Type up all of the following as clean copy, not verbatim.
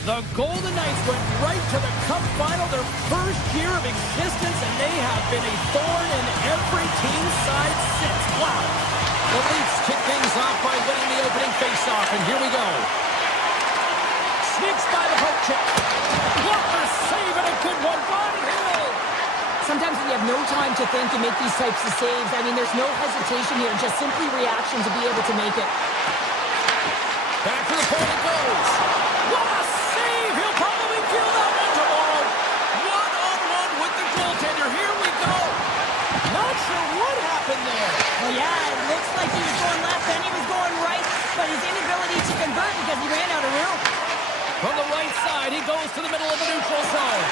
The Golden Knights went right to the Cup final, their first year of existence, and they have been a thorn in every team's side since. Wow. The Leafs kick things off by winning the opening faceoff, and here we go. Sneaks by the poke check. What a save and a good one by Hill. Sometimes when you have no time to think and make these types of saves, I mean, there's no hesitation here, just simply reaction to be able to make it. Back to the point it goes. What a save! He'll probably feel that one tomorrow. One-on-one with the goaltender. Here we go. Not sure what happened there. Well, yeah, it looks like he was going left, then he was going right, but his inability to convert because he ran out of room. From the right side, he goes to the middle of the neutral zone.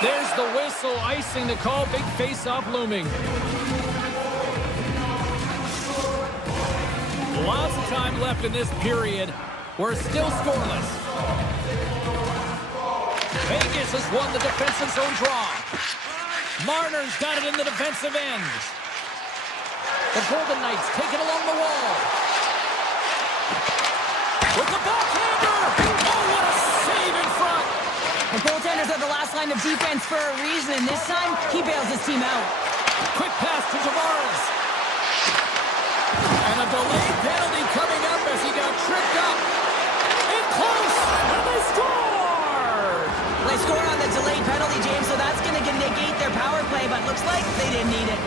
There's the whistle, icing the call. Big face-off looming. Lots of time left in this period. We're still scoreless. Vegas has won the defensive zone draw. Marner's got it in the defensive end. The Golden Knights take it along the wall. With the backhander! Oh, what a save in front! The goaltenders are the last line of defense for a reason, and this time, he bails his team out. Quick pass to Tavares. And a delayed penalty coming up as he got tripped up. In close, and they score! They score on the delayed penalty, James, so that's going to negate their power play, but looks like they didn't need it.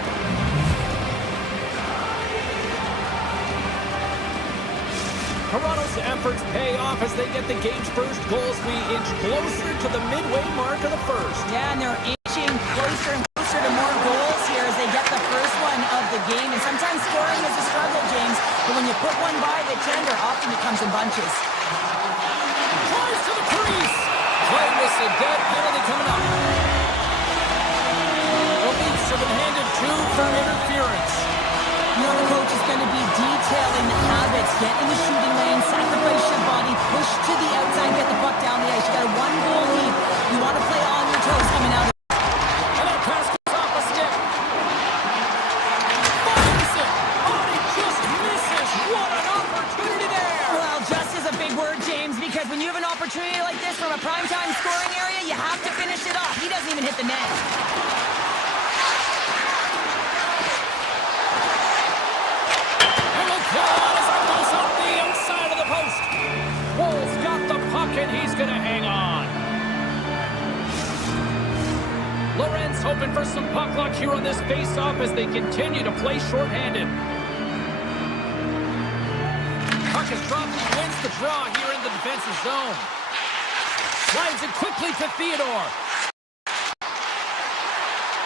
Toronto's efforts pay off as they get the game's first goals. We inch closer to the midway mark of the first. Yeah, and they're inching closer and closer to more goals here as they get the first one of the game. And sometimes scoring is a struggle, James, but when you put one by the tender, often it comes in bunches. Tries to the crease. Play misses, dead penalty coming up. The Leafs have been handed 2 for interference. You know, the coach is going to be detailing the habits. Get in the shooting lane, sacrifice your body, push to the outside, get the puck down the ice. You got a 1-goal lead. You want to play on your toes coming out of it. And that pass goes off a stick. Fires it. Oh, he just misses. What an opportunity there. Well, just is a big word, James, because when you have an opportunity like this from a primetime scoring area, you have to finish it off. He doesn't even hit the net. And he's going to hang on. Lorenz hoping for some puck luck here on this face-off as they continue to play shorthanded. Puck is dropped and he wins the draw here in the defensive zone. Slides it quickly to Theodore.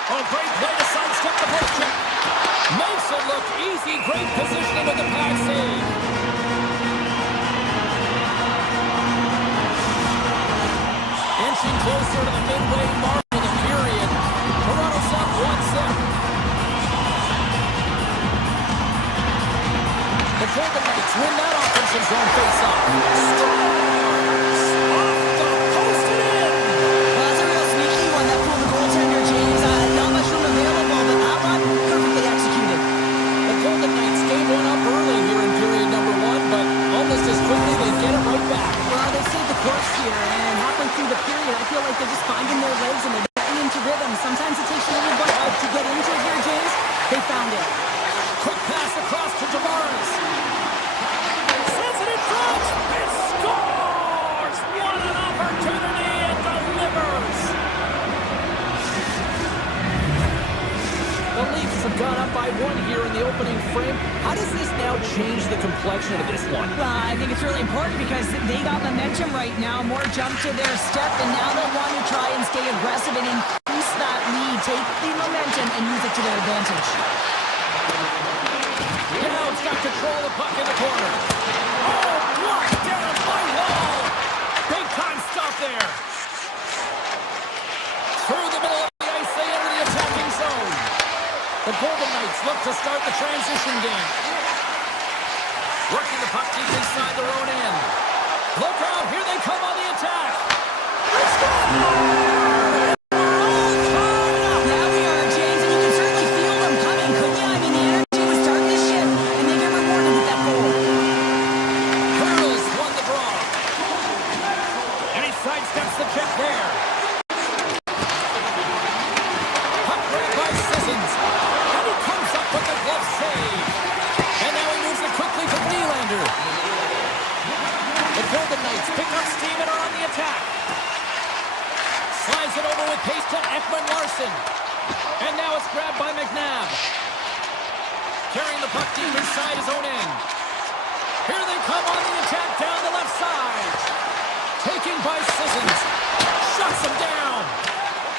Oh, great play to sidestep the poke check. Makes it look easy. Great positioning with the pad save. Inching closer to the midway mark of the period. Toronto's up 1-0. The Golden Knights win that offensive zone face-off. Scores! Off the post and in! Well, that's a real sneaky one that fooled the goaltender, James. Not much room available, but that one perfectly executed. The Golden Knights gave one up early here in period number 1, but almost as quickly they get it right back. Well, they saved the course here, and halfway through the period, I feel like they're just finding their legs and they're getting into rhythm. Sometimes it takes a little bit to get into it here, James. They found it. Quick pass across to Tavares. Sends it in front. It scores! What an opportunity and delivers! The Leafs have gone up by 1 here in the opening frame. How does this now change the complexion of this one? Well, I think it's really important because they got momentum right now. More jump to their step, and now they want to try and stay aggressive and increase that lead. Take the momentum and use it to their advantage. Now it's got control of the puck in the corner. Oh, blocked down by Wall. Big time stop there. Through the middle of the ice, they enter the attacking zone. The Golden Knights look to start the transition game. Working the puck deep inside their own end. Look out, here they come on the attack. Let's go! Now we are, James, and you can certainly feel them coming, couldn't you? I mean, the energy was starting to shift, and they get rewarded with that goal. Hurdles won the draw. Knights pick up steam and are on the attack. Slides it over with pace to Ekman Larson. And now it's grabbed by McNabb. Carrying the puck deep inside his own end. Here they come on the attack down the left side. Taking by Sissons. Shuts him down.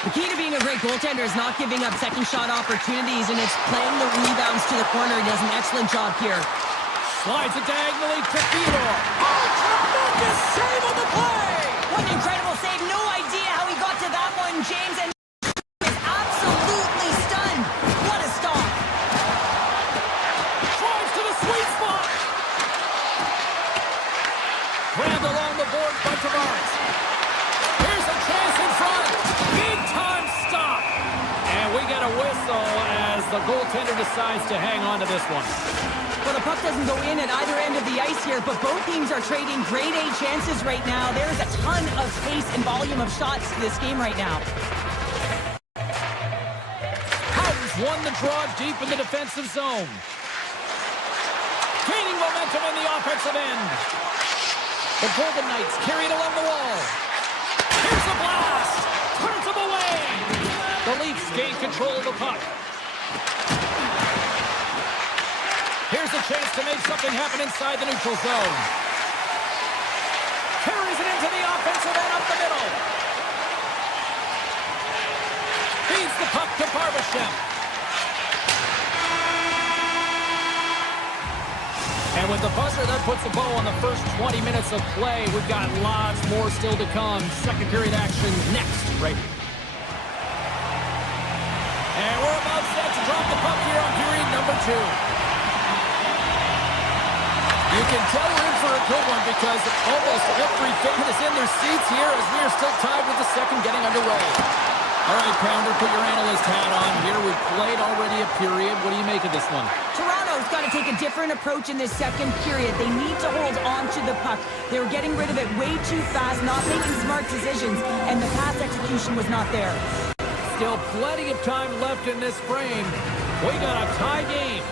The key to being a great goaltender is not giving up second shot opportunities, and it's playing the rebounds to the corner. He does an excellent job here. Slides it diagonally to Theodore. Oh, tremendous save on the play! What an incredible save. No idea how he got to that one, James, and is absolutely stunned. What a stop. Drives to the sweet spot. Grabbed along the board by Tavares. Here's a chance in front. Big time stop. And we get a whistle as the goaltender decides to hang on to this one. Well, the puck doesn't go in at either end of the ice here, but both teams are trading grade A chances right now. There's a ton of pace and volume of shots to this game right now. Howard's won the draw deep in the defensive zone. Gaining momentum in the offensive end. The Golden Knights carried along the wall. Here's a blast. Turns him away. The Leafs gain control of the puck. Here's a chance to make something happen inside the neutral zone. Carries it into the offensive end up the middle. Feeds the puck to Barbashev. And with the buzzer, that puts a bow on the first 20 minutes of play. We've got lots more still to come. Second period action next, right here. And we're about set to drop the puck here on period number 2. You can tell we're in for a good one because almost every fan is in their seats here as we are still tied with the second getting underway. All right, Pounder, put your analyst hat on here. We've played already a period. What do you make of this one? Toronto's got to take a different approach in this second period. They need to hold on to the puck. They were getting rid of it way too fast, not making smart decisions, and the pass execution was not there. Still plenty of time left in this frame. We got a tie game.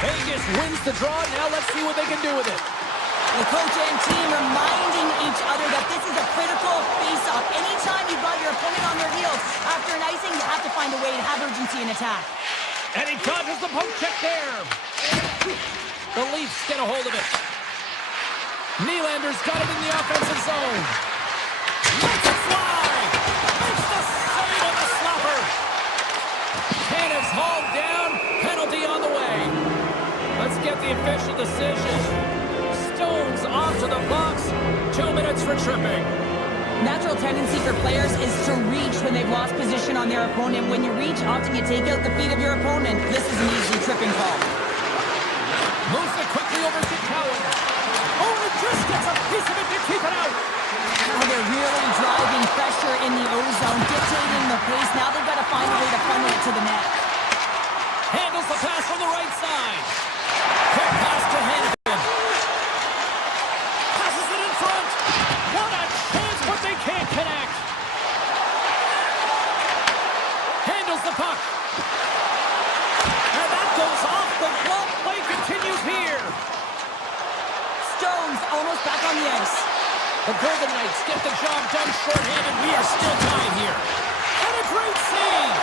Vegas wins the draw. Now let's see what they can do with it. The coach and team reminding each other that this is a critical face-off. Anytime you've got your opponent on their heels after an icing, you have to find a way to have urgency in attack. And he dodges the poke check there. The Leafs get a hold of it. Nylander's got it in the offensive zone. Lets it fly. Makes the save on the slapper. And it's hauled down. Penalty on the way. Let's get the official decision. Stones off to the box. 2 minutes for tripping. Natural tendency for players is to reach when they've lost position on their opponent. When you reach, often you take out the feet of your opponent. This is an easy tripping call. Moves it quickly over to Cowan. Oh, it just gets a piece of it to keep it out. Now they're really driving pressure in the O-zone, dictating the pace. Now they've got to find a way to funnel it to the net. Handles the pass from the right side. Quick pass to Hanifin. Passes it in front. What a chance, but they can't connect. Handles the puck. And that goes off the glove. Play continues here. Stones almost back on the ice. The Golden Knights get the job done shorthanded. We are still tied here. And a great save.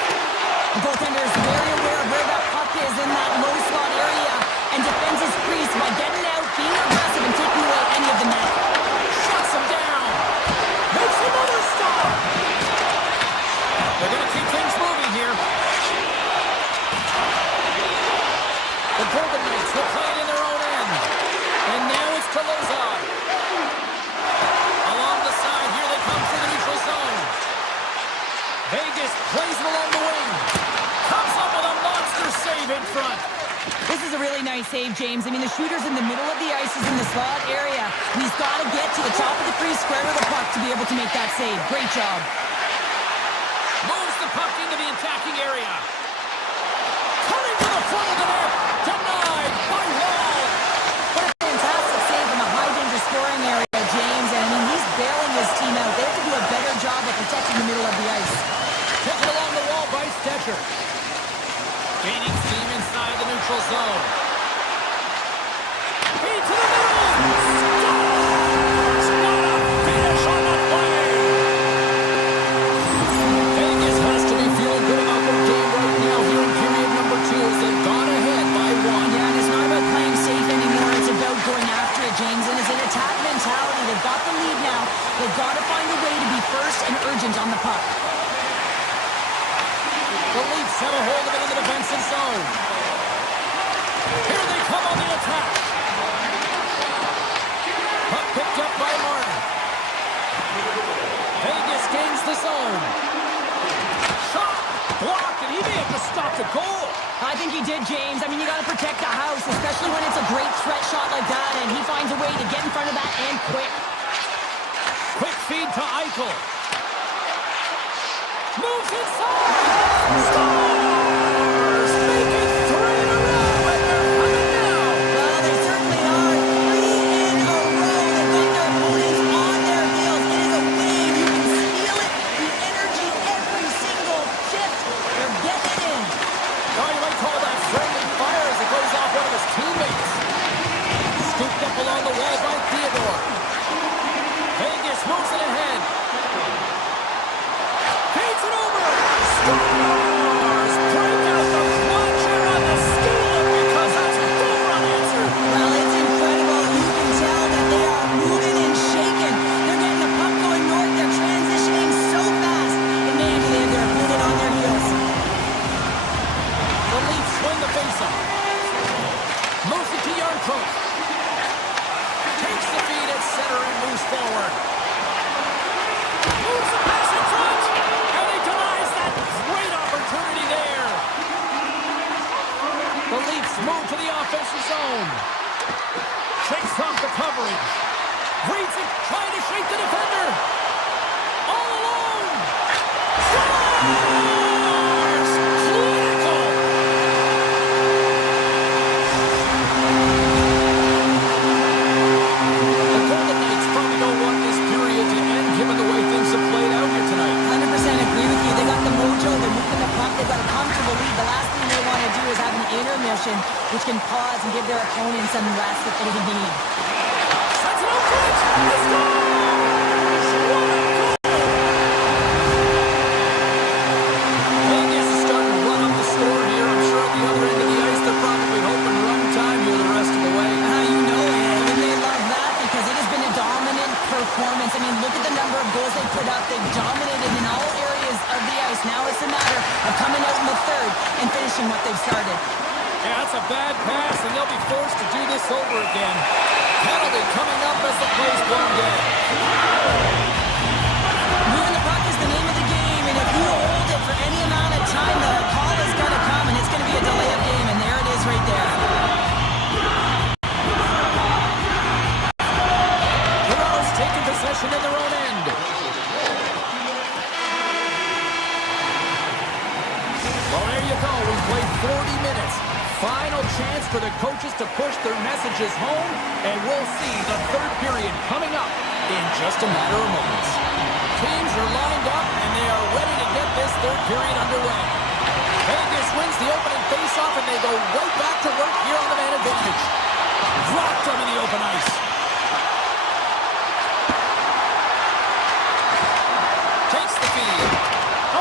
The goaltender is very aware of where that puck is in that low slot area and defends his crease by getting out, being aggressive, and taking away any of the net. Shuts him down. Makes another stop. They're going to keep things moving here. The Golden Knights will play it in their own end. And now it's to Lozon. Along the side, here they come for the neutral zone. Vegas plays it along the wing. Comes up with a monster save in front. This is a really nice save, James. I mean, the shooter's in the middle of the ice, is in the slot area. He's got to get to the top of the crease, square with the puck to be able to make that save. Great job. Moves the puck into the attacking area. Cutting to the front of the net. Denied by Wall. What a fantastic save in the high-danger scoring area, James. And, I mean, he's bailing his team out. They have to do a better job of protecting the middle of the ice. Taken along the wall by Stetcher. Gaining steam inside the neutral zone. the zone. Shot blocked, and he may have just stopped the goal. I think he did, James. I mean, you got to protect the house, especially when it's a great threat shot like that, and he finds a way to get in front of that and quick. Quick feed to Eichel. Moves inside. Scores! Making 3 in a row, and they're coming now. Well, they certainly are. 3 in a row. They've got their opponents on their heels. It is a wave. You can feel it. The energy every single shift. They're getting in. Oh, you might call that friendly fire as it goes off one of his teammates. Scooped up along the wall by Theodore. Vegas moves it ahead. Feeds it over. Scores! Break out the clutch and on the steal because that's goal unanswered. Well, it's incredible. You can tell that they are moving and shaking. They're getting the puck going north. They're transitioning so fast. And man, do they have their opponent on their heels. The Leafs win the faceoff. Moves it to Yarncroke. Takes the feed at center and moves forward. Moves the pass in front. And he denies that great opportunity there. The Leafs move to the offensive zone. Shakes off the coverage. Reads it, trying to shake the defender. All alone. Scores! Clinical. The Golden Knights probably don't want this period to end given the way things have played out here tonight. 100% agree with you. They got the mojo. They're moving the puck. They've got a comfortable lead. The last thing they want to do is have an intermission, which can pause and give their opponent some rest that they need. Sets it up front. He scores! What a goal! Vegas is starting to run up the score here. I'm sure at the other end of the ice they're probably hoping run time here the rest of the way. You know it. And they love that because it has been a dominant performance. I mean, look at the number of goals they put up. They've dominated in all areas of the ice. Now it's a matter of coming out in the third and finishing what they've started. Yeah, that's a bad pass, and they'll be forced to do this over again. Penalty coming up as the play's blown dead. Moving the puck is the name of the game, and if you hold it for any amount of time, the call is going to come, and it's going to be a delay of game, and there it is right there. Toronto's taking possession in their own end. Well, there you go. We've played 40 minutes. Final chance for the coaches to push their messages home, and we'll see the third period coming up in just a matter of moments. Teams are lined up, and they are ready to get this third period underway. Vegas wins the opening faceoff, and they go right back to work here on the man advantage. Dropped them in the open ice. Takes the feed.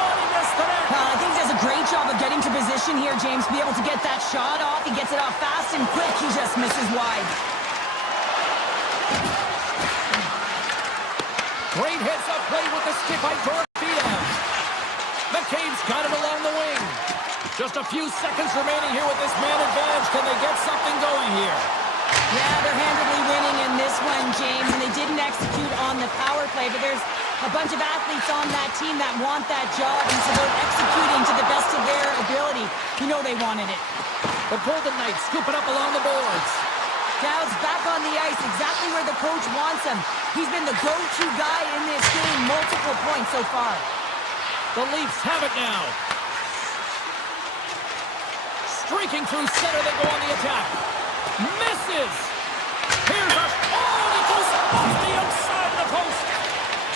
Oh, he missed the net. I think he does a great job of getting to position here, James, to be able to get that shot off. He gets it off fast and quick. He just misses wide. Great heads-up play with the stick by Torpedo. McCabe's got it along the wing. Just a few seconds remaining here with this man advantage. Can they get something going here? Yeah, they're handily winning in this one, James, and they didn't execute on the power play, but there's a bunch of athletes on that team that want that job, and it's about executing to the best of their ability. You know they wanted it. The Golden Knights scoop it up along the boards. Dowd's back on the ice, exactly where the coach wants him. He's been the go-to guy in this game, multiple points so far. The Leafs have it now. Streaking through center, they go on the attack. Misses! Here's a... Oh, and it goes off the outside of the post!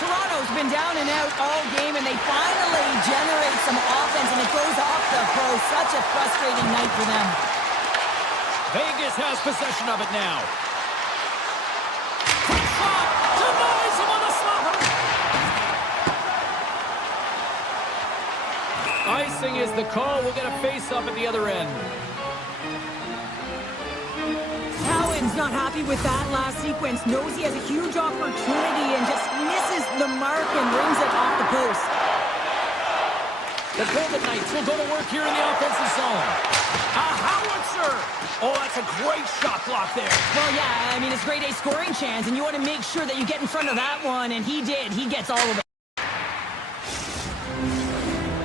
Toronto's been down and out all game, and they finally generate some offense, and it goes off the post. Such a frustrating night for them. Vegas has possession of it now. Quick shot! Denies him on the slapper! Icing is the call. We'll get a face-up at the other end. Cowan's not happy with that last sequence. Knows he has a huge opportunity and just misses the mark and brings it off the post. The Golden Knights will go to work here in the offensive zone. A howitzer! Oh, that's a great shot block there. Well, yeah, I mean, it's grade A scoring chance, and you want to make sure that you get in front of that one, and he did. He gets all of it.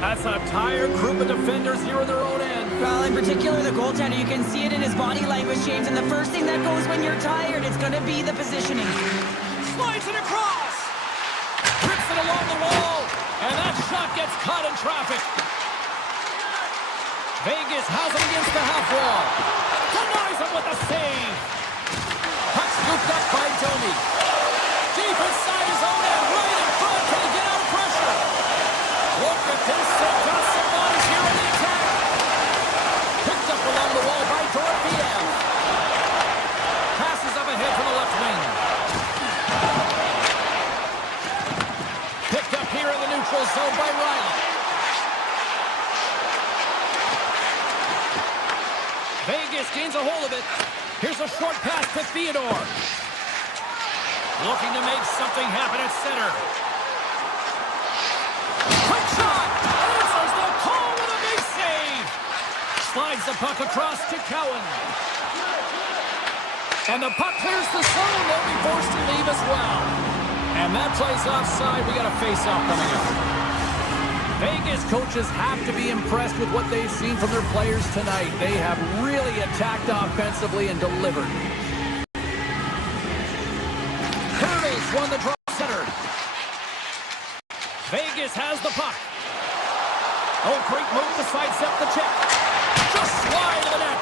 That's an entire group of defenders here on their own end. Well, in particular, the goaltender, you can see it in his body language, James, and the first thing that goes when you're tired, it's going to be the positioning. Slides it across. Rips it along the wall. And that shot gets caught in traffic. Vegas has him against the half wall. Denies him with a save. Puck scooped up by Domi. Deep inside his own end, right in front. Can he get out of pressure? Look at this. They've got some bodies here on the attack. Picked up along the wall by Dorofiev. Passes up ahead from the left wing. Picked up here in the neutral zone by Riley. Vegas gains a hold of it. Here's a short pass to Theodore. Looking to make something happen at center. Quick shot! Answers the call with a big save! Slides the puck across to Cowan. And the puck clears the zone. They'll be forced to leave as well. And that plays offside. We got a face-off coming up. Vegas coaches have to be impressed with what they've seen from their players tonight. They have really attacked offensively and delivered. Curtis won the draw center. Vegas has the puck. Oh, great move to sidestep the check. Just slide to the net.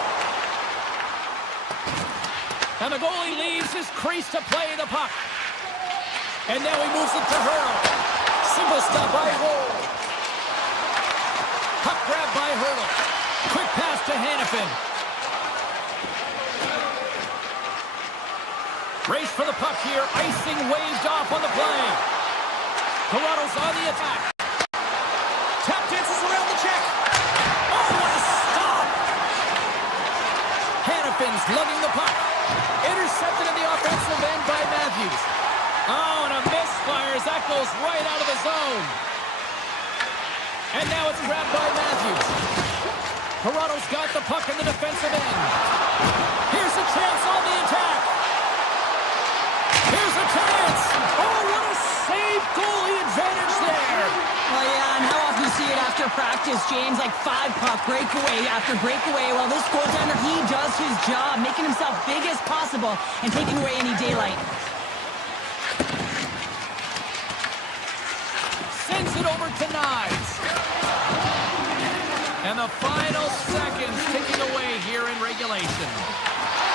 And the goalie leaves his crease to play the puck. And now he moves it to Hurdle. Simple stop by Roll. Puck grab by Hurdle. Quick pass to Hannafin. Race for the puck here. Icing waved off on the play. Toronto's on the attack. Tap dances around the check. Oh, what a stop! Hannafin's lugging the puck. Intercepted in the offensive end by Matthews. Oh, and a misfire as that goes right out of the zone. And now it's grabbed by Matthews. Toronto's got the puck in the defensive end. Here's a chance on the attack. Here's a chance. Oh, what a save. Goalie advantage there. Well, yeah, and how often you see it after practice, James, like 5-puck breakaway after breakaway. Well, this goaltender, he does his job, making himself big as possible and taking away any daylight. Sends it over to Knives. And the final seconds ticking away here in regulation.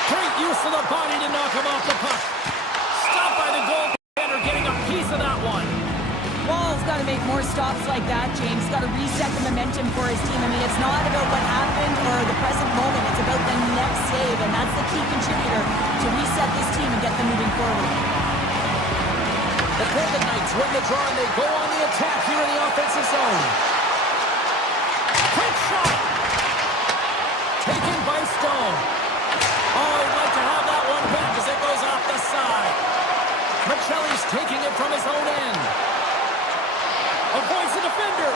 Great use of the body to knock him off the puck. Stopped by the goaltender, getting a piece of that one. Wall's got to make more stops like that, James. Got to reset the momentum for his team. I mean, it's not about what happened or the present moment. It's about the next save, and that's the key contributor to reset this team and get them moving forward. The Golden Knights win the draw, and they go on the attack here in the offensive zone. Quick shot! Taken by Stone. Oh, he'd like to have that one back as it goes off the side. Michelli's taking it from his own end. Avoids the defender.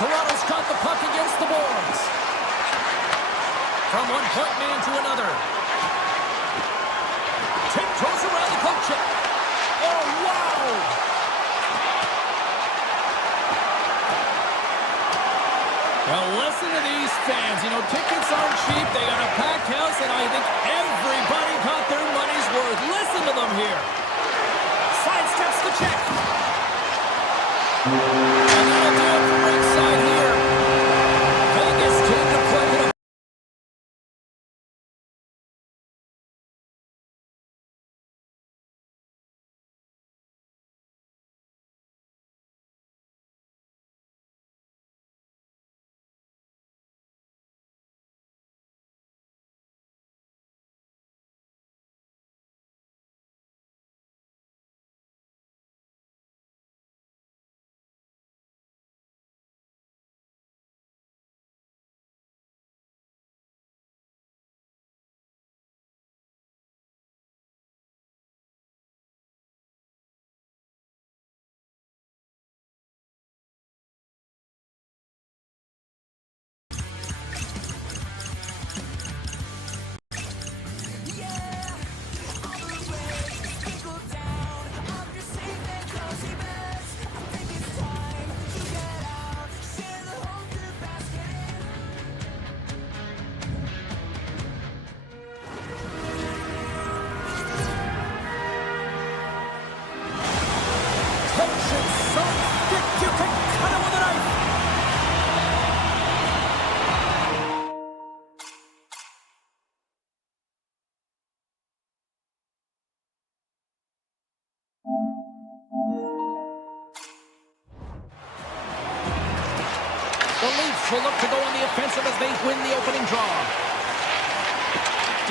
Toronto's got the puck against the boards. From one point man to another. Tiptoes around the poke check. Oh, wow! Well, listen to these fans. You know, tickets aren't cheap. They got a packed house, and I think everybody got their money's worth. Listen to them here. Sidesteps the check. And that'll do it for ringside here. Vegas came to play with a The Leafs will look to go on the offensive as they win the opening draw.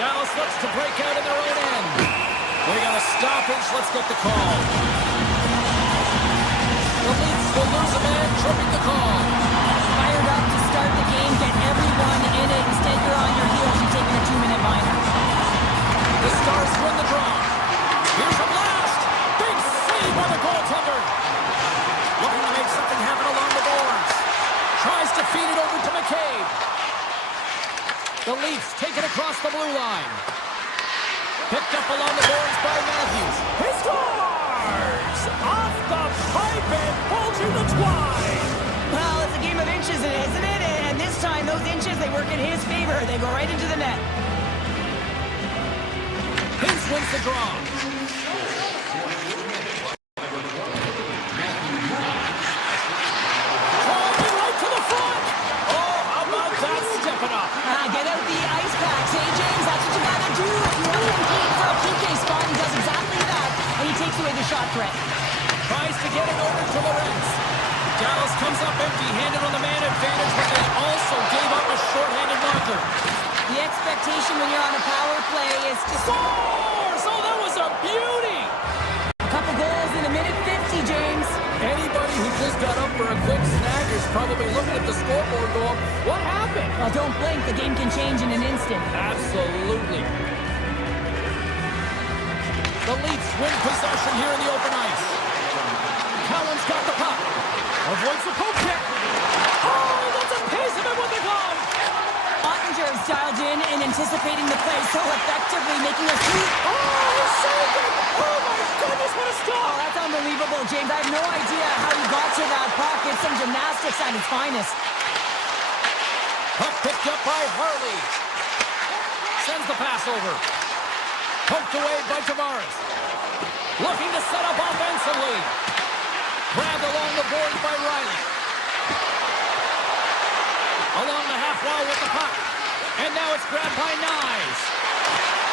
Dallas looks to break out in their own end. We got a stoppage. Let's get the call. The Leafs will lose a man, tripping the call. Fired up to start the game, get everyone in it. Instead, you're on your heels. You're taking a 2-minute minor. The Stars win the draw. Here's a blast. Big save by the goaltender. Looking to make something happen along the boards. Tries to feed it over to McCabe. The Leafs take it across the blue line. Picked up along the boards by Matthews. He scores! Off the pipe and bulging the twine. Well, it's a game of inches, isn't it? And this time, those inches, they work in his favor. They go right into the net. Hintz wins the draw. Driving right to the front. Oh, how about that stepping up? Get out the ice packs. Hey, James, that's what you gotta do if you want to compete for a PK spot. He does exactly that, and he takes away the shot threat. Tries to get it over to Lorentz. Dallas comes up empty-handed on the man advantage, but they also gave up a short-handed marker. The expectation when you're on a power play is to Scores! Oh, that was a beauty! a couple goals in a minute 50, James. Anybody who just got up for a quick snack is probably looking at the scoreboard going, what happened? Well, don't blink. The game can change in an instant. Absolutely. The Leafs win possession here in the open ice. Callan's got the puck. Avoids the poke check. Oh, that's a piece of it with the glove. Ottinger's dialed in and anticipating the play so effectively, making a sweep. Oh, he saved it. Oh, my goodness, what a Oh, stop. that's unbelievable, James. I have no idea how he got to that puck. It's some gymnastics at its finest. Puck picked up by Harley. Sends the pass over. Poked away by Tavares. Looking to set up offensively. Grabbed along the boards by Riley. Along the half wall with the puck. And now it's grabbed by Nyes.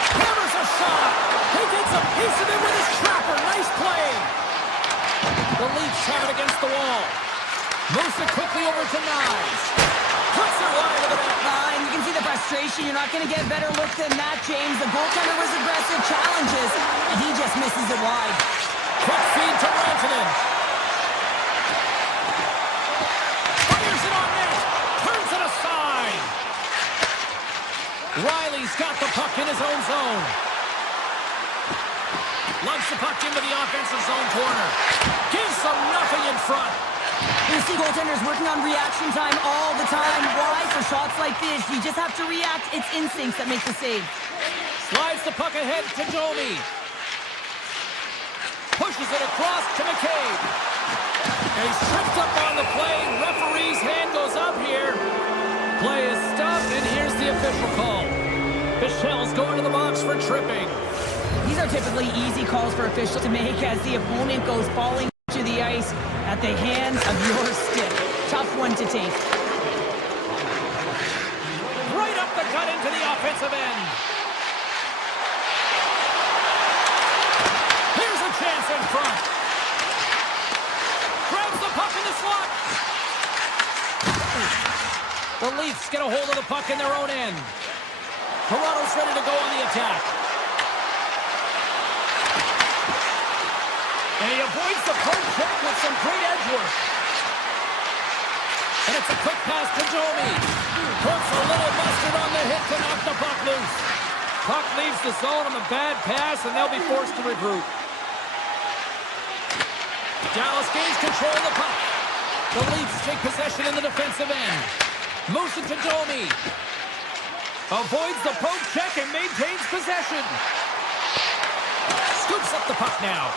Hammers a shot. He gets a piece of it with his trapper. Nice play. The Leafs have it against the wall. Moves it quickly over to Nyes. Puts it wide of the net. And you can see the frustration. You're not going to get a better look than that, James. The goaltender was aggressive, challenges, and he just misses it wide. Quick feed to Rantanen. Fires it on net. Turns it aside. Riley's got the puck in his own zone. Lugs the puck into the offensive zone corner. Gives them nothing in front. You see goaltenders working on reaction time all the time. Why? For shots like this, you just have to react. It's instincts that make the save. Slides the puck ahead to Domi. Pushes it across to McCabe. He's tripped up on the play. Referee's hand goes up here. Play is stopped, and here's the official call. Michelle's going to the box for tripping. These are typically easy calls for officials to make as the opponent goes falling to the ice at the hands of your stick. Tough one to take. Right up the gut into the offensive end. Here's a chance in front. Grabs the puck in the slot. The Leafs get a hold of the puck in their own end. Toronto's ready to go on the attack. And he avoids the poke check with some great edge work. And it's a quick pass to Domi. Puts a little mustard on the hit to knock the puck loose. Puck leaves the zone on the bad pass, and they'll be forced to regroup. Dallas gains control of the puck. The Leafs take possession in the defensive end. Moves it to Domi. Avoids the poke check and maintains possession. Scoops up the puck now.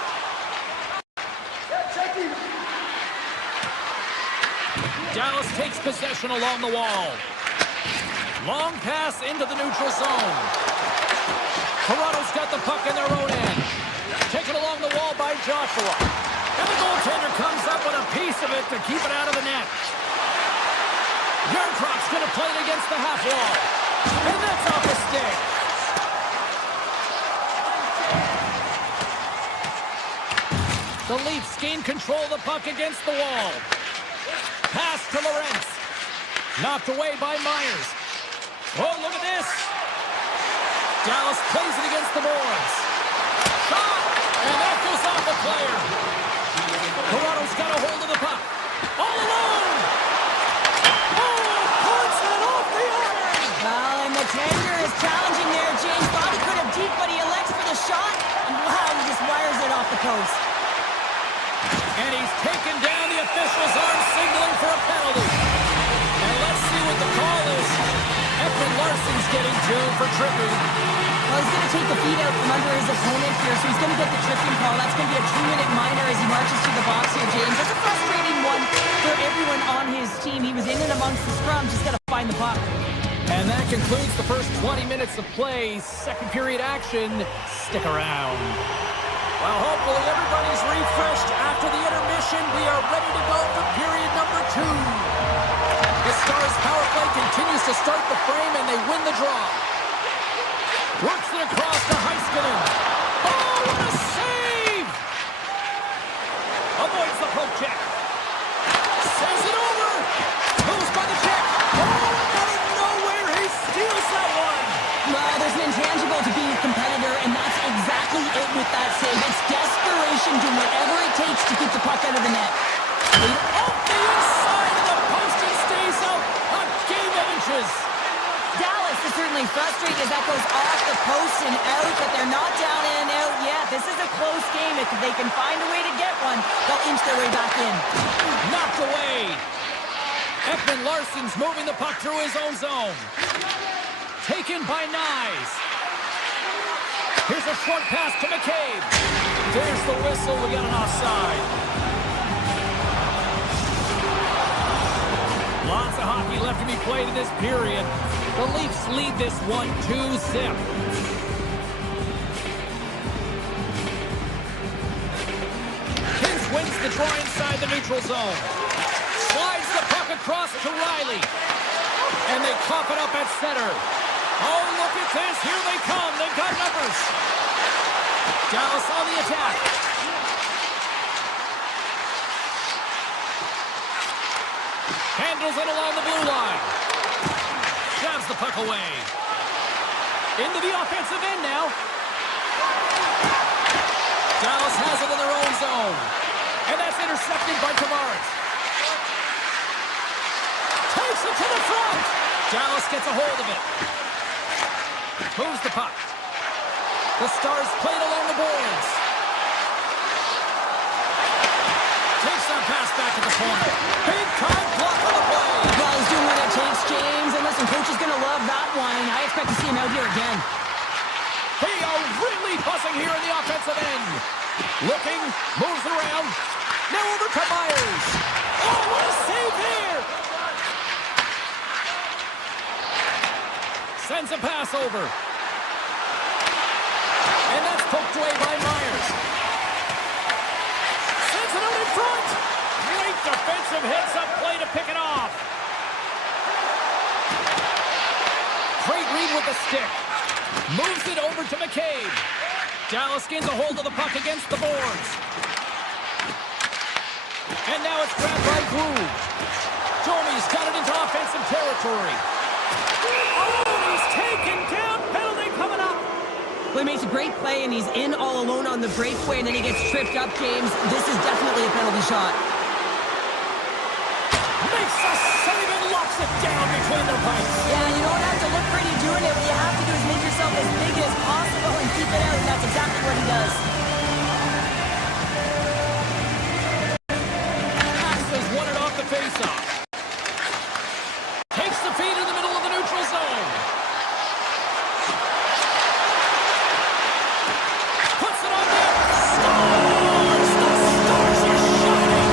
Dallas takes possession along the wall. Long pass into the neutral zone. Toronto's got the puck in their own end. Taken along the wall by Joshua. And the goaltender comes up with a piece of it to keep it out of the net. Yarncroft's going to play it against the half wall. And that's off the stick. The Leafs gain control of the puck against the wall. Pass to Lorentz. Knocked away by Myers. Oh, look at this. Dallas plays it against the boards. Shot! And that goes off the player. Toronto's got a hold of the puck. All alone! Oh, puts it off the iron! Well, and the tender is challenging there, James. Thought he could have deep, but he elects for the shot. And wow, he just wires it off the post. And he's taken down. The official's arm signaling for a penalty. And let's see what the call is. Efren Larsson's getting doomed for tripping. Well, he's going to take the feet out from under his opponent here, so he's going to get the tripping call. That's going to be a 2-minute minor as he marches to the box here, James. That's a frustrating one for everyone on his team. He was in and amongst the scrum, just got to find the puck. And that concludes the first 20 minutes of play. Second period action. Stick around. Well, hopefully everybody's refreshed after the intermission. We are ready to go for period number 2. The Stars' power play continues to start the frame, and they win the draw. Works it across to Heiskanen. Oh, what a save! Avoids the poke check. Sends it over. Moves by the check. Oh, out of nowhere, he steals that one. Well, there's an intangible to being a competitor, and that's exactly it with that save. It's desperation, doing whatever it takes to keep the puck out of the net. Off the inside of the post and stays out a game of inches. Dallas is certainly frustrated as that goes off the post and out, but they're not down and out yet. This is a close game. If they can find a way to get one, they'll inch their way back in. Knocked away. Efren Larsson's moving the puck through his own zone. Taken by Nyes. Here's a short pass to McCabe. There's the whistle. We got an offside. Lots of hockey left to be played in this period. The Leafs lead this one 2-0. Hintz wins the draw inside the neutral zone. Slides the puck across to Riley. And they cough it up at center. Oh, look at this. Here they come. They've got numbers. Dallas on the attack. Handles it along the blue line. Jabs the puck away. Into the offensive end now. Dallas has it in their own zone. And that's intercepted by Tavares. Takes it to the front. Dallas gets a hold of it. Moves the puck. The Stars play it along the boards. Takes that pass back to the corner. Big time block on the play. Well, he's doing what it takes, James. And listen, coach is going to love that one. I expect to see him out here again. They are really buzzing here in the offensive end. Looking, moves around. Now over to Myers. Oh, what a save here! Sends a pass over. And that's poked away by Myers. Sends it out in front. Great defensive heads-up play to pick it off. Great read with the stick. Moves it over to McCabe. Dallas gains a hold of the puck against the boards. And now it's grabbed by Groove. Domi's got it into offensive territory. Oh, he's taken down. Penalty coming up. Well, he makes a great play, and he's in all alone on the breakaway, and then he gets tripped up, James. This is definitely a penalty shot. Makes a save and locks it down between their pipes. Yeah, you don't have to look pretty doing it. What you have to do is make yourself as big as possible and keep it out, and that's exactly what he does. Has won it off the faceoff. Takes the feed in the middle of the neutral zone. Puts it on net. Stars! The Stars are shining.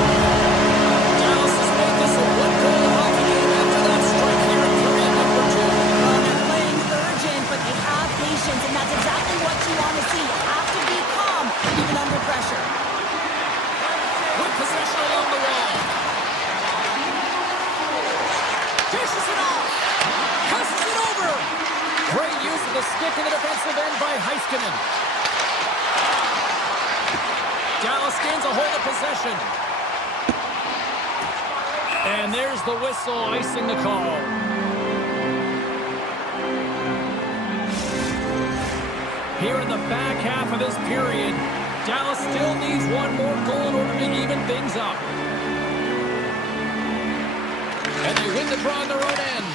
Dallas has made this a one-goal hockey game after that strike here in period number 2. Well, they're playing urgent, but they have patience, and that's exactly what you want to see. You have to be calm, even under pressure. With possession along the wall. Dishes it off. Passes it over. Great use of the stick in the defensive end by Heiskanen. Dallas gains a hold of possession. And there's the whistle, icing the call. Here in the back half of this period, Dallas still needs one more goal in order to even things up. And they win the draw on their own end.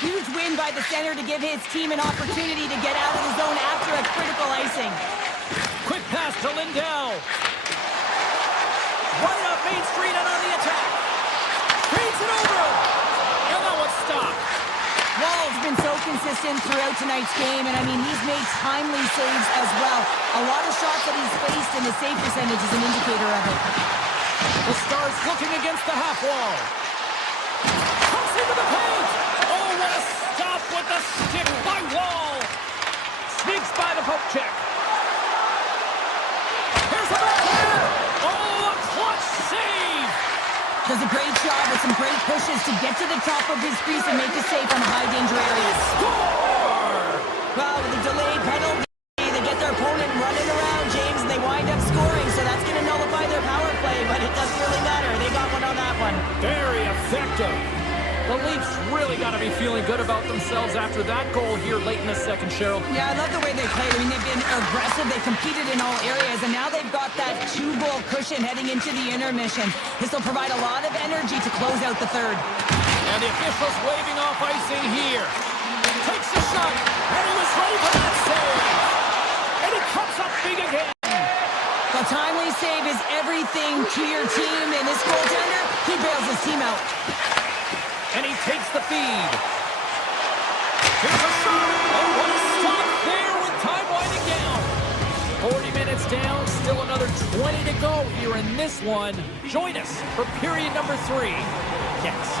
Huge win by the center to give his team an opportunity to get out of the zone after a critical icing. Quick pass to Lindell. Right up Main Street and on the attack. Feeds it over. And that one's stopped. Wall's been so consistent throughout tonight's game, and I mean, he's made timely saves as well. A lot of shots that he's faced, and his save percentage is an indicator of it. The Stars looking against the half wall. Comes into the paint. Oh, what a stop with the stick by Wall. Sneaks by the poke check. Here's the backhand. Oh, a clutch save. Does a great job with some great pushes to get to the top of his crease and make a save from a high-danger area. Score! Well, with a delayed penalty, they get their opponent running around, James, and they wind up scoring, so that's going to nullify their power play, but it doesn't really matter. They got one on that one. Very effective. The Leafs really got to be feeling good about themselves after that goal here late in the second, Cheryl. Yeah, I love the way they played. I mean, they've been aggressive. They competed in all areas, and now they've got that 2-goal cushion heading into the intermission. This will provide a lot of energy to close out the third. And the officials waving off icing here. Takes the shot, and he was ready for that save. And he comes up big again. A timely save is everything to your team, and this goaltender, he bails his team out. And he takes the feed. Here's a shot. Oh, what a stop there with time winding down. 40 minutes down, still another 20 to go here in this one. Join us for period number 3 next.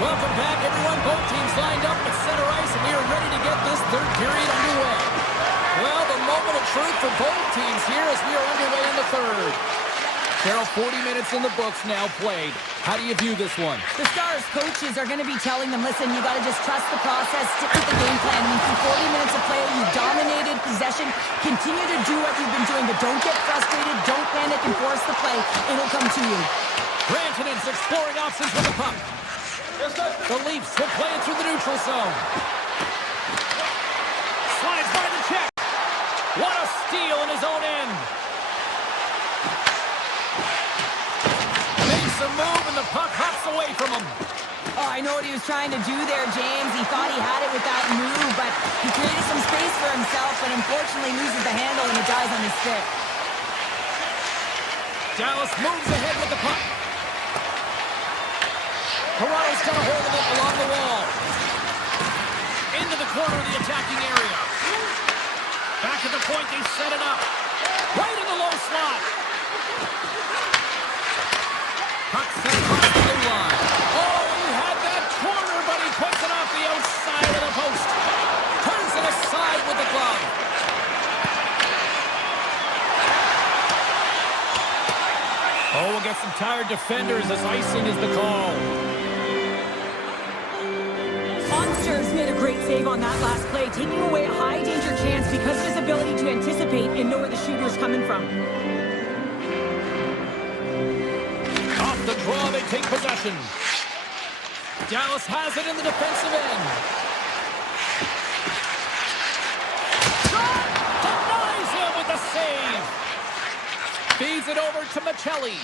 Welcome back, everyone. Both teams lined up at center ice, and we are ready to get this third period underway. Well, the moment of truth for both teams here as we are underway in the third. Carol, 40 minutes in the books now played. How do you view this one? The Stars coaches are going to be telling them, listen, you got to just trust the process, stick with the game plan. I mean, through 40 minutes of play, you dominated possession. Continue to do what you've been doing, but don't get frustrated. Don't panic and force the play. It'll come to you. Rantanen's exploring options with the puck. The Leafs will play it through the neutral zone. Slides by the check. What a steal in his own end. Makes a move and the puck hops away from him. Oh, I know what he was trying to do there, James. He thought he had it with that move, but he created some space for himself, but unfortunately loses the handle and it dies on his stick. Dallas moves ahead with the puck. Toronto's got a hold of it along the wall. Into the corner of the attacking area. Back at the point, they set it up. Right in the low slot. Puck set across the blue line. Oh, he had that corner, but he puts it off the outside of the post. Turns it aside with the glove. Oh, we'll get some tired defenders as icing is the call. Monsters made a great save on that last play, taking away a high-danger chance because of his ability to anticipate and know where the shooter's coming from. Off the draw, they take possession. Dallas has it in the defensive end. Shot! Denies him with the save. Feeds it over to Michelli.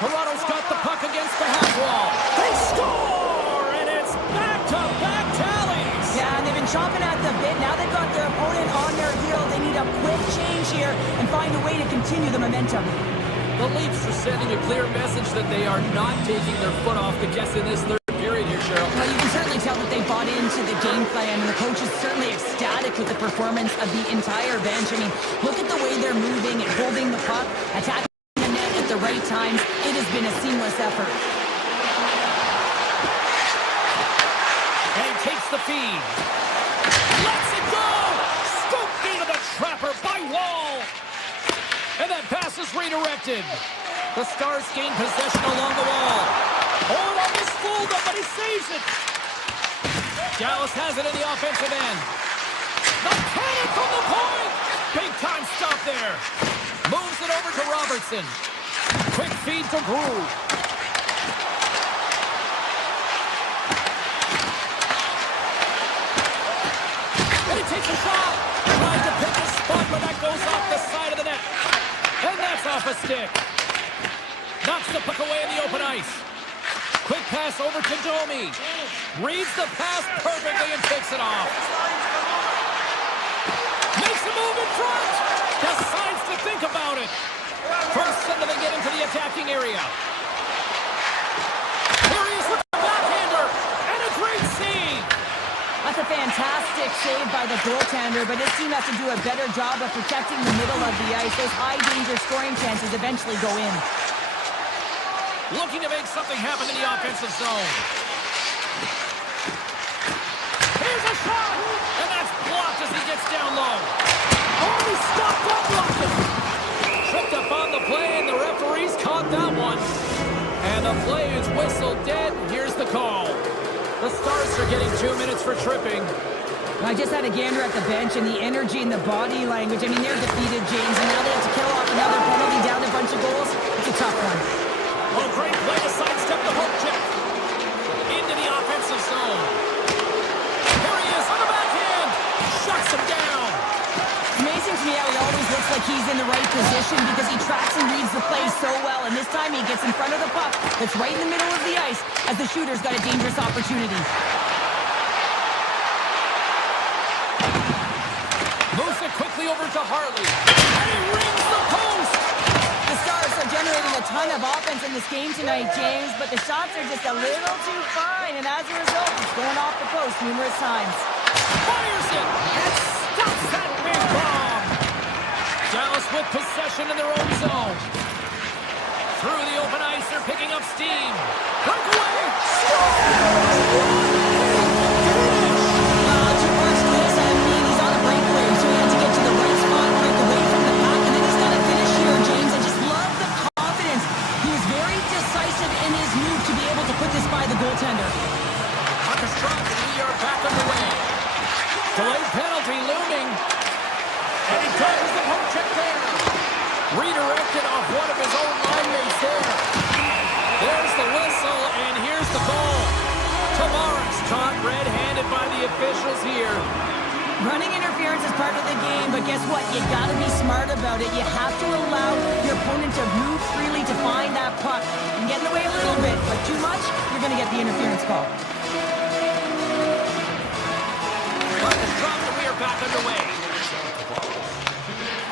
Toronto's got the puck against the half wall. They score! And it's back-to-back tallies. Yeah, and they've been chomping at the bit. Now they've got their opponent on their heel. They need a quick change here and find a way to continue the momentum. The Leafs are sending a clear message that they are not taking their foot off the gas in this third period here, Cheryl. Well, you can certainly tell that they bought into the game plan, and the coach is certainly ecstatic with the performance of the entire bench. I mean, look at the way they're moving and holding the puck, attacking the net at the right times. It has been a seamless effort. And he takes the feed. Lets it go! Scooped into the trapper by Wall. And that pass is redirected. The Stars gain possession along the wall. Oh, almost fooled him, but he saves it. Dallas has it in the offensive end. The cannon from the point. Big time stop there. Moves it Robertson. Quick feed to Groove. And he takes a shot. Trying to pick a spot, but that goes off the side of the net. And that's off a stick. Knocks the puck away in the open ice. Quick pass over to Domi. Reads the pass perfectly and takes it off. Makes a move in front. Decides to think about it. First time they get into the attacking area. Here he is with the backhander. And a great save. That's a fantastic save by the goaltender, but his team has to do a better job of protecting the middle of the ice. Those high-danger scoring chances eventually go in. Looking to make something happen in the offensive zone. Here's a shot! And that's blocked as he gets down low. Oh, he stopped up blocking. Tripped up on the play, and the referees caught that one. And the play is whistled dead. Here's the call. The Stars are getting 2 minutes for tripping. I just had a gander at the bench, and the energy and the body language. I mean, they're defeated, James, and now they have to kill off another penalty, down a bunch of goals. It's a tough one. Oh, great play to sidestep the hook check. Into the offensive zone. Here he is on the backhand. Shuts him down. Amazing to me how he always looks like he's in the right position because he tracks and reads the play so well. And this time he gets in front of the puck that's right in the middle of the ice as the shooter's got a dangerous opportunity. Moves it quickly over to Harley. And he rings the post. The Stars are generating a ton of offense in this game tonight, James, but the shots are just a little too fine, and as a result, it's going off the post numerous times. Fires it and stops that big bomb. Dallas with possession in their own zone. Through the open ice, they're picking up steam. Breakaway. Score! He's on a breakaway, so he had to get to the right spot, break away from the puck, and then he's got to finish here, James. I just love the confidence. He was very decisive in his move to be able to put this by the goaltender. ePuckStorm, and we are back underway. Delayed penalty looming. And he dodges the poke check there. Redirected off one of his own line mates there. There's the whistle, and here's the goal. Tavares caught red-handed by the officials here. Running interference is part of the game, but guess what? You gotta be smart about it. You have to allow your opponent to move freely to find that puck. You can get in the way a little bit, but too much, you're gonna get the interference call. Puck is dropped, and we are back underway.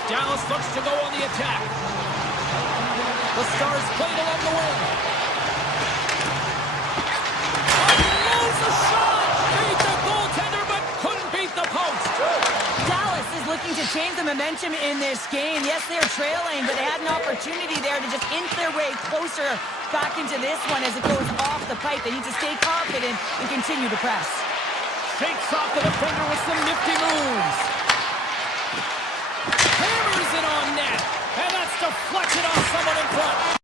Dallas looks to go on the attack. The Stars played along the wing. Unloads the shot! Beat the goaltender, but couldn't beat the post. Dallas is looking to change the momentum in this game. Yes, they're trailing, but they had an opportunity there to just inch their way closer back into this one as it goes off the pipe. They need to stay confident and continue to press. Shakes off the defender with some nifty moves. Hammers it on net. And that's deflected off someone in front.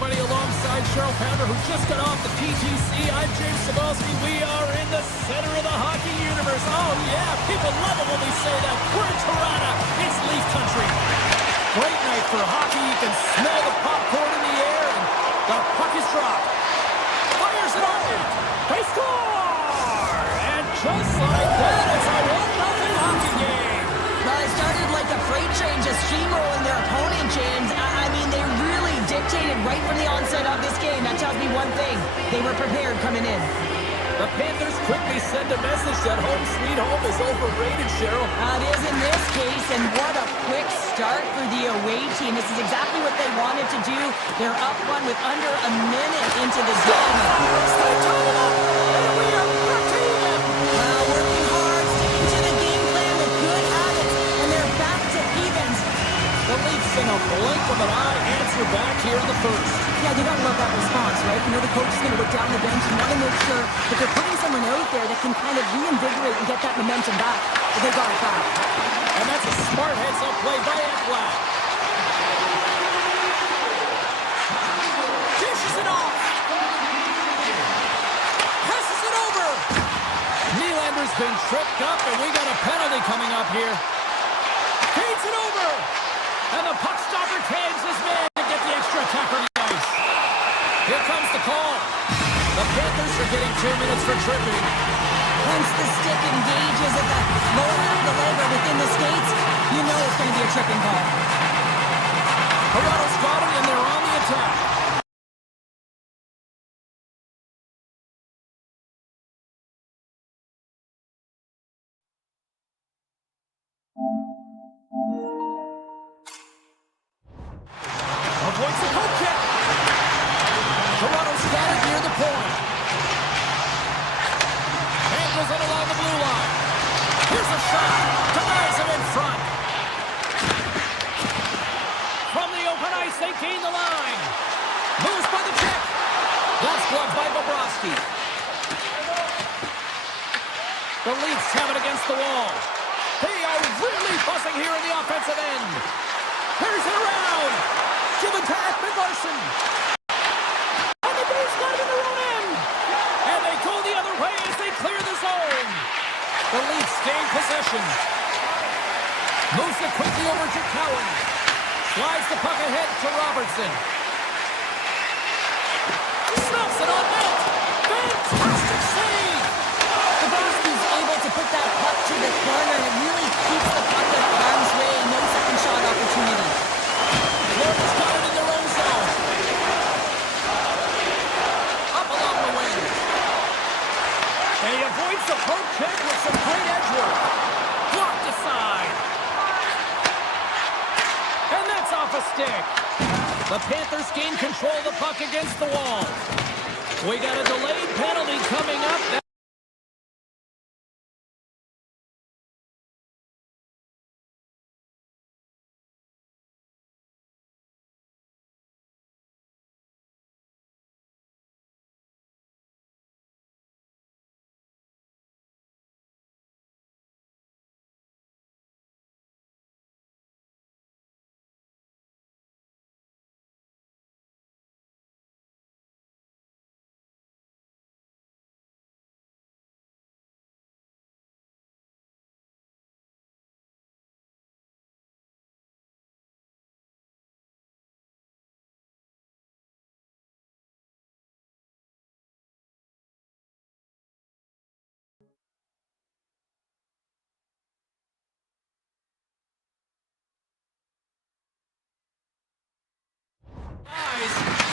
everybody, alongside Cheryl Pounder, who just got off the TTC. I'm James Cebulski. We are in the center of the hockey universe. Oh, yeah, people love it when we say that. We're in Toronto. It's Leaf Country. Great night for hockey. You can smell the popcorn in the air, and the puck is dropped. Fires it over. They score! And just like that, it's a 1-0 hockey game. Well, it started like a freight train just steamrolling their opponent, James. I mean, they really dictated right from the onset of this game. That tells me one thing. They were prepared coming in. The Panthers quickly send a message that home sweet home is overrated, Cheryl. It is in this case, and what a quick start for the away team. This is exactly what they wanted to do. They're up one with under a minute into the game. Working hard, sticking to the game plan with good habits, and they're back to evens. The Leafs, in a blink of an eye, answer back here in the first. Yeah, you gotta love that response, right? You know the coach is gonna look down the bench and want to make sure that they're putting someone out there that can kind of reinvigorate and get that momentum back. But they got it back. And that's a smart heads-up play by Ekblad. Dishes it off. Passes it over. Nylander's been tripped up, and we got a penalty coming up here. Feeds it over. And the puck stopper tags his man to get the extra attack on the ice. Here comes the call. The Panthers are getting 2 minutes for tripping. Once the stick engages at the lower half of the leg or within the skates, you know it's going to be a tripping call. Toronto's got it, and they're on the attack. Avoids the poke check. Toronto's got it near the point. Handles it along the blue line. Here's a shot. Denies him in front. From the open ice, they gain the line. Moves by the check. That's blocked by Bobrovsky. The Leafs have it against the wall. They are really buzzing here in the offensive end. Here's it around. Given to Ekman-Larsson. And the Bears got it in their own end. And they go the other way as they clear the zone. The Leafs gain possession. Moves it quickly over to Cowan. Slides the puck ahead to Robertson. Snaps it on net. Fantastic save. Bobrovsky's able to put that puck to the corner, and it really keeps the puck at arm's way. No second shot opportunity. Florida's got it in their own zone. Up along the wing. And he avoids the poke check with some great edge work. Blocked aside. And that's off a stick. The Panthers gain control of the puck against the wall. We got a delayed penalty coming up.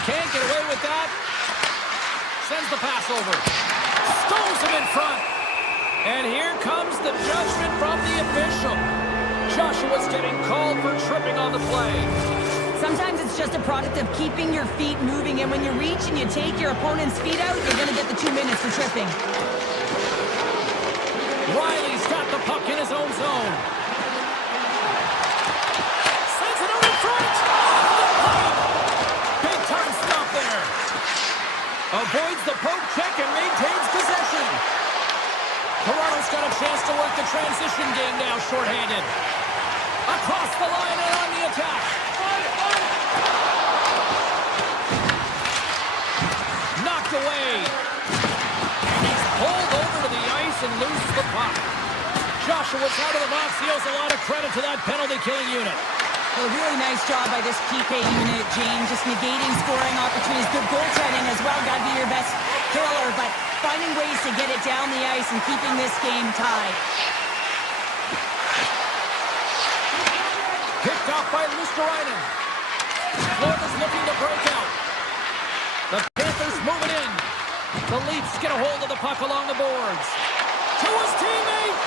Can't get away with that. Sends the pass over. Stones him in front. And here comes the judgment from the official. Joshua's getting called for tripping on the play. Sometimes it's just a product of keeping your feet moving, and when you reach and you take your opponent's feet out, you're going to get the 2 minutes for tripping. Riley's got the puck in his own zone. Sends it over front. Off the pipe. Big time stop there. Avoids the poke check and maintains possession. Toronto's got a chance to work the transition game now, shorthanded. Across the line and on the attack. Joshua's out of the box. He owes a lot of credit to that penalty-killing unit. Well, a really nice job by this PK unit, James. Just negating scoring opportunities. Good goaltending as well. Got to be your best killer, but finding ways to get it down the ice and keeping this game tied. Picked off by Luosterainen. Florida's looking to break out. The Panthers moving in. The Leafs get a hold of the puck along the boards. To his teammate.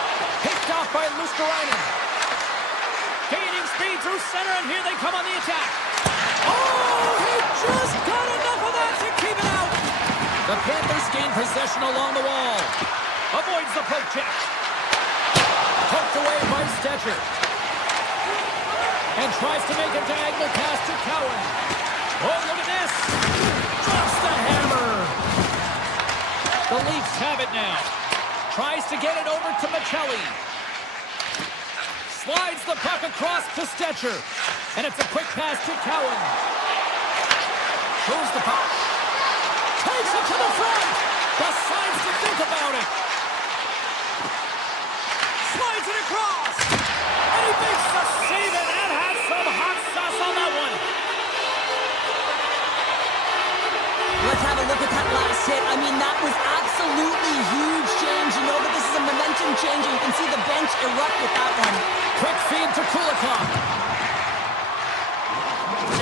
Picked off by Luosterainen. Gaining speed through center, and here they come on the attack. Oh, he just got enough of that to keep it out. The Panthers gain possession along the wall. Avoids the poke check. Poked away by Stetcher. And tries to make a diagonal pass to Cowan. Oh, look at this. Drops the hammer. The Leafs have it now. Tries to get it over to Michelli. Slides the puck across to Stetcher. And it's a quick pass to Cowan. Moves the puck. Takes it to the front. Decides to think about it. Slides it across. And he makes the save, and that has some hot sauce on that one. Let's have a look at that last hit. I mean, that was absolutely huge, James. You know that this is a momentum changer. You can see the bench erupt with that one. Quick feed to Kulikov.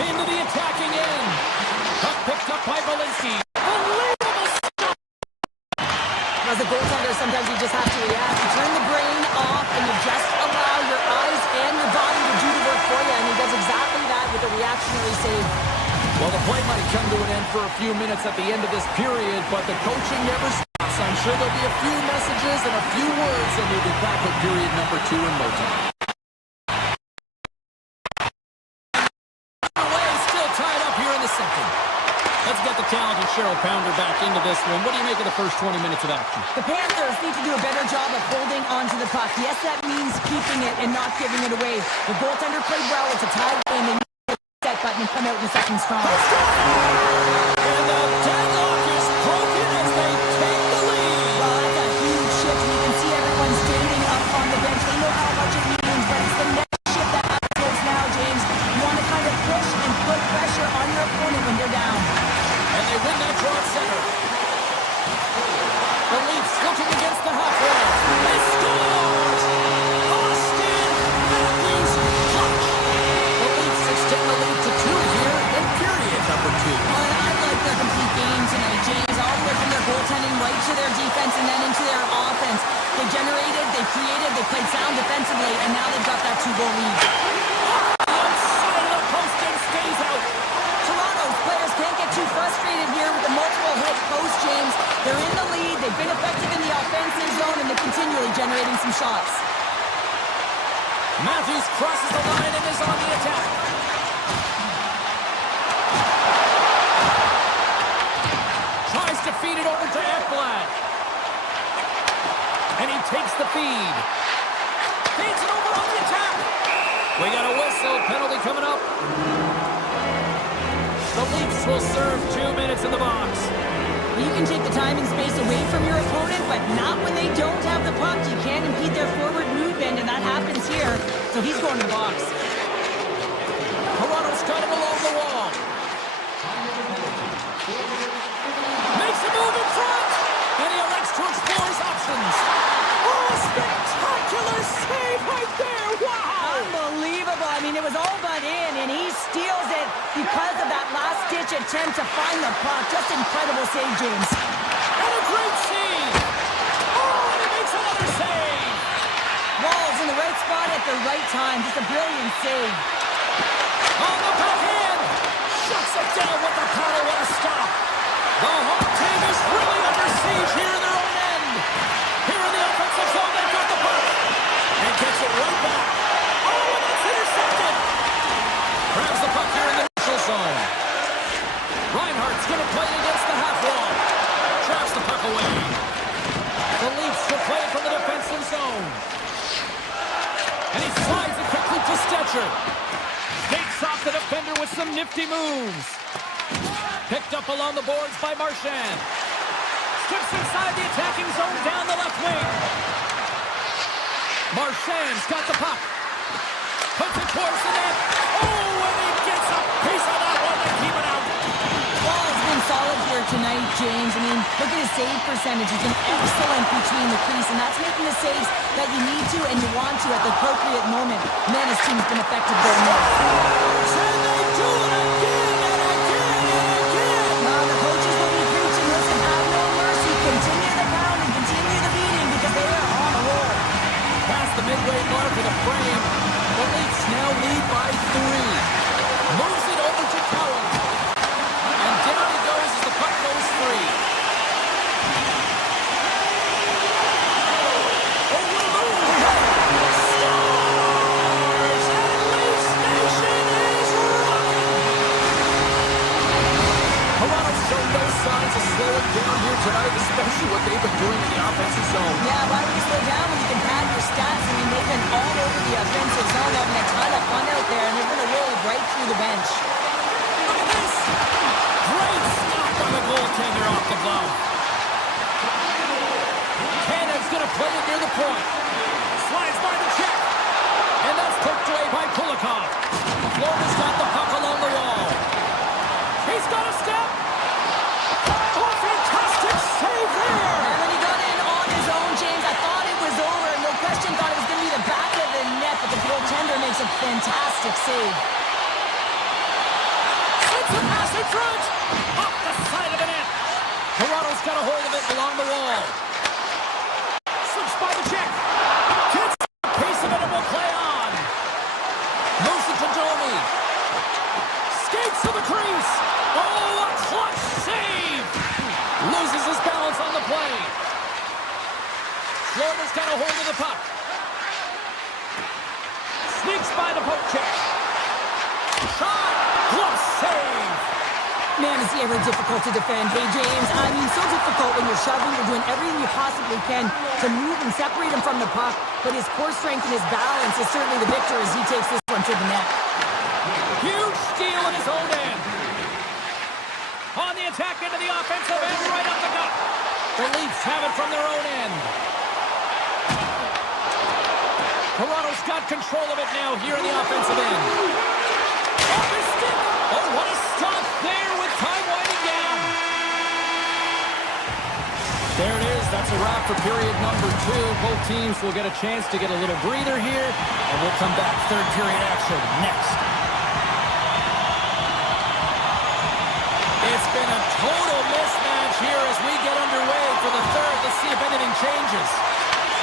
Into the attacking end. Puck picked up by Walensky. Unbelievable stop. As a goaltender, sometimes you just have to react. You turn the brain off and you just allow your eyes and your body to do the work for you. And he does exactly that with a reactionary save. Well, the play might come to an end for a few minutes at the end of this period, but the coaching never stops. I'm sure there'll be a few messages and a few words, and we'll be back with period number 2 in no time. Still tied up here in the second. Let's get the talented Cheryl Pounder back into this one. What do you make of the first 20 minutes of action? The Panthers need to do a better job of holding onto the puck. Yes, that means keeping it and not giving it away. The goaltender played well. It's a tie game. They need to hit the set button and come out in the second strong. And the deadlock is broken as they take the lead. Well, that's a huge shift. You can see everyone standing up on the bench. They know how much it means, but it's the next shift that happens now, James. You want to kind of push and put pressure on your opponent when they're down. And they win that draw at center. The Leafs looking against the half wall. They scores! Austin Matthews clutch. The Leafs extend the lead to 2 here in period number 2. Well, I like their complete game tonight, James. All the way from their goaltending right to their defense and then into their offense. They generated, they created, they played sound defensively, and now they've got that 2-goal lead. Outside of the post and stays out. Toronto's players can't get too frustrated here with the multiple hit post, James. They're in the lead, they've been effective in the offensive zone, and they're continually generating some shots. Matthews crosses the line and is on the attack. Tries to feed it over to Ekblad. And he takes the feed. Feeds it over on the attack. We got a whistle. Penalty coming up. The Leafs will serve 2 minutes in the box. You can take the time and space away from your opponent, but not when they don't have the puck. You can't impede their forward movement, and that happens here. So he's going to the box. Toronto's got him along the wall. Makes a move in front, and he elects to explore his options. Oh, spectacular save right there! Wow! Unbelievable. I mean, it was all but in, and he steals it because of that last-ditch attempt to find the puck. Just incredible save, James. And a great save! Oh, and he makes another save! Wall's in the right spot at the right time. Just a brilliant save. On the backhand! Shuts it down with the paddle. What a stop! The home team is really under siege here in their own end. Here in the offensive zone, they've got the puck. And gets it right back. Oh, and it's intercepted! Grabs the puck here in the neutral zone. Reinhardt's going to play it against the half wall. Traps the puck away. The Leafs will play it from the defensive zone. And he slides it quickly to Stetcher. Takes off the defender with some nifty moves. Picked up along the boards by Marchand. Skips inside the attacking zone down the left wing. He's got the puck. Puts it towards the net. Oh, and he gets a piece of that one to keep it out. Well, it's been solid here tonight, James. I mean, look at his save percentage. He's been excellent between the crease, and that's making the saves that you need to and you want to at the appropriate moment. Man, his team's been effective going there. And they do it again and again and again. Now, the coaches will be preaching, listen, have no mercy. Continue the pounding, continue the beating, because they are on a roll. Past the midway mark of the frame. The Leafs now lead by 3. Moves it over to Cowan. And down he goes as the puck goes free. Oh, what a move! Stars! And Leafs Nation is rocking! Toronto's shown no signs of slowing down here tonight, especially what they've been doing in the offensive zone. Yeah, why would you slow down when you can pad your stats? I mean, they've been all over the offensive zone, having a ton of fun out there, and they're going to roll right through the bench. Look at this! Great stop by the goaltender off the glove. Canada's going to play it near the point. Slides by the check. And that's poked away by Kulikov. Florida's got the puck along the wall. He's got a step. Oh, fantastic save there! And when he got in on his own, James, I thought it was over. No question, thought it was going to be the back of the net, but the goaltender makes a fantastic save. It's a pass in front. Off the side of the net. Toronto's got a hold of it along the wall. Slips by the check. Gets a piece of it and will play on. Moves it to Domi. Skates to the crease. Oh, a clutch save. Loses his balance on the play. Florida's got a hold of the puck. Sneaks by the poke check. Shot. Glove save. Man, is he ever difficult to defend. Hey, James, I mean, so difficult when you're shoving. You're doing everything you possibly can to move and separate him from the puck. But his core strength and his balance is certainly the victor as he takes this one to the net. Huge steal in his own end. On the attack into the offensive end, right up the gut. The Leafs have it from their own end. Toronto's got control of it now here in the offensive end. Off his stick. Oh, what a stop there with time winding down. There it is. That's a wrap for period number 2. Both teams will get a chance to get a little breather here, and we'll come back third period action next. It's been a total mismatch here as we get underway for the third. Let's see if anything changes.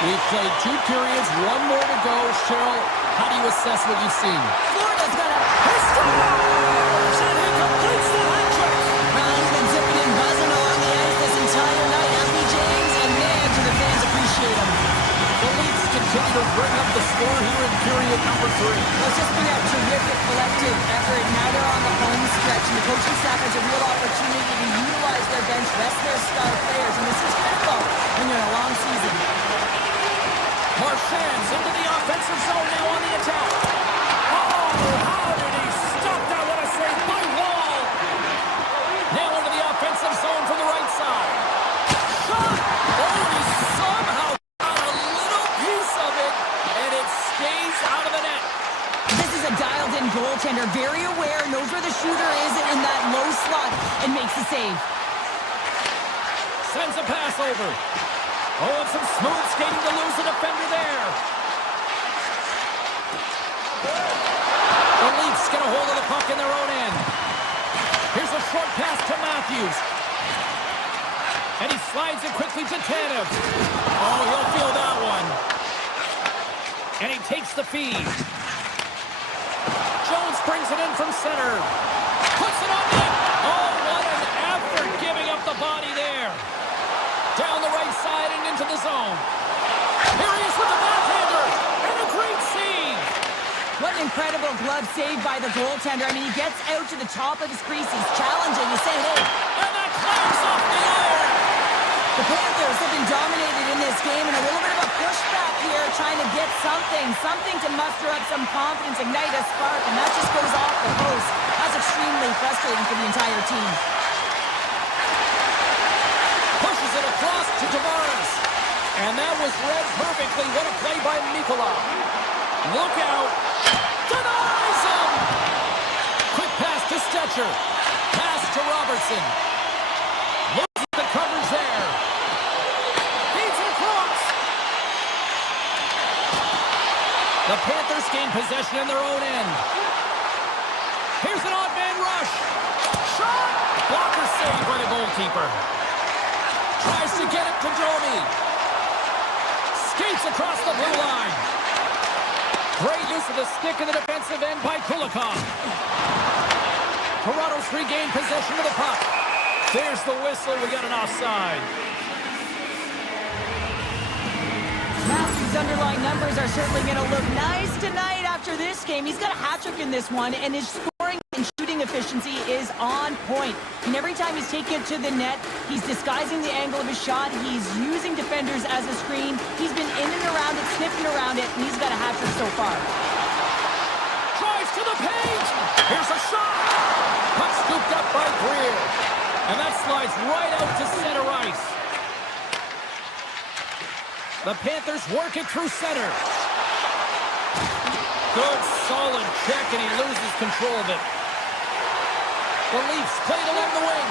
We've played 2 periods, 1 more to go. Cheryl, how do you assess what you've seen? Florida's got a... He scores! And he completes the hat trick! Well, he's been zipping and buzzing along the ice this entire night, hasn't he, James? And man, do the fans appreciate him. The Leafs continue to bring up the score here in period number 3. Well, it's just been a terrific collective effort. Now they're on the home stretch, and the coaching staff has a real opportunity to utilize their bench, rest their star players, and this is critical when you're in a long season. Marchand's into the offensive zone now on the attack. Oh, how did he stop that? What a save by Wall. Now into the offensive zone from the right side. Shot! Oh, he somehow got a little piece of it, and it stays out of the net. This is a dialed-in goaltender, very aware, knows where the shooter is in that low slot, and makes the save. Sends a pass over. Oh, and some smooth skating to lose the defender there. The Leafs get a hold of the puck in their own end. Here's a short pass to Matthews. And he slides it quickly to Tanev. Oh, he'll feel that one. And he takes the feed. Jones brings it in from center. Puts it on net. Oh, what an effort giving up the body there. Down the right side and into the zone. Here he is with the backhander. And a great save. What an incredible glove save by the goaltender. I mean, he gets out to the top of his crease. He's challenging. He's saying, hey. And that climbs off the iron. The Panthers have been dominated in this game, and a little bit of a pushback here, trying to get something to muster up some confidence, ignite a spark, and that just goes off the post. That's extremely frustrating for the entire team. Pushes it across to Tavares. And And that was read perfectly. What a play by Mikkola. Look out. Denies him. Quick pass to Stetcher. Pass to Robertson. Loses the coverage there. Feeds it across. The Panthers gain possession in their own end. Here's an odd man rush. Shot. Blocker saved by the goalkeeper. Tries to get it to Domi. Skates across the blue line. Great use of the stick in the defensive end by Kulikov. Toronto's regained possession of the puck. There's the whistle. We got an offside. Matthew's underlying numbers are certainly going to look nice tonight after this game. He's got a hat trick in this one, and his scoring and shooting efficiency is on point. And every time he's taking it to the net, he's disguising the angle of his shot. He's using defenders as a screen. He's been in and around it, sniffing around it, and he's got a hat trick so far. Drives to the paint. Here's a shot. Puck scooped up by Greer. And that slides right out to center ice. The Panthers work it through center. Good, solid check, and he loses control of it. The Leafs play it along the wing.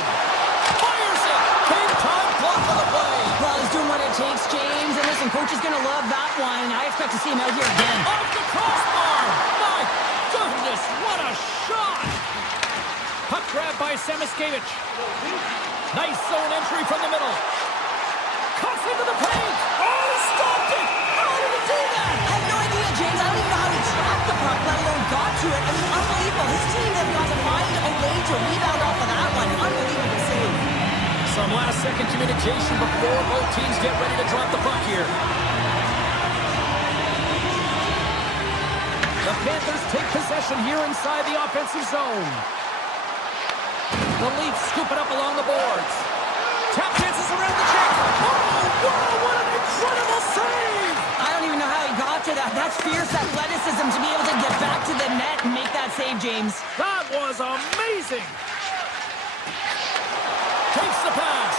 Fires it! Big time block on the play. Well, he's doing what it takes, James. And listen, coach is going to love that one. I expect to see him out here again. Off the crossbar! My goodness, what a shot! Puck grab by Samoskevich. Nice zone entry from the middle. Cuts into the paint! Oh, he stopped it! How did he do that? I have no idea, James. I don't even know how he tracked the puck, let alone got to it. I mean, unbelievable. His team has got to find a way to rebound off of that one. Unbelievable save. Some last-second communication before both teams get ready to drop the puck here. The Panthers take possession here inside the offensive zone. The Leafs scoop it up along the boards. Tap dances around the check. Oh, wow, what an incredible save! I don't even know how he got to that. That's fierce athleticism to be able to get back to the net and make that save, James. That was amazing! Takes the pass.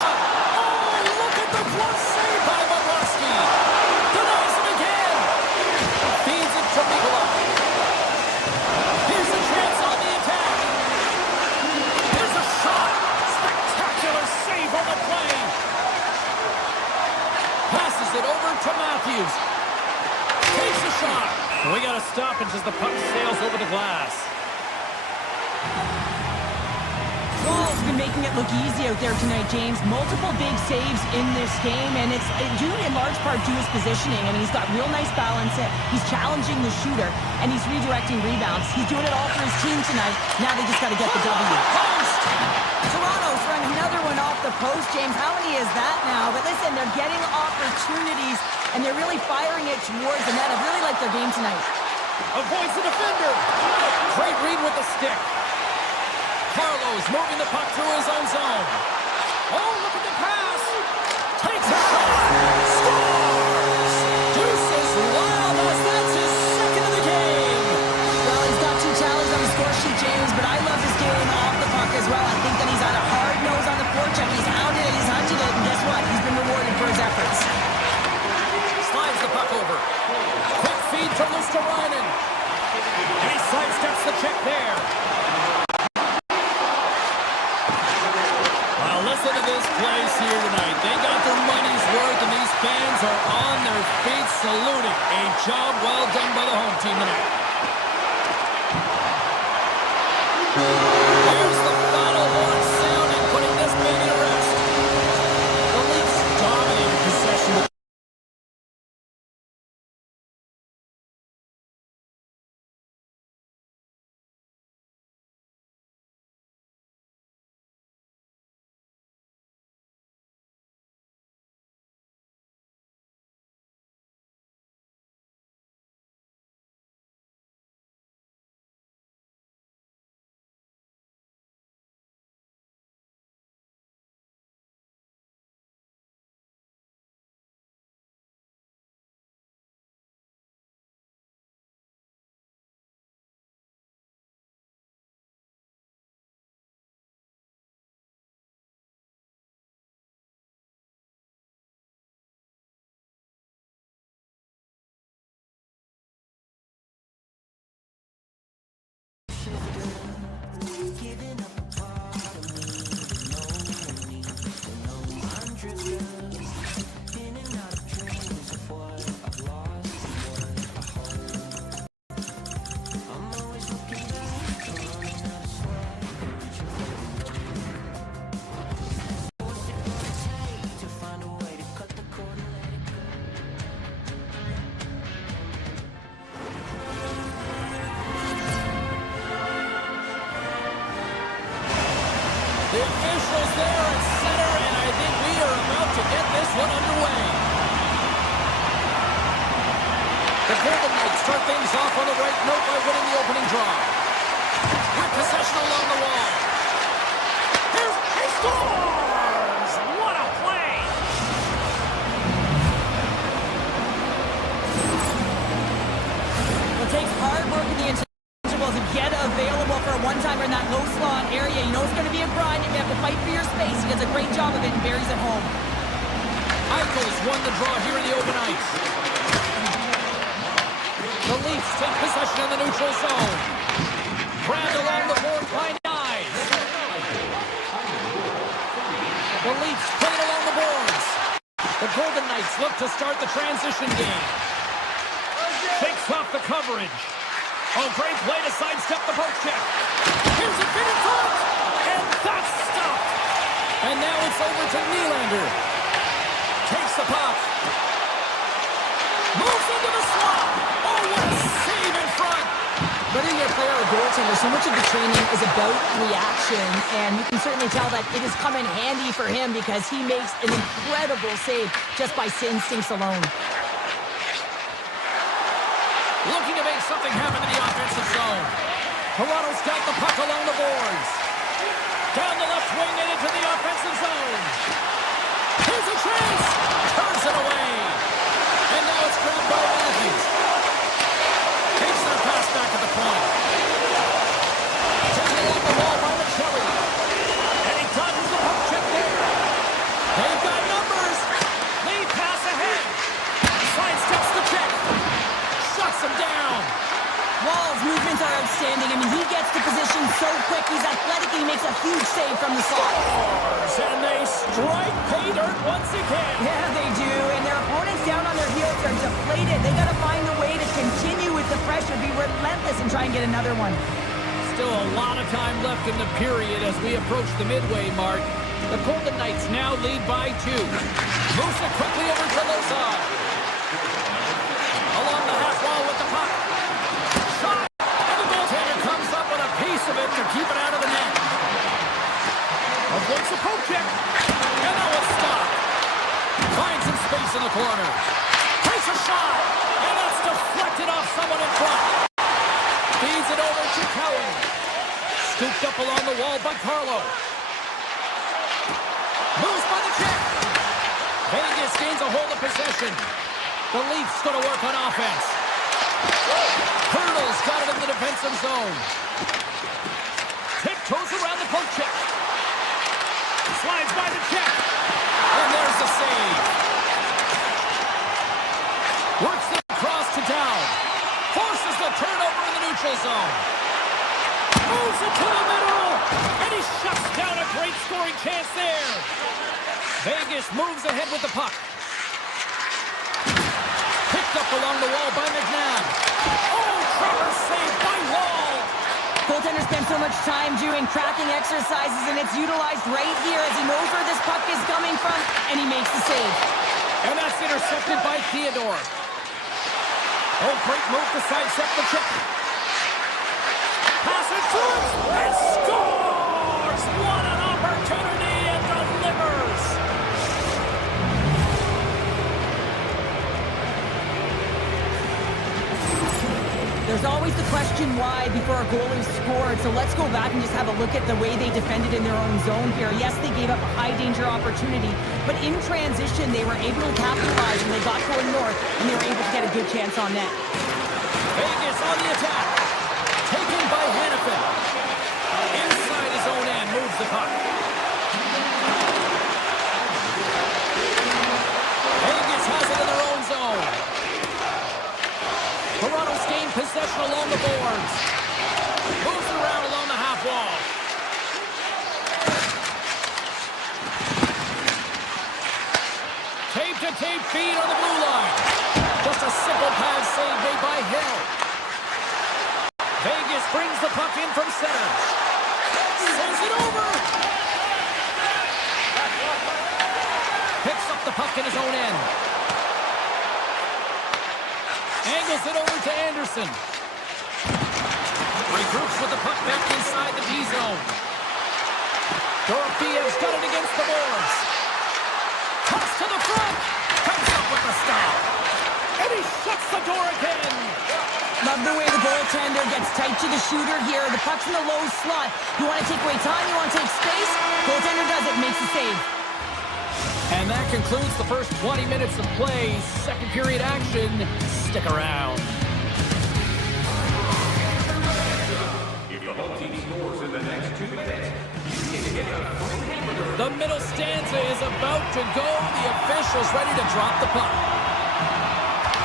Oh, look at the glove save by Bobrovsky. Denies him again. Feeds it to Mikkola. Here's a chance on the attack. Here's a shot. Spectacular save on the play. Passes it over to Matthews. Takes a shot. We got to stop it as the puck sails over the glass. Wall's been making it look easy out there tonight, James. Multiple big saves in this game, and it's due in large part to his positioning. I mean, he's got real nice balance. He's challenging the shooter, and he's redirecting rebounds. He's doing it all for his team tonight. Now they just got to get the W. Post! Toronto's run another one off the post, James. How many is that now? But listen, they're getting opportunities, and they're really firing it towards the net. I really like their game tonight. Avoids the defender. Great read with the stick. Carlo's moving the puck through his own zone. Oh, look at the pass. Takes a shot. Scores! Deuces Lawless. That's his second of the game. Well, he's got 2 tallies on the score sheet, James, but I love his game off the puck as well. I think that he's had a hard nose on the forecheck. He's hounded it, he's hunted it, and guess what? He's been rewarded for his efforts. Slides the puck over. Quick feed to Luosterainen. And he sidesteps the check there. Well, listen to this place here tonight. They got their money's worth, and these fans are on their feet saluting. A job well done by the home team tonight. start things off on the right note by winning the opening draw. With possession along the wall. He scores! What a play! It takes hard work in the intangibles to get available for a one-timer in that low slot area. You know it's going to be a grind if you have to fight for your space. He does a great job of it and buries it home. Eichels won the draw here in the open ice. The Leafs take possession in the neutral zone. Grabbed along the board by Knies. The Leafs play it along the boards. The Golden Knights look to start the transition game. Takes off the coverage. Oh, great play to sidestep the poke check. Here's a fit in front. And that's stopped. And now it's over to Nylander. Takes the puck. Moves into the slot. Oh, what a save in front. Whether you're a player or a goaltender, so much of the training is about reaction, and you can certainly tell that it has come in handy for him because he makes an incredible save just by instincts alone. Looking to make something happen in the offensive zone. Toronto's got the puck along the boards. Down the left wing and into the offensive zone. Here's a chance. Turns it away. And now it's grabbed by Matthews. Takes that pass back at the point. Taking along the wall by McKelly. And he dodges the puck check there. They've got numbers. Lead pass ahead. Sidesteps the check. Shuts him down. Wall's movements are outstanding. I mean, he gets to position so quick. He's athletic and he makes a huge save from the slot. And they strike pay dirt once again. Yeah, they do. And their opponents down on their heels are deflated. They got to find a way to continue with the pressure, be relentless, and try and get another one. Still a lot of time left in the period as we approach the midway mark. The Golden Knights now lead by 2. Moves it quickly over to Lozon. Along the half wall with the puck. Shot. And the goaltender comes up with a piece of it to keep it out of the net. Avoids the poke check. And now it's stopped. Finds some space in the corner. Takes a shot. And that's deflected off someone in front. Feeds it over to Cowan. Scooped up along the wall by Carlo. Moves by the check. Vegas gains a hold of possession. The Leafs go to work on offense. Hurdles got it in the defensive zone. Tiptoes around the poke check. Slides by the check. And there's the save. Works it across to Down. Forces the turnover in the neutral zone. Moves it to the middle. And he shuts down a great scoring chance there. Vegas moves ahead with the puck. Picked up along the wall by McNabb. Oh, clever save by Wall. Goaltender spends so much time doing tracking exercises, and it's utilized right here as he knows where this puck is coming from, and he makes the save. And that's intercepted by Theodore. Oh, great move to sidestep the check. Pass it through and scores! What an opportunity and delivers! There's always the question why before a goal is scored, so let's go back and just have a look at the way they defended in their own zone here. Yes, they gave up a high-danger opportunity, but in transition, they were able to capitalize when they got going north, and they were able to get a good chance on net. Vegas on the attack. Taken by Hannafin. Inside his own end, moves the puck. Vegas has it in their own zone. Toronto's gained possession along the boards. Moves it around along the half wall. Tape-to-tape feed on the blue line. Just a simple pass save made by Hill. Vegas brings the puck in from center. Sends it over. Picks up the puck in his own end. Angles it over to Anderson. Regroups with the puck back inside the D-zone. Dorofiev's got it against the boards. Cuts to the front. Comes up with the stop. And he shuts the door again. Love the way the goaltender gets tight to the shooter here. The puck's in the low slot. You want to take away time, you want to take space. Goaltender does it, makes the save. And that concludes the first 20 minutes of play. Second period action. Stick around. If the home team scores in the next 2 minutes, you get to get a free hamburger. The middle stanza is about to go. The officials ready to drop the puck.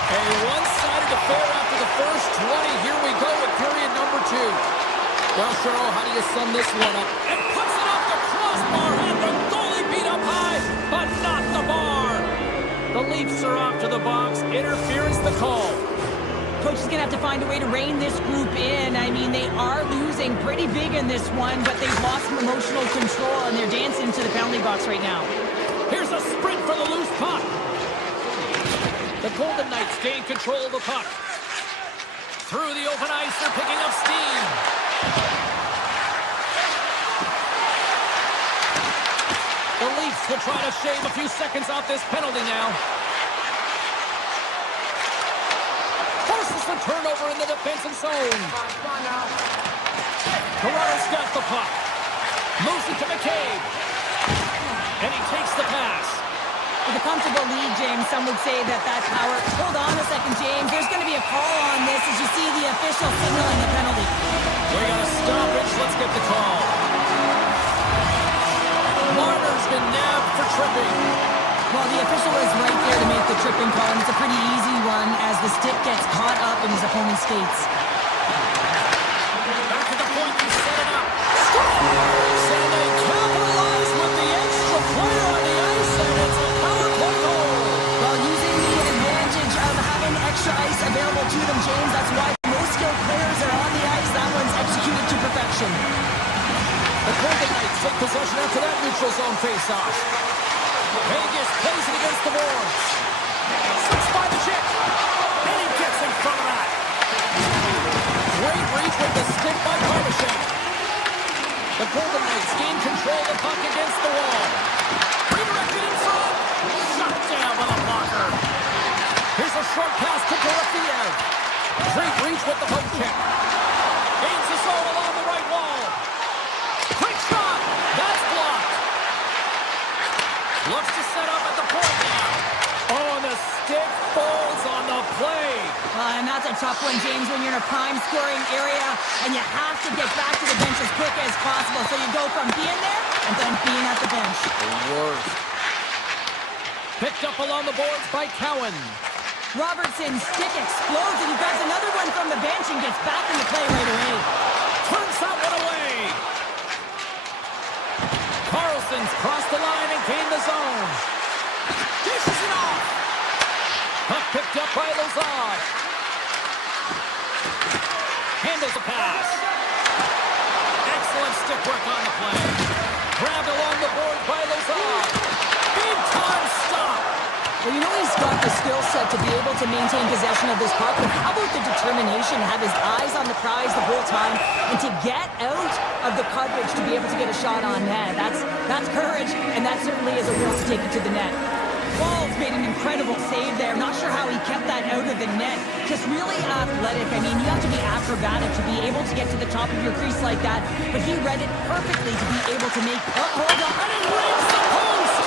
A one-sided affair after the first 20. Here we go with period number 2. Well, Cheryl, how do you sum this one up? And puts it up the crossbar, and the goalie beat up high, but not the bar. The Leafs are off to the box. Interference the call. Coach is going to have to find a way to rein this group in. I mean, they are losing pretty big in this one, but they've lost some emotional control, and they're dancing to the penalty box right now. Here's a sprint for the loose puck. The Golden Knights gain control of the puck. Through the open ice, they're picking up steam. The Leafs will try to shave a few seconds off this penalty now. Forces the turnover in the defensive zone. Toronto's got the puck. Moves it to McCabe. And he takes the pass. With a comfortable lead, James, some would say that that's power. Hold on a second, James. There's going to be a call on this as you see the official signaling the penalty. We got a stoppage. Let's get the call. Marner's been nabbed for tripping. Well, the official is right there to make the tripping call, and it's a pretty easy one as the stick gets caught up in his opponent's skates. Back to the point, he set it up. Scores! And they capitalize with the extra player on the ice, and it's a power play goal. While using the advantage of having extra ice available to them, James, that's why most skilled players are on the ice. That one's executed to perfection. The Golden Knights take possession after that neutral zone face-off. Vegas plays it against the boards. Slips by the chick. And he gets in front of that. Great reach with the stick by Barbashev. The Golden Knights gain control of the puck against the wall. Redirected in front. Shot down by the blocker. Here's a short pass to Dorofeev. Great reach with the hook check. Gains the zone along the right wall. Quick shot. That's blocked. Looks to set up at the point now. Oh, and the stick falls on the play. And that's a tough one, James, when you're in a prime scoring area and you have to get back to the bench as quick as possible. So you go from being there and then being at the bench. The worst. Picked up along the boards by Cowan. Robertson's stick explodes and he grabs another one from the bench and gets back into play right away. Turns that one away. Carlson's crossed the line and gained the zone. Dishes it off. Puck picked up by Lazard. Handles the pass. Excellent stick work on the play. Grabbed along the board by Lazard. Big time stop. Well, you know he's got the skill set to be able to maintain possession of this puck, but how about the determination to have his eyes on the prize the whole time and to get out of the coverage to be able to get a shot on net? That's courage, and that certainly is a will to take it to the net. Walls made an incredible save there. Not sure how he kept that out of the net. Just really athletic. I mean, you have to be acrobatic to be able to get to the top of your crease like that, but he read it perfectly to be able to make... Oh, hold on. And he rings the post.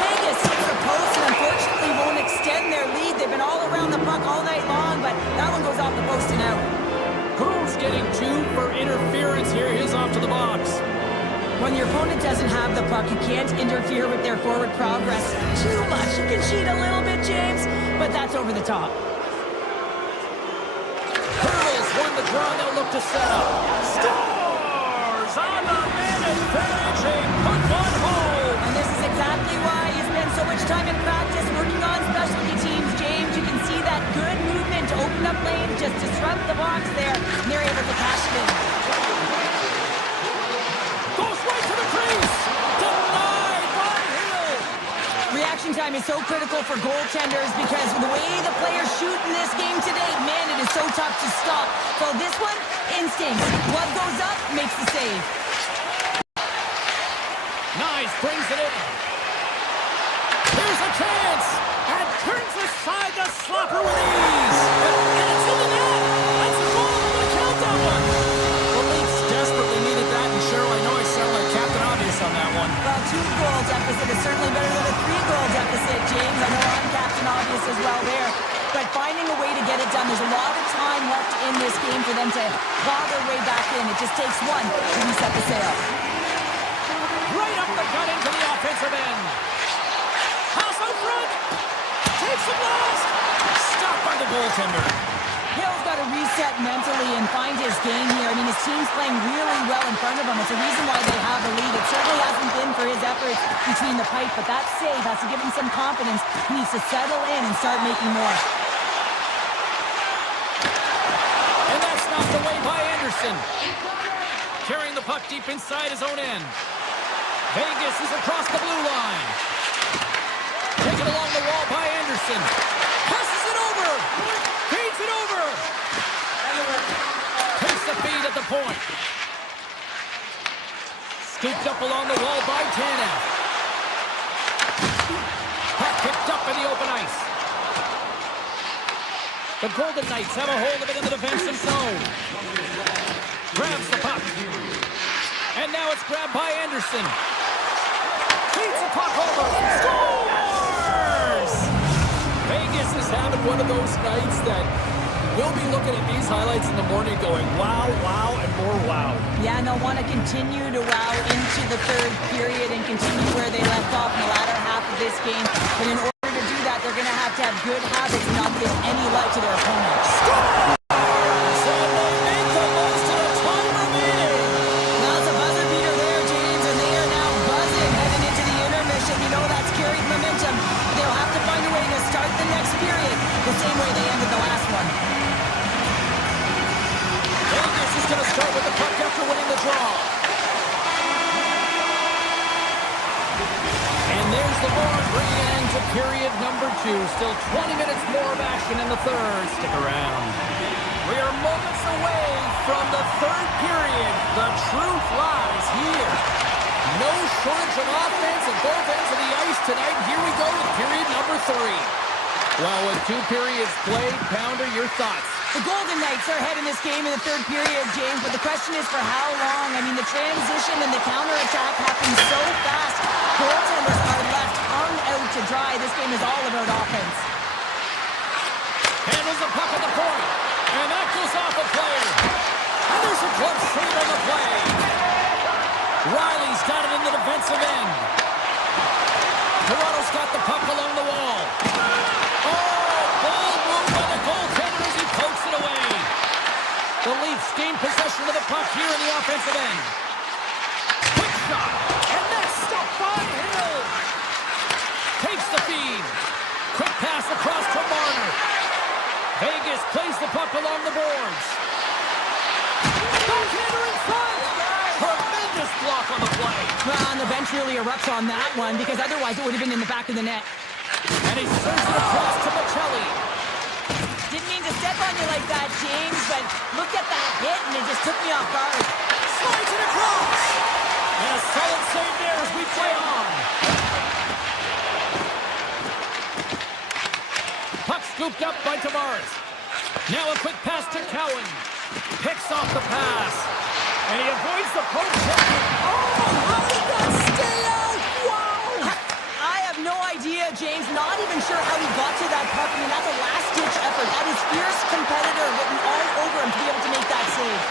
Vegas hits the post and unfortunately won't extend their lead. They've been all around the puck all night long, but that one goes off the post and out. Cruz getting 2 for interference here. He's off to the box. When your opponent doesn't have the puck, you can't interfere with their forward progress too much. You can cheat a little bit, James, but that's over the top. Hurdles won the draw. They'll look to set up. Scores on the man advantage. They put one home. And this is exactly why you spend so much time in practice working on specialty teams, James. You can see that good movement to open up lanes, just disrupt the box there, and they're able to cash it in. Goes right to the crease. Denied by Hill. Reaction time is so critical for goaltenders because the way the players shoot in this game today, man, it is so tough to stop. So this one, instincts. Glove goes up, makes the save. Nice, brings it in. Here's a chance. And turns aside the slapper with ease. And it's in the net. time for them to claw their way back in. It just takes one to reset the sail. Right up the gut into the offensive end. Pass out front. Takes the blast. Stopped by the goaltender. Hill's got to reset mentally and find his game here. I mean, his team's playing really well in front of him. It's a reason why they have the lead. It certainly hasn't been for his efforts between the pipe, but that save has to give him some confidence. He needs to settle in and start making more. And that's knocked away by Anderson. Carrying the puck deep inside his own end. Vegas is across the blue line. Taken along the wall by Anderson. Passes it over. Feeds it over. Takes the feed at the point. Scooped up along the wall by Tanev. Puck picked up in the open ice. The Golden Knights have a hold of it in the defensive zone. Grabs the puck. And now it's grabbed by Anderson. Feeds the puck over. Scores! Vegas is having one of those nights that we'll be looking at these highlights in the morning going, wow, wow, and more wow. Yeah, and they'll want to continue to wow into the third period and continue where they left off in the latter half of this game. But in order to do that, they're going to have good habits and not give any light to their opponents. Scores! And they make the most of the time remaining. Now it's a buzzer beater there, James, and they are now buzzing heading into the intermission. You know that's carried momentum. They'll have to find a way to start the next period the same way they ended the last one. Vegas is going to start with the puck after winning the draw. And there's the board bringing an end to period number 2. Still 20 minutes more of action in the third. Stick around. We are moments away from the third period. The truth lies here. No shortage of offense at both ends of the ice tonight. Here we go with period number 3. Well, with 2 periods played, Pounder, your thoughts? The Golden Knights are ahead in this game in the third period, James, but the question is for how long? I mean, the transition and the counterattack happen so fast. Goaltenders are left hung out to dry. This game is all about offense. Handles the puck at the point, and that goes off a player. And there's a glove save on the play. Riley's got it in the defensive end. Toronto's got the puck along the wall. Ball moved by the goaltender as he pokes it away. The Leafs gain possession of the puck here in the offensive end. Quick shot, and that's stopped by Hill. Takes the feed. Quick pass across to Marner. Vegas plays the puck along the boards. Goaltender in front. Tremendous block on the play. Well, and the bench really erupts on that one because otherwise it would have been in the back of the net. And he serves it across to Michelli. Didn't mean to step on you like that, James, but look at that hit and it just took me off guard. Slides it across. And a solid save there as we play on. Puck scooped up by Tavares. Now a quick pass to Cowan. Picks off the pass. And he avoids the poke check. Oh, how did that stay out? Wow. I have no idea, James. Not even sure how he got to that puck. I mean, that's a last-ditch effort. That is fierce competitor written all over him to be able to make that save.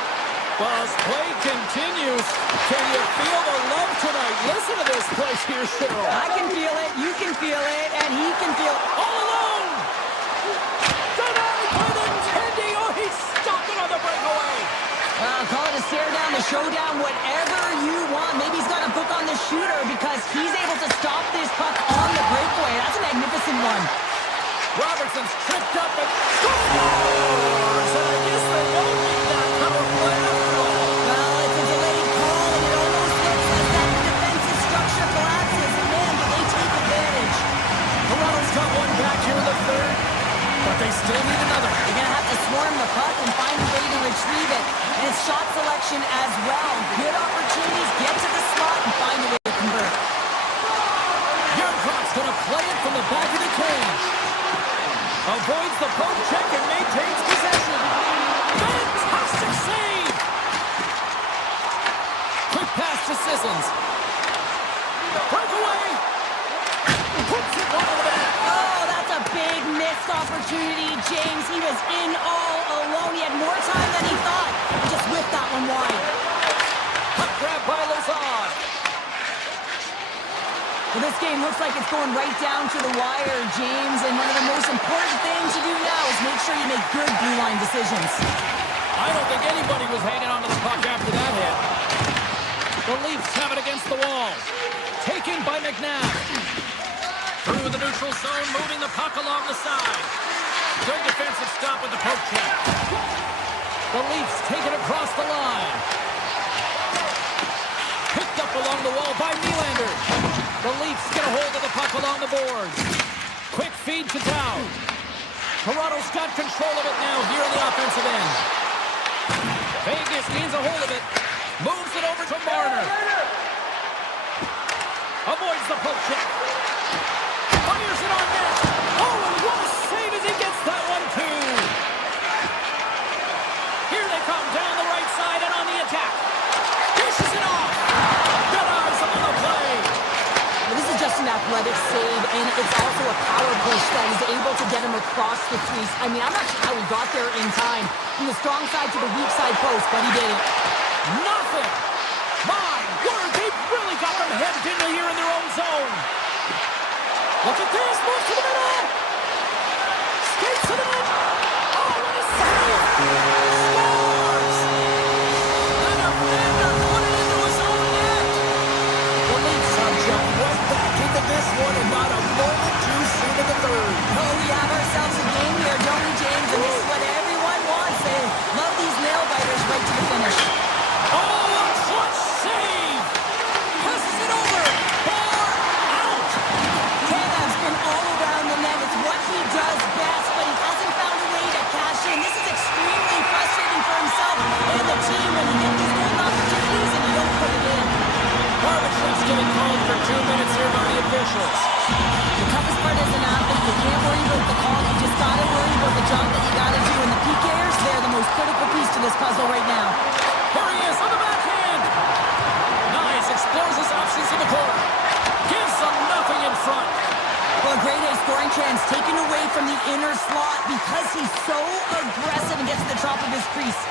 Well, as play continues, can you feel the love tonight? Listen to this place here, Cheryl. I can feel it, you can feel it, and he can feel it. All alone! Denied by the Tendy! Oh, he stopped it on the breakaway! Call it a stare down, a showdown, whatever you want. Maybe he's got a book on the shooter because he's able to stop this puck on the breakaway. That's a magnificent one. Robertson's tripped up and scores! And I guess they don't need that cover play after all. Well, it's a delayed call, and it almost looks as that defensive structure collapses. And man, do they take advantage. Toronto's got one back here in the third, but they still need another. They're going to have to swarm the puck and find a way to retrieve it. And it's shot selection as well. Good opportunities, get to the slot and find a way to convert. Yarncroft's going to play it from the back of the cage. Avoids the poke check and maintains possession. Fantastic save! Quick pass to Sissons. Breakaway! Puts it wide of the net. Oh, that's a big miss missed opportunity. James, he was in all alone. He had more time than he thought. He just whipped that one wide. Puck grab by Lazard. Well, this game looks like it's going right down to the wire, James, and one of the most important things to do now is make sure you make good blue line decisions. I don't think anybody was hanging on to the puck after that hit. The Leafs have it against the wall. Taken by McNabb. Through the neutral zone, moving the puck along the side. Good defensive stop with the poke check. The Leafs take it across the line. Picked up along the wall by Nylander. The Leafs get a hold of the puck along the boards. Quick feed to Dow. Toronto's got control of it now here in the offensive end. Vegas gains a hold of it. Moves it over to Marner. Avoids the poke check. Fires it on net. Oh, and what a save as he gets that one, too. Here they come down the right side and on the attack. Dishes it off. Good eyes on the play. Well, this is just an athletic save, and it's also a power push that is able to get him across the crease. I mean, I'm not sure how he got there in time. From the strong side to the weak side post, but he did it. Nothing. My word, they've really got them headed into here in their own zone. Look at this. Moves to the middle. Skates to the net. Oh, what a save. Scores. And a defender put it into his own net. The Leafs have jumped right back into this one and not a moment too soon in the third. Oh, we have ourselves a game here, don't we, James? And this is what everyone wants. They love these nail biters right to the finish. Oh, a clutch save. Passes it over. Far out. Kev's been all around the net. It's what he does best, but he hasn't found a way to cash in. This is extremely frustrating for himself and the team when you get these golden opportunities and you don't put it in. Barbashev getting called for 2 minutes here by the officials. The toughest part as an athlete, you can't worry about the call. You just got to worry about the job that you got to do. And the PKers, they're the most critical piece to this puzzle right now. Here he is on the backhand. Nice, explores his options in the corner. Gives them nothing in front. Well, a great A scoring chance taken away from the inner slot because he's so aggressive and gets to the top of his crease.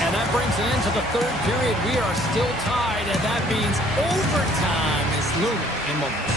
And that brings an end to the third period. We are still tied, and that means overtime is looming in moments.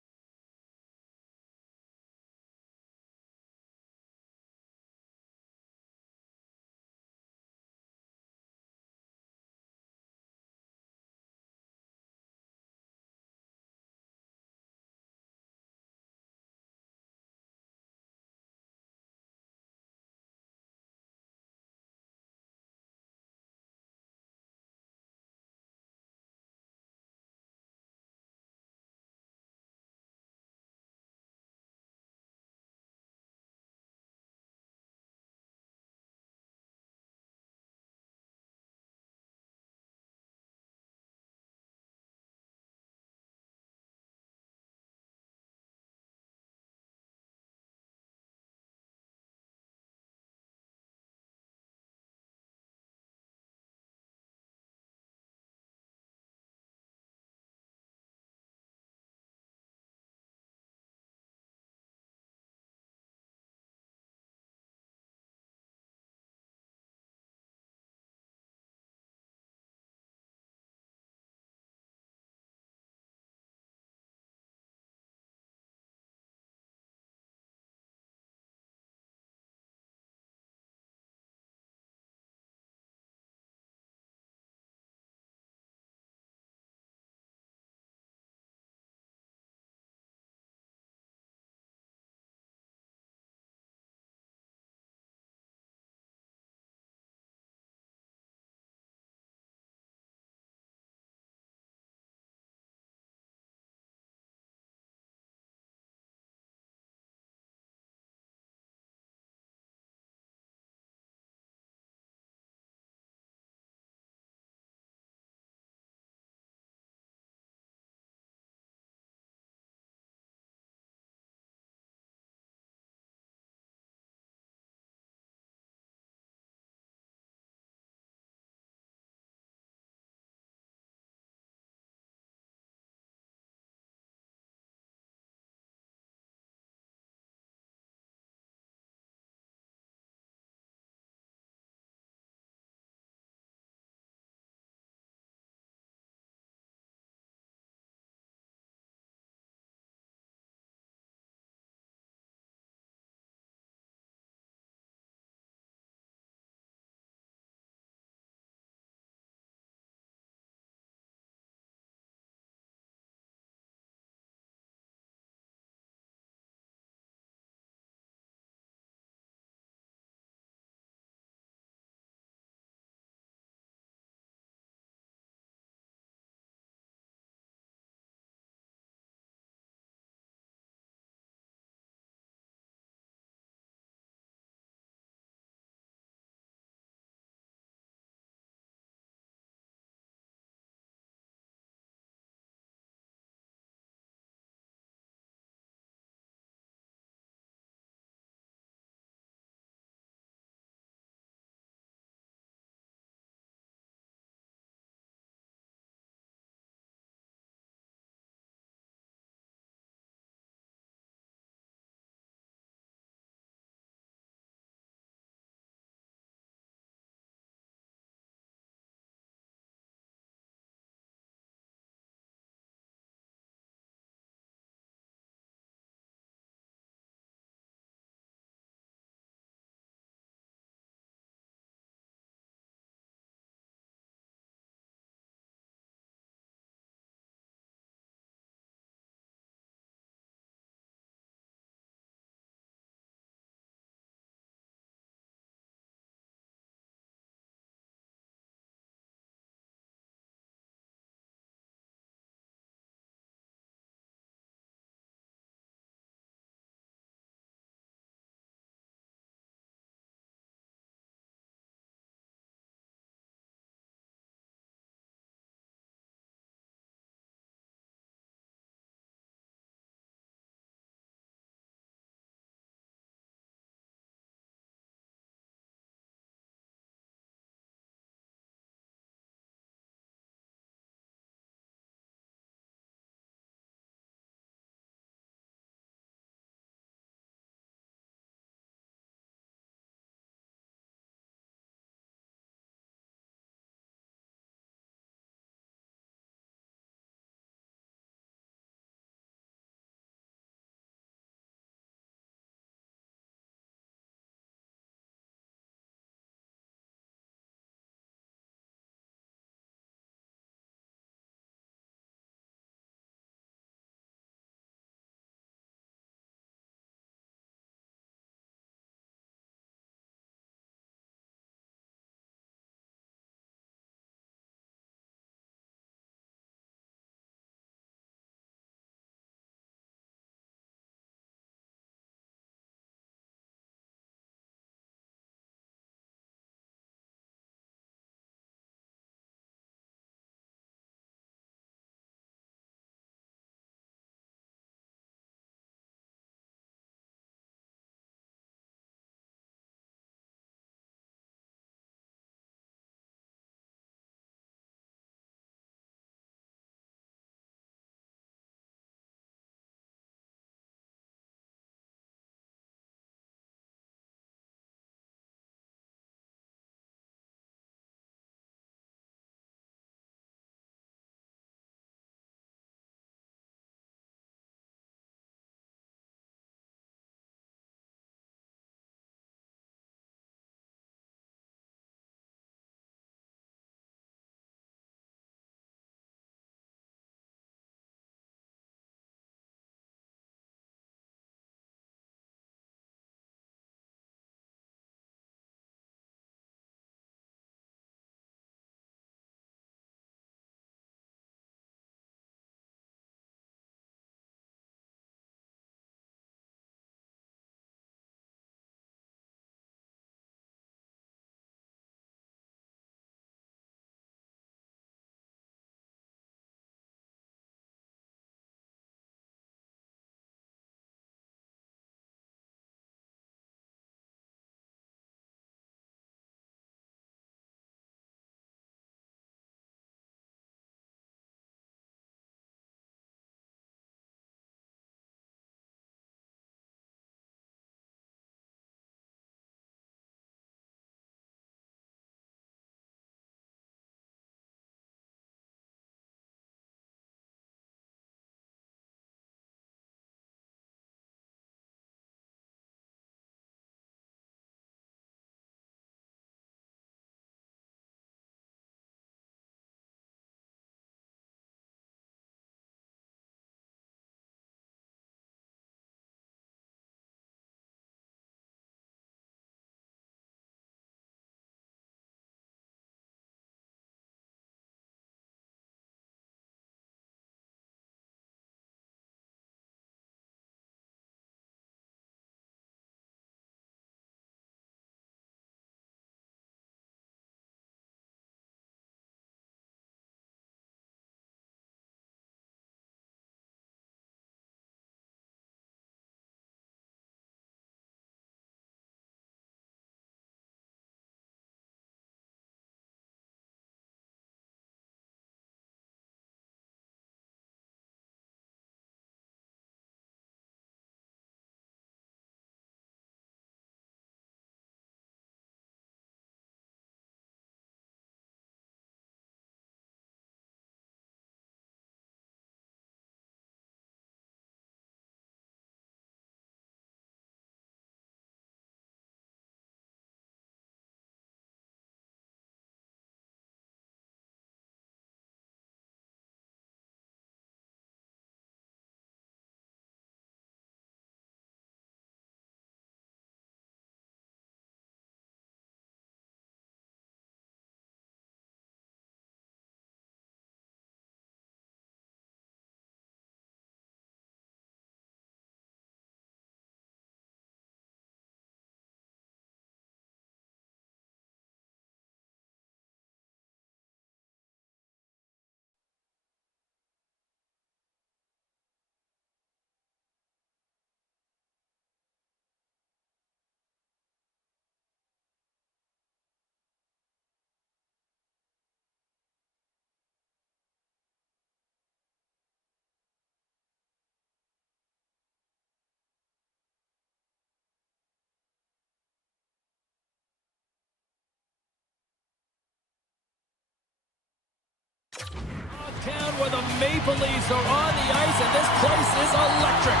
where the Maple Leafs are on the ice, and this place is electric.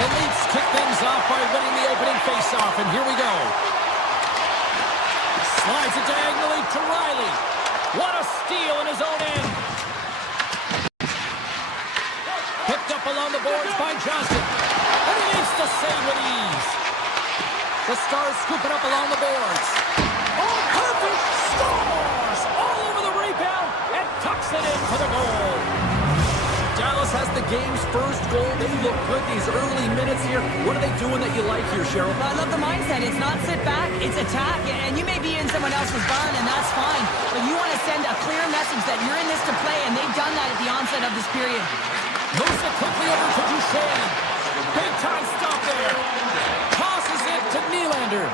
The Leafs kick things off by winning the opening faceoff, and here we go. Slides it diagonally to Riley. What a steal in his own end. Picked up along the boards by Johnson. And he makes the save with ease. The Stars scoop it up along the boards. Oh, perfect! Scores! All over the rebound and tucks it in for the goal. Dallas has the game's first goal. They look good these early minutes here. What are they doing that you like here, Cheryl? Well, I love the mindset. It's not sit back, it's attack. And you may be in someone else's barn, and that's fine. But you want to send a clear message that you're in this to play, and they've done that at the onset of this period. Moves it quickly over to Duchesne. Big time stop there. Tosses it to Nylander.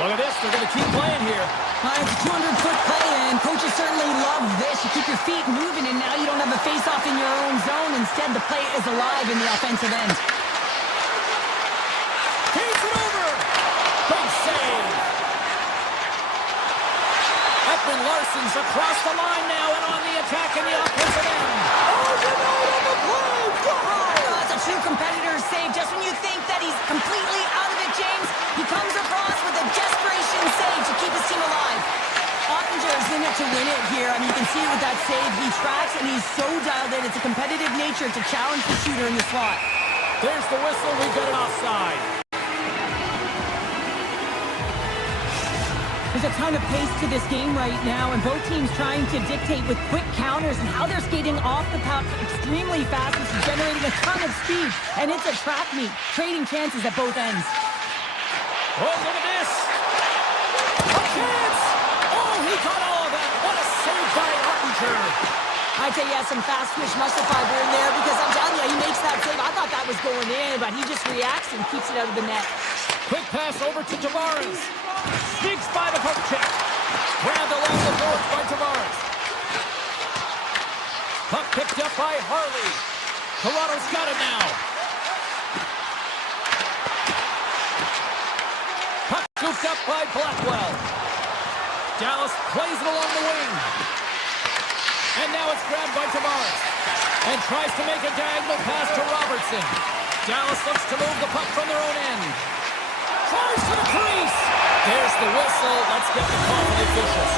Look at this. They're going to keep playing here. It's a 200-foot play, and coaches certainly love this. You keep your feet moving, and now you don't have a face-off in your own zone. Instead, the play is alive in the offensive end. Takes it over. Big save. Ekman Larsson's across the line now and on the attack in the offensive end. Oh, denied on the play. That's a true competitor's save. Just when you think that he's completely out of it, James, he comes across with a desperation save to keep his team alive. Ottinger's in it to win it here. I mean, you can see it with that save. He tracks, and he's so dialed in. It's a competitive nature to challenge the shooter in the slot. There's the whistle. We've got it offside. There's a ton of pace to this game right now, and both teams trying to dictate with quick counters and how they're skating off the puck extremely fast, which is generating a ton of speed. And it's a track meet, trading chances at both ends. Oh, look at this. A chance. Oh, he got all of that. What a save by Ottinger. I'd say he has some fast twitch muscle fiber in there, because I'm telling you, he makes that save. I thought that was going in, but he just reacts and keeps it out of the net. Quick pass over to Tavares. Sneaks by the poke check. Grabbed along the boards by Tavares. Puck picked up by Harley. Toronto's got it now. Puck scooped up by Blackwell. Dallas plays it along the wing. And now it's grabbed by Tavares. And tries to make a diagonal pass to Robertson. Dallas looks to move the puck from their own end. Tries to the crease. There's the whistle. Let's get the call from the officials.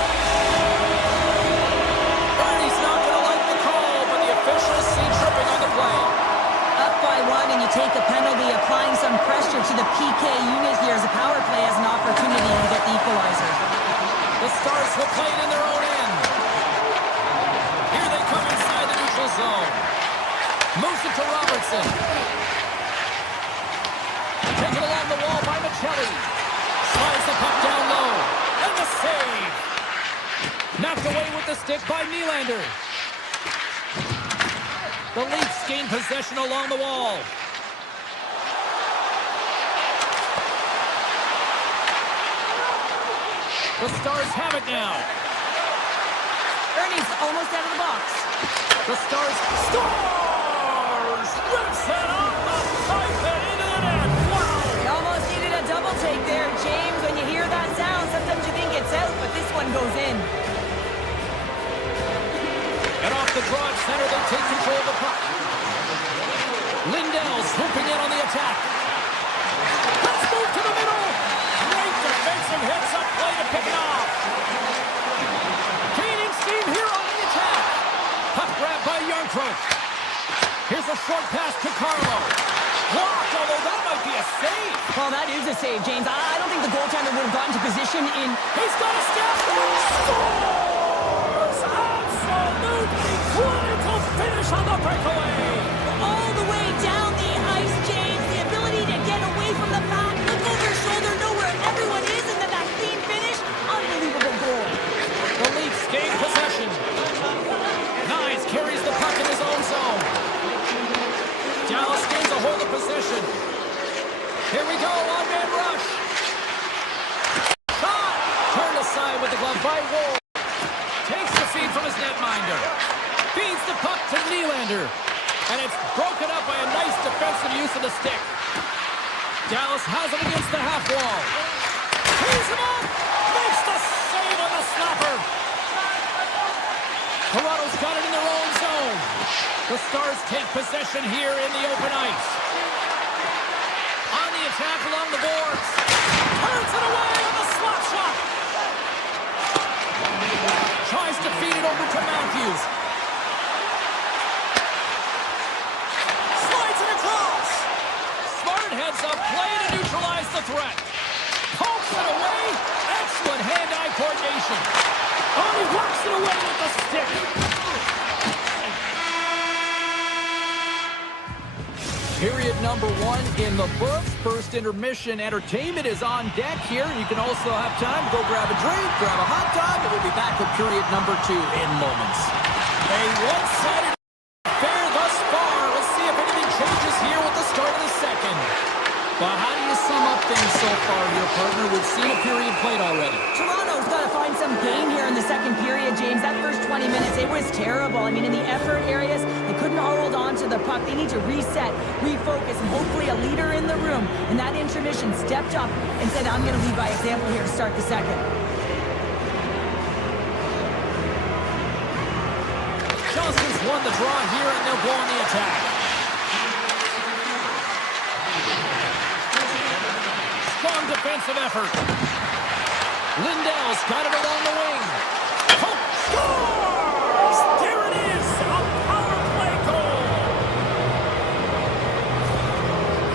Bernie's not going to like the call, but the officials see tripping on the play. Up by one, and you take a penalty, applying some pressure to the PK unit here as the power play has an opportunity to get the equalizer. The Stars will play it in their own end. Here they come inside the neutral zone. Moves it to Robertson. Taken along the wall by Michelli. Slides the puck down low. And the save. Knocked away with the stick by Nylander. The Leafs gain possession along the wall. The Stars have it now. Ernie's almost out of the box. The Stars rips it off the pipe and into the net. Wow! They almost needed a double take there, James. When you hear that sound, sometimes you think it's out, but this one goes in. And off the broad center, they take control of the puck. Lindell swooping in on the attack. Let's move to the middle. Great defensive hits up play to pick it off. Gaining steam here on the attack. Puck grabbed by Yarncroke. Here's a short pass to Carlo. Blocked, although that might be a save. Well, that is a save, James. I don't think the goaltender would have gotten to position in... He's got a step. Scores! Absolutely clinical finish on the breakaway. all the way down the ice, James. The ability to get away from the pack, look over his shoulder, know where everyone is, and then that clean finish. Unbelievable goal. The Leafs gain possession. Nyes carries the puck in his own zone. Dallas gains a hold of possession. Here we go, one-man rush. Shot! Turned aside with the glove by Woll. Takes the feed from his netminder. Feeds the puck to Nylander. And it's broken up by a nice defensive use of the stick. Dallas has it against the half wall. Tees him up! Makes the save on the slapper. Toronto's got it in their own zone. The Stars take possession here in the open ice. On the attack along the boards. Turns it away on the slap shot. Tries to feed it over to Matthews. Slides it across. Smart heads up play to neutralize the threat. Pokes it away. Excellent hand-eye coordination. Oh, he works it away with the stick. Period number 1 in the books. First intermission entertainment is on deck here. You can also have time to go grab a drink, grab a hot dog, and we'll be back with period number 2 in moments. A one-sided affair thus far. Let's see if anything changes here with the start of the second. Well, how do you sum up things so far here, partner? We've seen a period played already. Toronto's got to find some game here in the second period, James. That first 20 minutes, it was terrible. I mean, in the effort areas, they couldn't hold on to the puck. They need to reset, refocus, and hopefully a leader in the room in that intermission stepped up and said, I'm going to lead by example here to start the second. Johnson's won the draw here, and they'll go on the attack. Strong defensive effort. Lindell's got it along the wing. Hope scores! There it is! A power play goal!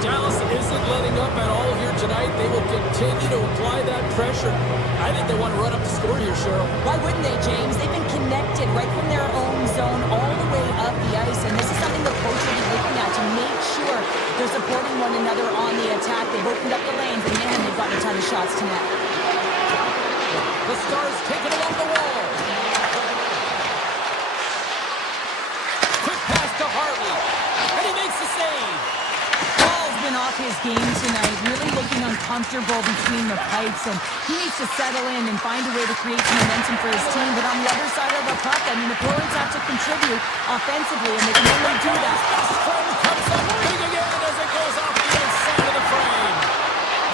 Dallas isn't letting up at all here tonight. They will continue to apply that pressure. I think they want to run up the score here, Cheryl. Why wouldn't they, James? They've been connected right from their own zone all the way up the ice, and this is something the coach will be looking at to make sure they're supporting one another on the attack. They've opened up the lanes, and man, they've got a ton of shots to net. The Stars take it along the wall. Quick pass to Hartley, and he makes the save. Paul's been off his game tonight, really looking uncomfortable between the pipes, and he needs to settle in and find a way to create some momentum for his team. But on the other side of the puck, I mean, the Bruins have to contribute offensively, and they can only do that. Strong comes up big again as it goes off the inside of the frame.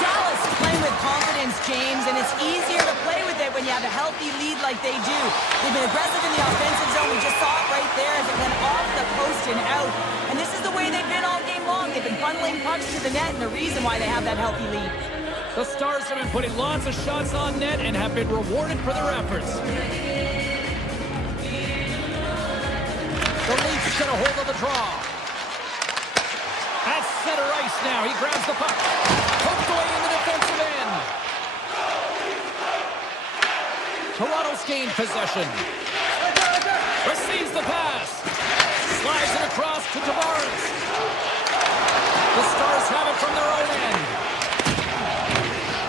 Dallas playing with confidence, James, and it's easier to play with it when you have a healthy lead like they do. They've been aggressive in the offensive zone. We just saw it right there as it went off the post and out. And this is the way they've been all game long. They've been funneling pucks to the net, and the reason why they have that healthy lead. The Stars have been putting lots of shots on net and have been rewarded for their efforts. The Leafs get a hold of the draw. At center ice now. He grabs the puck. Poked away in the defensive end. Toronto's gained possession. Receives the pass. Slides it across to Tavares. The Stars have it from their own end.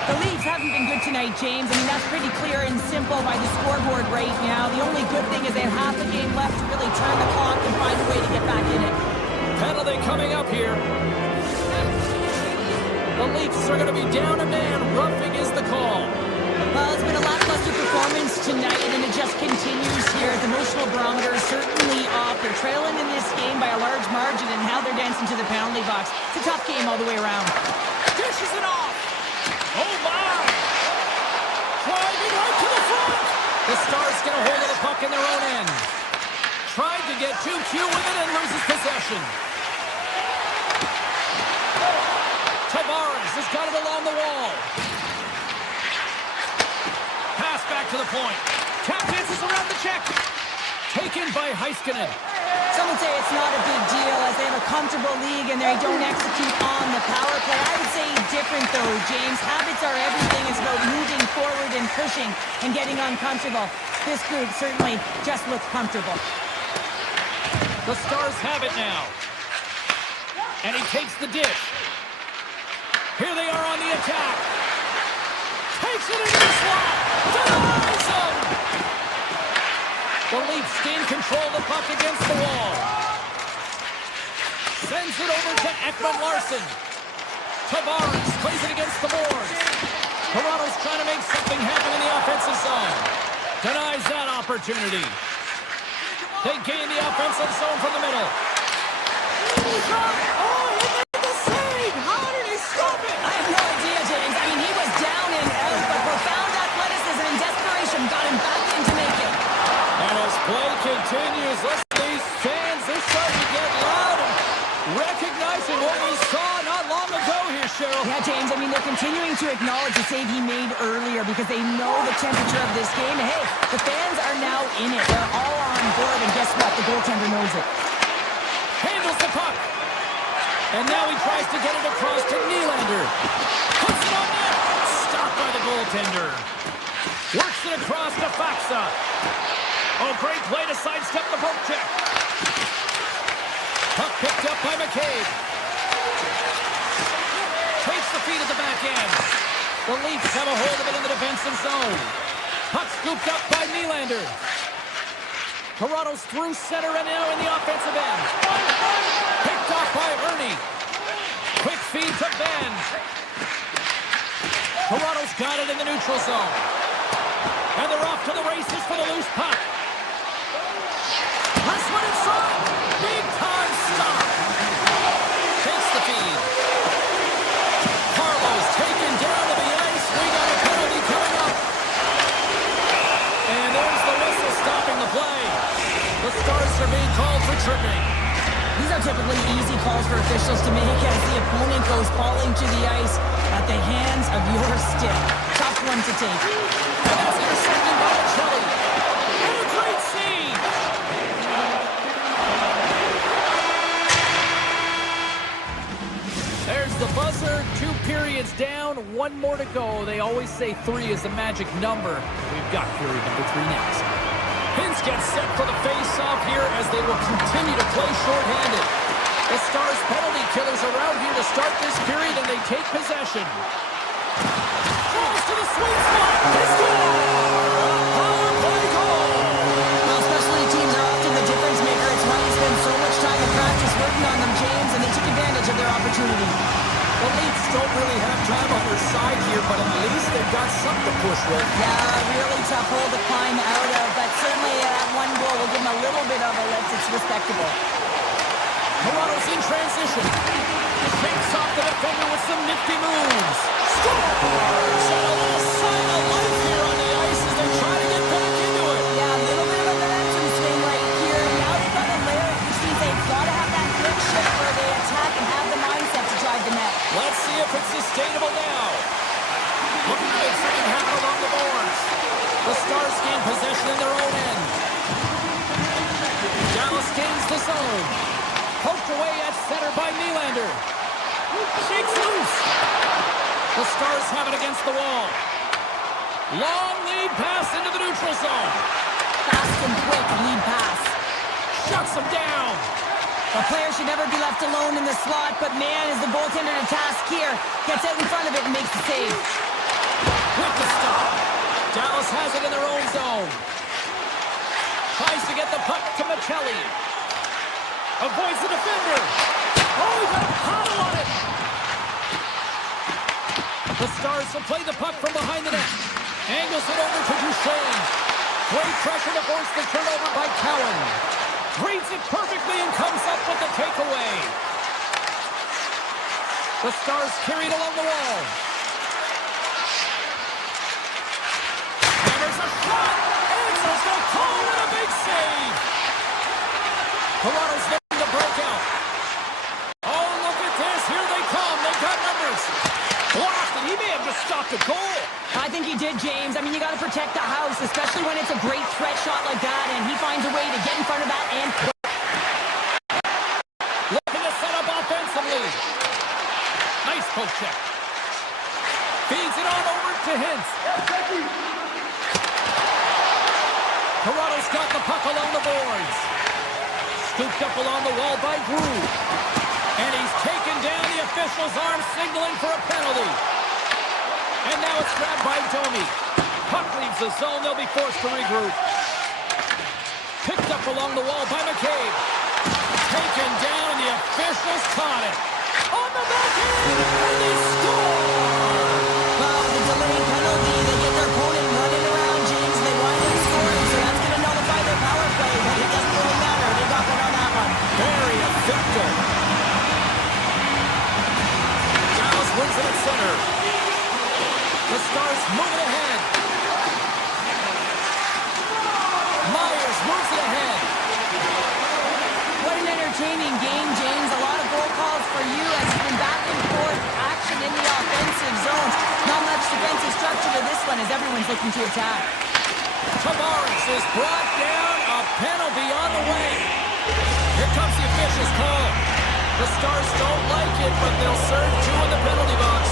The Leafs haven't been good tonight, James. I mean, that's pretty clear and simple by the scoreboard right now. The only good thing is they have half a game left to really turn the clock and find a way to get back in it. Penalty coming up here. The Leafs are going to be down a man. Roughing is the call. Well, it's been a lackluster performance tonight, and it just continues here. The emotional barometer is certainly off. They're trailing in this game by a large margin, and now they're dancing to the penalty box. It's a tough game all the way around. Dishes it off. Oh, my. Driving right to the front. The Stars get a hold of the puck in their own end. Tried to get too cute with it and loses possession. Tavares has got it along the wall. Pass back to the point. Tap dances around the check. Taken by Heiskanen. Some would say it's not a big deal as they have a comfortable league and they don't execute on the power play. I would say different though, James. Habits are everything. It's about moving forward and pushing and getting uncomfortable. This group certainly just looks comfortable. The Stars have it now. And he takes the dish. Here they are on the attack. Takes it into the slot. Denies him. The Leafs gain control of the puck against the wall. Sends it over to Ekman-Larsson. Tavares plays it against the boards. Toronto's trying to make something happen in the offensive zone. Denies that opportunity. They gain the offensive zone from the middle. Oh, he made the save! How did he stop it? I have no idea, James. I mean, he was down and out, but profound athleticism and continues. Listen to these fans. They're starting to get loud and recognizing what we saw not long ago here, Cheryl. Yeah, James, I mean, they're continuing to acknowledge the save he made earlier because they know the temperature of this game. And hey, the fans are now in it. They're all on board, and guess what? The goaltender knows it. Handles the puck. And now he tries to get it across to Nylander. Puts it on net. Stopped by the goaltender. Works it across to Faksa. Oh, great play to sidestep the poke check. Puck picked up by McCabe. Takes the feed at the back end. The Leafs have a hold of it in the defensive zone. Puck scooped up by Nylander. Toronto's through center and now in the offensive end. Picked off by Ernie. Quick feed to Ben. Toronto's got it in the neutral zone. And they're off to the races for the loose puck. Last one inside. Big time stop. Takes the feed. Carlo's taken down to the ice. We got a penalty coming up. And there's the whistle stopping the play. The Stars are being called for tripping. These are typically easy calls for officials to make as the opponent goes falling to the ice at the hands of your stick. Tough one to take. And that's intercepted by Kelly. And a great save. There's the buzzer. 2 periods down. 1 more to go. They always say 3 is the magic number. We've got period number 3 next. Hintz gets set for the face-off here as they will continue to play shorthanded. The Stars penalty killers are out here to start this period, and they take possession. Cross to the sweet spot. They score! Power play goal! Well, specialty teams are often the difference maker. It's why you spend so much time in practice working on them, James, and they took advantage of their opportunity. The Leafs don't really have time on their side here, but at least they've got something to push with. Yeah, really tough hole to climb out of, but certainly that 1 goal will give them a little bit of a lift. It's respectable. Toronto's in transition. Shakes off the defender with some nifty moves. Scores! And a little sign of life here on the ice as they try to get back into it. Yeah, a little bit of a momentum swing right here. Now they've got a layer, which means they've got to have that quick shift where they attack and have the mindset to drive the net. Let's see if it's sustainable now. Looking to make something happen along the boards. The Stars gain possession in their own end. Dallas gains the zone. Poked away at center by Nylander. Shakes loose. The Stars have it against the wall. Long lead pass into the neutral zone. Fast and quick lead pass. Shuts him down. A player should never be left alone in the slot, but man, is the goaltender to task here. Gets out in front of it and makes the save. With the stop. Dallas has it in their own zone. Tries to get the puck to Michelli. Avoids the defender. Oh, he got a paddle on it. The Stars will play the puck from behind the net. Angles it over to Duchesne. Great pressure to force the turnover by Cowan. Reads it perfectly and comes up with the takeaway. The Stars carried along the wall. And there's a shot. Answers the call and a big save. Toronto's looking to break out. Oh, look at this. Here they come. They've got numbers. Blocked, and he may have just stopped a goal. I think he did, James. I mean, you got to protect the house, especially when it's a great threat shot like that, and he finds a way to get in front of that and looking to set up offensively. Nice poke check. Feeds it on over to Hintz. Toronto's got the puck along the boards. Scooped up along the wall by Drew. And he's taken down. The official's arm signaling for a penalty. And now it's grabbed by Domi. Puck leaves the zone. They'll be forced to regroup. Picked up along the wall by McCabe. Taken down, and the officials caught it. On the back end, and they score! well, the delayed penalty. They get their opponent running around, James. They wind up scoring, so that's going to nullify their power play, but it doesn't really matter. They got one on that one. Very effective. Dallas wins it at center. The Stars move it ahead. Myers moves it ahead. offensive zones. Not much defensive structure to this one as everyone's looking to attack. Tavares is brought down. A penalty on the way. Here comes the official's call. The Stars don't like it, but they'll serve 2 in the penalty box.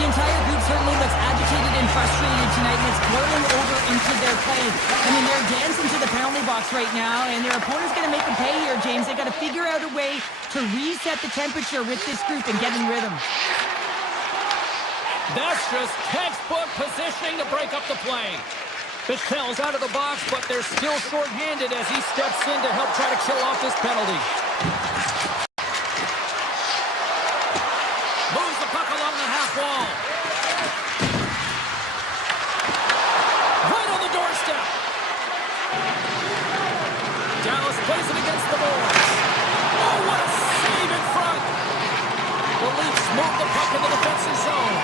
The entire group certainly looks agitated and frustrated tonight, and it's boiling over into their play. I mean, they're dancing to the penalty box right now, and their opponent's going to make them pay here, James. They've got to figure out a way to reset the temperature with this group and get in rhythm. That's just textbook positioning to break up the play. Bichel's out of the box, but they're still short-handed as he steps in to help try to kill off this penalty. Moves the puck along the half wall. Right on the doorstep. Dallas plays it against the boards. Oh, what a save in front. The Leafs move the puck in the defensive zone.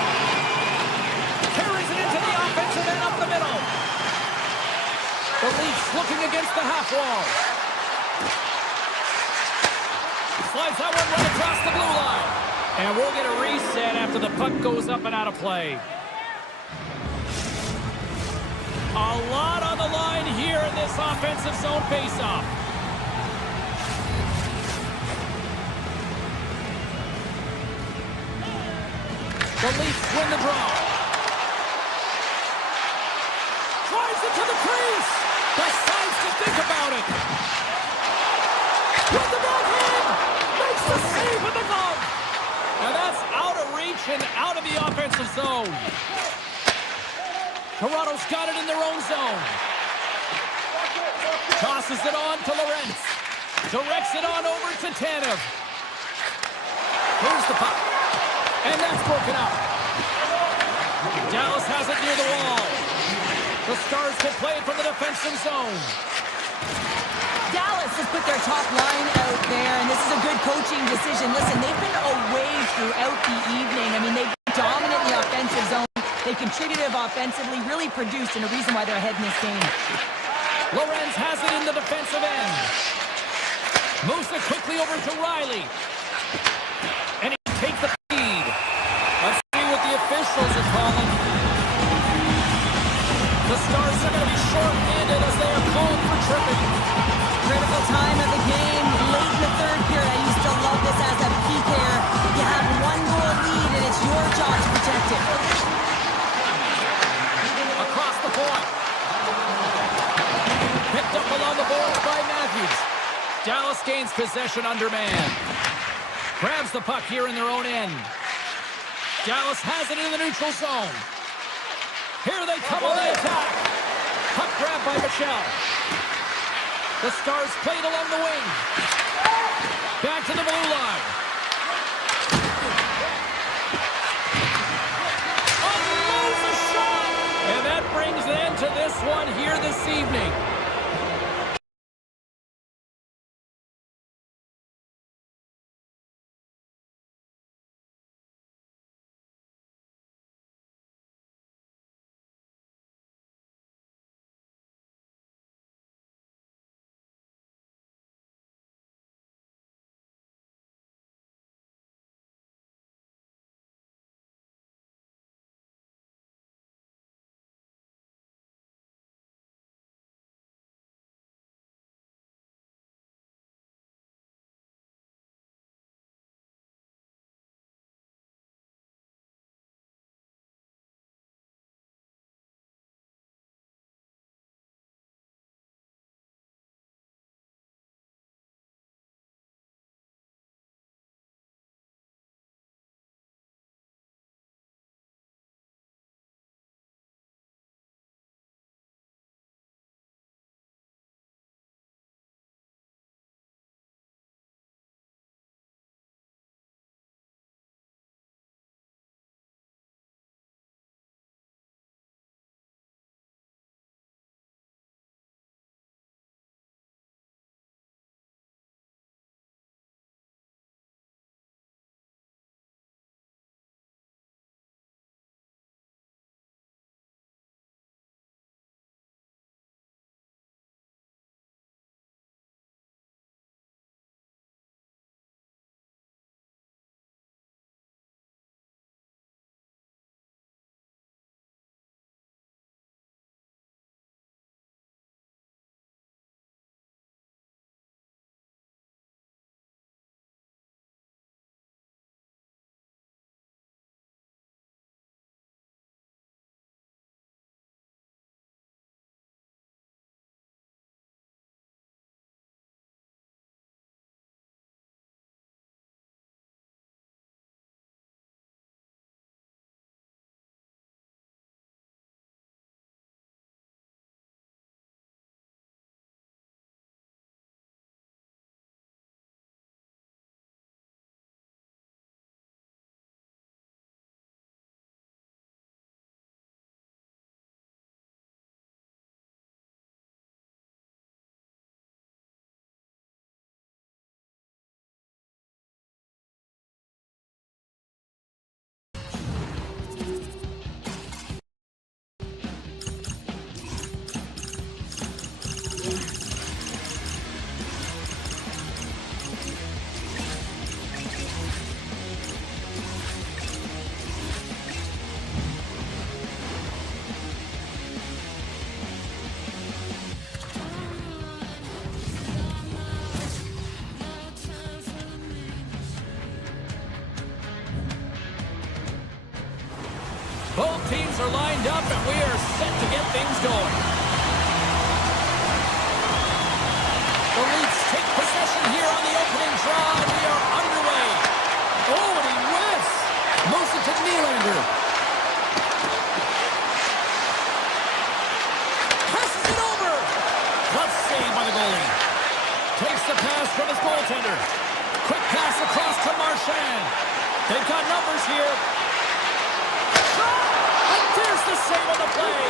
Carries it into the offensive end up the middle. The Leafs looking against the half wall. Slides that one right across the blue line. And we'll get a reset after the puck goes up and out of play. A lot on the line here in this offensive zone faceoff. The Leafs win the draw. Drives it to the crease. Decides to think about it. With the backhand. Makes the save with the glove. And that's out of reach and out of the offensive zone. Toronto's got it in their own zone. Tosses it on to Lorentz. Directs it on over to Tanev. Here's the puck. And that's broken up. Dallas has it near the wall. The Stars can play it from the defensive zone. Dallas has put their top line out there, and this is a good coaching decision. Listen, they've been away throughout the evening. I mean, they've been dominant in the offensive zone. They contributed offensively, really produced, and a reason why they're ahead in this game. Lorenz has it in the defensive end. Moves it quickly over to Riley. And he takes the feed. Let's see what the officials are calling. The Stars are going to be short-handed as they are called for tripping. Critical time of the game, late in the third period. I used to love this as a PKer. You have 1-goal lead, and it's your job to protect it. Across the point. Picked up along the boards by Matthews. Dallas gains possession under man. Grabs the puck here in their own end. Dallas has it in the neutral zone. Here they come on the attack. Puck grabbed by Michel. The Stars played along the wing. Back to the blue line. Unloads a shot! And that brings an end to this one here this evening. Both teams are lined up, and we are set to get things going. The Leafs take possession here on the opening draw. We are underway. Oh, and he whiffs. Moves it to Nylander. Passes it over. Glove save by the goalie. Takes the pass from his goaltender. Quick pass across to Marchand. They've got numbers here. And there's the save on the play.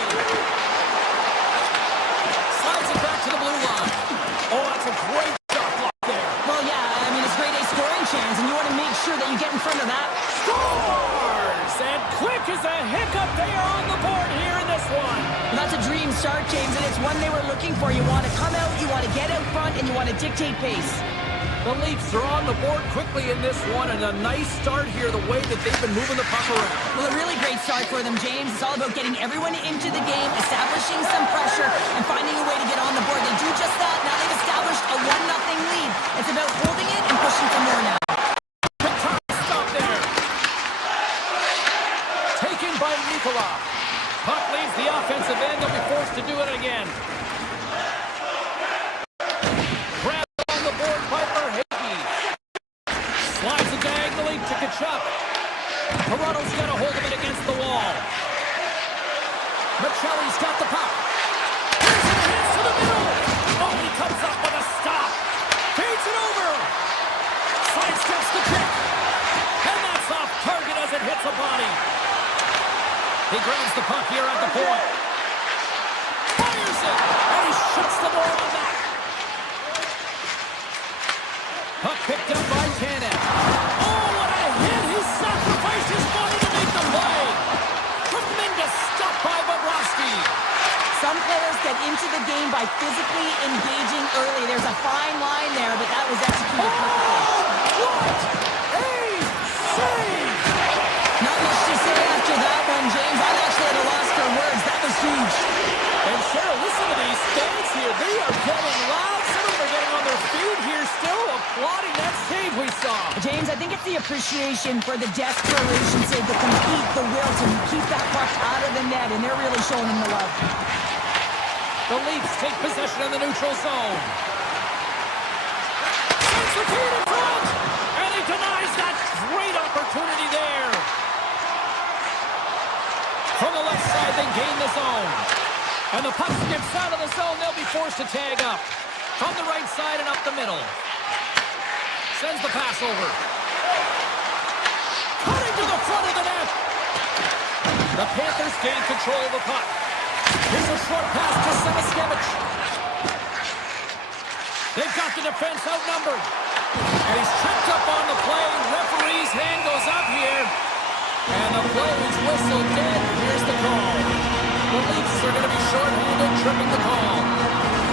Slides it back to the blue line. Oh, that's a great shot block there. Well, yeah, I mean, it's grade A scoring chance, and you want to make sure that you get in front of that. Scores! And quick as a hiccup, they are on the board here in this one. Well, that's a dream start, James, and it's one they were looking for. You want to come out, you want to get out front, and you want to dictate pace. The Leafs are on the board quickly in this one, and a nice start here the way that they've been moving the puck around. Well, a really great start for them, James. It's all about getting everyone into the game, establishing some pressure, and finding a way to get on the board. They do just that. Now they've established a 1-0 lead. It's about holding it and pushing for more now. Quick time stop there. Taken by Nikolov. Puck leaves the offensive end. They'll be forced to do it again. Slides it diagonally to Kachuk. Toronto's got a hold of it against the wall. Michelli's got the puck. Here's it, hits to the middle. Oh, he comes up with a stop. Feeds it over. Sidesteps the kick. And that's off target as it hits a body. He grabs the puck here at the point. Fires it. And he shuts the door on that. Puck picked up by Tanev. Oh, what a hit! He sacrificed his body to make the play. Tremendous stop by Bobrovsky. Some players get into the game by physically engaging early. There's a fine line there, but that was executed perfectly. What a save! Not much to say after that one, James. I'm actually at a loss for words. That was huge. And Cheryl, listen to these fans here. They are getting loud. Some of them are getting on their feet here still, applauding that save we saw. James, I think it's the appreciation for the desperation save, the compete, the will to keep that puck out of the net, and they're really showing him the love. The Leafs take possession in the neutral zone. Sends the feed in front, and he denies that great opportunity there. From the left side, they gain the zone. And the puck skips out of the zone. They'll be forced to tag up. From the right side and up the middle. Sends the pass over. Cutting to the front of the net. The Panthers gain control of the puck. Here's a short pass to Semiskevich. They've got the defense outnumbered. And he's tripped up on the play. Referee's hand goes up here. And the play is whistled dead. Here's the call. The Leafs are going to be short-handed, tripping the call.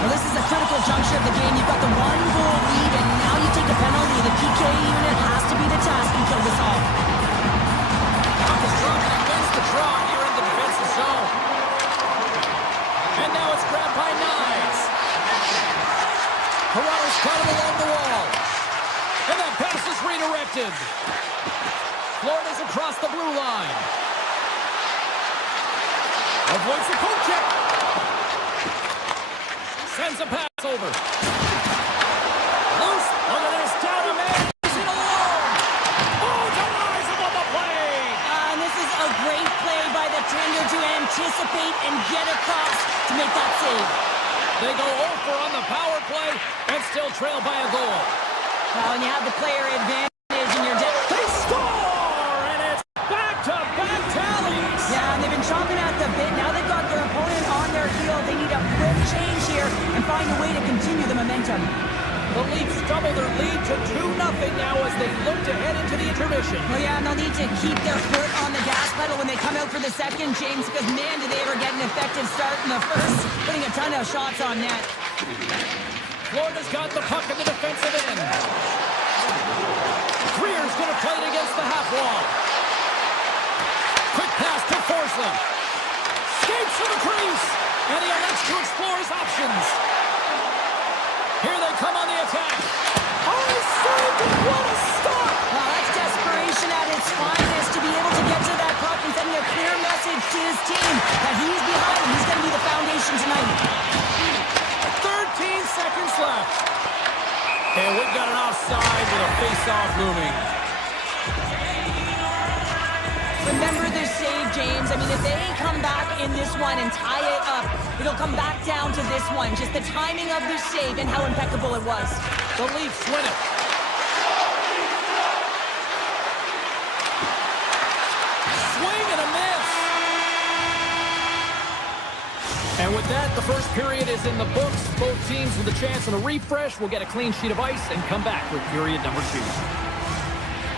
Well, this is a critical juncture of the game. You've got the 1-goal lead, and now you take a penalty. The PK unit has to be the task and kill this off. Puck is dropped and wins the draw here in the defensive zone. And now it's grabbed by Knies. Toronto's got him along the wall. And that pass is redirected. Florida's across the blue line. Avoids the poke check. Sends a pass over. Loose. Look at this. Down a man. He's in alone. Oh, denies him on the play. And this is a great play by the tender to anticipate and get across to make that save. They go over on the power play and still trail by a goal. Well, and you have the player advantage in your depth. They score! And it's back-to-back tallies. Yeah, and they've been chomping at the bit. Now they've got their opponent on their heel. They need a quick change here and find a way to continue the momentum. The Leafs double their lead to 2-0 now as they look to head into the intermission. Well, yeah, and they'll need to keep their foot on the gas pedal when they come out for the second, James, because, man, did they ever get an effective start in the first, putting a ton of shots on net. Florida's got the puck in the defensive end. Greer's going to play it against the half wall. Quick pass to Forsling. Skates to the crease, and he elects to explore his options. Here they come on the attack. Oh, he saved it! What a stop! Well, that's desperation at its finest to be able to get to that puck and sending a clear message team that he's behind. He's going to be the foundation tonight. 13 seconds left. And we've got an offside with a face-off looming. Remember their save, James. I mean, if they come back in this one and tie it up, it'll come back down to this one. Just the timing of their save and how impeccable it was. The Leafs win it. Swing and a miss. And with that, the first period is in the books. Both teams with a chance and a refresh will get a clean sheet of ice and come back with period number 2.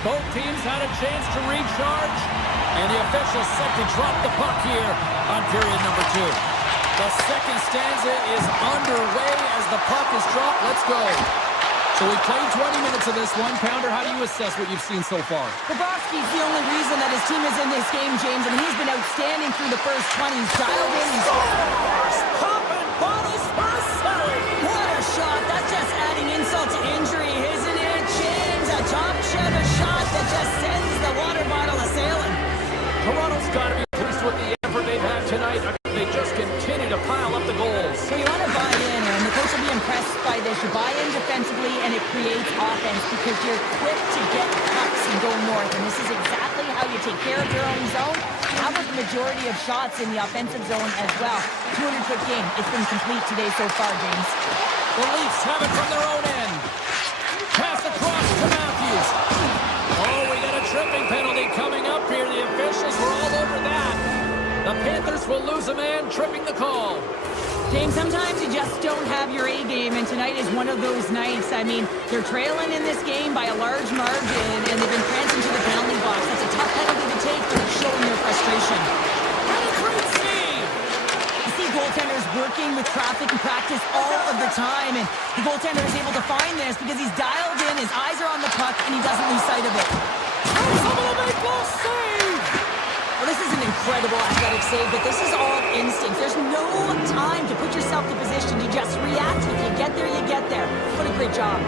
Both teams had a chance to recharge, and the officials set to drop the puck here on period number 2. The second stanza is underway as the puck is dropped. Let's go. So we played 20 minutes of this one. Pounder, how do you assess what you've seen so far? Bobrovsky's the only reason that his team is in this game, James. I mean, he's been outstanding through the first 20. He's dialed in. He's popping bottles for a save. What a shot. That's just adding insult to injury, isn't it, James? A top shutter shot that just sends the water bottle a-sailing. Toronto's got to be pleased with the effort they've had tonight. They just continue to pile up the goals. So you want to buy in, and the coach will be impressed by this. You buy in defensively, and it creates offense because you're quick to get pucks and go north. And this is exactly how you take care of your own zone. How about the majority of shots in the offensive zone as well? 200-foot game. It's been complete today so far, James. The Leafs have it from their own end. Pass across to Matthews. Oh, we got a tripping penalty coming up here. The officials were all over that. The Panthers will lose a man, tripping the call. James, sometimes you just don't have your A game, and tonight is one of those nights. I mean, they're trailing in this game by a large margin, and they've been prancing to the penalty box. That's a tough penalty to take, but it's showing their frustration. And a great save! You see goaltenders working with traffic and practice all of the time, and the goaltender is able to find this because he's dialed in, his eyes are on the puck, and he doesn't lose sight of it. He's able to make the save! Well, this is an incredible athletic save, but this is all instinct. There's no time to put yourself in position. You just react. If you get there, you get there. What a great job.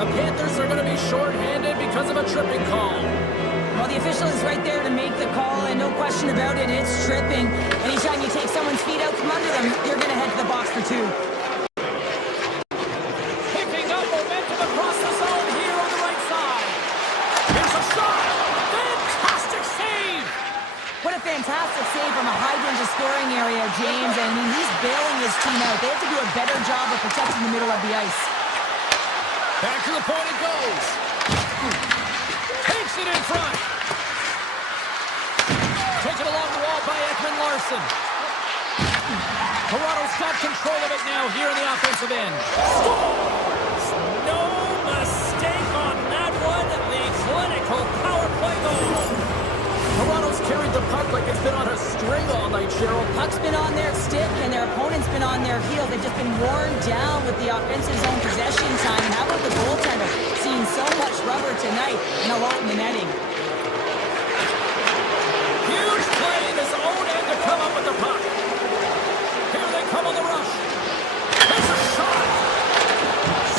The Panthers are going to be shorthanded because of a tripping call. Well, the official is right there to make the call, and no question about it, it's tripping. Anytime you take someone's feet out from under them, you're going to head to the box for 2. Picking up momentum across the zone here on the right side. Here's a shot. Fantastic save. What a fantastic save from a high-danger scoring area, James. I mean, he's bailing his team out. They have to do a better job of protecting the middle of the ice. Back to the point it goes. Takes it in front. Taken along the wall by Ekman-Larsson. Toronto's got control of it now here in the offensive end. Scores! No mistake on that one. The clinical power play goal. Toronto's carried the puck like it's been on a string all night, Cheryl. Puck's been on their stick, and their opponent's been on their heel. They've just been worn down with the offensive zone possession time. And how about the goaltender? Seeing so much rubber tonight and a lot in the netting. Huge play in his own end to come up with the puck. Here they come on the rush. There's a shot.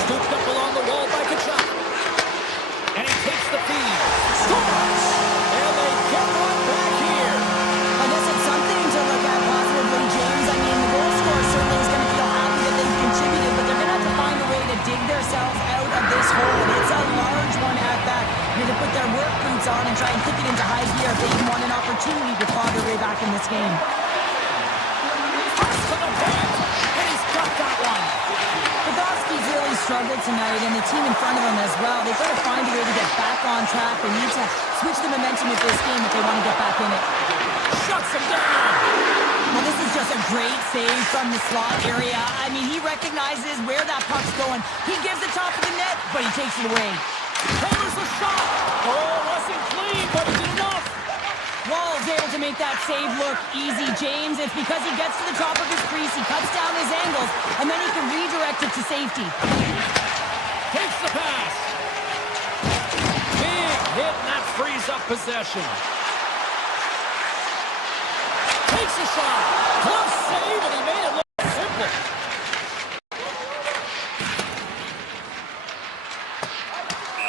Scooped up along the wall by Kachuk. And he takes the feed. Scores! And they get one back here. I guess it's something to look at positively, James. I mean, the goal scorer certainly is going to feel happy that they've contributed, but they're going to have to find a way to dig themselves out of this hole. And it's a large one at that. They're going to put their work boots on and try and kick it into high gear if they even want an opportunity to claw their way back in this game. Pass to the point. And he's got that one. Bobrovsky's really struggled tonight, and the team in front of him as well. They've got to find a way to get back on track. They need to switch the momentum of this game if they want to get back in it. Shuts him down. Well, this is just a great save from the slot area. I mean, he recognizes where that puck's going. He gives the top of the net, but he takes it away. Taylor's a shot. Oh, wasn't clean, but he did enough. Wall's able to make that save look easy, James. It's because he gets to the top of his crease, he cuts down his angles, and then he can redirect it to safety. Takes the pass. Big hit, and that frees up possession. Takes a shot. Close save, and he made it look simple.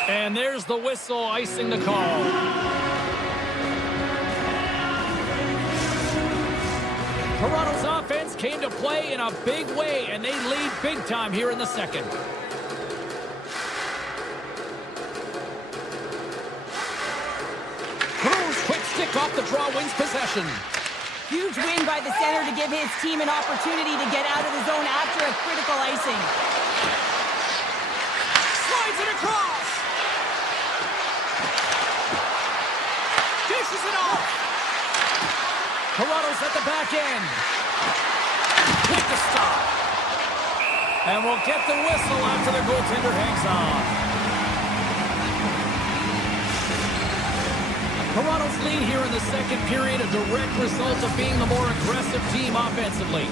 And there's the whistle icing the call. Toronto's offense came to play in a big way, and they lead big time here in the second. Cruz, quick stick off the draw, wins possession. Huge win by the center to give his team an opportunity to get out of the zone after a critical icing. Slides it across. Dishes it off. Toronto's at the back end. Hit the stop. And we'll get the whistle after the goaltender hangs on. Toronto's lead here in the second period, a direct result of being the more aggressive team offensively.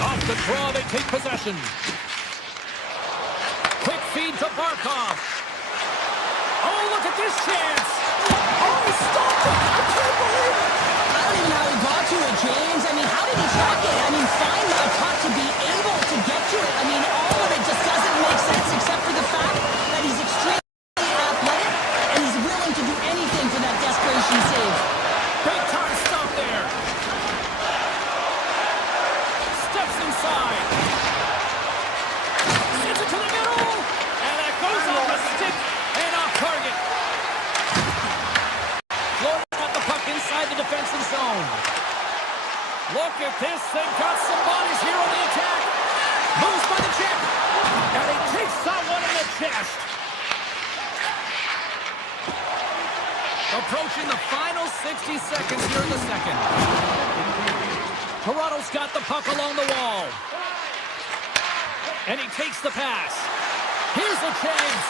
Off the draw, they take possession. Quick feed to Barkov. Oh, look at this chance. Oh, he stopped it. I can't believe it. I don't even know how he got to it, James. I mean, how did he track it? I mean, find a puck to be able to get to it. I mean, all of it just doesn't make sense except for the fact that he's extremely athletic and he's willing to do anything for that desperation save. Big time stop there. Steps inside. Sends it to the middle. And that goes off the stick and off target. Florida's got the puck inside the defensive zone. Look at this. They've got some bodies here on the attack. Moves by the check. And he takes that one in the chest. Approaching the final 60 seconds here in the second. Toronto's got the puck along the wall. And he takes the pass. Here's a chance.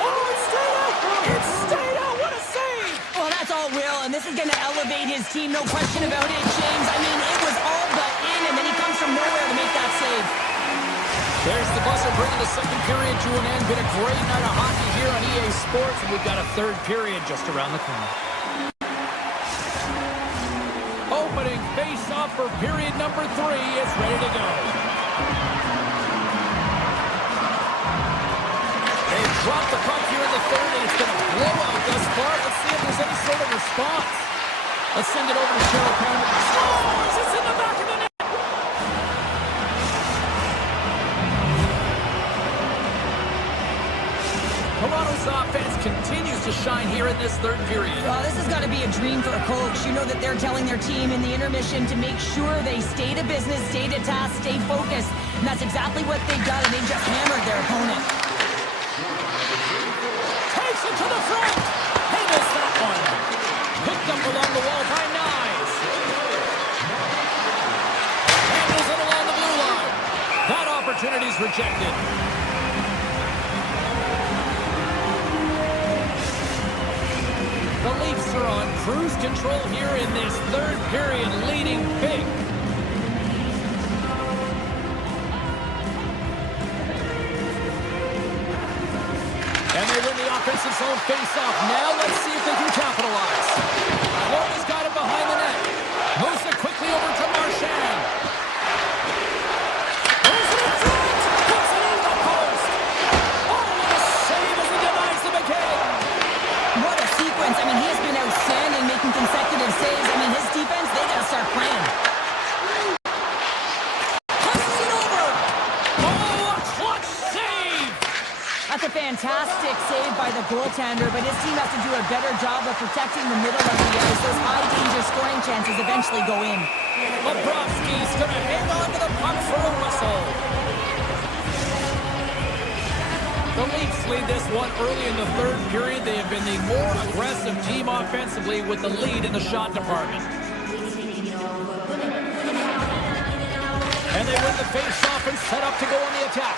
Oh, it stayed out. It stayed out. What a save. Well, that's all Will, and this is going to elevate his team, no question about it, James. I mean, it was all but in, and then he comes from nowhere to make that save. There's the buzzer bringing the second period to an end. Been a great night of hockey here on EA Sports, and we've got a third period just around the corner. Opening face-off for period number 3 is ready to go. They've dropped the puck here in the third, and it's been a blowout thus far. Let's see if there's any sort of response. Let's send it over to Cheryl Palmer. Scores! It's in the back of the net! Toronto's offense continues to shine here in this third period. Well, this has got to be a dream for a coach. You know that they're telling their team in the intermission to make sure they stay to business, stay to task, stay focused. And that's exactly what they've done, and they've just hammered their opponent. Takes it to the front. Handles that one. Picked up along the wall by Nyes. Handles it along the blue line. That opportunity's rejected. The Leafs are on cruise control here in this third period, leading big. And they win the offensive zone face-off. Now let's see if they can capitalize. Florida's got it behind the net. Moves it quickly over to Marchand. Moves it in front. Puts it in the post. Oh, what a save as he denies the McKay. What a sequence. I mean, he has been outstanding making consecutive saves. I mean, his defense, they got to start playing. Passes it over. Oh, a clutch save. That's a fantastic save by the goaltender, but his team has to do a better job of protecting the middle of the ice. Those high-danger scoring chances eventually go in. Bobrovsky's going to hang on to the puck for a whistle. The Leafs lead this one early in the third period. They have been the more aggressive team offensively with the lead in the shot department. And they win the face-off and set up to go on the attack.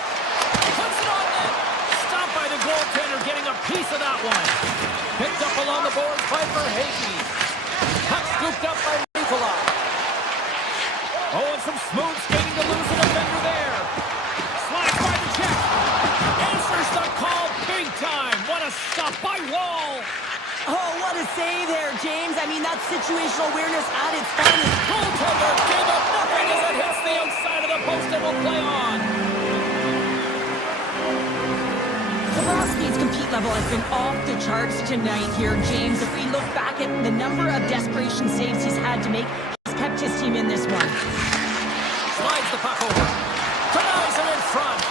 Puts it on net. Stopped by the goaltender, getting a piece of that one. Picked up along the boards by Verhaeghe. Puck scooped up by Nikolai. Oh, and some smooth skating to lose a defender there. Slides by the check. Answers the call big time. What a stop by Wall. Oh, what a save there, James. I mean, that's situational awareness at its finest. Goaltender gave up nothing as it hits the outside of the post and will play on. Crosby's compete level has been off the charts tonight here, James. If we look back at the number of desperation saves he's had to make, he's kept his team in this one. Slides the puck over. Denies him in front.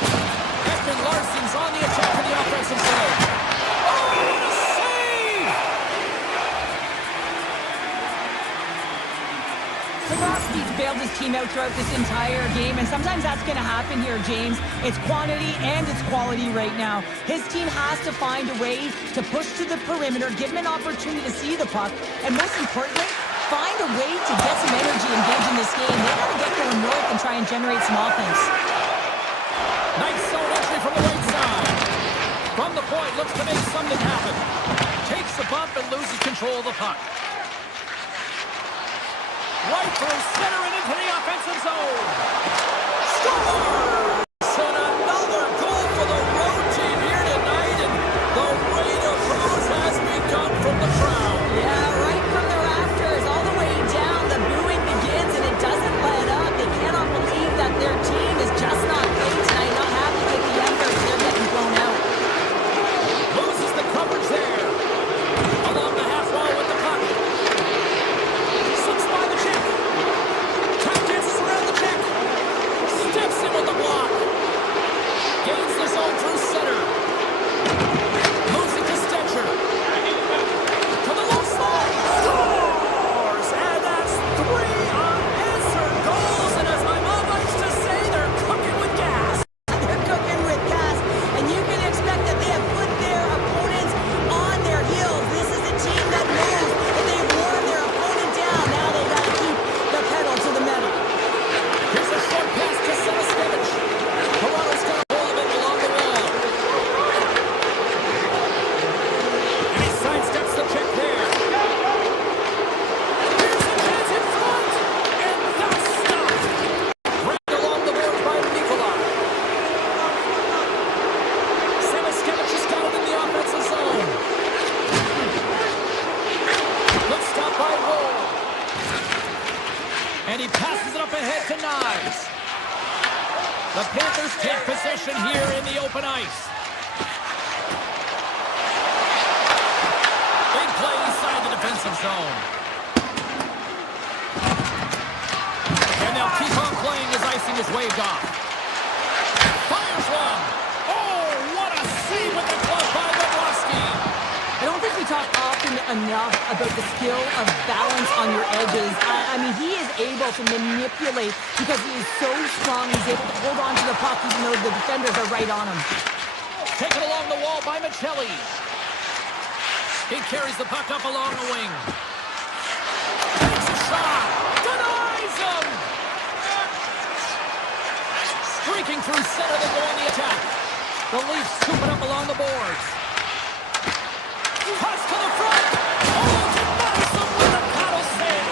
Edmund Larson's on the attack in the offensive zone. Oh, what a save! Crosby's bailed his team out throughout this entire game, and sometimes that's going to happen here, James. It's quantity and it's quality right now. His team has to find a way to push to the perimeter, give him an opportunity to see the puck, and most importantly, find a way to get some energy engaged in this game. They got to get going north and try and generate some offense. Nice zone entry from the right side. From the point, looks to make something happen. Takes the bump and loses control of the puck. Right through center and into the offensive zone. Scores! And another goal for the road team here tonight. And the rain of rose has begun from the crowd. Yeah, right from the rafters, all the way down, the booing begins, and it doesn't let up. They cannot believe that their team is just not playing tonight, not happy with the effort. They're getting blown out. Loses the coverage there. Along the half wall with the puck. Slips by the check. Tap dances around the check. Steps in with the block. Gains the zone through center. Moves it to Stetcher. To the low slide. Scores! And that's 3 unanswered goals. And as my mom likes to say, they're cooking with gas. They're cooking with gas, and you can expect that they have put their opponents on their heels. This is a team that knows that they've worn their opponent down. Now they got to keep the pedal to the metal. Here's a short pass to Semiskevich. Toronto's got a hold of it along the wall. And he sidesteps the check there. Here's a chance in front. And that's stopped. Grabbed along the boards by Nikolai. Semiskevich has got it in the offensive zone. Good stop by Wool. And he passes it up ahead to Knives. The Panthers take possession here in the open ice. Big play inside the defensive zone. And they'll keep on playing as icing is waved off. Fires one. Oh, what a save with the glove by Bobrovsky. I don't think we talk often enough about the skill of balance on your edges. I mean, he is able to manipulate because he is so strong. He's able to hold on to the puck even though the defenders are right on him. Taken along the wall by Michelli. He carries the puck up along the wing. Takes a shot. Denies him. Streaking through center, they go on the attack. The Leafs scoop it up along the boards. Cuts to the front. Oh, denies him with a paddle save.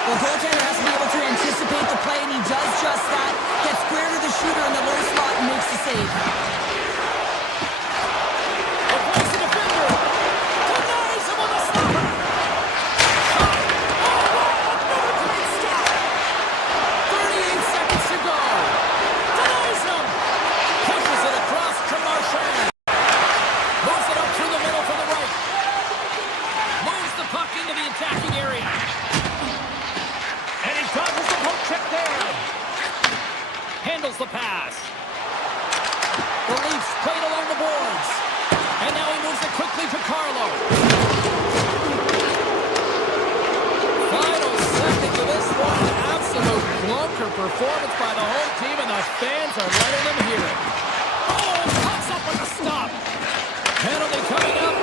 The goaltender has to be able to anticipate the play, and he does just that. Gets square to the shooter in the low slot and makes the save. Avoids the defender. Denies him with a stopper. Shot. Oh, another great stop. 38 seconds to go. Denies him. Pushes it across to Marchand. Moves it up through the middle for the right. Moves the puck into the attacking area. And he dodges the poke check there. Handles the pass. The Leafs played along the boards. And now he moves it quickly to Carlo. Final seconds of this one. Absolute clunker performance by the home team, and the fans are letting them hear it. Oh, pops up with a stop. Penalty coming up.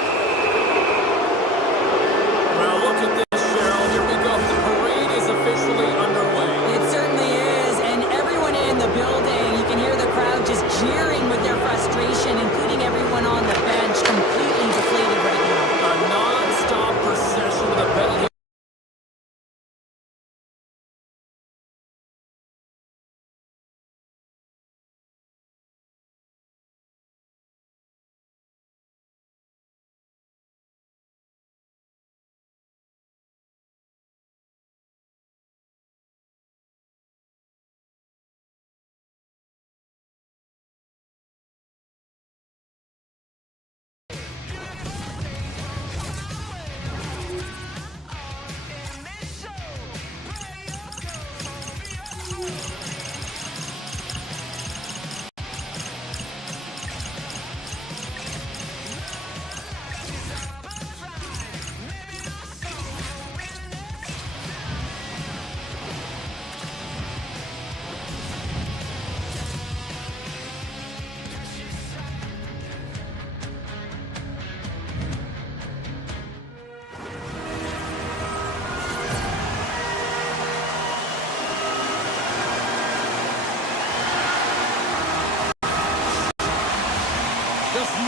Well, look at this, Cheryl. Here we go. The parade is officially underway. It certainly is, and everyone in the building, you can hear the crowd just jeering with their frustration, including everyone on the bench, completely deflated right now. A non-stop procession with a penalty.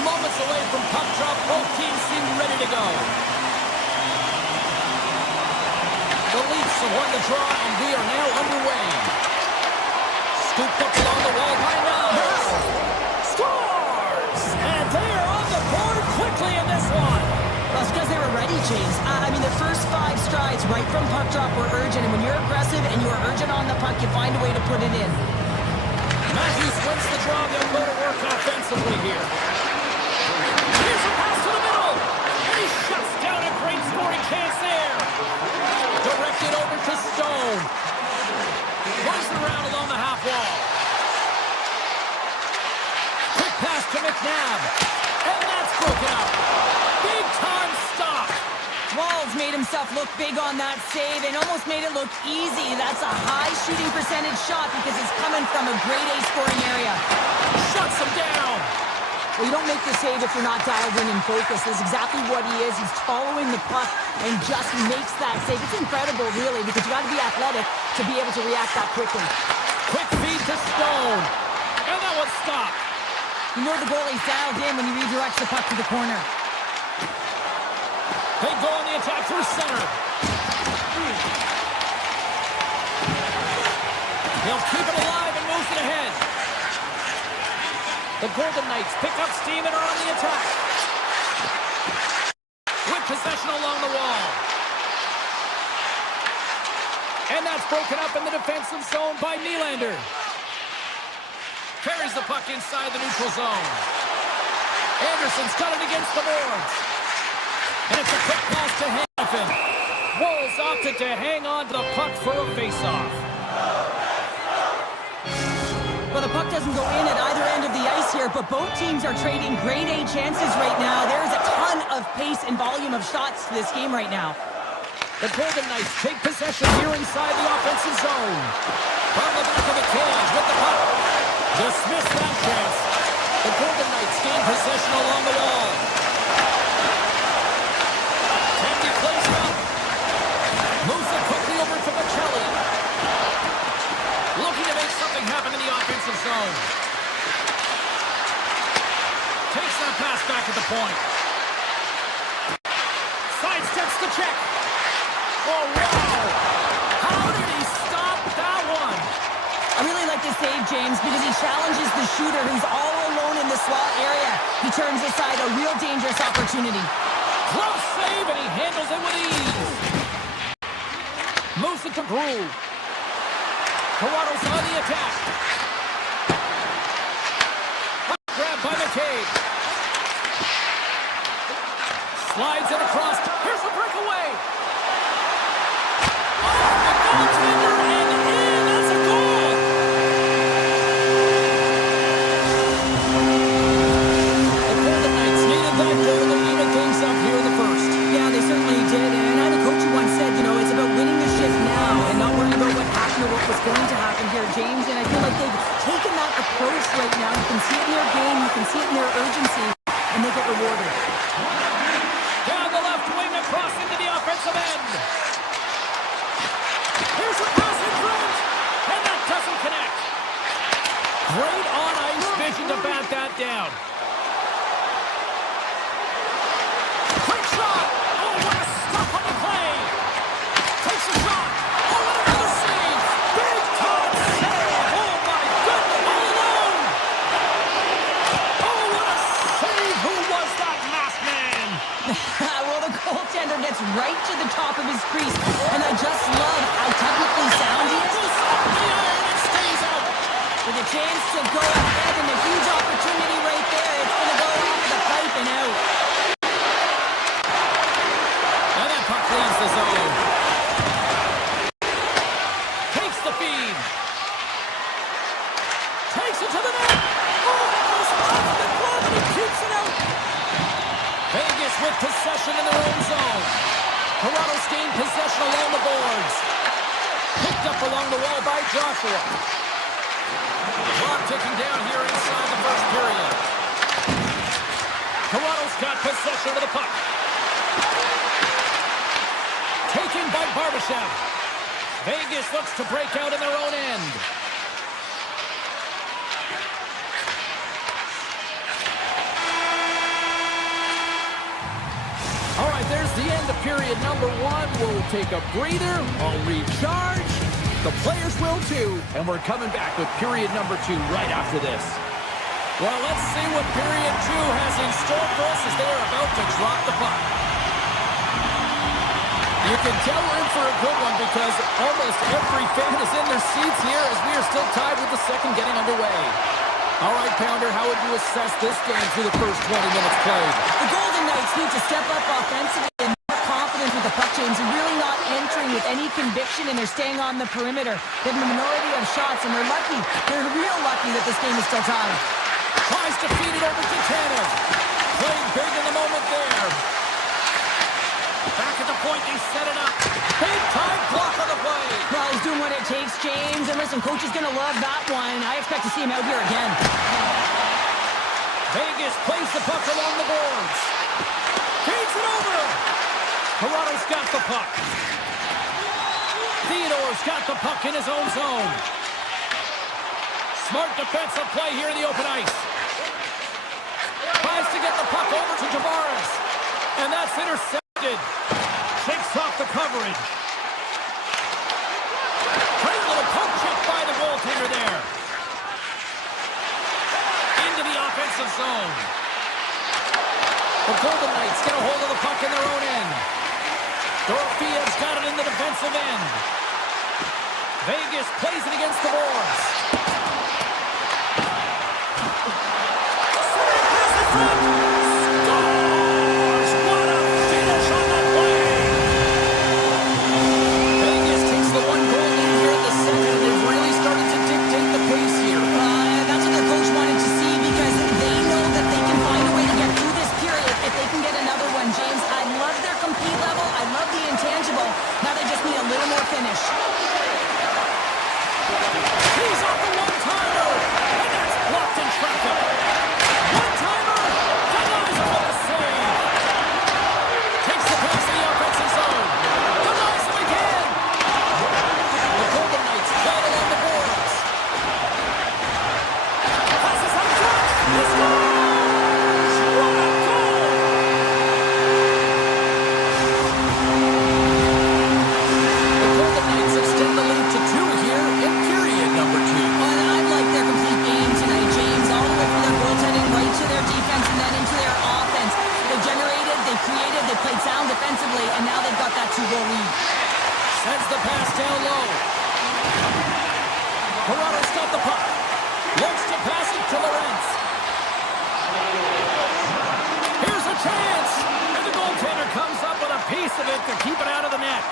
moments away from puck drop. Both teams seem ready to go. The Leafs have won the draw, and we are now underway. Scooped up along the wall by Niles. Scores! And they are on the board quickly in this one. Well, it's because they were ready, James. I mean, the first 5 strides right from puck drop were urgent, and when you're aggressive and you're urgent on the puck, you find a way to put it in. Matthews wins the draw. They'll go to work offensively here. Here's a pass to the middle. And he shuts down a great scoring chance there. Directed over to Stone. Runs around along the half wall. Quick pass to McNabb. And that's broken up. Big time stop. Walls made himself look big on that save and almost made it look easy. That's a high shooting percentage shot because it's coming from a grade A scoring area. Shuts him down. Well, you don't make the save if you're not dialed in and focused. That's exactly what he is. He's following the puck and just makes that save. It's incredible, really, because you got to be athletic to be able to react that quickly. Quick feed to Stone. And that one stopped. You know the goalie's dialed in when he redirects the puck to the corner. They go on the attack through center. He'll keep it alive and moves it ahead. The Golden Knights pick up steam and are on the attack. With possession along the wall. And that's broken up in the defensive zone by Nylander. Carries the puck inside the neutral zone. Anderson's got it against the boards. And it's a quick pass to Hanifin. Wolves opted to hang on to the puck for a face-off. Well, the puck doesn't go in at either end of the ice here, but both teams are trading grade A chances right now. There is a ton of pace and volume of shots to this game right now. The Golden Knights take possession here inside the offensive zone. From the back of the cage with the puck. Dismiss that chance. The Golden Knights gain possession along the wall. Tandy plays it up. Moves it quickly over to Michelli. Looking to make something happen in the offensive zone. Takes that pass back at the point. Sidesteps the check. Oh, wow! How did he stop that one? I really like this save, James, because he challenges the shooter who's all alone in the slot area. He turns aside a real dangerous opportunity. Close save, and he handles it with ease. Moves it to Brew. Toronto's on the attack. Grab by McCabe. Slides it across. Here's the breakaway. Oh, the goaltender and in. That's a goal. The Golden Knights needed that goal to even things up here in the first. Yeah, they certainly did. And I had a coach who once said, you know, it's about winning the shift now and not worrying about what happened or what was going to happen here, James. And I feel like they've taken that approach right now. You can see it in their game. You can see it in their urgency. And they get rewarded. Down the left wing across into the offensive end. Here's a pass in front. And that doesn't connect. Great on-ice vision to bat that down. Quick shot. Oh, what a stop on the play. Takes a shot. Oh, what another save. Big time save. Oh, my goodness. All alone. Oh, what a save. Who was that masked man? Well, the goaltender gets right to the top of his crease. And I just love how technically sound he is. Pulls up the iron and stays out. With a chance to go ahead and a huge opportunity right there. It's going to go off the pipe and out. And that puck leaves the zone. Takes the feed. Takes it to the net. Oh, it goes off the glove and he keeps it out. Vegas with possession in their own zone. Toronto's gained possession along the boards. Picked up along the wall by Joshua. Clock ticking down here inside the first period. Toronto's got possession of the puck. Taken by Barbashev. Vegas looks to break out in their own end. period number 1. We'll take a breather. I'll recharge. The players will too. And we're coming back with period number 2 right after this. Well, let's see what period 2 has in store for us as they are about to drop the puck. You can tell we're in for a good one because almost every fan is in their seats here as we are still tied with the second getting underway. All right, Pounder, how would you assess this game through the first 20 minutes played? The Golden Knights need to step up offensively and more confidence with the puck, James, and really not entering with any conviction, and they're staying on the perimeter. They have a minority of shots, and they're lucky. They're real lucky that this game is still tied. Tries to feed it over to Tanev. Playing big in the moment there. Back at the point, they set it up. Big time block on the play. Well, he's doing what it takes, James. And listen, coach is going to love that one. I expect to see him out here again. Vegas plays the puck along the boards. Feeds it over. Toronto's got the puck. Theodore's got the puck in his own zone. Smart defensive play here in the open ice. Tries to get the puck over to Tavares. And that's intercepted. Shakes off the coverage. Great little poke check by the goaltender there. Into the offensive zone. The Golden Knights get a hold of the puck in their own end. Dorofeev's got it in the defensive end. Vegas plays it against the boards. Scores! What a finish on the play! Vegas takes the 1-goal lead here in the second. They've really started to dictate the pace here. That's what their coach wanted to see because they know that they can find a way to get through this period if they can get another one, James. I love their compete level. I love the intangible. Now they just need a little more finish. He's off the one-timer, and that's blocked in traffic. One-timer, denies him with a save. Takes the pass in the offensive zone. Denies him again. The Golden Knights play it on the boards. Passes up front. He scores! What a goal! The Golden Knights extend the lead to 2 here in period number 2. Well, I like their complete game tonight, James. All the way from their goaltending right to their defense and then into their offense. They generated, they created, they played sound defensively, and now they've got that 2-goal lead. Sends the pass down low. Toronto's got the puck. Looks to pass it to Lorentz. Here's a chance. And the goaltender comes up with a piece of it to keep it out of the net.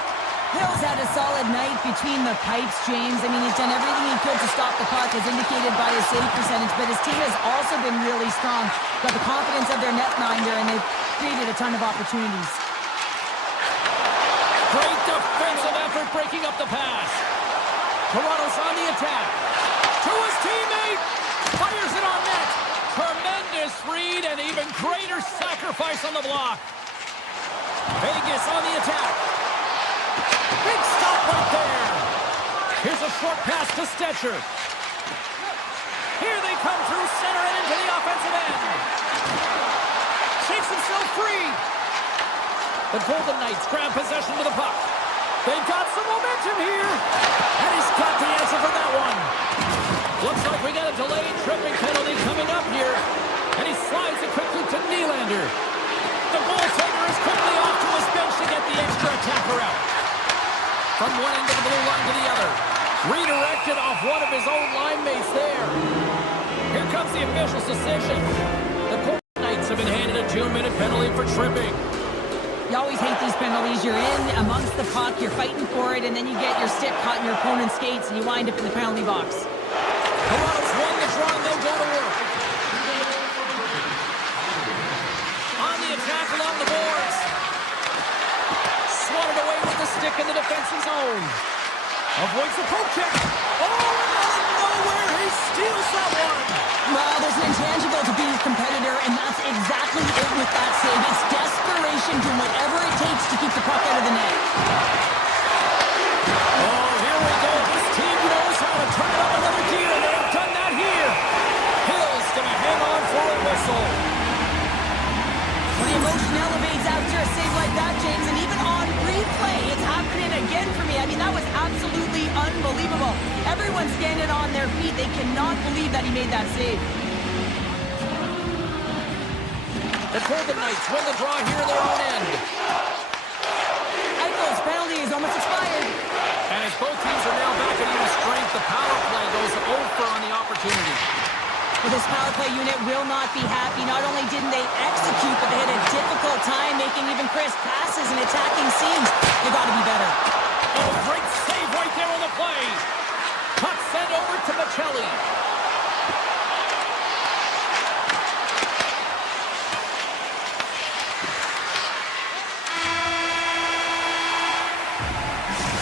Hill's had a solid night between the pipes, James. I mean, he's done everything he could to stop the puck, as indicated by his save percentage, but his team has also been really strong. Got the confidence of their netminder, and they've created a ton of opportunities. Great defensive effort breaking up the pass. Toronto's on the attack. To his teammate. Fires it on net. Tremendous read and even greater sacrifice on the block. Vegas on the attack. Big stop right there. Here's a short pass to Stetcher. Here they come through center and into the offensive end. Shakes himself free. The Golden Knights grab possession with the puck. They've got some momentum here. And he's got the answer for that one. Looks like we got a delayed tripping penalty coming up here. And he slides it quickly to Nylander. The goaltender is quickly off to his bench to get the extra attacker out. From one end of the blue line to the other. Redirected off one of his own line mates there. Here comes the official's decision. The Golden Knights have been handed a 2-minute penalty for tripping. You always hate these penalties. You're in amongst the puck, you're fighting for it, and then you get your stick caught in your opponent's skates, and you wind up in the penalty box. Toronto's won the draw, and they'll go to work. On the attack along the boards. Swatted away with the stick in the defensive zone. Avoids the poke check. Oh, and out of nowhere, he steals that one. Well, there's an intangible to being a competitor, and that's exactly it with that save. It's desperation, doing whatever it takes to keep the puck out of the net. Oh, here we go. This team knows how to turn it up another gear. They have done that here. Hill's going to hang on for a whistle. When the emotion elevates after a save like that, James, and even on cannot believe that he made that save. The Golden Knights win the draw here in their own end. Eichel's penalty is almost expired. And as both teams are now back at even strength, the power play goes over on the opportunity. Well, this power play unit will not be happy. Not only didn't they execute, but they had a difficult time making even crisp passes and attacking seams. They got to be better. Oh, great save right there on the play. Puck sent over to Michelli.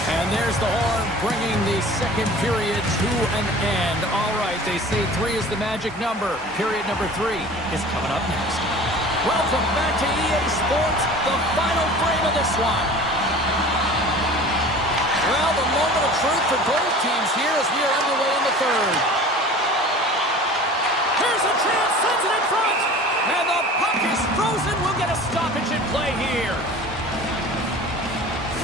And there's the horn, bringing the second period to an end. All right, they say 3 is the magic number. Period number 3 is coming up next. Welcome back to EA Sports, the final frame of this one. Well, the moment of truth for both teams here as we are underway in the third. Here's a chance, sends it in front. And the puck is frozen. We'll get a stoppage in play here.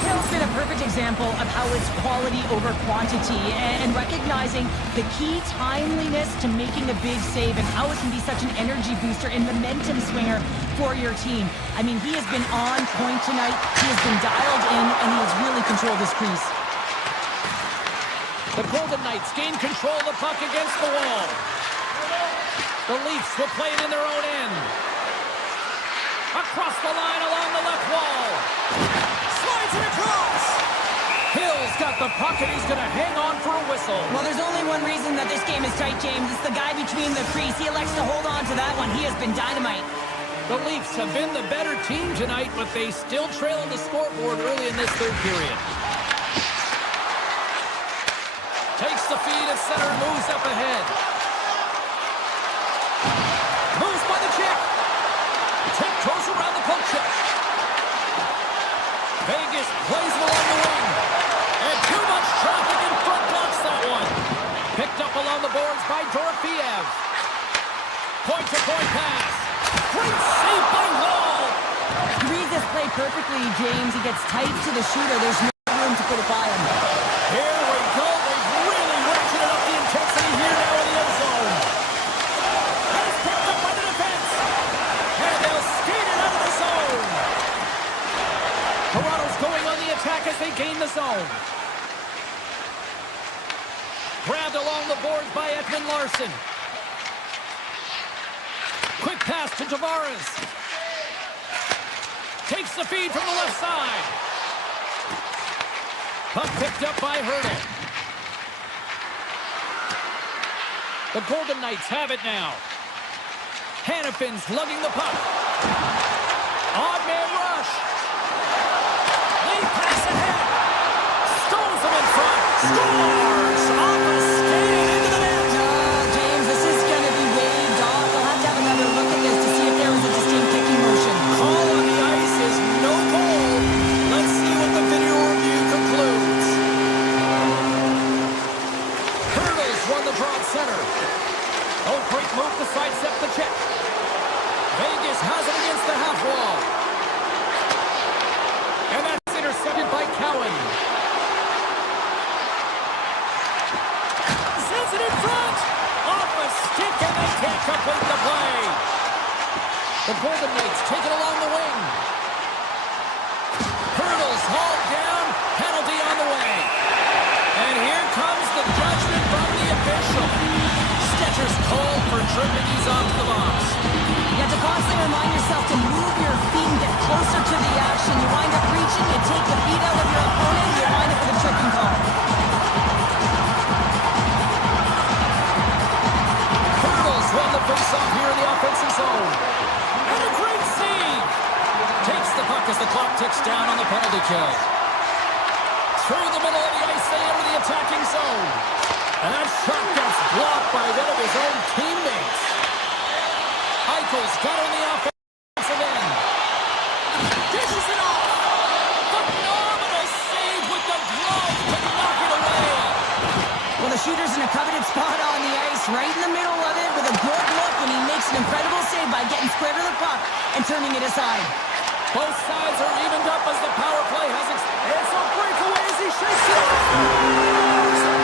Hill's been a perfect example of how it's quality over quantity and recognizing the key timeliness to making a big save and how it can be such an energy booster and momentum swinger for your team. I mean, he has been on point tonight. He has been dialed in, and he has really controlled his crease. The Golden Knights gain control of the puck against the wall. The Leafs will play it in their own end. Across the line along the left wall. Slides it across. Hill's got the puck and he's going to hang on for a whistle. Well, there's only one reason that this game is tight, James. It's the guy between the crease. He elects to hold on to that one. He has been dynamite. The Leafs have been the better team tonight, but they still trail on the scoreboard early in this third period. Takes the feed at center and moves up ahead. Moves by the check. Tiptoes around the poke check. Vegas plays it along the wing. And too much traffic in front blocks that one. Picked up along the boards by Dorofeev. Point-to-point pass. Great save by Wall. He reads this play perfectly, James. He gets tight to the shooter. There's no room to put it by him. Here we go. They've really ratcheted up the intensity here now in the end zone. And it's picked up by the defense. And they'll skate it out of the zone. Toronto's going on the attack as they gain the zone. Grabbed along the boards by Edmund Larson. Quick pass to Tavares. Takes the feed from the left side. Puck picked up by Hurdle. The Golden Knights have it now. Hannafin's lugging the puck. Odd man rush. Lead pass ahead. Stones him in front. Scores! Off a skate into the net. James, this is going to be waved off. They'll have to have another look at this to see if there was a distinct kicking motion. Call on the ice is no goal. Let's see what the video review concludes. Hurdles won the draw at center. Oh, great move to sidestep the check. Vegas has it against the half wall. And that's intercepted by Cowan. Sends it in front. Off a stick and they can't complete the play. The Golden Knights take it along the wing. Hurdles hauled down. Penalty on the way. And here comes the judgment from the official. Stetcher's called for tripping. He's off the box. You have to constantly remind yourself to move your feet and get closer to the action. You wind up reaching, you take the feet out of your opponent, and you wind up with a tripping call. Hurdles won the faceoff here in the offensive zone. And a great save. Takes the puck as the clock ticks down on the penalty kill. Through the middle of the ice, they enter the attacking zone. And that shot gets blocked by one of his own teammates. Eichel's got on the offensive end. Dishes it off. Phenomenal save with the glove to knock it away. Well, the shooter's in a coveted spot on the ice, right in the middle of it with a good look, and he makes an incredible save by getting square to the puck and turning it aside. Both sides are evened up as the power play has it's a breakaway as he shakes it off.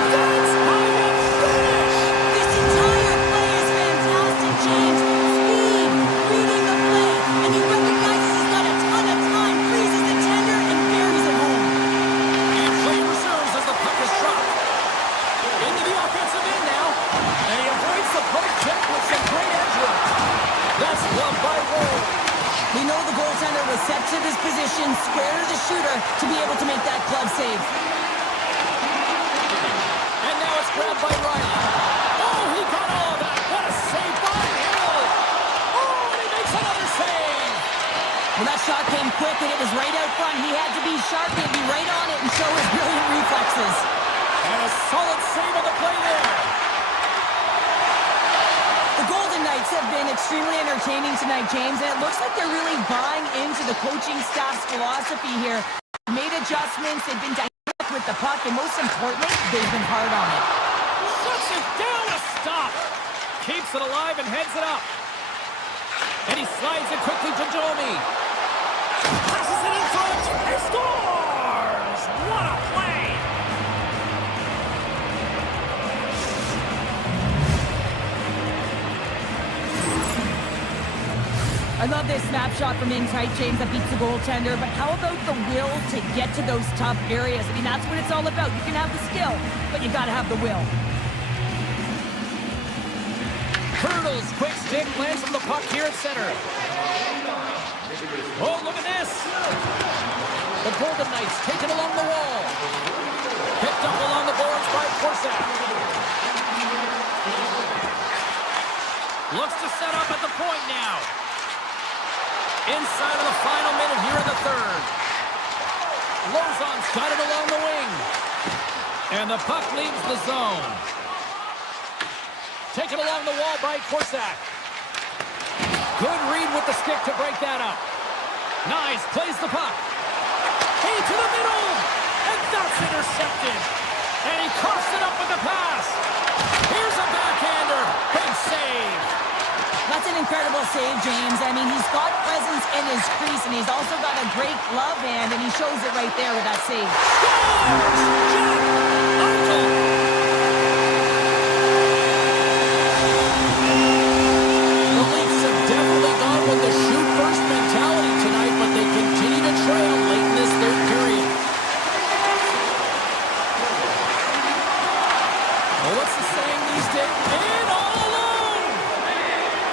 That's how you finish. This is We know the goaltender was set to this position, square to the shooter, to be able to make that glove save. And now it's grabbed by Riley. Oh, he got all of that. What a save by Hill. Oh, and he makes another save. Well, that shot came quick, and it was right out front. He had to be sharp, he had to be right on it and show his brilliant reflexes. And a solid save on the play there. The Golden Knights have been extremely entertaining tonight, James, and it looks like they're really buying into the coaching staff's philosophy here. Made adjustments, they've been dynamic with the puck, and most importantly, they've been hard on it. Shuts it down, a stop. Keeps it alive and heads it up. And he slides it quickly to Domi. Passes it in front. He scores! What a play! I love this snapshot from in tight, James, that beats the goaltender, but how about the will to get to those tough areas? I mean, that's what it's all about. You can have the skill, but you gotta have the will. Hurdles, quick stick, lands from the puck here at center. Oh, look at this! The Golden Knights take it along the wall. Picked up along the boards by Korsak. Looks to set up at the point now. Inside of the final minute here in the third. Lozon's got it along the wing. And the puck leaves the zone. Taken along the wall by Korsak. Good read with the stick to break that up. Nice, plays the puck. He to the middle. And that's intercepted. And he coughs it up with the pass. Here's a backhander. Big save. That's an incredible save, James. I mean, he's got presence in his crease, and he's also got a great glove hand, and he shows it right there with that save. The Leafs have definitely gone with the shoot-first mentality tonight, but they continue to trail late in this third period. Well, what's the saying these days? In all alone!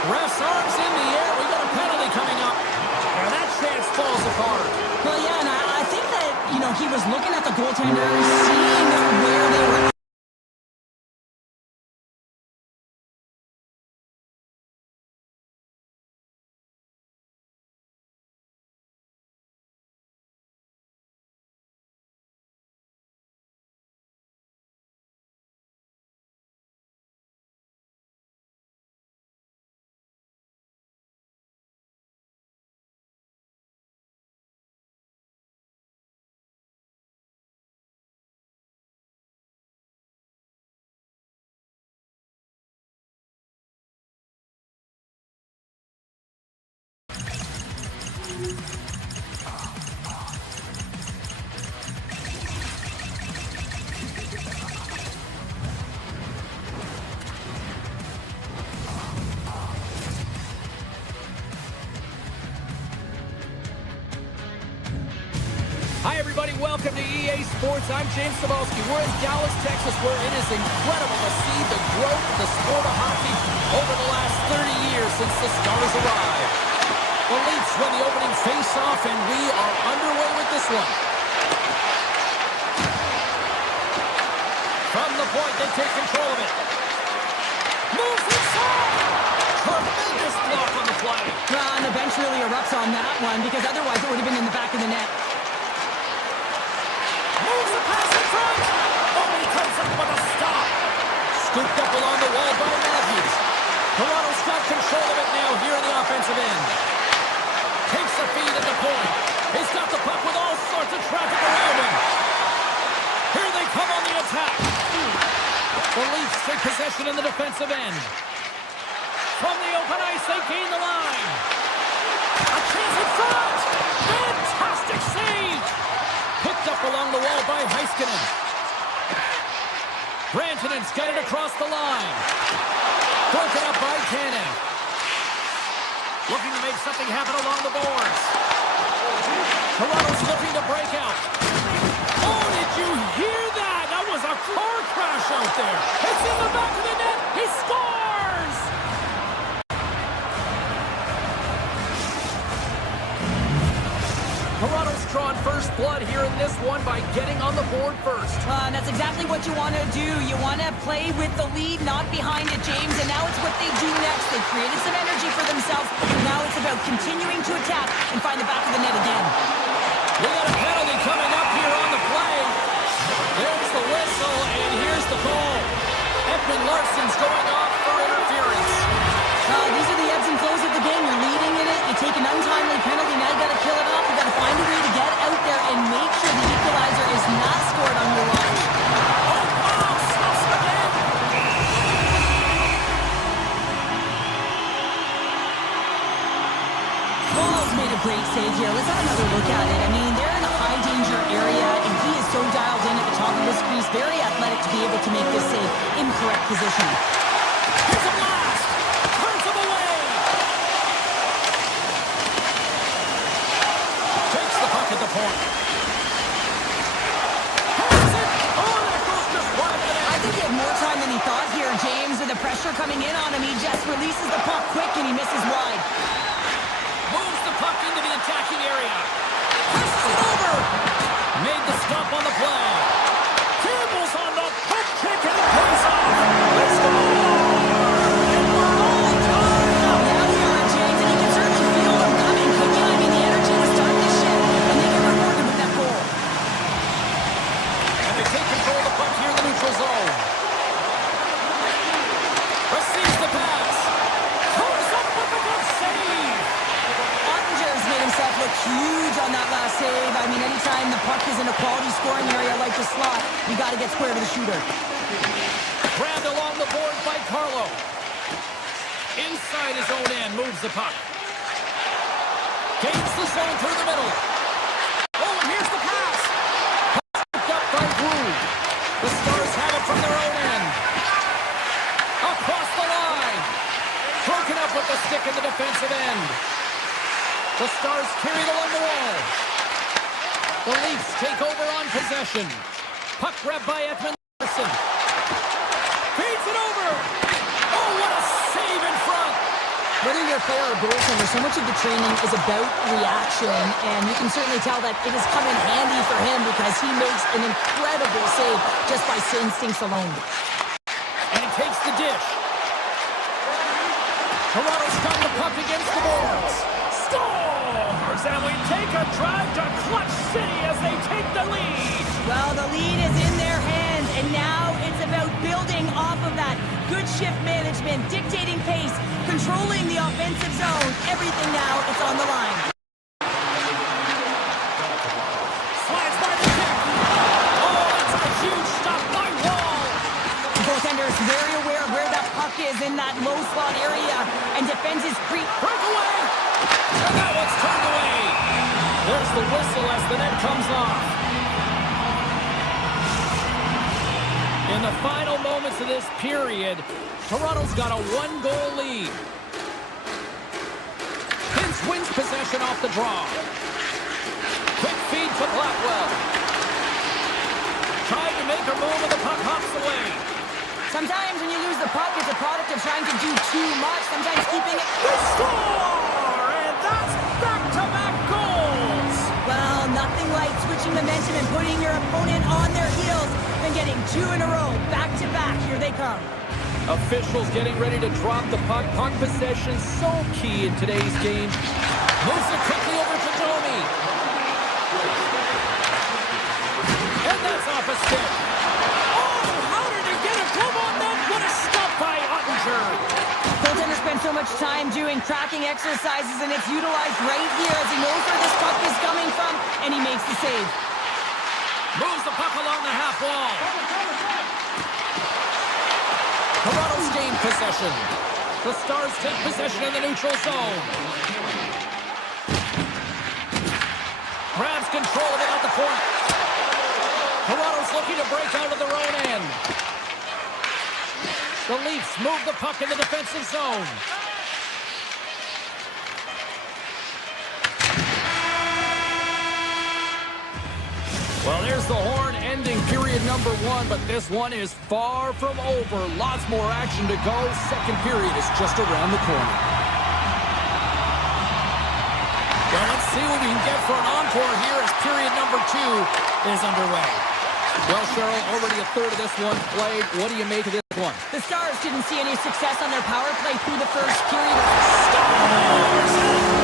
Ref's arms in the air. We got a penalty coming up. And that chance falls apart. Well, yeah, and I think that, he was looking at the goaltender, seeing where they were. Hi, everybody. Welcome to EA Sports. I'm James Cebulski. We're in Dallas, Texas, where it is incredible to see the growth of the sport of hockey over the last 30 years since the Stars arrived. The Leafs win the opening face-off, and we are underway with this one. From the point, they take control of it. Moves inside! Tremendous block on the play. And the bench really erupts on that one, because otherwise it would have been in the back of the net. Moves the pass in front. Oh, he comes up with a stop. Scooped up along the wall by Matthews. Toronto's got control of it now here in the offensive end. Takes the feed at the point. He's got the puck with all sorts of traffic around him. Here they come on the attack. The Leafs take possession in the defensive end. From the open ice, they gain the line. A chance in front. Fantastic save. Picked up along the wall by Heiskanen. Rantanen's got it across the line. Broken up by Cannon. Looking to make something happen along the boards. Toronto's looking to break out. Oh, did you hear that? That was a car crash out there. It's in the back of the net. He scores! first blood here in this one by getting on the board first. And that's exactly what you want to do. You want to play with the lead, not behind it, James. And now it's what they do next. They created some energy for themselves. Now it's about continuing to attack and find the back of the net again. We got a penalty coming up here on the play. There's the whistle, and here's the call. Edmund Larson's going off for interference. These are the ebbs and flows of the game. You're leading in it. You take an untimely penalty. Now you got to kill it off. You got to find a way to get out there and make sure the equalizer is not scored on your watch. Stops again. Ball's made a great save here. Let's have another look at it. I mean, they're in a high danger area, and he is so dialed in at the top of his crease. Very athletic to be able to make this save in correct position. Here's a blast. Turns him away. Takes the puck at the point. Has it. Oh, that goes just wide of the net. I think he had more time than he thought here, James. With the pressure coming in on him, he just releases the puck quick and he misses wide. Moves the puck into the attacking area. Passes it over. Made the stop on the play. Campbell's on the puck kick and it pays off. Let's go. And we're all tied up. Yeah, we are, James, and you can certainly feel them coming. Couldn't you? I mean, the energy was starting to shift, and they get rewarded with that goal. And they take control of the puck here in the neutral zone. Receives the pass. Comes up with a good save. Ottinger's made himself look huge on that last save. I mean, anytime the puck is in a quality scoring area like the slot, you got to get square to the shooter. Grabbed along the board by Carlo. Inside his own end, moves the puck. Gains the zone through the middle. Oh, and here's the pass. Picked up by Wu. The Stars have it from their own end. Across the line. Broken up with the stick in the defensive end. The Stars carried along the wall. The Leafs take over on possession. Puck grabbed by Edmund Larson. Feeds it over. Oh, what a save in front. Whether you're a player or goaltender, so much of the training is about reaction, and you can certainly tell that it has come in handy for him because he makes an incredible save just by instincts alone. And he takes the dish. Toronto's got the puck against the boards. Scores! And we take a drive to Clutch City as they take the lead. Well, the lead is in their hands, and now it's about building off of that. Good shift management, dictating pace, controlling the offensive zone. Everything now, it's on the line. Slides by the kick. Oh, that's a huge stop by Wall. The goaltender is very aware of where that puck is in that low slot area and defends his creep. Breakaway. And that one's turned away. There's the whistle as the net comes off. In the final moments of this period, Toronto's got a one-goal lead. Hintz wins possession off the draw. Quick feed to Blackwell. Trying to make a move and the puck hops away. Sometimes when you lose the puck, it's a product of trying to do too much. Sometimes keeping it... They score! And that's back-to-back goals! Well, nothing like switching momentum and putting your opponent on their heels than getting two in a row, back-to-back. Here they come. Officials getting ready to drop the puck. Puck possession so key in today's game. Moves it quickly over to Domi. And that's off a stick. Oh, how did he get a glove on that? What a stop by Ottinger. Goaltender spends so much time doing tracking exercises, and it's utilized right here as he knows where this puck is coming from, and he makes the save. Moves the puck along the half wall. Toronto's gained possession. The Stars take possession in the neutral zone. Grabs control of it at the point. Toronto's looking to break out of their own end. The Leafs move the puck in the defensive zone. Well, there's the horn ending period number one, but this one is far from over. Lots more action to go. Second period is just around the corner. Well, let's see what we can get for an encore here as period number 2 is underway. Well, Cheryl, already a third of this one played. What do you make of this one? The Stars didn't see any success on their power play through the first period. Stars!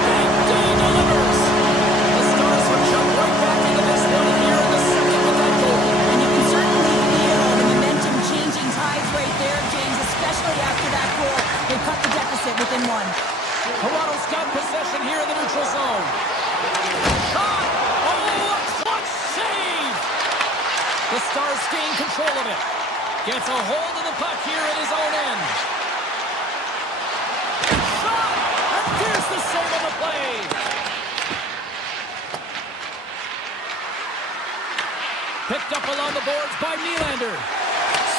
Big D delivers! The Stars have jumped right back into this one here in the second with that goal. And you can certainly feel the momentum-changing tides right there, James, especially after that goal. They cut the deficit within one. Toronto's got possession here in the neutral zone. Shot! Oh, a clutch save! The Stars gain control of it. Gets a hold of the puck here at his own end. Shot! And there's the save on the play. Picked up along the boards by Nylander.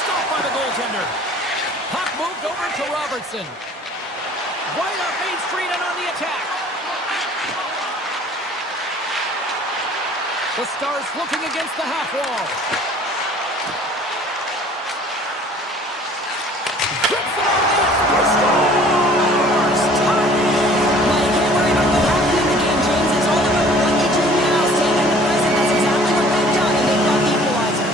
Stopped by the goaltender. Puck moved over to Robertson. Right up Main Street and on the attack. The Stars looking against the half wall. Rips it on in. The Stars! Tie it! Well, you can't worry about what happened in the game, James. It's all about what you do now. Staying in the present. That's exactly what they've done, and they've got the equalizer.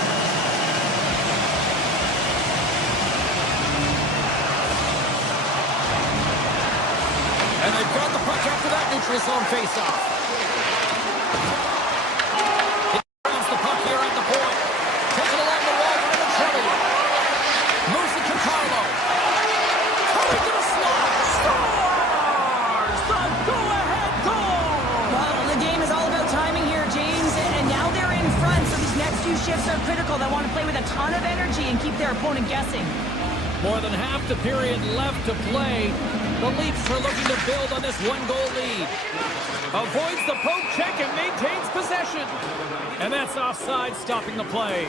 And they've got the puck after that neutral zone faceoff. He grabs the puck here at the point. Takes it along the wall for Michele. Moves it to Carlo. Coming to the slot. Stars! The go-ahead goal! Well, the game is all about timing here, James, and now they're in front, so these next few shifts are critical. They want to play with a ton of energy and keep their opponent guessing. More than half the period left to play. The Leafs are looking to build on this one-goal lead. Avoids the poke check and maintains possession. And that's offside, stopping the play.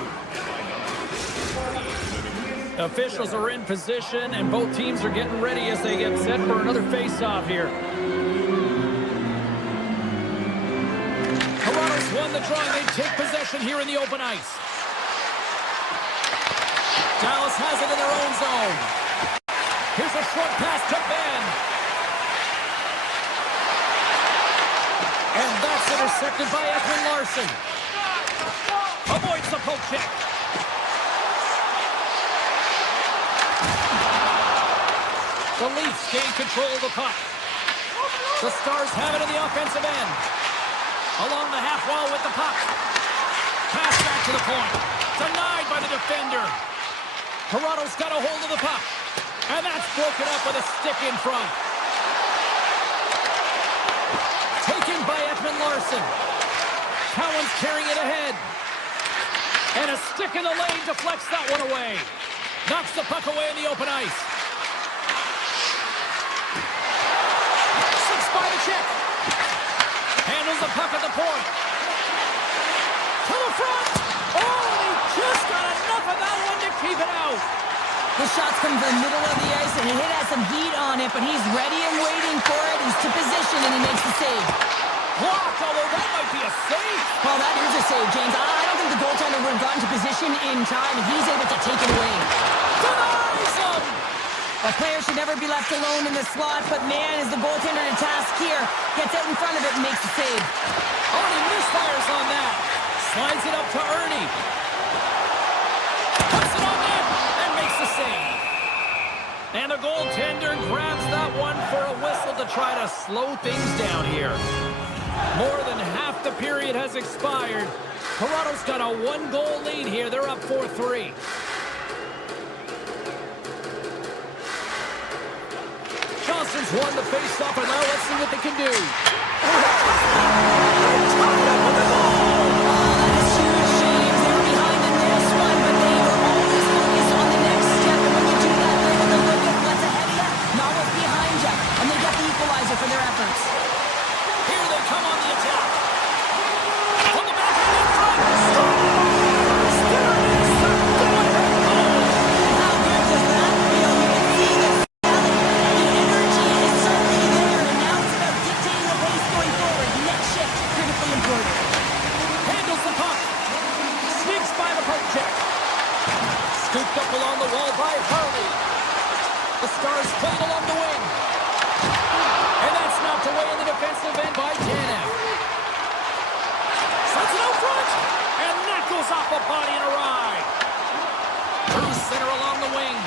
Officials are in position, and both teams are getting ready as they get set for another face-off here. Toronto's won the draw, and they take possession here in the open ice. Dallas has it in their own zone. Here's a short pass to Ben. And that's intercepted by Ekman Larsson. Avoids the poke check. The Leafs gain control of the puck. The Stars have it in the offensive end. Along the half wall with the puck. Pass back to the point. Denied by the defender. Toronto's got a hold of the puck. And that's broken up with a stick in front. Taken by Ekman Larsson. Cowan's carrying it ahead. And a stick in the lane deflects that one away. Knocks the puck away in the open ice. Slips by the check. Handles the puck at the point. To the front. Oh, he just got enough of that one to keep it out. The shot's come to the middle of the ice, and it has some heat on it, but he's ready and waiting for it. He's to position, and he makes the save. Blocked, although that might be a save. Well, that is a save, James. I don't think the goaltender would have gotten to position in time, and he's able to take it away. Denies him. A player should never be left alone in the slot, but man, is the goaltender in task here. Gets out in front of it and makes the save. Oh, and he misfires on that. Slides it up to Ernie. Puts it on net and makes the save. And the goaltender grabs that one for a whistle to try to slow things down here. More than half the period has expired. Toronto's got a one-goal lead here. They're up 4-3. Johnson's won the face-off, and now let's see what they can do. For their efforts. Here they come on the attack. From the backhand in front. Stars! There it is. The go-ahead goal. How good does that feel? You can see the physicality. The energy is certainly there. And now it's about dictating the pace going forward. Next shift, critically important. Bounces off a body and a ride. Through center along the wing.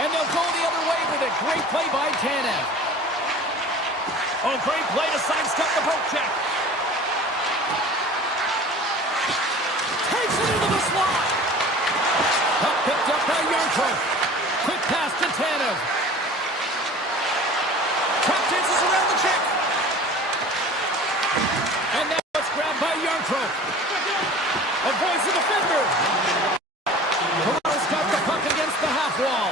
And they'll go the other way with it. Great play by Tanev. Oh, great play to sidestep the poke check. Takes it into the slot. Puck picked up by Yarncroke. Quick pass to Tanev. Trap dances around the check. And now it's grabbed by Yarncroke. Avoids the defender. Toronto's got the puck against the half wall.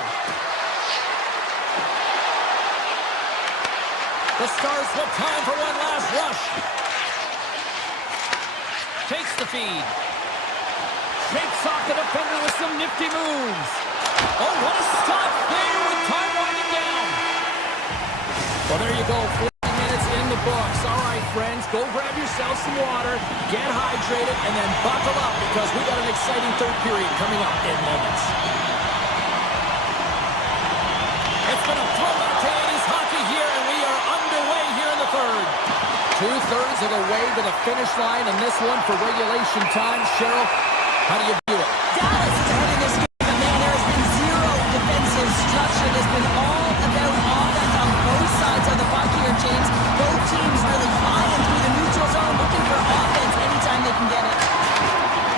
The Stars with time for one last rush. Takes the feed. Shakes off the defender with some nifty moves. Oh, what a stop there with time winding down. Well, there you go. 40 minutes in the books. All right, friends, go grab yourself some water, get hydrated, and then buckle up because we got an exciting third period coming up in moments. It's been a throwback to 80s hockey here, and we are underway here in the third. 2/3 of the way to the finish line, and this one for regulation time. Cheryl, how do you view it? Dallas is ahead in this game, but man, there has been zero defensive structure. It has been all about offense on both sides of the puck here, James. Both teams really flying through the neutral zone, looking for offense anytime they can get it.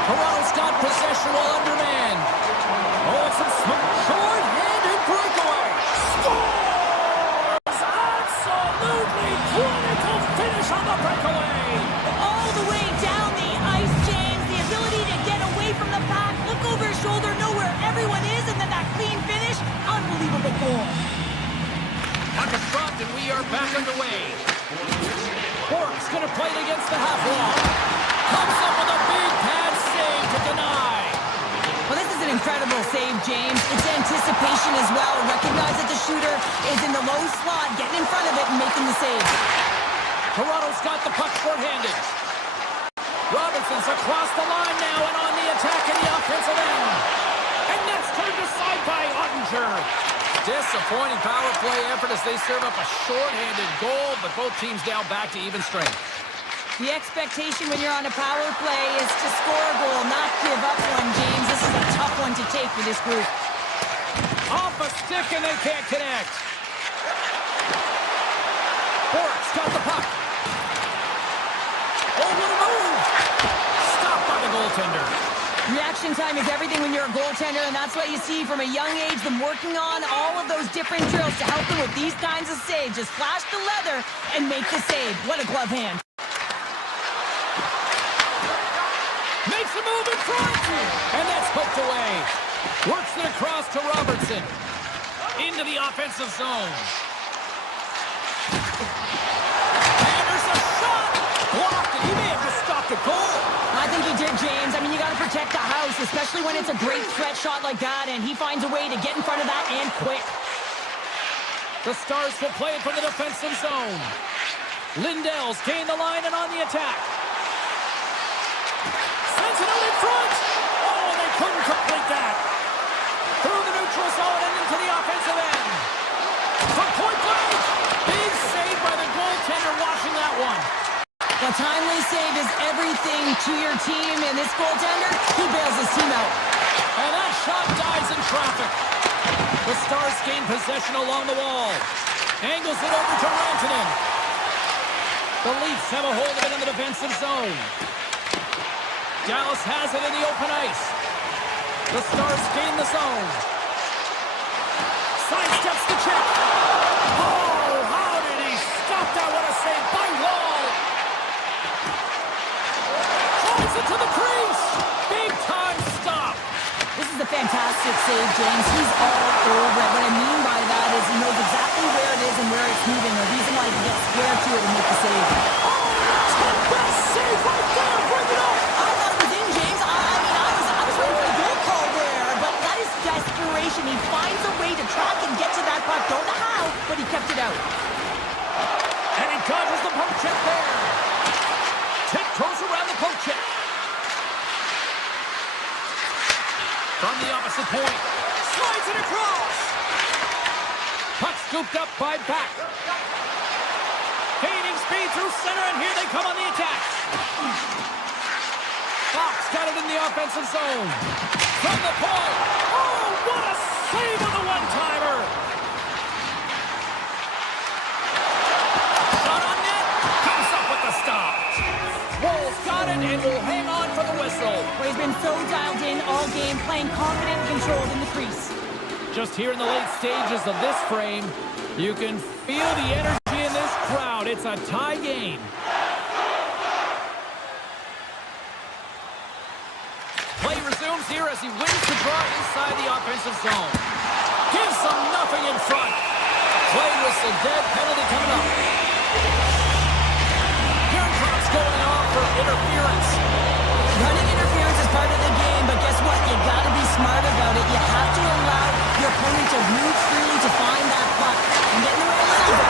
Toronto's got possession while undermanned. Oh, it's some smooth, short-handed breakaway. Scores! Absolutely critical finish on the breakaway. All the way down the ice, James. The ability to get away from the pack, look over his shoulder, know where everyone is, and then that clean finish. Unbelievable goal. Puck is dropped, and we are back underway. Bork's going to play it against the half wall. Comes up with a big pad save to deny. Well, this is an incredible save, James. It's anticipation as well. Recognize that the shooter is in the low slot, getting in front of it and making the save. Toronto's got the puck short-handed. Robertson's across the line now and on the attack in the offensive end. And that's turned aside by Ottinger. Disappointing power play effort as they serve up a short-handed goal, but both teams now back to even strength. The expectation when you're on a power play is to score a goal, not give up one, James. This is a tough one to take for this group. Off a stick and they can't connect. Bork's got the puck. Oh, what a move! Stopped by the goaltender. Reaction time is everything when you're a goaltender, and that's what you see from a young age, them working on all of those different drills to help them with these kinds of saves. Just flash the leather and make the save. What a glove hand. Makes a move in front, and that's poked away. Works it across to Robertson. Into the offensive zone. And there's a shot! Blocked it. He may have just stopped a goal. I think he did, James. I mean, you got to protect the house, especially when it's a great threat shot like that, and he finds a way to get in front of that and quick. The Stars will play it from the defensive zone. Lindell's gained the line and on the attack. Sends it out in front. Oh, they couldn't complete that. Through the neutral zone and into the offensive end. From point blank. Big save by the goaltender watching that one. The timely save is everything to your team, and this goaltender, he bails his team out. And that shot dies in traffic. The Stars gain possession along the wall. Angles it over to Rantanen. The Leafs have a hold of it in the defensive zone. Dallas has it in the open ice. The Stars gain the zone. Sidesteps the check. Oh, how did he stop that? What a save by Wall. Tries it to the crease. Big time stop. This is a fantastic save, James. He's all over it. What I mean by that is he knows exactly where it is and where it's moving. The reason why he can get square to it and make the save. Oh, that's the best save right there. Bring it up. I thought it was in, James. I was waiting for a goal call there, but that is desperation. He finds a way to track and get to that puck. Don't know how, but he kept it out. And he dodges the poke check there. Tiptoes around the poke check. From the opposite point. Slides it across. Puck scooped up by Back. Gaining speed through center, and here they come on the attack. Fox got it in the offensive zone. From the point. Oh, what a save on the one-timer. Shot on net. Comes up with the stop. Wolves got it and will hang on for the whistle. Well, he's been so dialed in all game, playing confident and controlled in the crease. Just here in the late stages of this frame, you can feel the energy in this crowd. It's a tie game. Play resumes here as he wins the draw inside the offensive zone. Gives them nothing in front. Play whistle dead, penalty coming up. Here comes going off for interference. Running interference is part of the game, but guess what? You gotta be smart about it. You have to allow your opponent to move freely to find that puck. And getting away a little bit.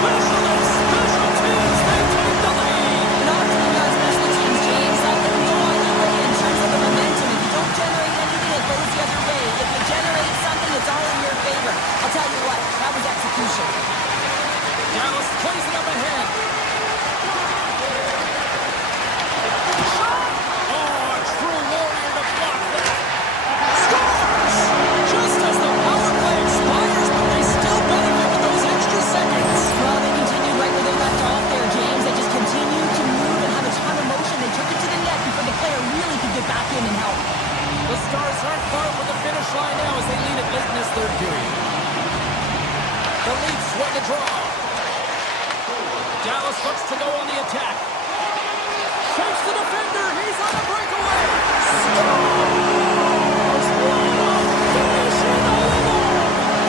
Special teams, they take the lead. And often on special teams, James, that can go either way in terms of the momentum. If you don't generate anything, it goes the other way. If you generate something, it's all in your favor. I'll tell you what, that was execution. Dallas plays it up ahead. The Stars aren't far from the finish line now as they lead it late in this third period. The Leafs win the draw. Dallas looks to go on the attack. Shakes the defender. He's on a breakaway. Scores! Finishing over.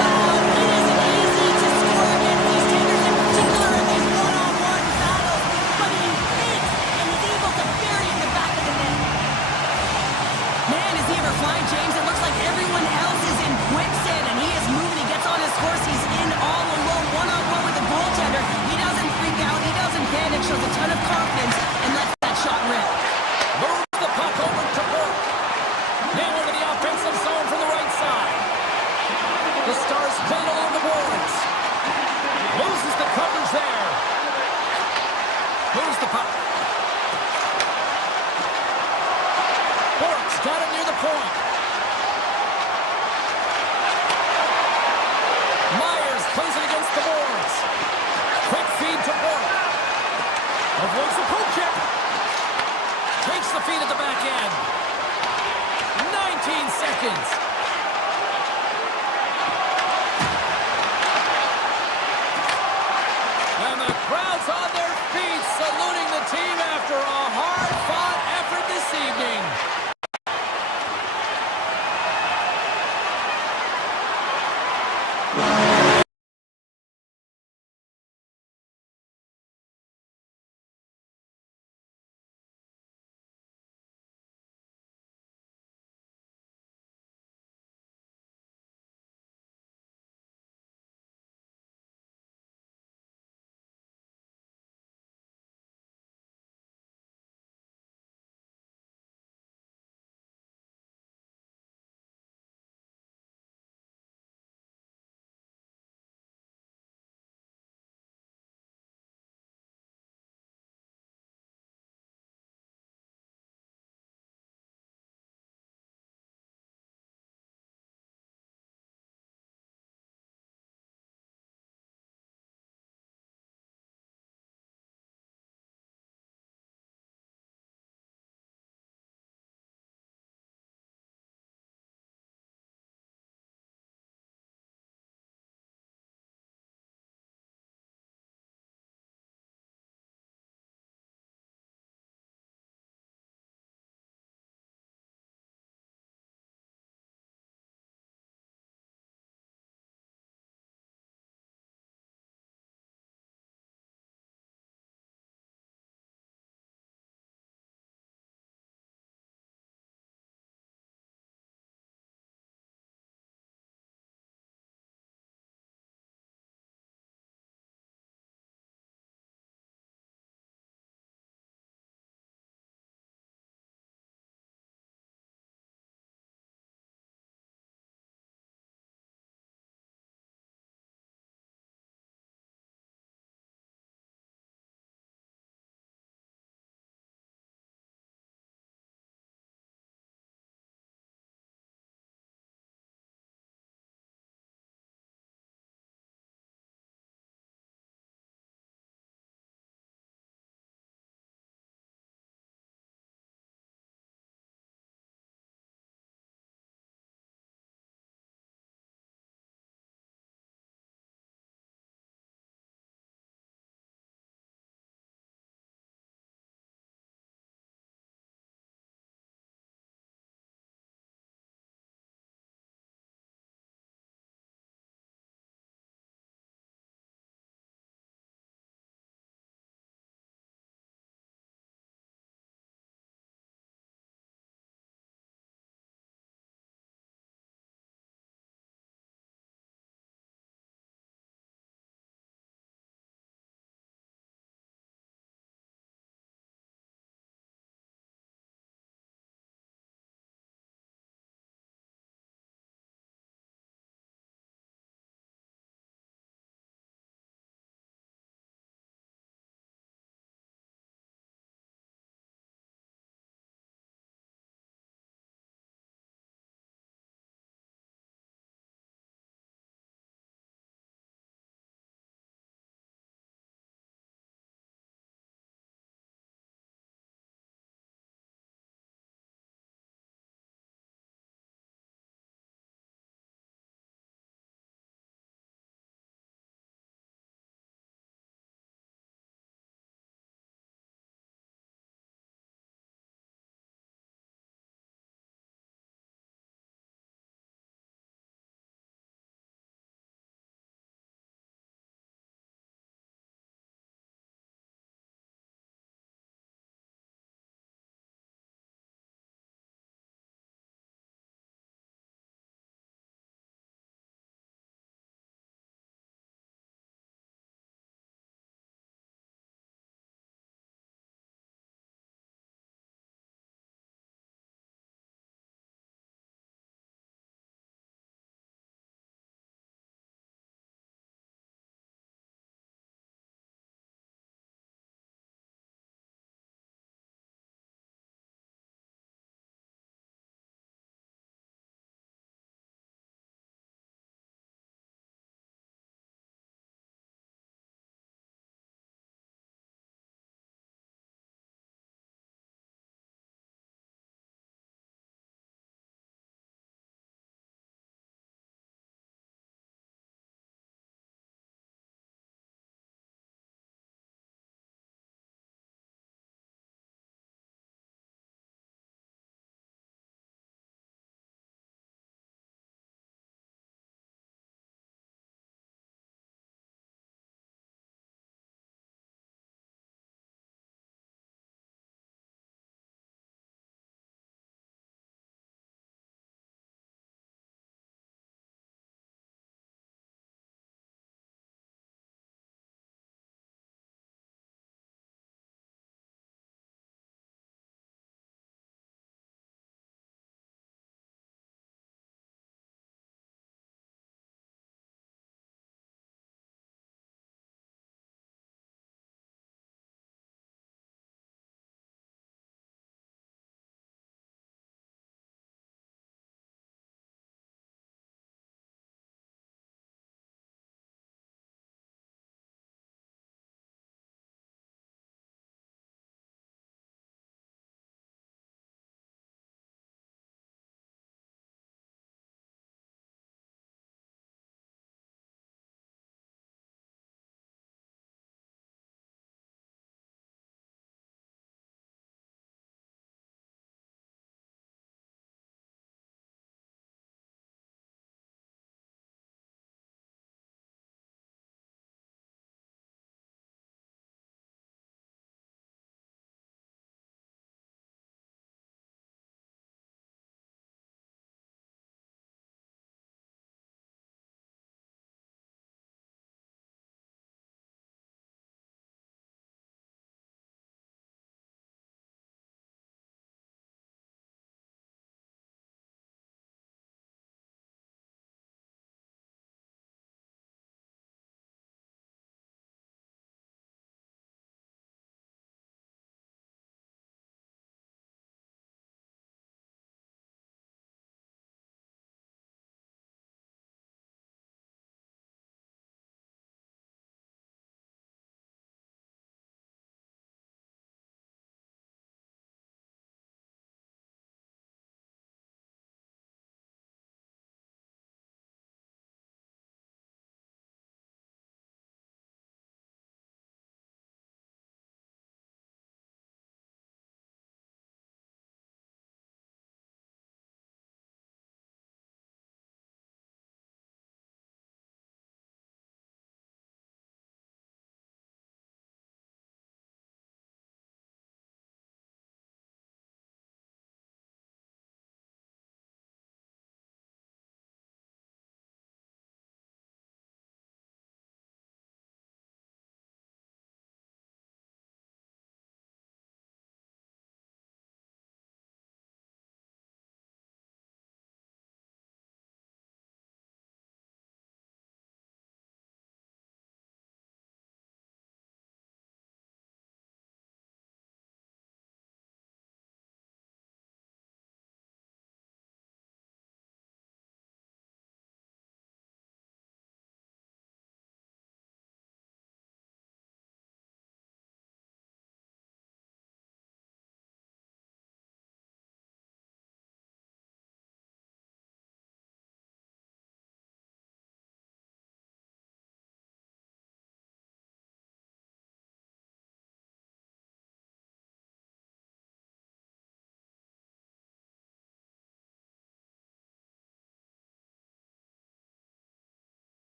Wow, it isn't easy to score against these takers, in particular in these one-on-one battles. But he hits and is able to bury it in the back of the net. Man, is he ever flying, James? It looks like everyone else is in quicksand, and he is moving. He gets on his horse. He's in all alone, one-on-one with the goaltender. He doesn't freak out. He doesn't panic. Shows a ton of confidence and lets that shot rip. Moves the puck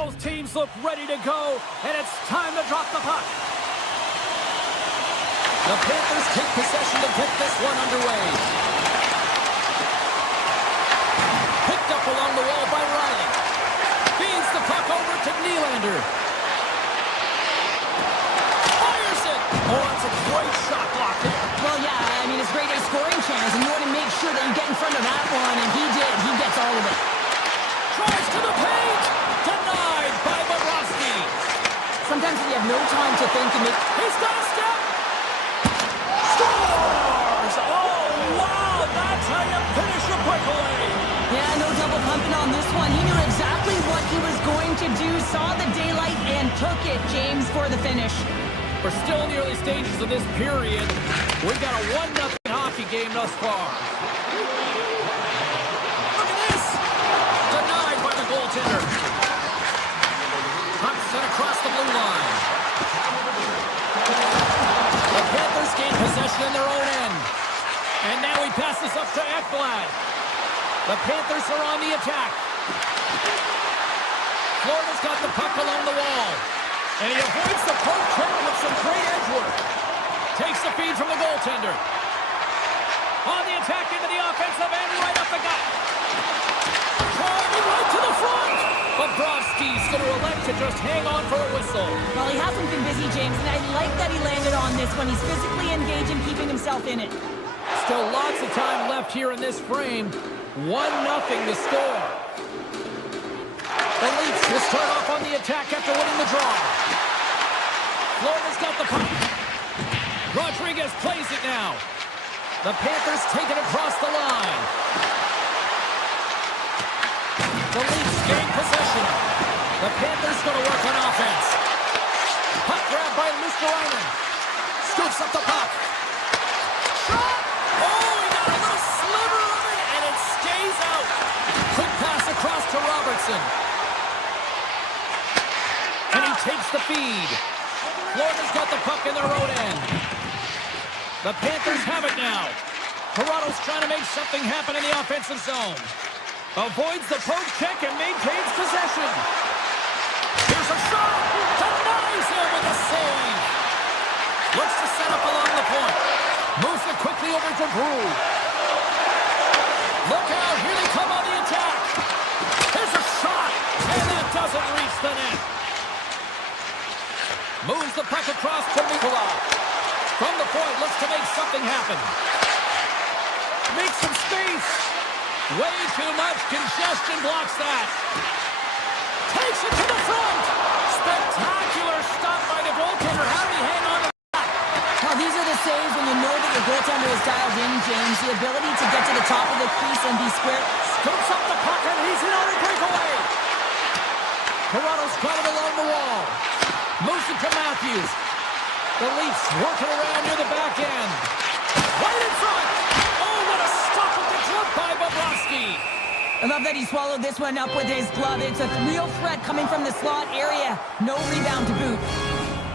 Both teams look ready to go, and it's time to drop the puck. The Panthers take possession to get this one underway. Picked up along the wall by Riley. Feeds the puck over to Nylander. Fires it! Oh, that's a great shot block there. Well, yeah, I mean, it's great a scoring chance, and you want to make sure that you get in front of that one, and he did. He gets all of it. Tries to the paint! Denied by Bobrovsky. Sometimes if you have no time to think and make... He's got a step! Scores! Oh, wow! That's how you finish a breakaway! Yeah, no double pumping on this one. He knew exactly what he was going to do, saw the daylight, and took it, James, for the finish. We're still in the early stages of this period. We've got a 1-0 hockey game thus far. Look at this! Denied by the goaltender. Puck sent across the blue line. The Panthers gain possession in their own end. And now he passes up to Ekblad. The Panthers are on the attack. Florida's got the puck along the wall. And he avoids the poke check with some great edge work. Takes the feed from the goaltender. On the attack into the offensive end, right up the gut. Charging right to the front. Bobrovsky's going to elect to just hang on for a whistle. Well, he hasn't been busy, James, and I like that he landed on this one. He's physically engaging, keeping himself in it. Still lots of time left here in this frame. 1-0 to score. The Leafs will start off on the attack after winning the draw. Florida's got the puck. Rodriguez plays it now. The Panthers take it across the line. The Leafs gain possession. The Panthers going to work on offense. Puck grab by Luskerainen. Scoops up the puck. Shot! Oh, he got a little sliver of it, and it stays out. Quick pass across to Robertson. And he takes the feed. Florida's got the puck in their own end. The Panthers have it now. Toronto's trying to make something happen in the offensive zone. Avoids the poke check and maintains possession. Here's a shot. Denies him with a save. Looks to set up along the point. Moves it quickly over to Brew. Look out. Here they come on the attack. Here's a shot. And that doesn't reach the net. Moves the puck across to Nikolai. From the point, looks to make something happen. Makes some space. Way too much congestion blocks that. Takes it to the front. Spectacular stop by the goaltender. How did he hang on to that? Well, these are the saves when you know that your goaltender is dialed in, James. The ability to get to the top of the crease and be square. Scoops up the puck and he's in on a breakaway. Toronto's got it along the wall. Moves it to Matthews. The Leafs working around near the back end. Right in front. Oh, what a stop at the glove by Bobrovsky. I love that he swallowed this one up with his glove. It's a real threat coming from the slot area. No rebound to boot.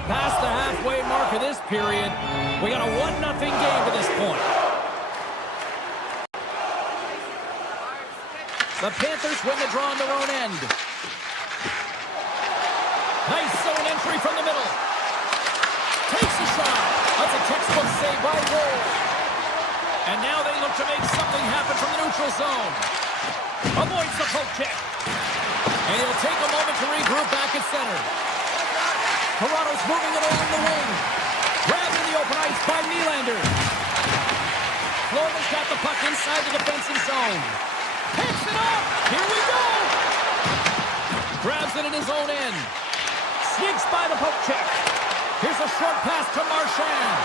Past the halfway mark of this period. We got a 1-0 game to this point. The Panthers win the draw on their own end. Nice zone entry from the middle. Takes a shot. That's a textbook save by Wool. And now they look to make something happen from the neutral zone. Avoids the poke check. And he'll take a moment to regroup back at center. Toronto's moving it along the wing. Grabbed in the open ice by Nylander. Florida's got the puck inside the defensive zone. Picks it up. Here we go. Grabs it in his own end. Sneaks by the poke check. Here's a short pass to Marchand.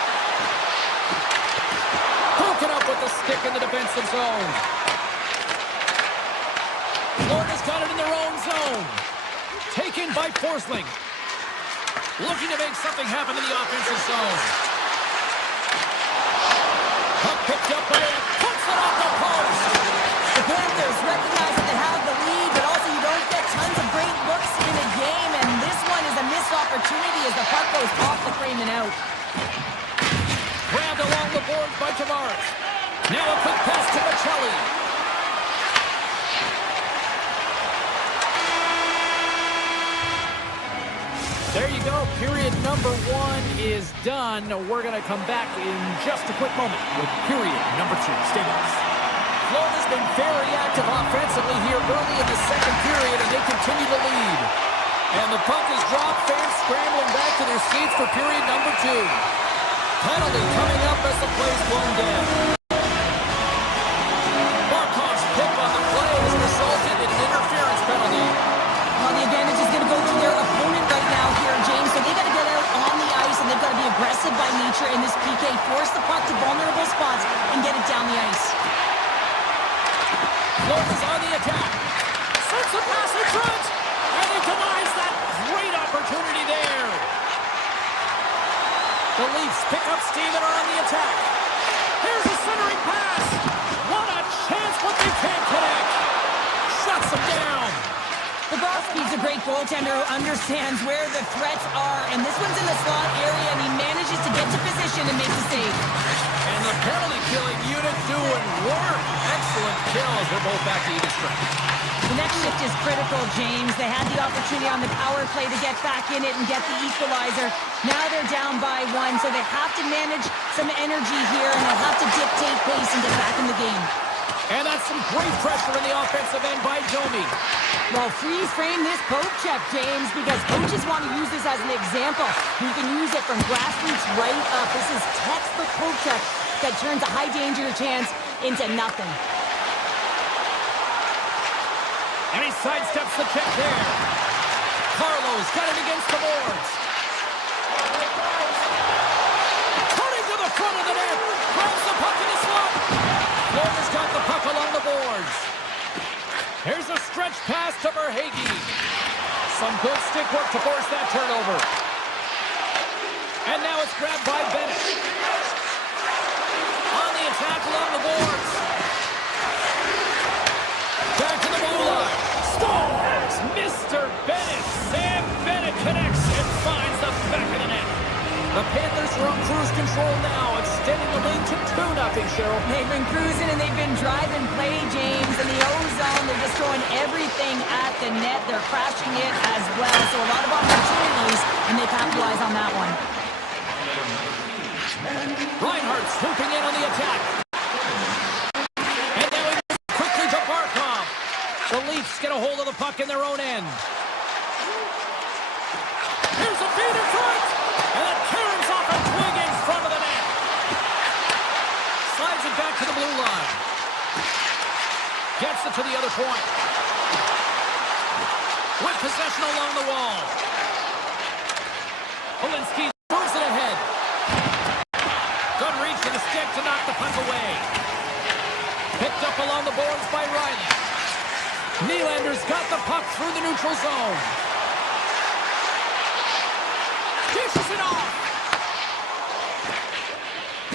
Poking up with the stick in the defensive zone. Florida's got it in their own zone. Taken by Forsling. Looking to make something happen in the offensive zone. Puck picked up by it. Puts it off the post. The Panthers recognize that they have the lead, but also you don't get tons of great looks in a game, and this one is a missed opportunity as the puck goes off the frame and out. Grabbed along the boards by Tavares. Now a quick pass to Michelli. you go. Period number 1 is done. We're going to come back in just a quick moment with period number 2. Stay with us. Florida's been very active offensively here early in the second period, and they continue to lead. And the puck is dropped. Fans scrambling back to their seats for period number 2. Penalty coming up as the play's blown down. Barkov's pick on the play has resulted in an interference penalty. Well, the advantage is going to go to their opponent right now here, James. So they got to get out on the ice, and they've got to be aggressive by nature in this PK. Force the puck to vulnerable spots and get it down the ice. Florida's on the attack. Sends a pass in front, and he denies that great opportunity there. The Leafs pick up steam and are on the attack. Here's a centering pass. What a chance, but they can't connect. Shuts them down. Bobrovsky's a great goaltender who understands where the threats are, and this one's in the slot area, and he manages to get to position and make the save. And the penalty-killing unit doing work. Excellent kills. We're both back to even strength. The next shift is critical, James. They had the opportunity on the power play to get back in it and get the equalizer. Now they're down by 1, so they have to manage some energy here, and they'll have to dictate pace and get back in the game. And that's some great pressure in the offensive end by Domi. Well, freeze frame this poke check, James, because coaches want to use this as an example. You can use it from grassroots right up. This is textbook poke check that turns a high danger chance into nothing. And he sidesteps the check there. Carlo's got it against the boards. Turning to the front of the net. Grabs the puck in the slot. Florida's got the puck along the boards. Here's a stretch pass to Verhaeghe. Some good stick work to force that turnover. And now it's grabbed by Bennett. On the attack along the boards. Back to the blue line. Stars! Mr. Bennett. Sam Bennett connects and finds the back of the net. The Panthers are on cruise control now, extending the lead to 2-0, Cheryl. They've been cruising and they've been driving play, James. In the O-zone, they're just throwing everything at the net. They're crashing it as well. So a lot of opportunities, and they capitalize on that one. Reinhardt swooping in on the attack. And now he moves quickly to Barkov. The Leafs get a hold of the puck in their own end. Here's a feed in front. And it caroms off a twig in front of the net. Slides it back to the blue line. Gets it to the other point. With possession along the wall. Polinsky moves it ahead. Good reach to the stick to knock the puck away. Picked up along the boards by Riley. Nylander's got the puck through the neutral zone. Dishes it off.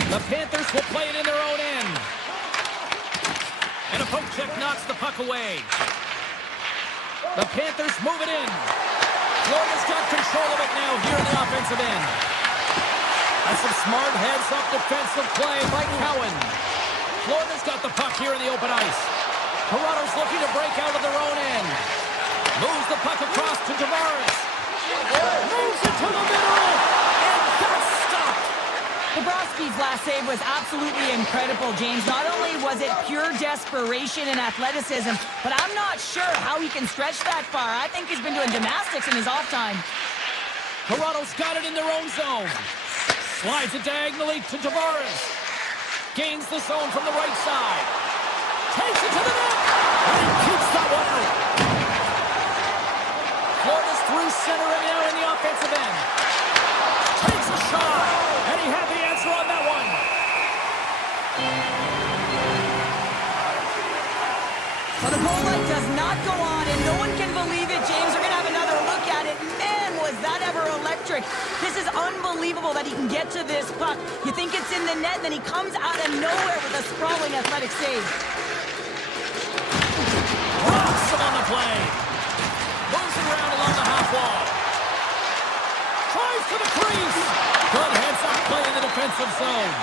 The Panthers will play it in their own end. And a poke check knocks the puck away. The Panthers move it in. Florida's got control of it now here in the offensive end. That's some smart heads-up defensive play by Cowan. Florida's got the puck here in the open ice. Toronto's looking to break out of their own end. Moves the puck across to Tavares. Moves it to the middle. And that's stopped. Bobrovsky's last save was absolutely incredible, James. Not only was it pure desperation and athleticism, but I'm not sure how he can stretch that far. I think he's been doing gymnastics in his off time. Toronto's got it in their own zone. Slides it diagonally to Tavares. Gains the zone from the right side. Takes it to the net. And he keeps that one out. Florida's through center and now in the offensive end. Takes a shot. And he had the answer on that one. Well, the goal light does not go on, and no one can believe it, James. We're going to have another look at it. Man, was that ever electric. This is unbelievable that he can get to this puck. You think it's in the net, then he comes out of nowhere with a sprawling athletic save. Rocks him on the play. Moves it around along the half wall. Tries to the crease. Good heads-up play in the defensive zone.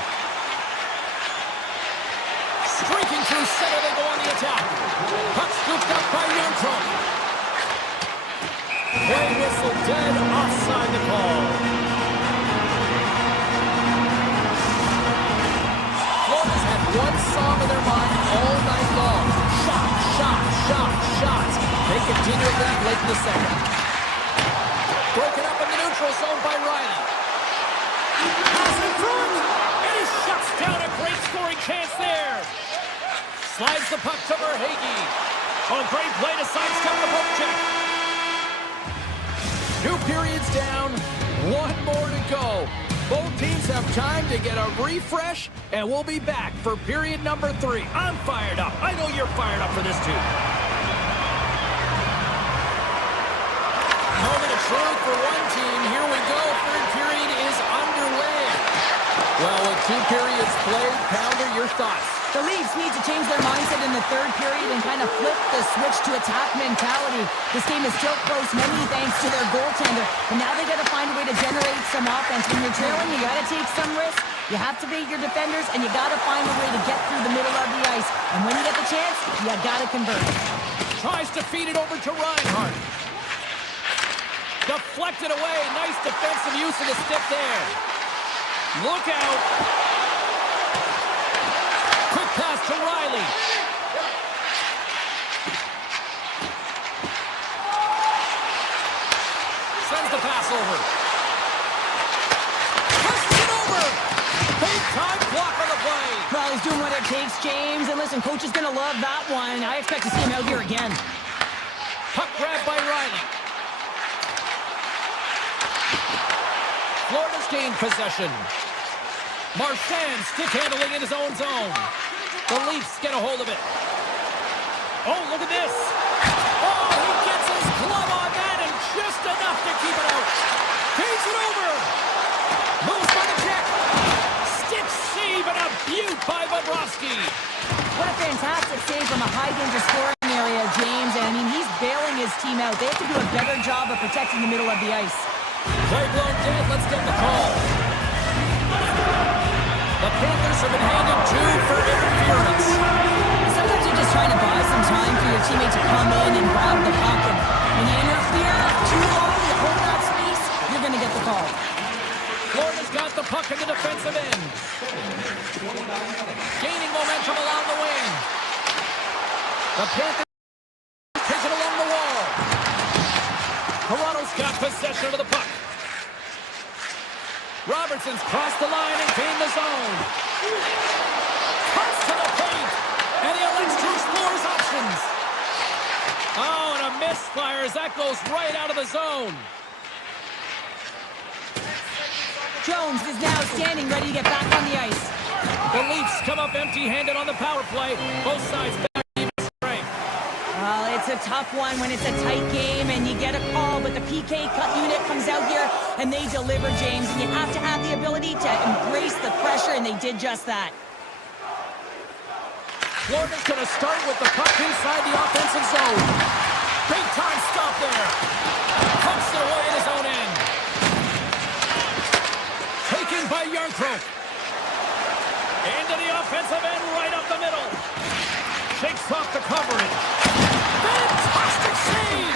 Streaking through center, they go on the attack. Puck scooped up by Yarncrook. Play whistle dead, offside the call. They continue to lead late in the second. Broken up in the neutral zone by Riley. Pass in front, and he shuts down a great scoring chance there. Slides the puck to Verhaeghe. Oh, great play to sidestep the poke check. 2 periods down, 1 more to go. Both teams have time to get a refresh, and we'll be back for period number 3. I'm fired up. I know you're fired up for this too. Moment of truth for one team. Here we go. Third period is underway. Well, with 2 periods played, Pounder, your thoughts? The Leafs need to change their mindset in the third period and kind of flip the switch to attack mentality. This game is still close, many thanks to their goaltender. But now they got to find a way to generate some offense. When you're trailing, you got to take some risks. You have to beat your defenders, and you got to find a way to get through the middle of the ice. And when you get the chance, you got to convert. Tries to feed it over to Reinhart. Deflected away. Nice defensive use of the stick there. Look out. Quick pass to Riley. Sends the pass over. Passes it over. Big time block on the play. Well, he's doing what it takes, James. And listen, coach is going to love that one. I expect to see him out here again. Puck grab by Riley. Florida's gained possession. Marchand stick handling in his own zone. The Leafs get a hold of it. Oh, look at this. Oh, he gets his glove on that and just enough to keep it out. Takes it over. Moves by the check. Stick save and a beaut by Bobrovsky. What a fantastic save from a high-danger scoring area, James. And, I mean, he's bailing his team out. They have to do a better job of protecting the middle of the ice. Play blown dead. Let's get the call. The Panthers have been handed 2 for interference. Sometimes you're just trying to buy some time for your teammate to come in and grab the puck. And when you interfere too long, you hold that space, you're going to get the call. Florida's got the puck in the defensive end. Gaining momentum along the wing. The Panthers take it along the wall. Toronto's got possession of the puck. Robertson's crossed the line and gained the zone. Cuts to the paint, and he elects to explore his options. Oh, and a misfire as that goes right out of the zone. Jones is now standing ready to get back on the ice. The Leafs come up empty-handed on the power play. Both sides back even strength. Well, it's a tough one when it's a tight game and you get a call, but the PK cut unit comes out here and they deliver, James, and you have to have the ability to embrace the pressure, and they did just that. Florida's going to start with the puck inside the offensive zone. Big time stop there. Pumps it away in his own end. Taken by Yarncroke. Into the offensive end, right up the middle. Shakes off the coverage. Fantastic save!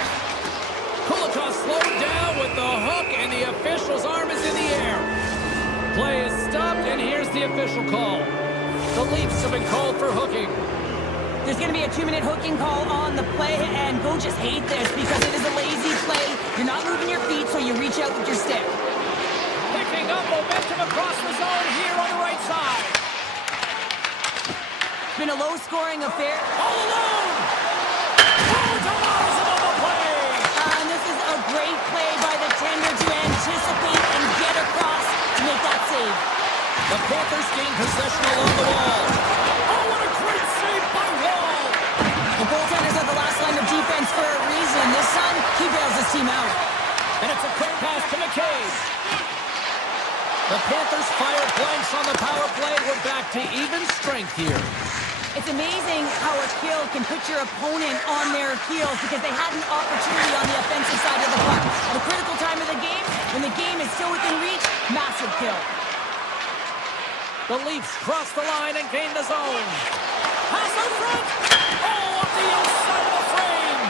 Kulikov slowed down with the hook, and the official's arm is in the air. Play is stopped, and here's the official call. The Leafs have been called for hooking. There's going to be a 2-minute hooking call on the play, and coaches hate this because it is a lazy play. You're not moving your feet, so you reach out with your stick. Picking up momentum across the zone here on the right side. It's been a low-scoring affair. All alone! Toronto's above the play! And this is a great play by the tender to anticipate and get across to make that save. The Panthers gain possession along the wall. Oh, what a great save by Wall! The goaltenders are the last line of defense for a reason. This time, he bails his team out. And it's a quick pass to McCabe. The Panthers fire blanks on the power play. We're back to even strength here. It's amazing how a kill can put your opponent on their heels because they had an opportunity on the offensive side of the puck. At a critical time of the game, when the game is still within reach, massive kill. The Leafs cross the line and gain the zone. Pass out front. Oh, up the outside of the frame.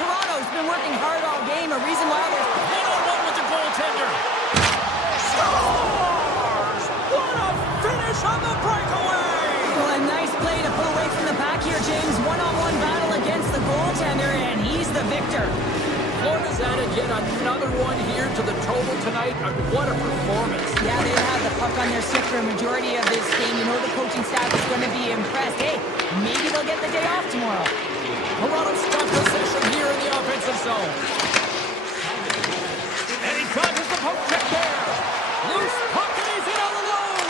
Toronto's been working hard all game, a reason why they're 1-on-1 with the goaltender. Scores! What a finish on the breakaway! well, a nice play to pull away from the pack here, James. One-on-one battle against the goal. goaltender, and he's the victor. Florida's added yet another one here to the total tonight. What a performance. Yeah, they had the puck on their stick for a majority of this game. You know the coaching staff is going to be impressed. Hey, maybe they'll get the day off tomorrow. Toronto's got possession here in the offensive zone. And he causes the poke check there. Loose puck and he's in all alone.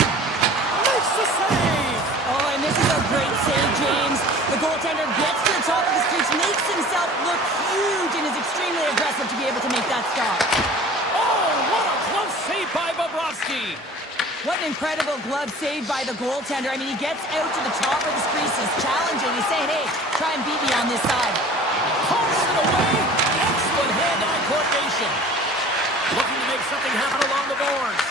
Makes the save. Oh, and this is a great save, James. The goaltender gets to the top of the crease, makes himself look huge, and is extremely aggressive to be able to make that stop. Oh, what a close save by Bobrovsky. What an incredible glove save by the goaltender. I mean, he gets out to the top of the crease, is challenging. He's saying, hey, try and beat me on this side. Pumps it away. Excellent hand-eye coordination. Looking to make something happen along the boards.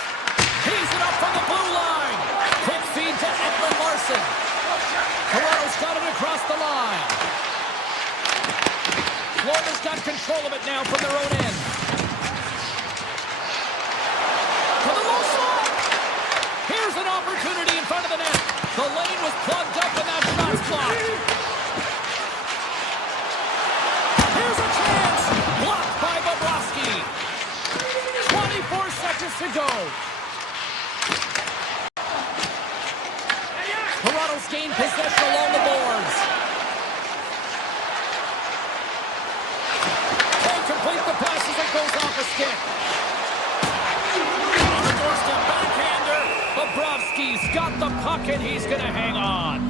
Tees it up from the blue line. Quick feed to Edwin Larson. Toronto's got it across the line. Florida's got control of it now from their own end. To the low slot. Here's an opportunity in front of the net. The lane was plugged up and that shot's blocked. Here's a chance. Blocked by Bobrovsky. 24 seconds to go. Toronto's gained possession along the boards. Can't complete the pass as it goes off a stick. On the doorstep backhander. Bobrovsky's got the puck and he's going to hang on.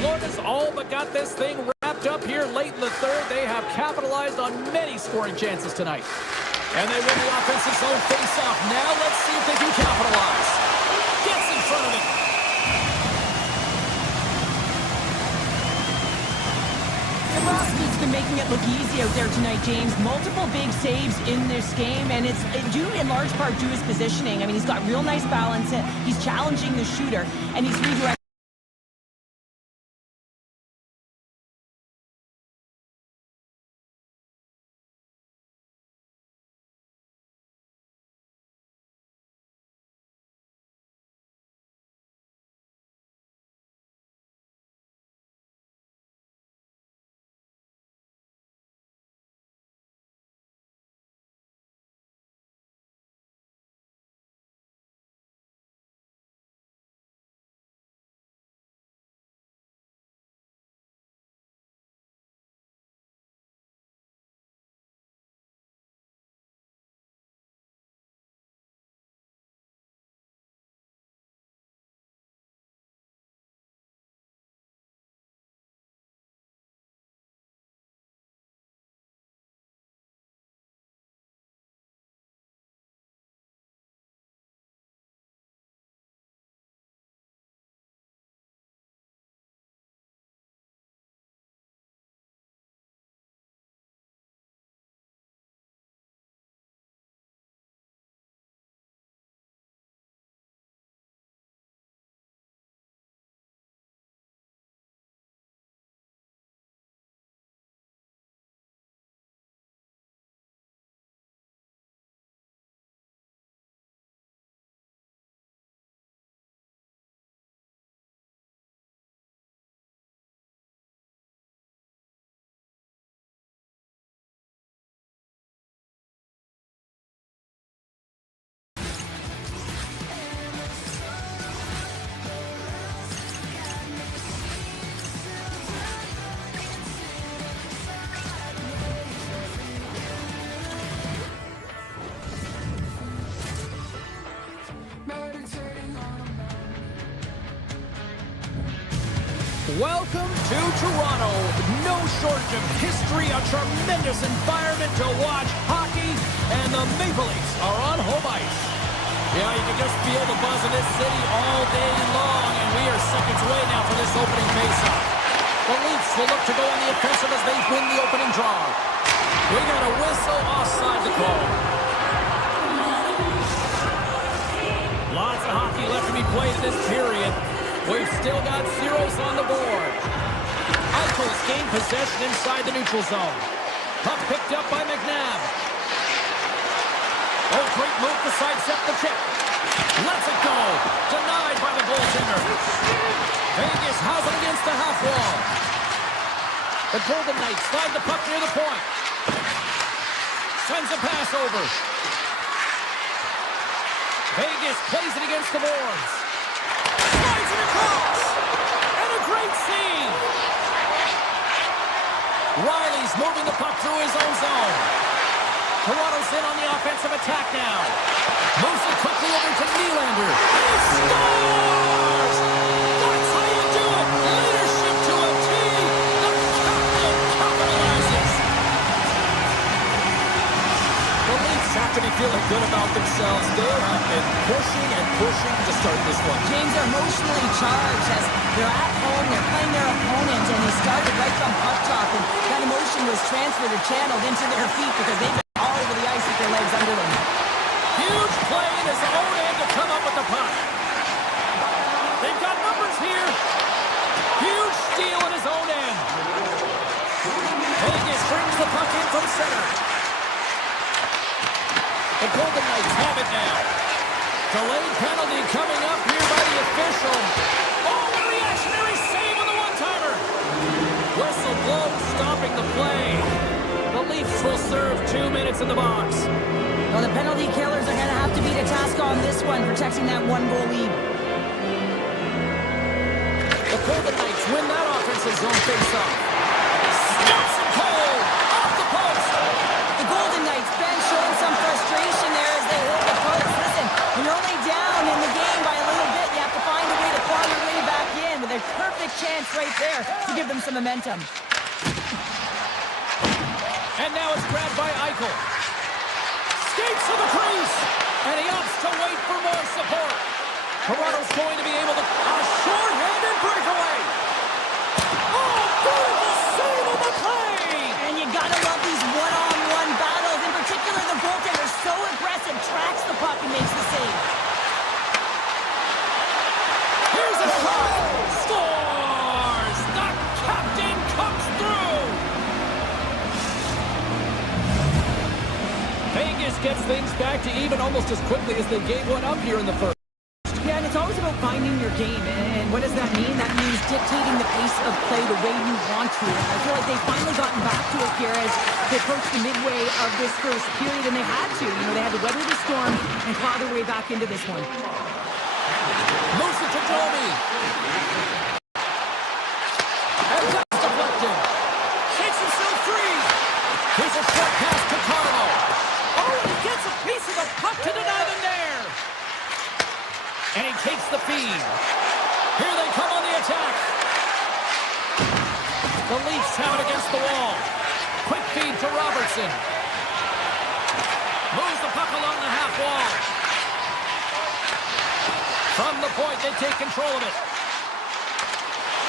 Florida's all but got this thing wrapped up here late in the third. They have capitalized on many scoring chances tonight. And they win the offensive zone face-off. Now let's see if they can capitalize. Gets in front of it. Bobrovsky's been making it look easy out there tonight, James. Multiple big saves in this game, and it's due in large part to his positioning. I mean, he's got real nice balance. He's challenging the shooter, and he's redirecting. Welcome to Toronto. No shortage of history, a tremendous environment to watch hockey, and the Maple Leafs are on home ice. Yeah, you can just feel the buzz in this city all day long, and we are seconds away now for this opening faceoff. The Leafs will look to go on the offensive as they win the opening draw. We got a whistle offside the call. Lots of hockey left to be played in this period. We've still got zeros on the board. Eichel's gained possession inside the neutral zone. Puck picked up by McNabb. Oh, great move to sidestep the chip. Lets it go. Denied by the goaltender. Vegas has it against the half wall. The Golden Knights slide the puck near the point. Sends a pass over. Vegas plays it against the boards. Slides it across. And a great save. Riley's moving the puck through his own zone. Toronto's in on the offensive attack now. Moves it quickly over to Nylander. He scores! That's how you do it. Leadership to a T. The captain capitalizes. The Leafs have to be feeling good about themselves. They have been pushing and pushing to start this one. James are emotionally charged as they're at home, they're playing their opponent, and they started right from puck drop, and that emotion was transferred or channeled into their feet because they've been all over the ice with their legs under them. Huge play in his own end to come up with the puck. They've got numbers here. Huge steal in his own end. Vegas brings the puck in from center. The Golden Knights have it now. Delayed penalty coming up here by the official. Oh, what a reactionary save on the one-timer. Whistle blows, stopping the play. The Leafs will serve 2 minutes in the box. Well, the penalty killers are going to have to beat a task on this one, protecting that one-goal lead. The Golden Knights win that offensive zone face-off. Snaps and cold off the post. The Golden Knights bench showing some frustration there as they hold the post. Listen, when you're only down in the game by a little bit, you have to find a way to claw your way back in with a perfect chance right there to give them some momentum. And now it's grabbed by Eichel. Skates to the crease, and he opts to wait for more support. Toronto's going to be able to... A short-handed breakaway. Oh, beautiful save on the play. And you gotta love these one-on-one battles. In particular, the goaltender so aggressive, tracks the puck and makes the save. Here's a shot. Scores! The captain comes through. Vegas gets things back to even almost as quickly as they gave one up here in the first. Yeah, and it's always about finding your game. And what does that mean? That means dictating the pace of play the way you want to. And I feel like they've finally gotten back to it here as they approach the midway of this first period, and they had to. You know, they had to weather the storm and claw their way back into this one. Moves it to Domi. And that's deflected. Shakes himself free. Here's a short pass to Carlo. Oh, and he gets a piece of the puck to deny them there. And he takes the feed. Here they come on the attack. The Leafs have it against the wall. Quick feed to Robertson. Moves the puck along the half wall. From the point, they take control of it.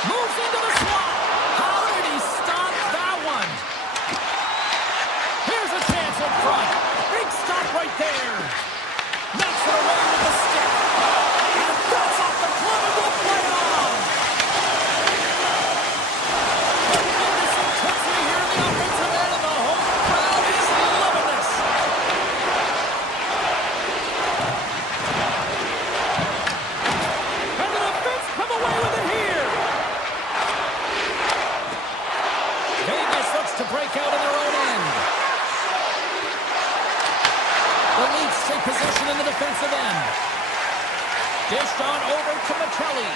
Moves into the slot. How did he stop that one? Here's a chance in front. Big stop right there. Knocks it away with the stick. And that's off the glove and will play on. Tremendous intensity here in the offensive end, and the whole crowd is loving this. And the defense come away with it here. Vegas looks to break out in their own end. The Leafs take possession in the defensive end. Dished on over to Mackelly.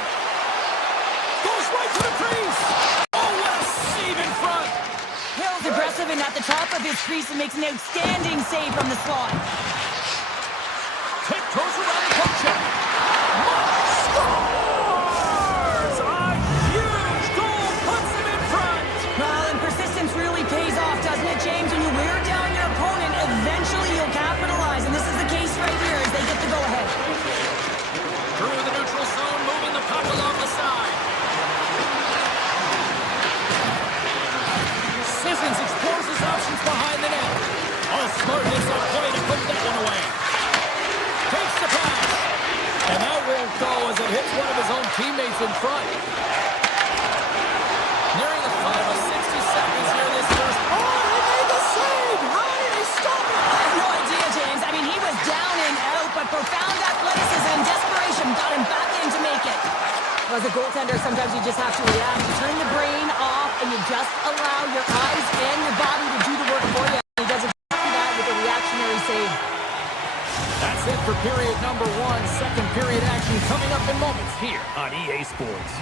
Goes right to the crease. Oh, what a save in front. Hill's aggressive and at the top of his crease and makes an outstanding save from the slot. Tiptoes around the puck check. Scores! A huge goal puts him in front. Well, and persistence really pays off, doesn't it, James? When you wear down your opponent, eventually you'll capitalize. And this is the case right here as they get the go-ahead. Through the neutral zone, moving the puck along the side. Sissons explores his options behind the net. All smartness on play to put that one away. Takes the pass. And that won't go as it hits one of his own teammates in front. Nearing the final 60 seconds here this first. Oh, he made the save! How did he stop it? I have no idea, James. I mean, he was goaltender, sometimes you just have to react. You turn the brain off, and you just allow your eyes and your body to do the work for you. He does exactly that with a reactionary save. That's it for period number 1. Second period action coming up in moments here on EA Sports.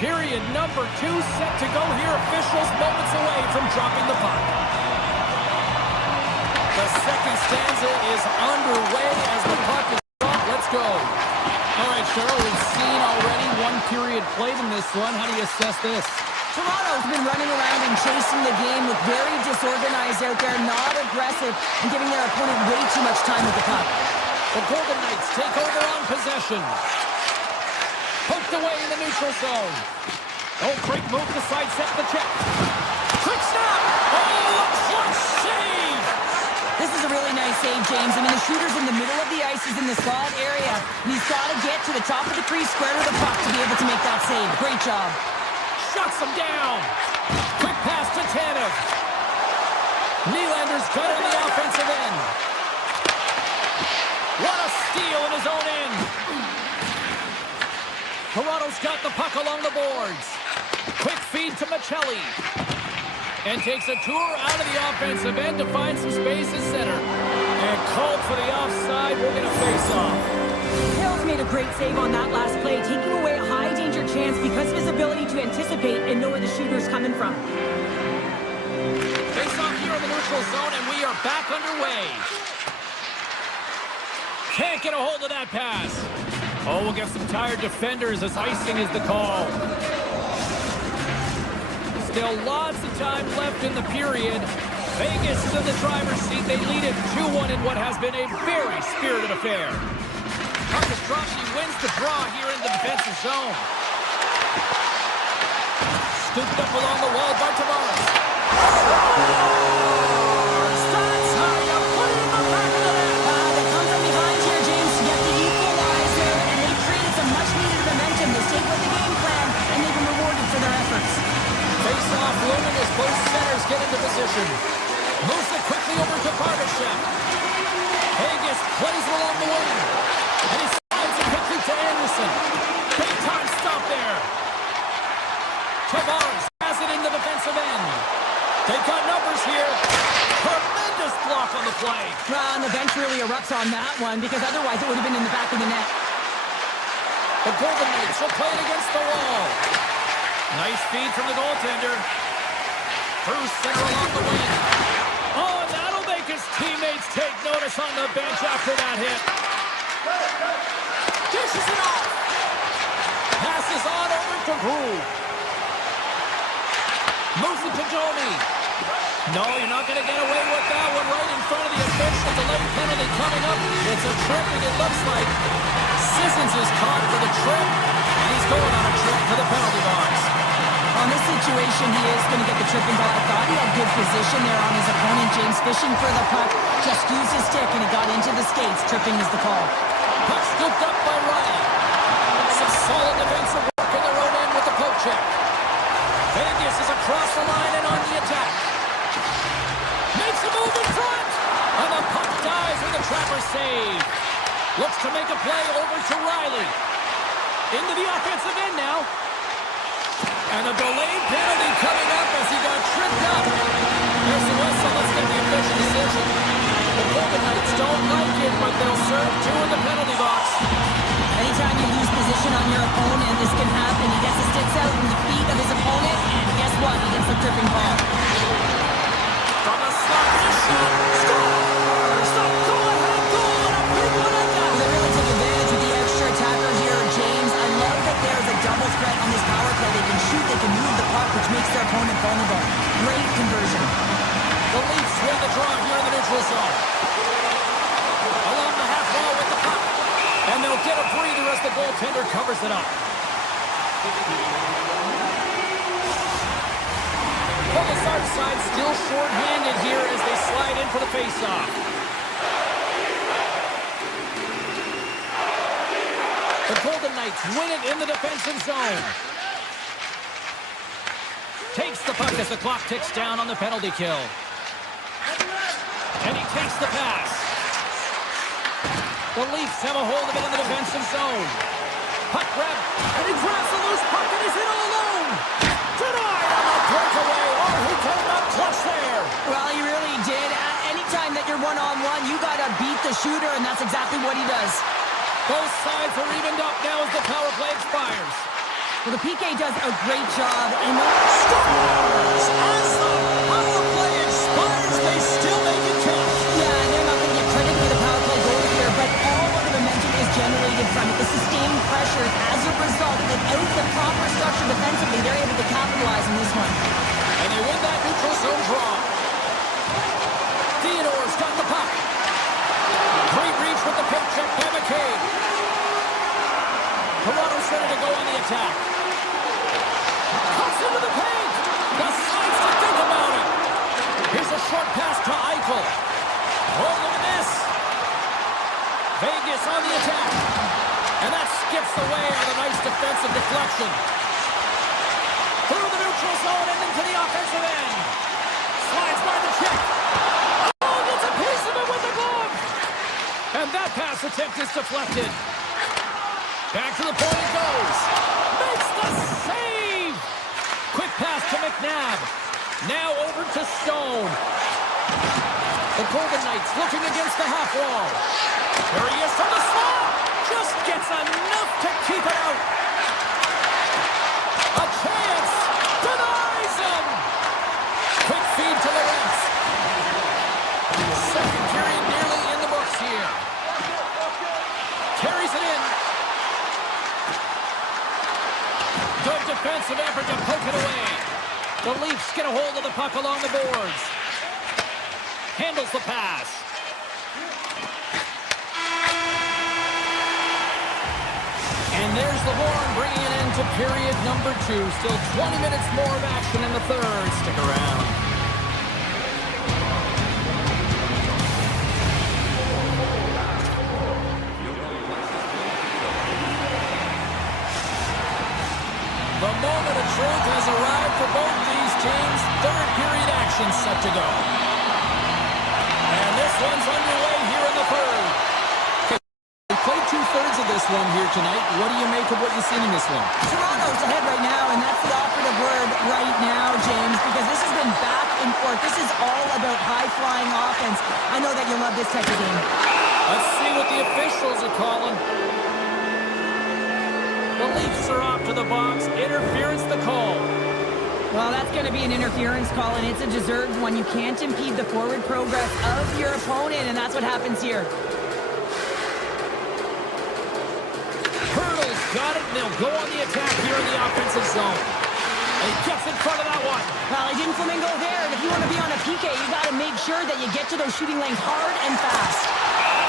Period number 2 set to go here. Officials moments away from dropping the puck. The second stanza is underway as the puck is dropped. Let's go. All right, Cheryl, we've seen already 1 period played in this one. How do you assess this? Toronto's been running around and chasing the game, look very disorganized out there, not aggressive, and giving their opponent way too much time with the puck. The Golden Knights take over on possession. Poked away in the neutral zone. Oh, quick move to sidestep the check. Quick snap! Oh, a clutch save! This is a really nice save, James. I mean, the shooter's in the middle of the ice. He's in the slot area. He's got to get to the top of the crease, square to the puck to be able to make that save. Great job. Shuts him down. Quick pass to Tanev. Nylander's got it on the offensive end. What a steal in his own end. Toronto's got the puck along the boards. Quick feed to Michelli. And takes a tour out of the offensive end to find some space in center. And called for the offside. We're going to face off. Hill's made a great save on that last play, taking away a high-danger chance because of his ability to anticipate and know where the shooter's coming from. Face off here in the neutral zone, and we are back underway. Can't get a hold of that pass. Oh, we'll get some tired defenders as icing is the call. Still lots of time left in the period. Vegas is in the driver's seat. They lead it 2-1 in what has been a very spirited affair. Puck is dropped. He wins the draw here in the defensive zone. Scooped up along the wall by Tavares. That's how you put it in the back of the net. They come from behind here, James, to get the equalizer, and they created some much-needed momentum. They stayed with the game plan, and they've been rewarded for their efforts. Face-off looming as both centers get into position. Moves it quickly over to Barbashev. Vegas plays it along the wing. And he slides it quickly to Anderson. Big time stop there. Tavares has it in the defensive end. They've got numbers here. Tremendous block on the play. And the bench really erupts on that one because otherwise it would have been in the back of the net. The Golden Knights will play it against the wall. Nice feed from the goaltender. Through center along the wing. Oh, that'll make his teammates take notice on the bench after that hit. Dishes it off. Passes on over to Groove. Moves it to Domi. No, you're not going to get away with that one right in front of the official. Delayed penalty coming up. It's a tripping, it looks like. Sissons is caught for the trip, and he's going on a trip to the penalty box. On this situation, he is going to get the tripping ball. I thought he had good position there on his opponent. James fishing for the puck. Just used his stick, and he got into the skates. Tripping is the call. Puck scooped up by Riley. Some solid defensive work in their own end with the poke check. Vegas is across the line and on the attack. Makes a move in front. And the puck dies with a trapper save. Looks to make a play over to Riley. Into the offensive end now. And a delayed penalty coming up as he got tripped up. There's the whistle. Let's get the official decision. The Golden Knights don't like it, but they'll serve 2 in the penalty box. Anytime you lose position on your opponent, this can happen. He gets his sticks out in the feet of his opponent, and guess what? He gets the tripping ball. From a slot, the shot, scores! The go-ahead goal, and a big one at that. They really took advantage of the extra attacker here, James. I love that there's a double threat on this power play. They can shoot, they can move the puck, which makes their opponent vulnerable. Great conversion. The Leafs win the draw here in the neutral zone. Along the half wall with the puck. And they'll get a breather as the goaltender covers it up. Kolasar's side still short-handed here as they slide in for the face-off. The Golden Knights win it in the defensive zone. Takes the puck as the clock ticks down on the penalty kill. And he takes the pass. The Leafs have a hold of it in the defensive zone. Puck grab, and he grabs the loose puck and he's in all alone. Denied on the breakaway. Oh, he came up clutch there. Well, he really did. Anytime that you're one-on-one, you got to beat the shooter, and that's exactly what he does. Both sides are evened up now as the power play expires. Well, the PK does a great job. And Scores! As the power play expires, they still make it count. yeah, and they're not going to get credit for the power play goal here, but all of the momentum is generated from it. The sustained pressure, as a result, without the proper structure defensively, they're able to capitalize on this one. And they win that neutral zone draw. Theodore's got the puck. Great reach with the poke check by McCabe. Toronto's ready to go on the attack. Cuts into the paint. Decides to think about it. Here's a short pass to Eichel. Oh, look at this. Vegas on the attack. And that skips away on a nice defensive deflection. Through the neutral zone and into the offensive end. Slides by the check. Oh, gets a piece of it with the glove. And that pass attempt is deflected. Back to the point it goes. Makes the save. Quick pass to McNabb. Now over to Stone. The Golden Knights looking against the half wall. There he is from the slot. Just gets enough to keep it out. A chance. Denies him. Quick feed to Lawrence. Second period nearly in the books here. Carries it in. Good defensive effort to poke it away. The Leafs get a hold of the puck along the boards. Handles the pass. And there's the horn bringing it into period number 2. Still 20 minutes more of action in the third. Stick around. The moment of truth has arrived for both these teams. Third period action set to go. And this one's underway here in the third. Okay, we played two-thirds of this one here tonight. What do you make of what you've seen in this one? Toronto's ahead right now, and that's the operative word right now, James, because this has been back and forth. This is all about high-flying offense. I know that you love this type of game. Let's see what the officials are calling. The Leafs are off to the box. Interference the call. Well, that's going to be an interference call, and it's a deserved one. You can't impede the forward progress of your opponent, and that's what happens here. Hurdles got it, and they'll go on the attack here in the offensive zone. And he gets in front of that one. Well, he didn't flamingo there, and if you want to be on a PK, you got to make sure that you get to those shooting lanes hard and fast.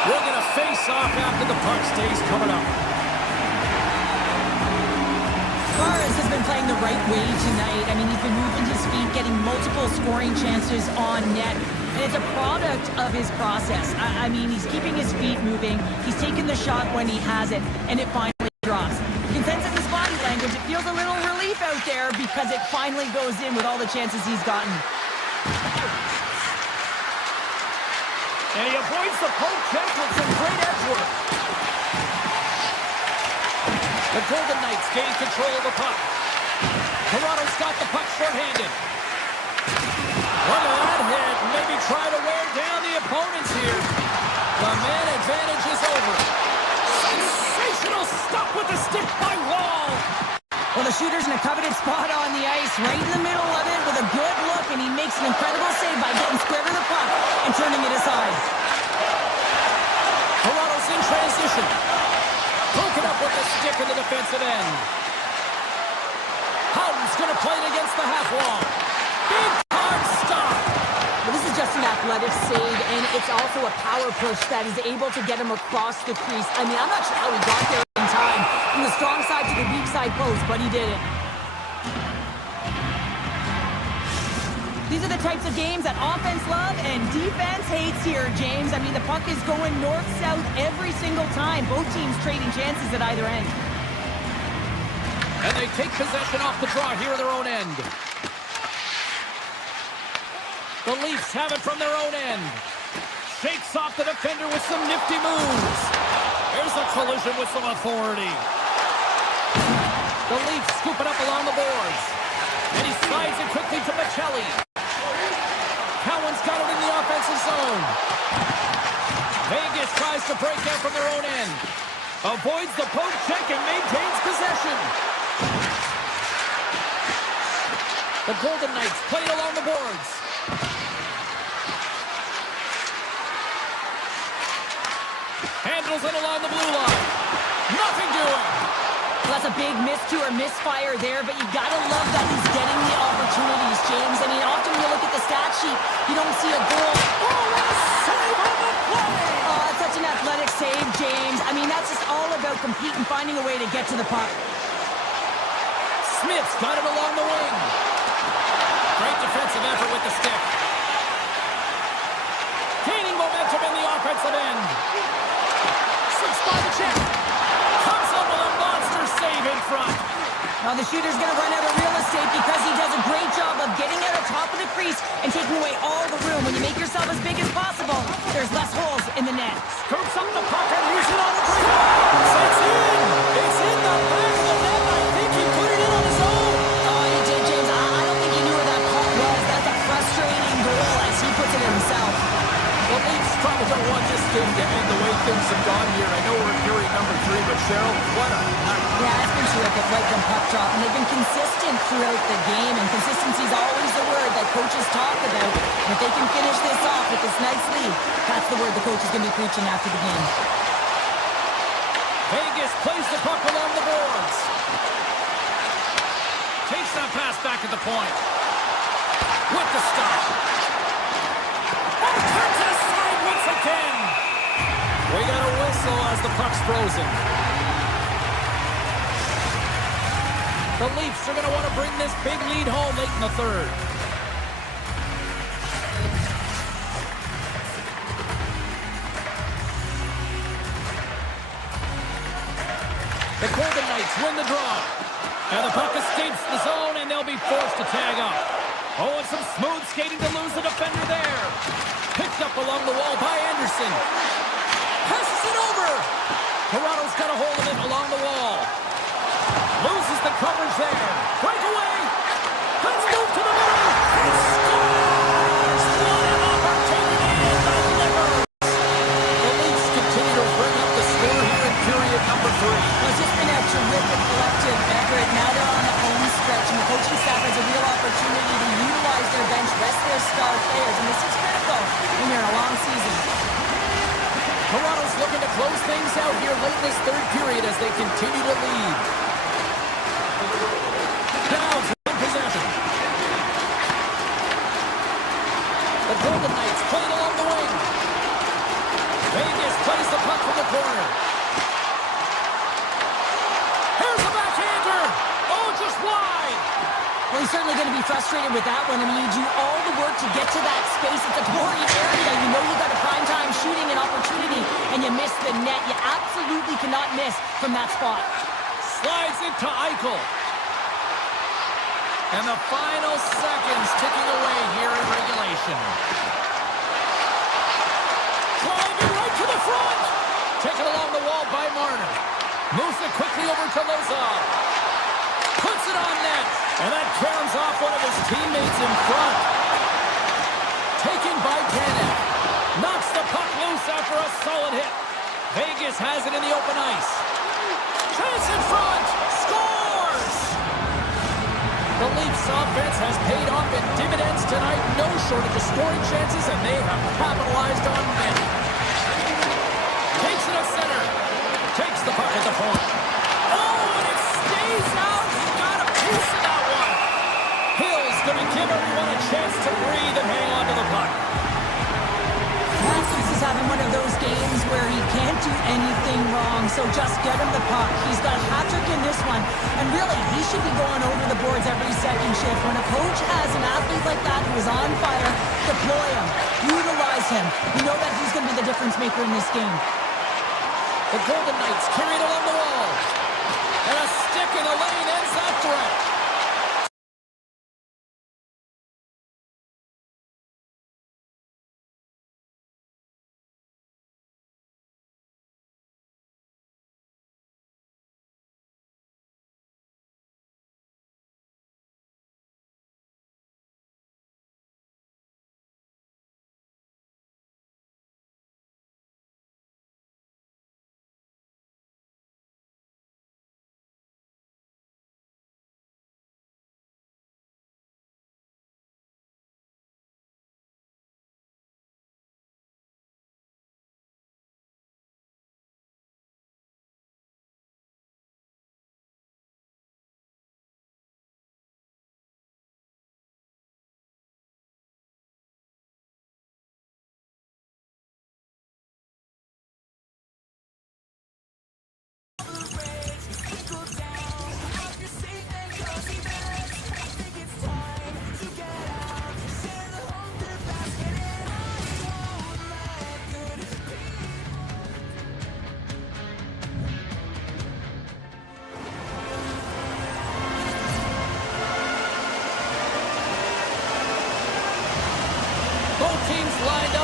We're going to face off after the puck stays coming up. Suarez has been playing the right way tonight. I mean, he's been moving his feet, getting multiple scoring chances on net. And it's a product of his process. I mean, he's keeping his feet moving. He's taking the shot when he has it, and it finally drops. You can sense in his body language, it feels a little relief out there because it finally goes in with all the chances he's gotten. And he avoids the poke check with some great edge work. The Golden Knights gain control of the puck. Toronto's got the puck short-handed. Look at that hit. Maybe try to wear down the opponents here. The man advantage is over. Sensational stop with the stick by Wall. Well, the shooter's in a coveted spot on the ice, right in the middle of it with a good look, and he makes an incredible save by getting square to the puck and turning it aside. Toronto's in transition. Broken up with the stick in the defensive end. Howden's going to play it against the half wall. Big time stop. Well, this is just an athletic save, and it's also a power push that is able to get him across the crease. I mean, I'm not sure how he got there in time from the strong side to the weak side post, but he did it. These are the types of games that offense love and defense hates here, James. I mean, the puck is going north-south every single time. Both teams trading chances at either end. And they take possession off the draw here at their own end. The Leafs have it from their own end. Shakes off the defender with some nifty moves. There's a collision with some authority. The Leafs scoop it up along the boards. And he slides it quickly to Michelli. Cowan's got it in the offensive zone. Vegas tries to break out from their own end. Avoids the poke check and maintains possession. The Golden Knights play it along the boards. Handles it along the blue line. Nothing doing. That's a big miss to or misfire there, but you gotta love that he's getting the opportunities, James. I mean, often you look at the stat sheet, you don't see a goal. Oh, what a save on the play! Oh, it's such an athletic save, James. I mean, that's just all about competing, finding a way to get to the puck. Smith's got it along the wing. Great defensive effort with the stick. Gaining momentum in the offensive end. Slips by the check. Comes up with a monster save in front. Now the shooter's going to run out of real estate because he does a great job of getting out of top of the crease and taking away all the room. When you make yourself as big as possible, there's less holes in the net. Scoops up the puck and leaves it on the breakaway. It's in! It's in the back of the net. I think he put it in on his own. Oh, he did, James. I don't think he knew where that puck was. That's a frustrating goal as he puts it in himself. The Leafs probably don't want this game to end the way things have gone here. I know we're in period number 3, but Cheryl, what a night. Yeah, it's been terrific right from puck drop, and they've been consistent throughout the game, and consistency is always the word that coaches talk about. And if they can finish this off with this nice lead, that's the word the coach is going to be preaching after the game. Vegas plays the puck along the boards. Takes that pass back at the point. With the stop. Oh, turns it aside once again. We got a whistle as the puck's frozen. The Leafs are going to want to bring this big lead home late in the third. The Golden Knights win the draw. And the puck escapes the zone, and they'll be forced to tag up. Oh, and some smooth skating to lose the defender there. Picked up along the wall by Anderson. Passes it over. Toronto's got a hold of it along the wall. Loses the coverage there. Breakaway. Let's move to the middle. And scores! What an opportunity in the livers. The Leafs continue to bring up the score here in period number 3. Well, it's just been a terrific collective effort. Now they're on the home stretch, and the coaching staff has a real opportunity to utilize their bench, rest their star players, and this is critical when you're in a long season. Toronto's looking to close things out here late in this third period as they continue to lead. Downs in possession. The Golden Knights playing along the wing. Vegas plays the puck from the corner. Here's the backhander. Oh, just wide. Well, he's certainly going to be frustrated with that one. I mean, you do all the work to get to that space. It's a gory area. You know you got a prime-time shooting and opportunity, and you miss the net. You absolutely cannot miss from that spot. Slides it to Eichel. And the final seconds ticking away here in regulation. Driving right to the front. Taken along the wall by Marner. Moves it quickly over to Lozov. Puts it on net. And that caroms off one of his teammates in front. Taken by Tanev. Knocks the puck loose after a solid hit. Vegas has it in the open ice. Chance in front. Scores! The Leafs offense has paid off in dividends tonight. No shortage of scoring chances, and they have capitalized on many. Takes it to center. Takes the puck at the point. Oh, and it stays out. He got a piece of that one. Hill's going to give everyone a chance to breathe and hang on to the puck. Matthews is having one of those games where he can't do anything wrong, so just get him the puck. He's got a hat-trick in this one, and really, he should be going over the boards every second shift. When a coach has an athlete like that who is on fire, deploy him, utilize him. You know that he's going to be the difference maker in this game. The Golden Knights carry it along the wall, and a stick in the lane ends that threat.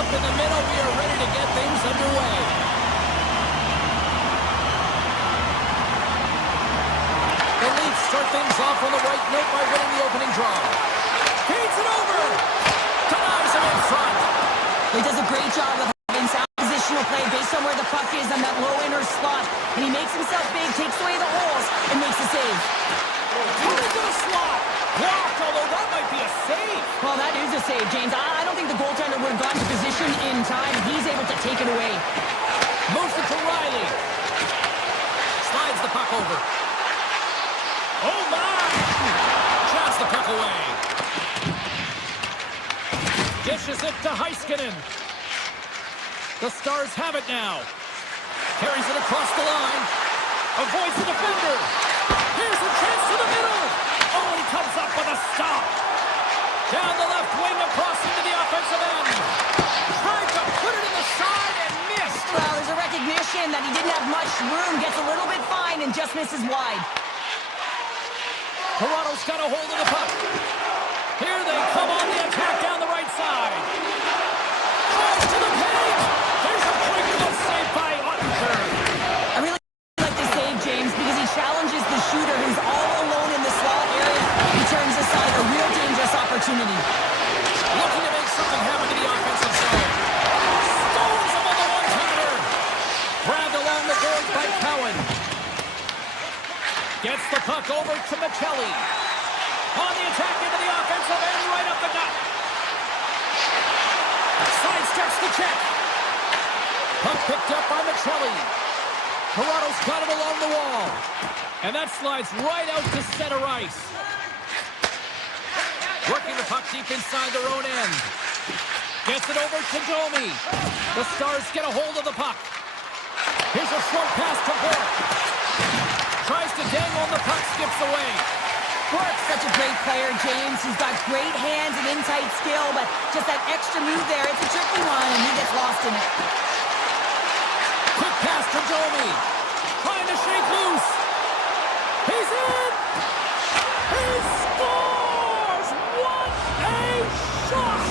up in the middle. We are ready to get things underway. The Leafs start things off on the right note by winning the opening draw. Feeds it over. Denies him in front. He does a great job of having sound positional play based on where the puck is on that low inner slot. And he makes himself big, takes away the holes, and makes a save. Put into the slot. Blocked, although that might be a save. Well, that is a save, James. I don't think the goaltender would have gotten to position in time. He's able to take it away. Moves it to Riley. Slides the puck over. Oh, my! Shots the puck away. Dishes it to Heiskanen. The Stars have it now. Carries it across the line. Avoids the defender. Here's a chance to the middle. Oh, he comes up with a stop. Down the left wing across into the offensive end. Tried to put it in the side and missed. Well, there's a recognition that he didn't have much room. Gets a little bit fine and just misses wide. Toronto's got a hold of the puck. Here they come on the attack down the right side. Tries to the page. There's a quick glove save by Ottinger. I really like this save, James, because he challenges the shooter who's all alone in the slot area. He turns aside a real dangerous opportunity. Looking to make something happen to the offensive zone. Stones him on the one-timer. Grabbed along the boards by Cowan. Gets the puck over to Michelli. On the attack into the offensive end, right up the gut. Sidesteps the check. Puck picked up by Michelli. Toronto's got it along the wall. And that slides right out to center ice. Working the puck deep inside their own end. Gets it over to Domi. The Stars get a hold of the puck. Here's a short pass to Bork. Tries to dangle and the puck skips away. Bork's such a great player, James. He's got great hands and in-tight skill, but just that extra move there, it's a tricky one, and he gets lost in it. Quick pass to Domi. Trying to shake loose. He's in! He scores! What a shot!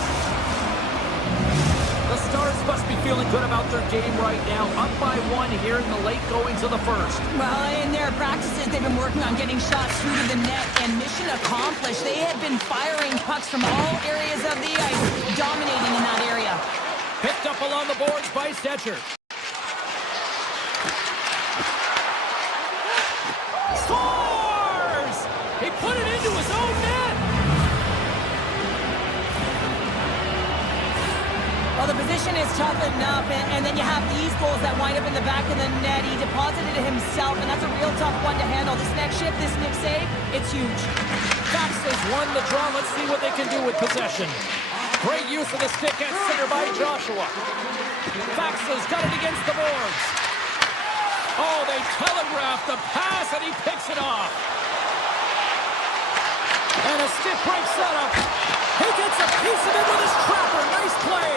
The Stars must be feeling good about their game right now. Up by one here in the late goings of the first. Well, in their practices, they've been working on getting shots through to the net, and mission accomplished. They have been firing pucks from all areas of the ice, dominating in that area. Picked up along the boards by Stetcher. Scores! He put it into his own net. Well, the position is tough enough, and then you have these goals that wind up in the back of the net. He deposited it himself, and that's a real tough one to handle. This next shift, this next save, it's huge. Fox has won the draw. Let's see what they can do with possession. Great use of the stick at center by Joshua. Fox has got it against the boards. Oh, they telegraph the pass, and he picks it off. And a stick break setup. He gets a piece of it with his trapper. Nice play.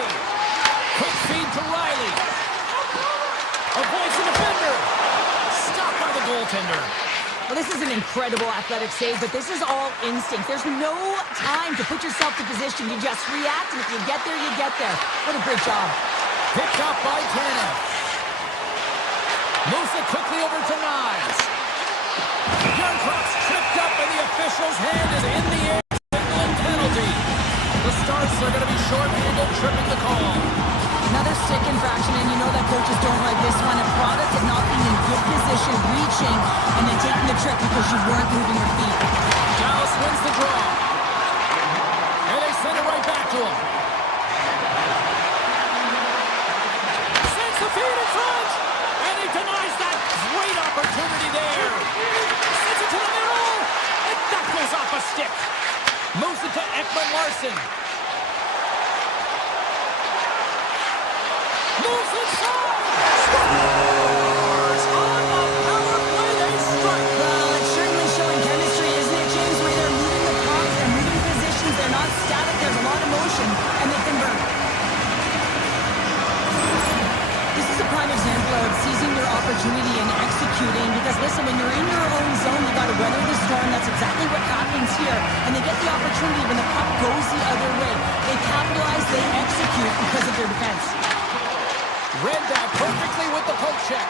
Quick feed to Riley. Avoids the defender. Stopped by the goaltender. Well, this is an incredible athletic save, but this is all instinct. There's no time to put yourself to position. You just react, and if you get there, you get there. What a great job. Picked up by Tanev. Moves it quickly over to Nyes. Youngcroft's tripped up, and the official's hand is in the air. Signaling penalty. The Stars are going to be short-handed, tripping the call. Another stick infraction, and you know that coaches don't like this one. A product of not being in good position, reaching, and then taking the trick because you weren't moving your feet. Dallas wins the draw. And they send it right back to him. Sends the feed in front. And he denies that great opportunity there. Sends it to the middle. And that goes off a stick. Moves it to Ekman Larson. Moves inside. Scores! On the power play, they strike. Well, it's certainly showing chemistry, isn't it, James? Where they're moving the puck, they're moving positions, they're not static, there's a lot of motion, and they convert. This is a prime example of seizing your opportunity and executing, because listen, when you're in your own zone, you got to weather the storm. That's exactly what happens here. And they get the opportunity when the puck goes the other way. They capitalize, they execute, because of their defense. Read that perfectly with the poke check.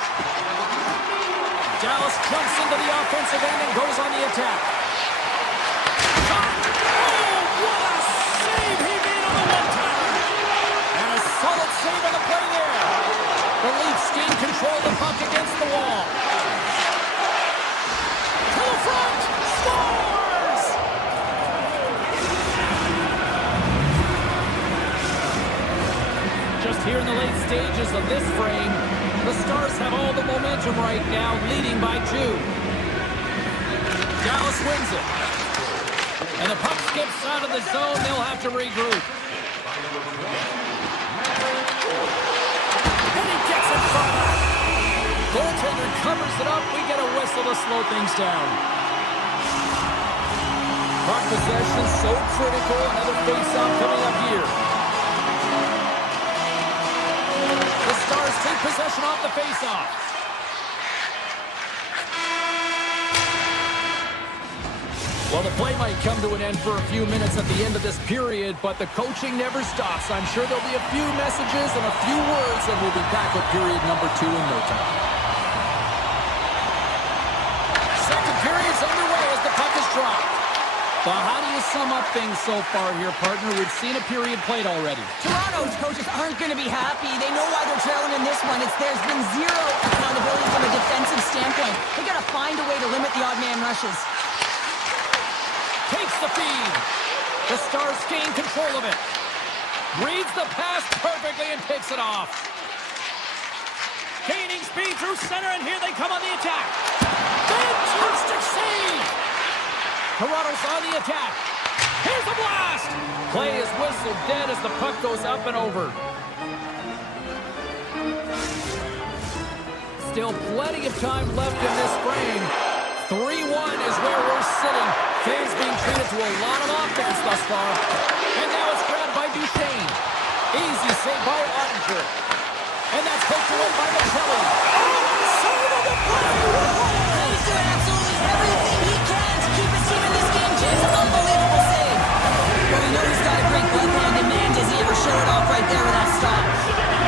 Dallas jumps into the offensive end and goes on the attack. Shot! Oh, what a save he made on the one-timer! And a solid save on the play there. The Leafs gain control of the puck against the wall. To the front! Scores! Just here in the late stages of this frame, the Stars have all the momentum right now, leading by 2. Dallas wins it. And the puck skips out of the zone. They'll have to regroup. And he gets in front of it. Goaltender covers it up. We get a whistle to slow things down. Puck possession so critical. Another face-off coming up here. The Stars take possession off the face-off. Well, the play might come to an end for a few minutes at the end of this period, but the coaching never stops. I'm sure there'll be a few messages and a few words, and we'll be back with period number 2 in no time. Second period's underway as the puck is dropped. Well, how do you sum up things so far here, partner? We've seen a period played already. Toronto's coaches aren't going to be happy. They know why they're trailing in this one. There's been zero accountability from a defensive standpoint. They got to find a way to limit the odd man rushes. Takes the feed. The Stars gain control of it. Reads the pass perfectly and picks it off. Gaining speed through center, and here they come on the attack. Fantastic save! Toronto's on the attack. Here's the blast! Play is whistled dead as the puck goes up and over. Still plenty of time left in this frame. 3-1 is where we're sitting. Fans being treated to a lot of offense thus far. And now it's grabbed by Duchesne. Easy save by Ottinger. And that's poked away by Michelli. Save of the play! He's doing absolutely everything he can to keep his team in this game, James. Unbelievable save. Well, we know he's got a great glove hand, and man, does he ever show it off right there with that stop.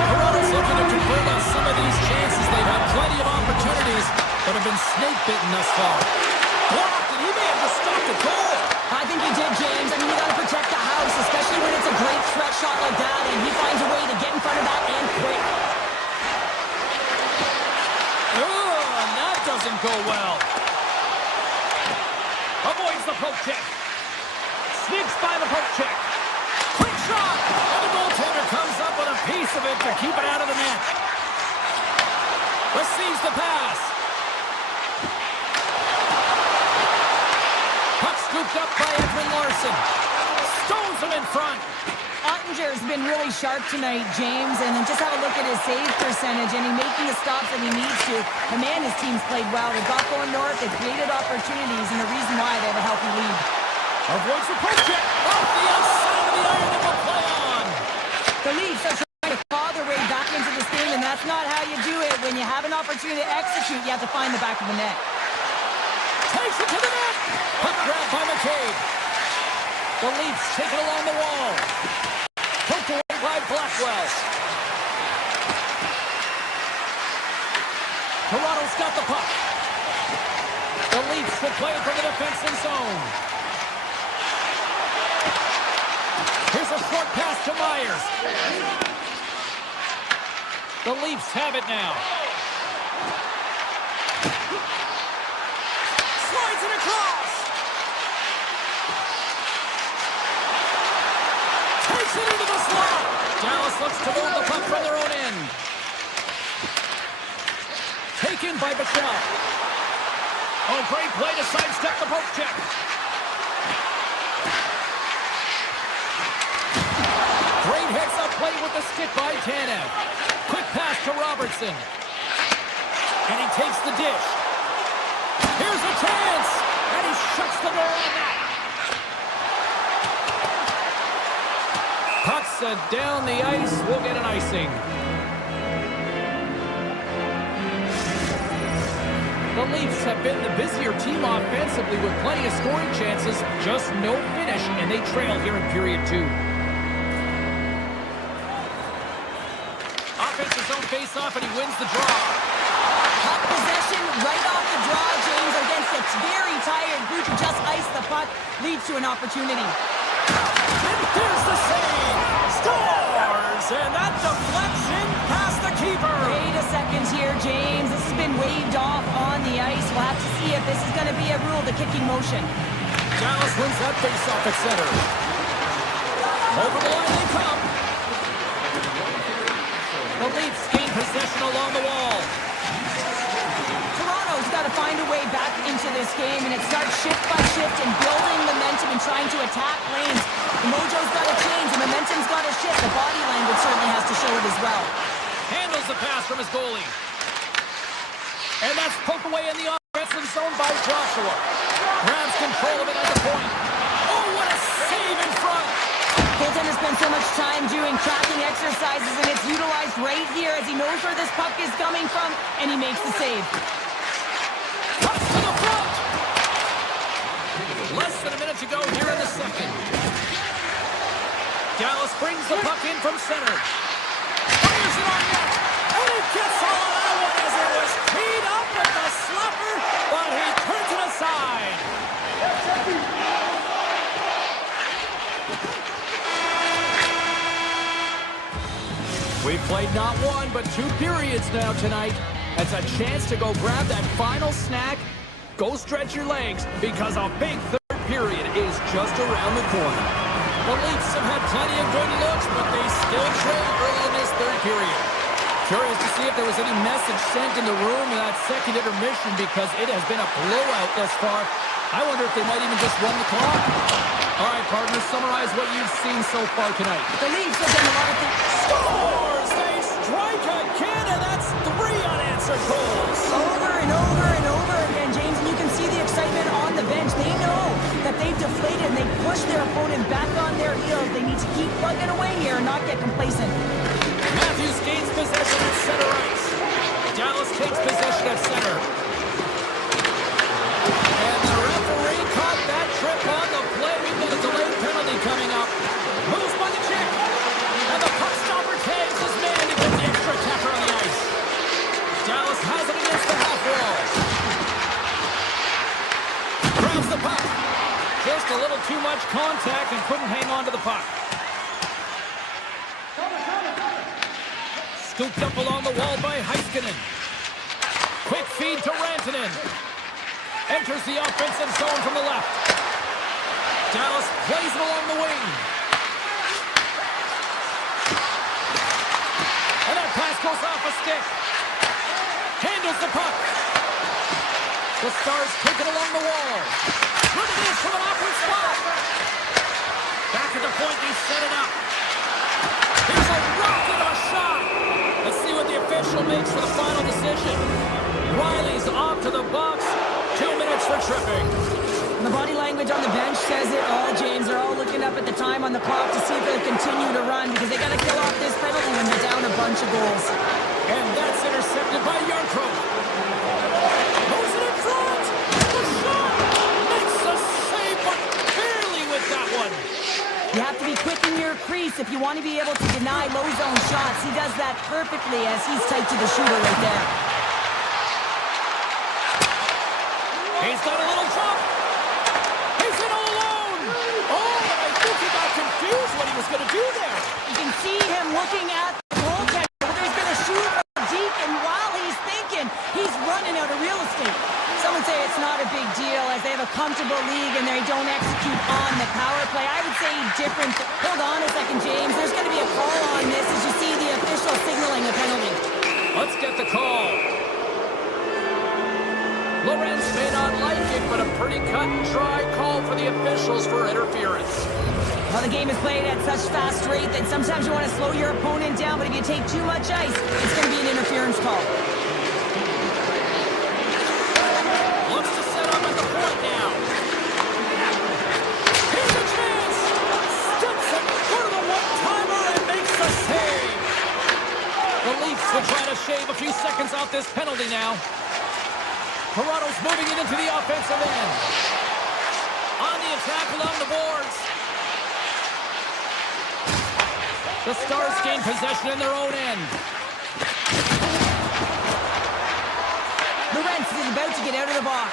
Toronto's looking to convert on some of these chances. They've had plenty of opportunities, but have been snake-bitten thus far. Blocked, and he may have just stopped a goal. I think he did, James. I mean, you got to protect the house, especially when it's a great threat shot like that, and he finds a way to get in front of that and quick. And that doesn't go well. Avoids the poke check. Sneaks by the poke check. Quick shot! And the goaltender comes up with a piece of it to keep it out of the net. Receives the pass. Puck scooped up by Edwin Larson. Stones him in front. Ottinger's been really sharp tonight, James, and then just have a look at his save percentage, and he's making the stops that he needs to. The man, his team's played well. They've got going north, they've created opportunities, and the reason why they have a healthy lead. Avoids the poke check. Off the outside of the iron and will play on. The Leafs are trying to claw their way back into this game, and that's not how you do it. When you have an opportunity to execute, you have to find the back of the net. Takes it to the net. Puck grabbed by McCabe. The Leafs take it along the wall. Poked away by Blackwell. Toronto's got the puck. The Leafs will play it from the defensive zone. Here's a short pass to Myers. The Leafs have it now. Slides it across. Takes it into the slot. Dallas looks to move the puck from their own end. Taken by Bichelle. Oh, great play to sidestep the poke check. Great heads-up play with the stick by Tanev. Quick pass to Robertson. And he takes the dish. Here's a chance. And he shuts the door on that. Puck set down the ice. We'll get an icing. The Leafs have been the busier team offensively with plenty of scoring chances. Just no finish, and they trail here in period 2. face-off, and he wins the draw. Puck possession right off the draw, James, against a very tired group who just iced the puck, leads to an opportunity. And there's the save. Scores! And that deflects in past the keeper. Wait a second here, James. This has been waved off on the ice. We'll have to see if this is going to be a rule, the kicking motion. Dallas wins that face-off at center. Over the line they come. The Leafs gain possession along the wall. Toronto's got to find a way back into this game, and it starts shift by shift and building momentum and trying to attack lanes. The mojo's got to change. The momentum's got to shift. The body language certainly has to show it as well. Handles the pass from his goalie. And that's poked away in the offensive zone by Joshua. Grabs control of it at the point. Oh, what a save in front! Goaltender spends so much time doing tracking exercises, and it's utilized right here as he knows where this puck is coming from, and he makes the save. Cuts to the front! Less than a minute to go here in the second. Dallas brings the puck in from center. Fires it on net. And he gets all of that one as it was teed up with the slapper, but he turns it aside. We've played not one, but 2 periods now tonight. It's a chance to go grab that final snack. Go stretch your legs, because a big third period is just around the corner. The Leafs have had plenty of good looks, but they still trail early in this third period. Curious to see if there was any message sent in the room in that second intermission, because it has been a blowout thus far. I wonder if they might even just run the clock. All right, partners, summarize what you've seen so far tonight. The Leafs have done a lot of things. Scores! They strike again, and that's 3 unanswered goals. Over and over and over again, James, and you can see the excitement on the bench. They know that they've deflated and they pushed their opponent back on their heels. They need to keep plugging away here and not get complacent. Matthews gains possession at center ice. Dallas takes possession at center. And the referee caught that trip on the play. We've got a delayed penalty coming up. Moves by the chick. And the puck stopper tags his man to get the extra attacker on the ice. Dallas has it against the half wall. Grabs the puck. Just a little too much contact and couldn't hang on to the puck. Scooped up along the wall by Heiskanen. Quick feed to Rantanen. Enters the offensive zone from the left. Dallas plays it along the wing. And that pass goes off a stick. Handles the puck. The Stars take it along the wall. Look at this from an awkward spot. Back at the point, they set it up. Here's a rocket of a shot. Let's see what the official makes for the final decision. Riley's off to the box. 2 minutes for tripping. The body language on the bench says it all, James. They're all looking up at the time on the clock to see if they'll continue to run, because they got to kill off this penalty when they're down a bunch of goals. And that's intercepted by Yarncroc. Moves it in front. The shot makes a save, but barely with that one. You have to be quick in your crease if you want to be able to deny low zone shots. He does that perfectly as he's tight to the shooter right there. He's got a little jump. He's in all alone. Oh, but I think he got confused what he was going to do there. You can see him looking at the goaltender, whether he's going to shoot or deke, and while he's thinking, he's running out of real estate. Some would say it's not a big deal as they have a comfortable league and they don't execute on the power play. I would say different. Hold on a second, James. There's going to be a call on this as you see the official signaling a penalty. Let's get the call. Lorenz may not like it, but a pretty cut and dry call for the officials for interference. Well, the game is played at such fast rate that sometimes you want to slow your opponent down, but if you take too much ice, it's going to be an interference call. Looks to set up at the point now. Here's a chance. Steps in for the one-timer and makes the save. The Leafs will try to shave a few seconds off this penalty now. Toronto's moving it into the offensive end. On the attack along the boards. The Stars gain possession in their own end. about to get out of the box.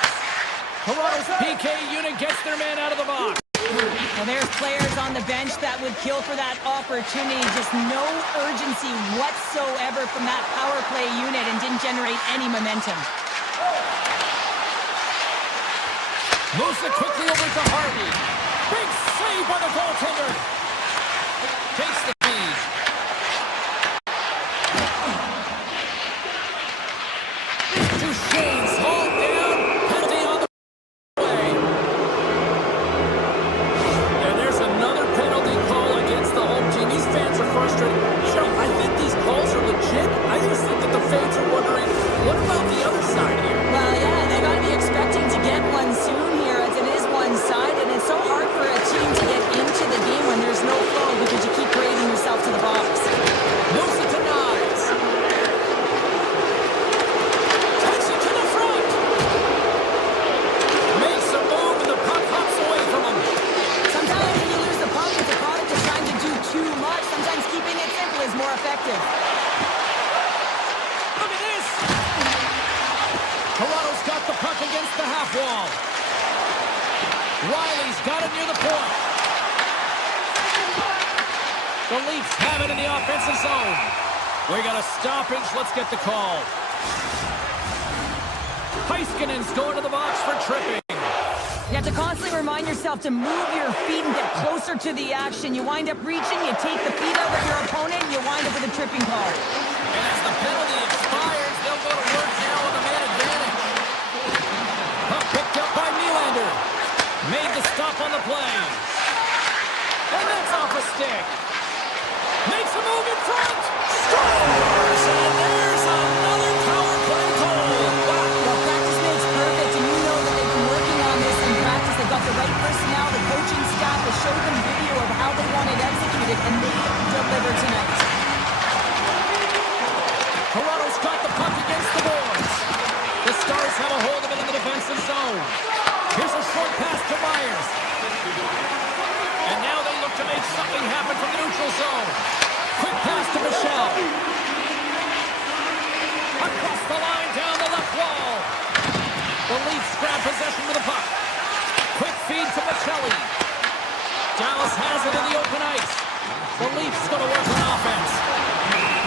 Toronto's PK unit gets their man out of the box. Well, there's players on the bench that would kill for that opportunity. Just no urgency whatsoever from that power play unit and didn't generate any momentum. Moves it quickly over to Harvey. Big save by the goaltender. Takes the feed. Duchesne's hauled down. Penalty on the way. And there's another penalty call against the home team. These fans are frustrated. You know, I think these calls are legit. I just think that the fans are wondering, what about the other side here? Well, yeah, they got to be expecting to get one soon here, as it is one-sided. It's so hard for a team to get into the game when there's no flow because you keep parading yourself to the box. Moves it to Knives. Takes it to the front. Makes a move and the puck hops away from him. Sometimes when you lose the puck, it's a product of trying to do too much. Sometimes keeping it simple is more effective. Look at this. Toronto's got the puck against the half wall. Riley's got it near the point. The Leafs have it in the offensive zone. We got a stoppage. Let's get the call. Heiskanen's going to the box for tripping. You have to constantly remind yourself to move your feet and get closer to the action. You wind up reaching, you take the feet out of your opponent, and you wind up with a tripping call. And as the penalty expires, they'll go to work now with a man advantage. Puck picked up by Nylander. Made the stop on the play. And that's off a stick. Makes a move in front. Scores! And there's another power play goal. Well, practice makes perfect, and you know that they've been working on this in practice. They've got the right personnel, the coaching staff has showed them video of how they want it executed, and they deliver tonight. Toronto's got the puck against the boards. The Stars have a hold of it in the defensive zone. Here's a short pass to Myers. And now they look to make something happen from the neutral zone. Quick pass to Michelle. Across the line, down the left wall. The Leafs grab possession with the puck. Quick feed to Michelli. Dallas has it in the open ice. The Leafs going to work on offense.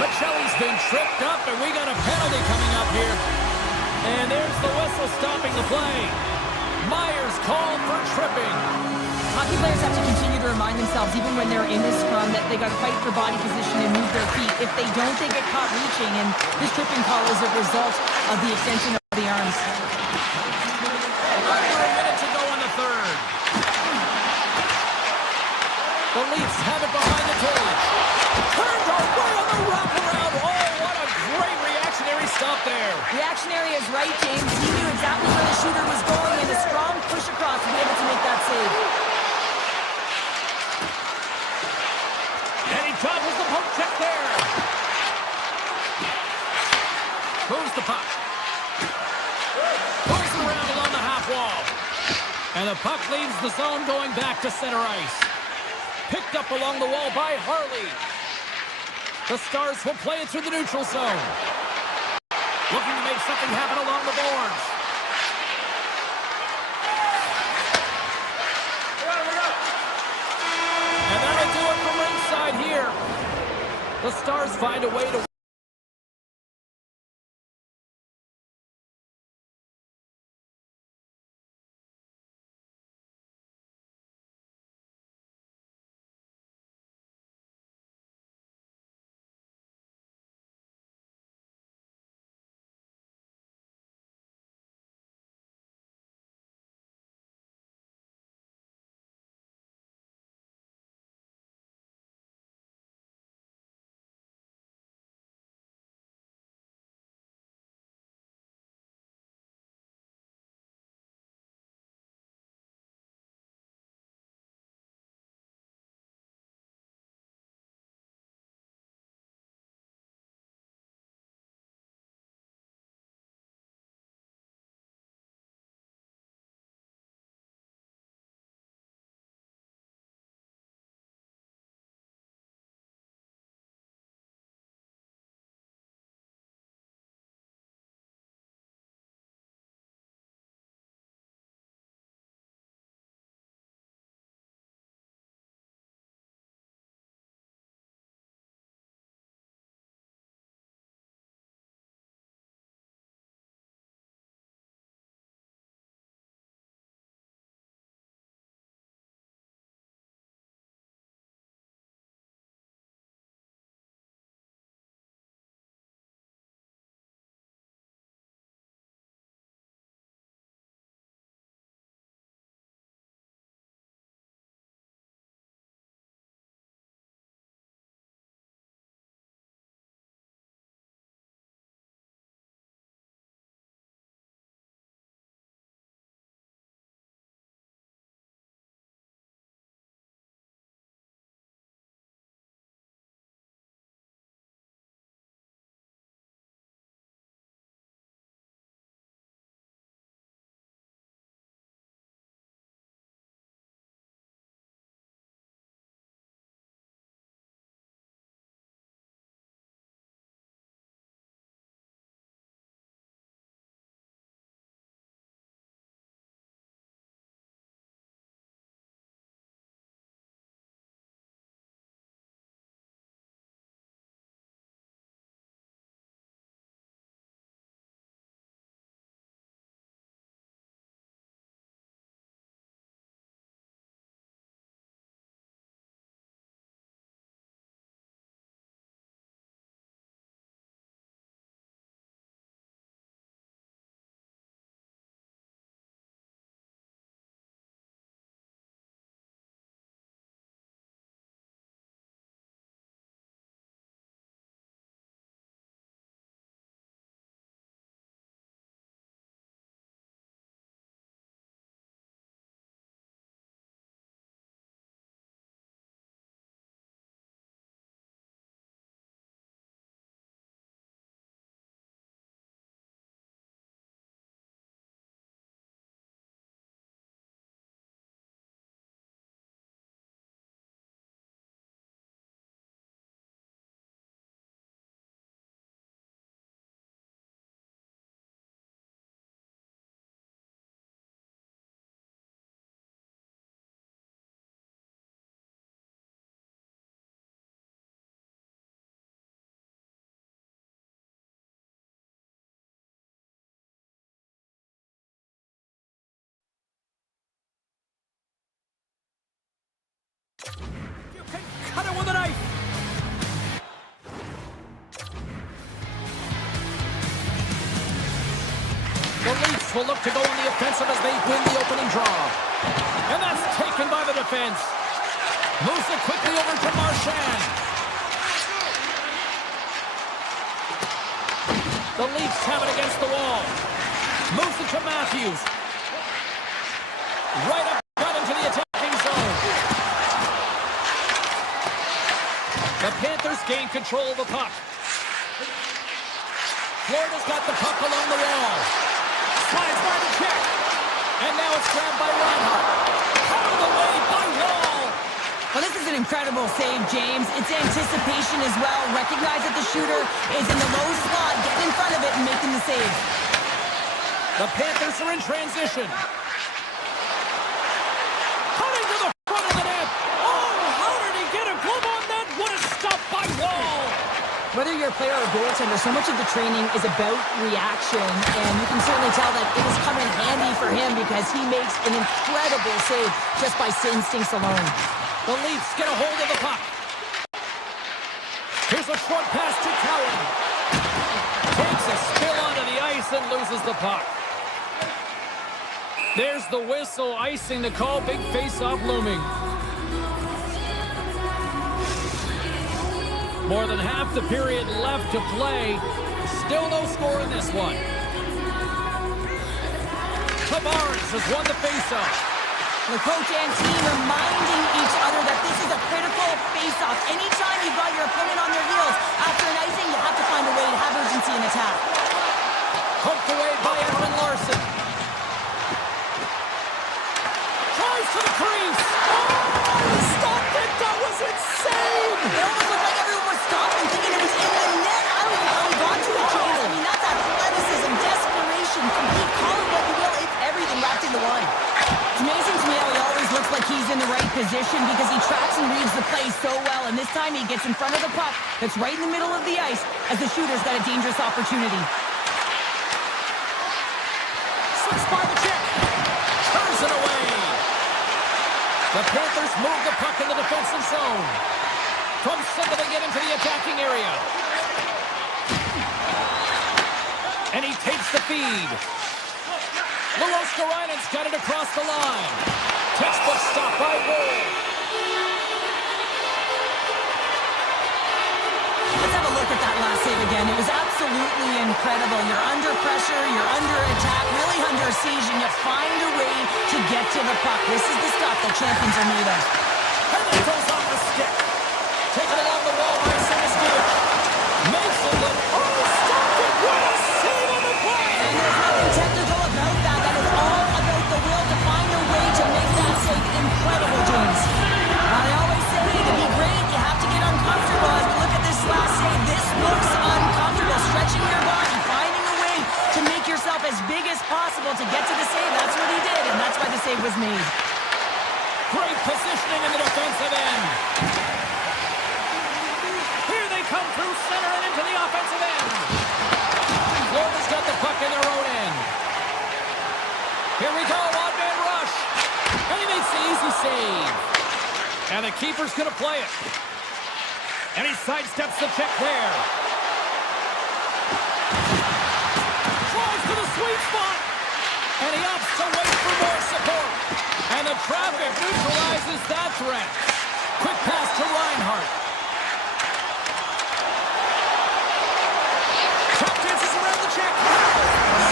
Michelli's been tripped up, and we got a penalty coming up here. And there's the whistle stopping the play. Myers called for tripping. Hockey players have to continue to remind themselves, even when they're in this scrum, that they got to fight for body position and move their feet. If they don't, they get caught reaching, and this tripping call is a result of the extension of the arms. Under a minute to go in the third. The Leafs have it behind the cage. Turned away on the wraparound. Oh, what a great reactionary stop there. Reactionary is right, James. He knew exactly where the shooter was going, and a strong push across to be able to make that save. And he dodges the poke check there. Moves the puck. Pulls it around along the half wall. And the puck leaves the zone going back to center ice. Picked up along the wall by Harley. The Stars will play it through the neutral zone. Looking to make something happen along the boards. And that'll do it from ringside here. The Stars find a way to will look to go on the offensive as they win the opening draw. And that's taken by the defense. Moves it quickly over to Marchand. The Leafs have it against the wall. Moves it to Matthews. Right up front into the attacking zone. The Panthers gain control of the puck. Florida's got the puck along the wall. Slides by the check. And now it's grabbed by Reinhart. Out of the way by Wall. Well, this is an incredible save, James. It's anticipation as well. Recognize that the shooter is in the low slot, getting in front of it and making the save. The Panthers are in transition. Cutting to the front of the net. Oh, how did he get a glove on that? What a stop by Wall. Whether you're a player or a goaltender, so much of the training is about reaction, and you can certainly tell that it was coming handy for him because he makes an incredible save just by instincts alone. The Leafs get a hold of the puck. Here's a short pass to Cowan. Takes a spill onto the ice and loses the puck. There's the whistle, icing the call, big face-off looming. More than half the period left to play. Still no score in this one. Tavares has won the face-off. The coach and team reminding each other that this is a critical face-off. Anytime you've got your opponent on their heels after an icing, you have to find a way to have urgency in attack. Poked away by Edwin Larson. Tries to the crease. Oh, he stopped it. That was insane. It almost looked like everyone was stopping, thinking it was in the net. I don't know how he got to it, James. I mean, that's athleticism, desperation, complete, call it what you will. It's everything wrapped into one. It's amazing to me how he always looks like he's in the right position because he tracks and reads the play so well. And this time he gets in front of the puck that's right in the middle of the ice as the shooter's got a dangerous opportunity. Slips by the check. Turns it away. The Panthers move the puck in the defensive zone. From center they get into the attacking area. And he takes the feed. Luoskarainen's got it across the line. Textbook stop by Wall. Let's have a look at that last save again. It was absolutely incredible. You're under pressure, you're under attack, really under siege, and you find a way to get to the puck. This is the stuff that champions are made of. And it goes off the stick. Taken along the wall by Sinistic. Makes it look. Oh, stopped it. What a save on the play. And there's nothing technical about that. That is all about the will to find a way to make that save incredible, James. I always say to be great, you have to get uncomfortable. As we look at this last save, this looks uncomfortable. Stretching your body, finding a way to make yourself as big as possible to get to the save. That's what he did, and that's why the save was made. Great positioning in the defensive end. Here they come through center and into the offensive end. Florida's got the puck in their own end. Here we go, odd-man rush. And he makes the easy save. And the keeper's going to play it. And he sidesteps the check there. Tries to the sweet spot. And he opts to wait for more support. And the traffic neutralizes that threat. Quick pass to Reinhart. Chuck dances around the check.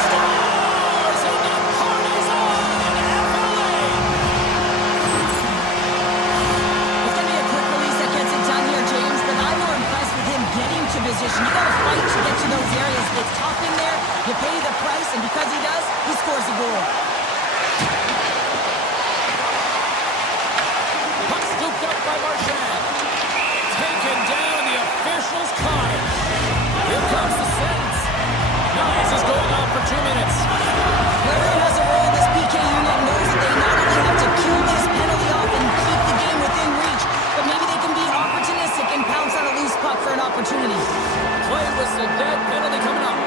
Scores! And the party's on! FLA! It's going to be a quick release that gets it done here, James, but I'm more impressed with him getting to position. You got to fight to get to those areas. It's tough in there. You pay the price, and because he does, he scores a goal. Puck scooped up by Marchand. Taken down, the officials caught it. Here comes the sentence. Nice is going on for 2 minutes. Whoever has a role in this PK unit knows that they not only have to kill this penalty off and keep the game within reach, but maybe they can be opportunistic and pounce on a loose puck for an opportunity. Play whistle, dead penalty coming up.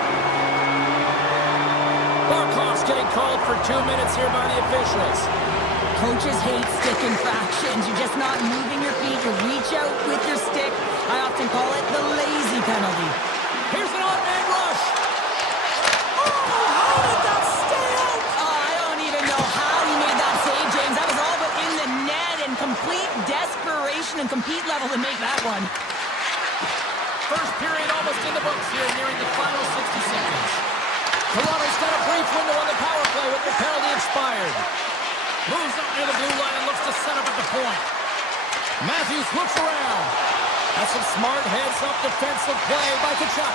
Barkov's getting called for 2 minutes here by the officials. Coaches hate stick infractions. You're just not moving your feet. You reach out with your stick. I often call it the lazy penalty. Here's an odd-man rush. Oh, how did that stay out? and compete level to make that one. First period almost in the books here, nearing the final 60 seconds. Toronto's got a brief window on the power play with the penalty expired. Moves up near the blue line and looks to set up at the point. Matthews looks around. That's some smart heads-up defensive play by Tkachuk.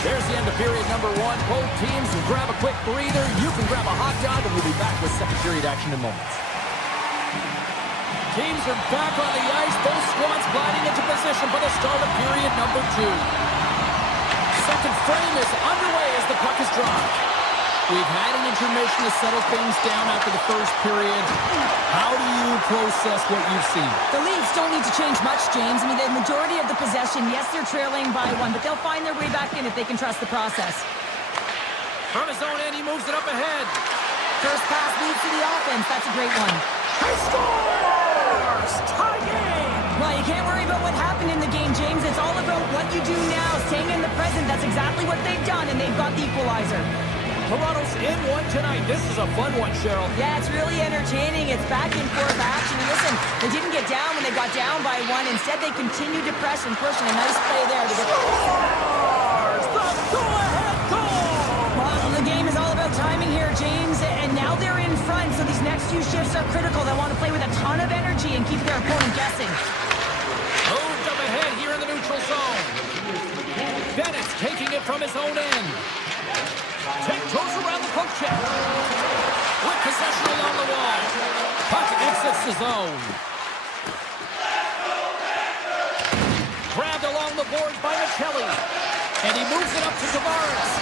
There's the end of period number one. Both teams will grab a quick breather. You can grab a hot dog, and we'll be back with second period action in moments. Teams are back on the ice. Both squads gliding into position for the start of period number two. Second frame is underway as the puck is dropped. We've had an intermission to settle things down after the first period. How do you process what you've seen? The Leafs don't need to change much, James. I mean, the majority of the possession, yes, they're trailing by one, but they'll find their way back in if they can trust the process. From his own end, he moves it up ahead. First pass leads to the offense. That's a great one. He scores! Tie game! Well, you can't worry about what happened in the game, James. It's all about what you do now, staying in the present. That's exactly what they've done, and they've got the equalizer. Toronto's in one tonight. This is a fun one, Cheryl. Yeah, it's really entertaining. It's back and forth action. Listen, they didn't get down when they got down by one. Instead, they continued to press and push, and a nice play there to get... Scores! The go-ahead goal! Well, the game is all about timing here, James, and now they're in front, so these next few shifts are critical. They want to play with a ton of energy and keep their opponent guessing. Moved up ahead here in the neutral zone. Bennett's taking it from his own end. Goes around the poke check. With possession along the wall. Puck exits the zone. Grabbed along the boards by Michelli. And he moves it up to Tavares.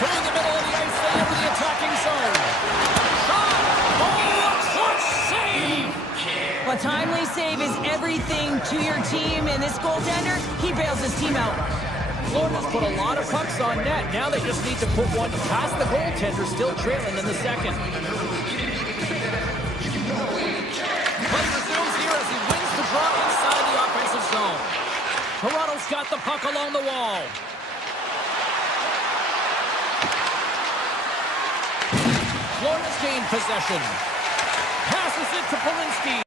Through the middle of the ice, they enter the attacking zone. Shot! Oh, a clutch save! A timely save is everything to your team, and this goaltender, he bails his team out. Florida's put a lot of pucks on net. Now they just need to put one past the goaltender, still trailing in the second. Play resumes here as he wins the draw inside the offensive zone. Toronto's got the puck along the wall. Florida's gained possession. Passes it to Polinsky.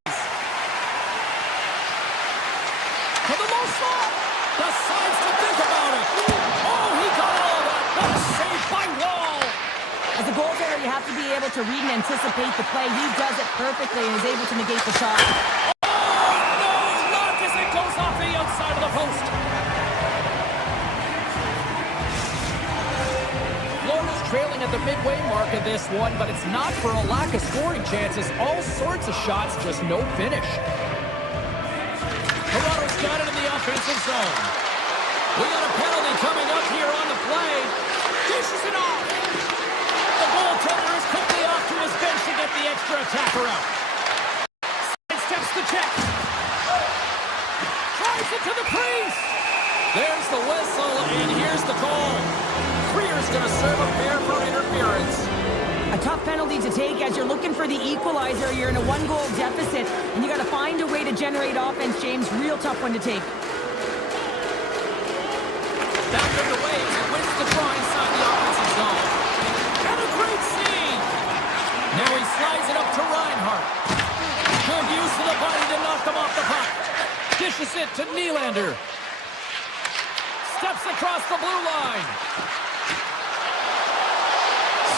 To the low slot. Decides to think about it. Oh, he got all of that. What a save by Wall. As a goaltender, you have to be able to read and anticipate the play. He does it perfectly and is able to negate the shot. Oh, no! Luck as it goes off the outside of the post. Florida's trailing at the midway mark of this one, but it's not for a lack of scoring chances. All sorts of shots, just no finish. Toronto's got it in the offensive zone. We got a penalty coming up here on the play. Dishes it off. The goaltender is quickly off to his bench to get the extra attacker out. Steps the check. Tries it to the crease. There's the whistle, and here's the call. Freer's going to serve a pair for interference. A tough penalty to take as you're looking for the equalizer. You're in a one-goal deficit, and you got to find a way to generate offense, James. Real tough one to take. Back underway as he wins the draw inside the offensive zone. And a great save. Now he slides it up to Reinhart. Good use of the body to knock him off the puck. Dishes it to Nylander. Steps across the blue line.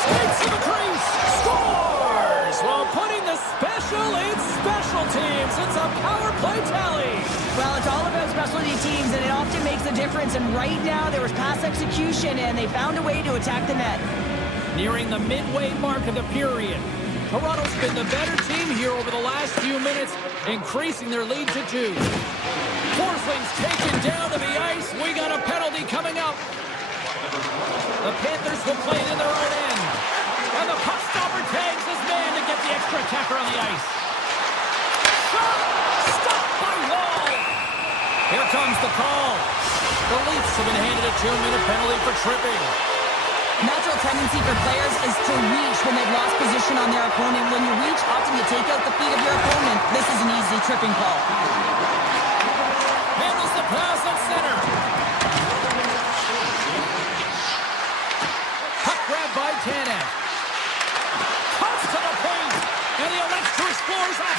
Skates to the crease. Scores! While putting the special in special teams. It's a power play tally. Well, it's all about specialty teams, and it often makes a difference. And right now, there was pass execution, and they found a way to attack the net. Nearing the midway mark of the period. Toronto's been the better team here over the last few minutes, increasing their lead to 2. Forsling's taken down to the ice. We got a penalty coming up. The Panthers will play it in their own end. And the puck stopper tags his man to get the extra attacker on the ice. Shot! Stopped by Wall. Here comes the call. The Leafs have been handed a 2-minute penalty for tripping. Natural tendency for players is to reach when they've lost position on their opponent. When you reach, often you take out the feet of your opponent. This is an easy tripping call. Handles the pass at center.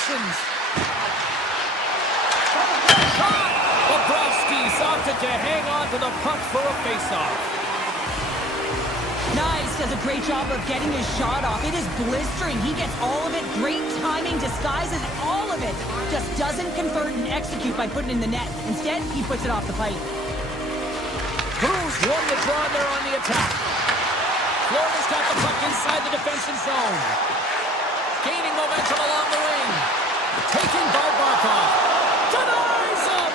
possessions. Shot! Bobrovsky's opted to hang on to the puck for a faceoff. Nice, does a great job of getting his shot off. It is blistering. He gets all of it. Great timing, disguises all of it. Just doesn't convert and execute by putting it in the net. Instead, he puts it off the pipe. Cruz won the draw there on the attack. Florida's got the puck inside the defensive zone. Gaining momentum along the wing. Taken by Barkov. Denies him!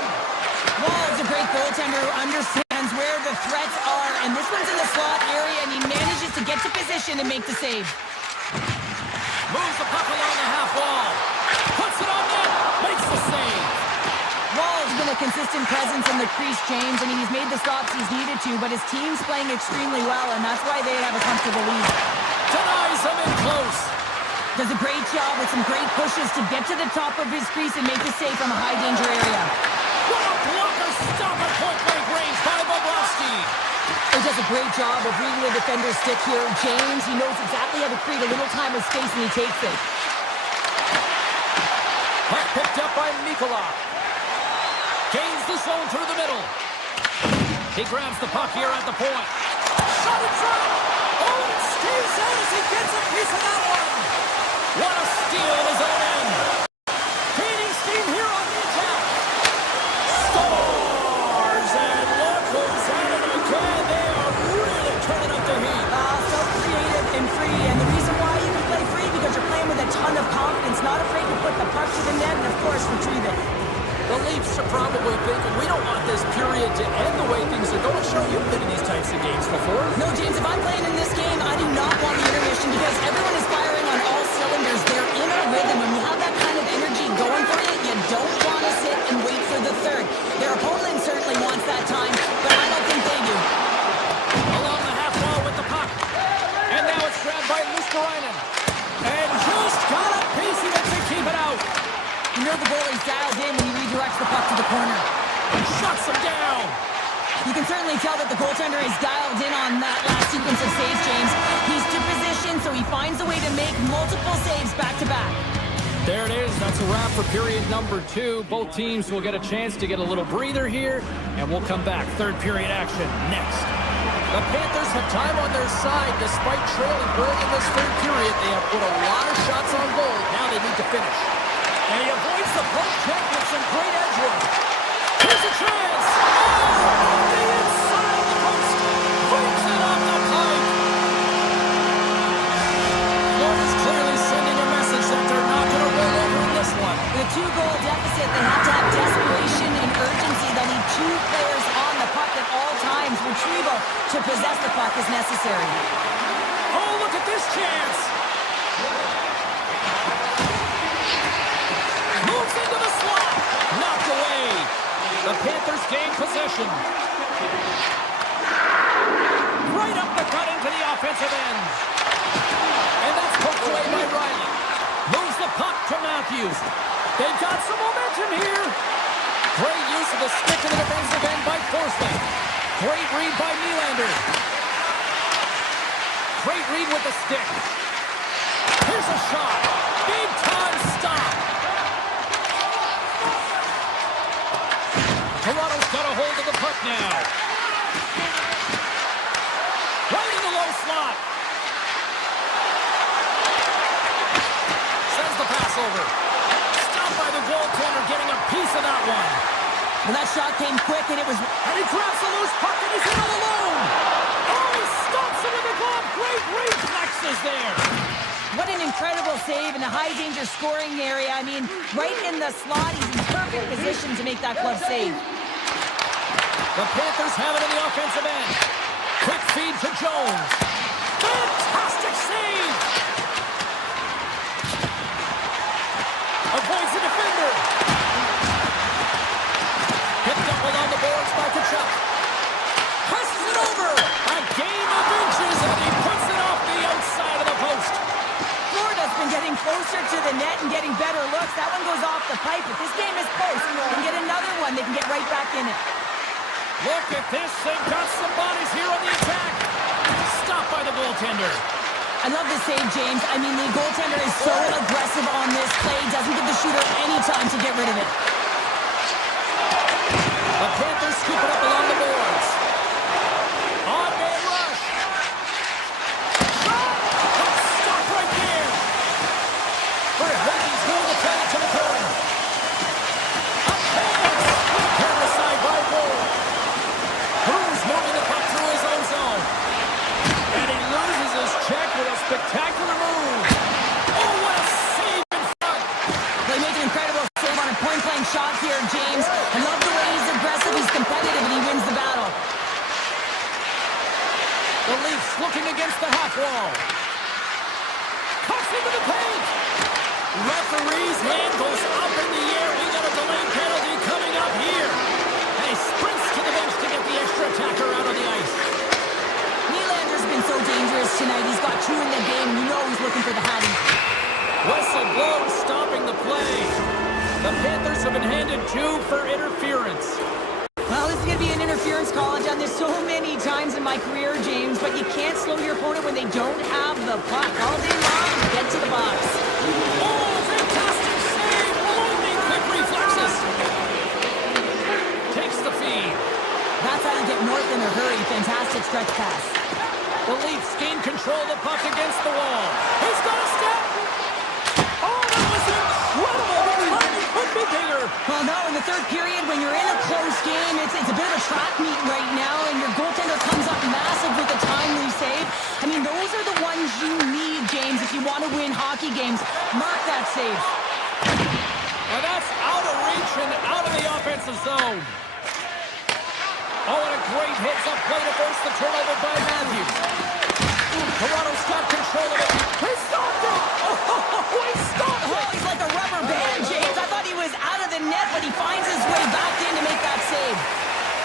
Wall's a great goaltender who understands where the threats are, and this one's in the slot area, and he manages to get to position and make the save. Moves the puck along the half wall. Puts it on net. Makes the save. Wall's been a consistent presence in the crease, James. I mean, he's made the stops he's needed to, but his team's playing extremely well, and that's why they have a comfortable lead. Denies him in close. Does a great job with some great pushes to get to the top of his crease and make the save from a high-danger area. What a blocker stop at point-blank range by Bobrovsky. He does a great job of reading the defender's stick here. James, he knows exactly how to create a little time with space, and he takes it. Puck picked up by Nikolai. Gains the zone through the middle. He grabs the puck here at the point. Shot in front. Oh, and it stays out as he gets a piece of that one. What a steal in his own end. Gaining steam here on the attack. Scores! And look who's at it again. They are really turning up the heat. So creative and free, and the reason why you can play free because you're playing with a ton of confidence, not afraid to put the puck to the net and, of course, retrieve it. The Leafs are probably thinking, we don't want this period to end the way things are going. Sure, you've been in these types of games before. No, James, if I'm playing in this game, I do not want the intermission because everyone is firing on all cylinders. They're in a rhythm. When you have that kind of energy going for you, you don't want to sit and wait for the third. Their opponent certainly wants that time, but I don't think they do. Along the half wall with the puck. And now it's grabbed by Luskarainen. And just got a piece of it to keep it out. You know the goalie's dialed in when he redirects the puck to the corner. And shuts him down. You can certainly tell that the goaltender is dialed in on that last sequence of saves, James. He's to position, so he finds a way to make multiple saves back-to-back. There it is. That's a wrap for period number 2. Both teams will get a chance to get a little breather here, and we'll come back. Third period action next. The Panthers have time on their side despite trailing early in this third period. They have put a lot of shots on goal. Now they need to finish. And he avoids the poke check with some great edge work. Here's a chance. Oh, on the inside of the post. Breaks it off the pipe. Florida's clearly sending a message that they're not going to roll over in this one. With a 2-goal deficit, they have to have desperation and urgency. They'll need 2 players on the puck at all times. Retrieval to possess the puck is necessary. Oh, look at this chance. Moves into the slot. Knocked away. The Panthers gain possession. Right up the gut into the offensive end. And that's poked away by Riley. Moves the puck to Matthews. They've got some momentum here. Great use of the stick in the defensive end by Forsling. Great read by Nylander. Great read with the stick. Here's a shot. Big time stop. Toronto's got a hold of the puck now. Right in the low slot. Sends the pass over. Stopped by the goaltender, getting a piece of that one. Well, that shot came quick, and it was... And he grabs the loose puck, and he's in all alone. Oh, he stops him with the glove. Great reflexes there. What an incredible save in a high-danger scoring area. I mean, right in the slot, he's in perfect position to make that glove save. The Panthers have it in the offensive end. Quick feed to Jones. Fantastic save. Avoids the defender. Picked up along the boards by Kachuk. Presses it over. A game of inches, and he puts it off the outside of the post. Florida's been getting closer to the net and getting better looks. That one goes off the pipe. If this game is close, they can get another one. They can get right back in it. Look at this. They've got some bodies here on the attack. Stopped by the goaltender. I love this save, James. I mean, the goaltender is so aggressive on this play. Doesn't give the shooter any time to get rid of it. The Panthers scoop it up along the boards. On-man rush. Shot! Stop right there. For Hoagie's going to turn it to the corner. A chance! Camera side by Ward. Cruz moving the puck through his own zone. And he loses his check with a spectacular move. Oh, what a save in front. They make an incredible save on a point-blank shot here, James. I love the way he's aggressive, he's competitive, and he wins the battle. The Leafs looking against the half wall. Cuts into the paint. Referee's hand goes up in the air. We got a delayed penalty coming up here. And he sprints to the bench to get the extra attacker out on the ice. Nylander's been so dangerous tonight. He's got 2 in the game. You know he's looking for the Hattie. Whistle blows, stopping the play. The Panthers have been handed 2 for interference. Well, this is going to be an interference call. I've done this so many times in my career, James, but you can't slow your opponent when they don't have the puck. All day long, get to the box. Oh, fantastic save! Lightning quick reflexes. Takes the feed. That's how you get north in a hurry. Fantastic stretch pass. The Leafs gain control of the puck against the wall. He's got a step. Oh, that was incredible. The timing could be bigger. Well, no, in the third period, when you're in a close game, it's a bit of a track meet right now, and your goaltender comes up massive with a timely save. I mean, those are the ones you need, James, if you want to win hockey games. Mark that save. And that's out of reach and out of the offensive zone. Oh, and a great hits-up play to force the turnover by Matthews. Toronto's got control of it. He stopped it! Oh, he stopped it! Oh, he's like a rubber band, James. I thought he was out of the net, but he finds his way back in to make that save.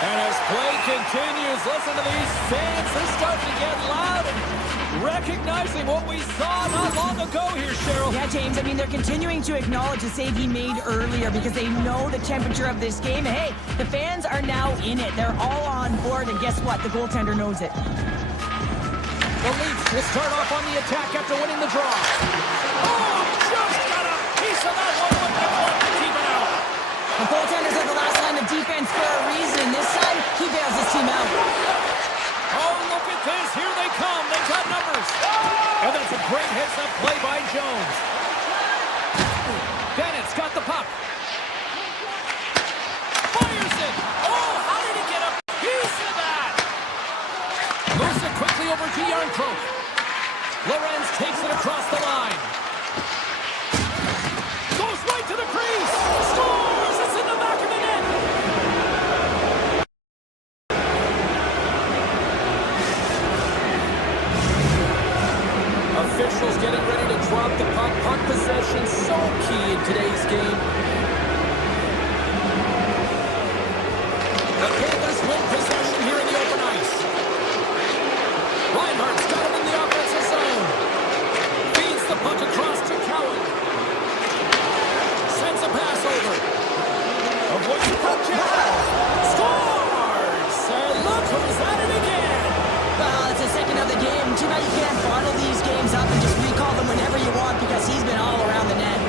And as play continues, listen to these fans. They're starting to get loud and recognizing what we saw not long ago here, Cheryl. Yeah, James, I mean, they're continuing to acknowledge the save he made earlier because they know the temperature of this game. And hey, the fans are now in it. They're all on board, and guess what? The goaltender knows it. The Leafs will start off on the attack after winning the draw. Oh, just got a piece of that one with the puck to keep it out. The goaltenders are the last line of defense for a reason. This time, he bails his team out. Oh, look at this. Here they come. They got numbers. And that's a great hits-up play by Jones. Bennett's got the puck. Fires it. Oh, how did he get a piece of that? Moves it quickly over to Yarncroke. Lorenz takes it across the line. Goes right to the crease. Scores! It's in the back of the net. Officials getting ready to drop the puck. Puck possession so key in today's game. The Panthers win possession here in the open ice. Reinhardt's got it in the offensive zone. Feeds the puck across to Cowan. Sends a pass over. Avoids the puck check. Scores! And look who's at it again. Well, it's the second of the game. Too bad you can't bottle these games up and just recall them whenever you want because he's been all around the net.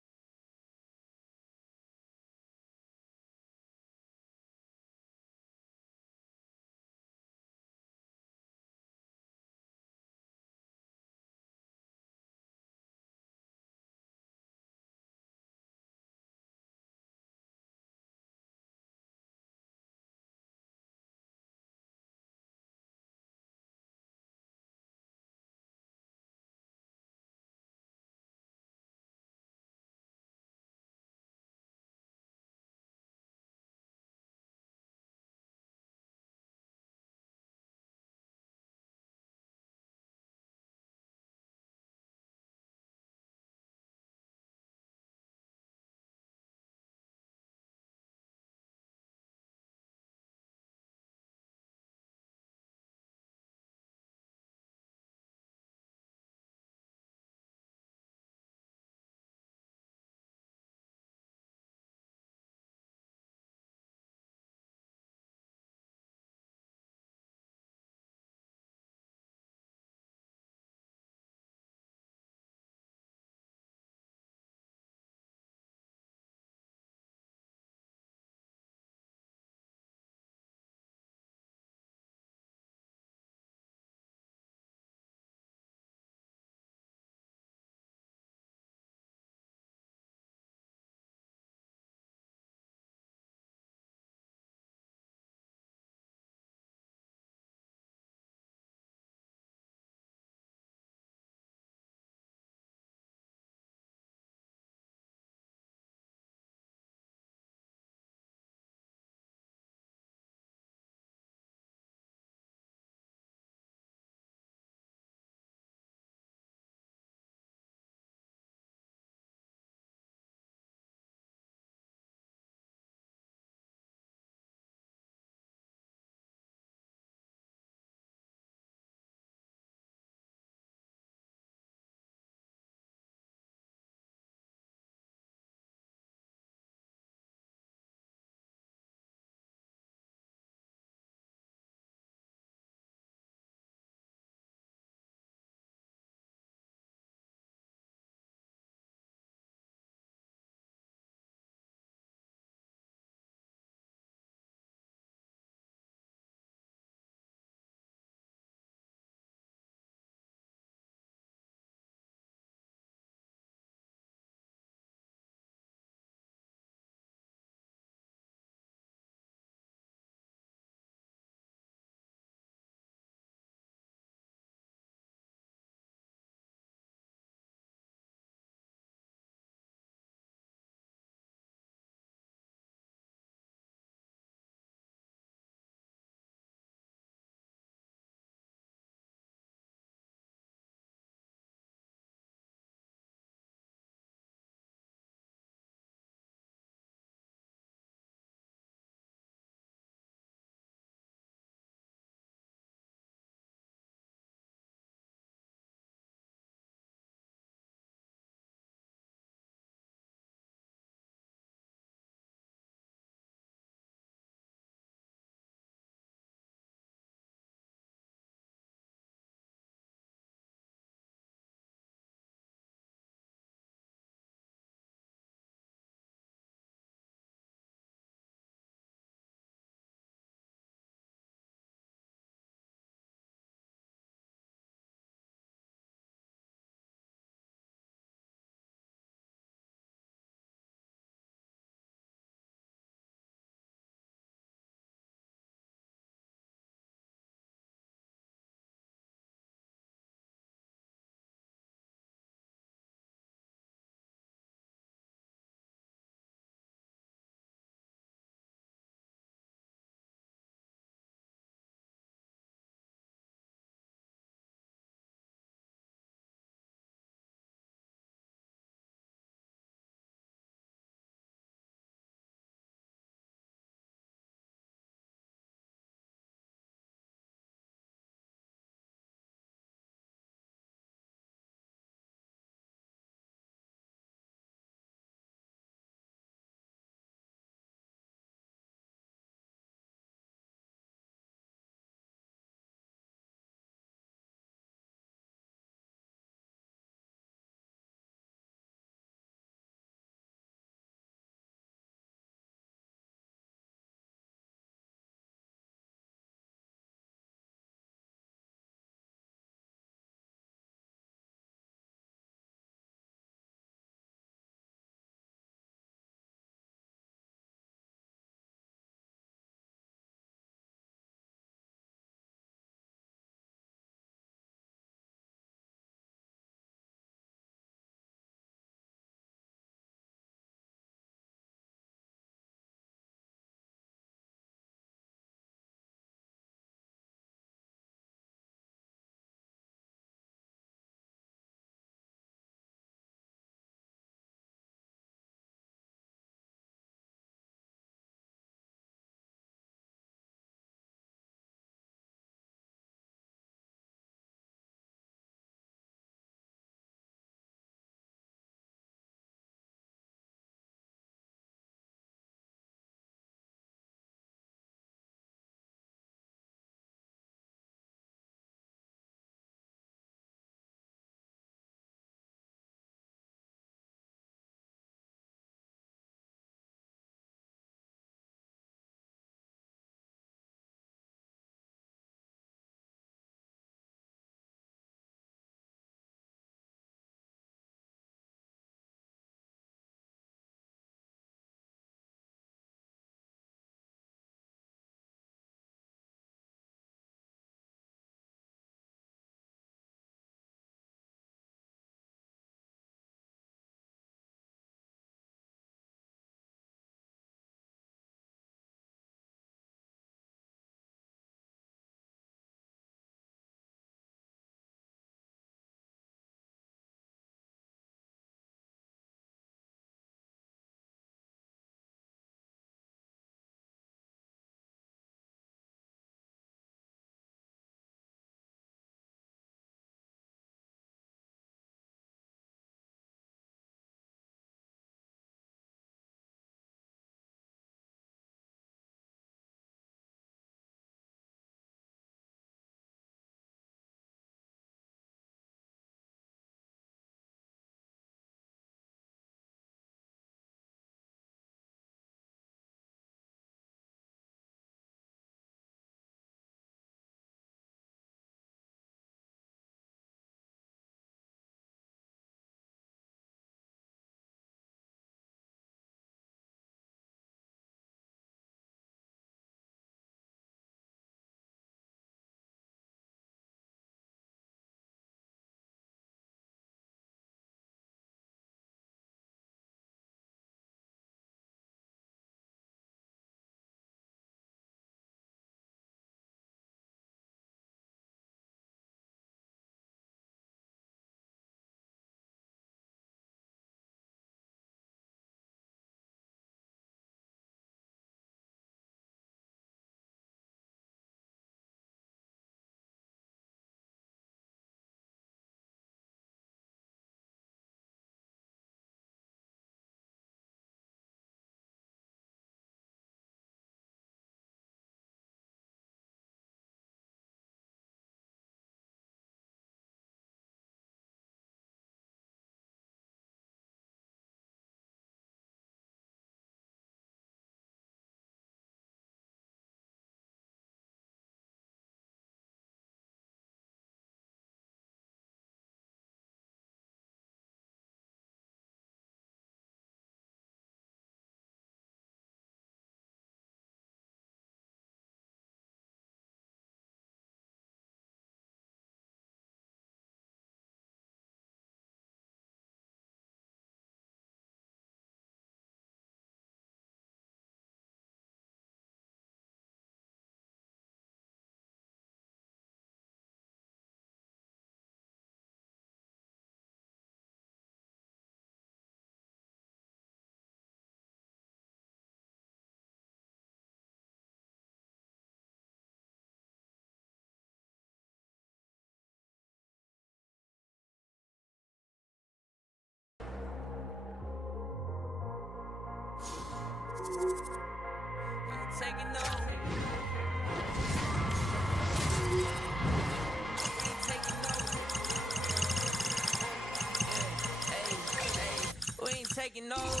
Taking no L's.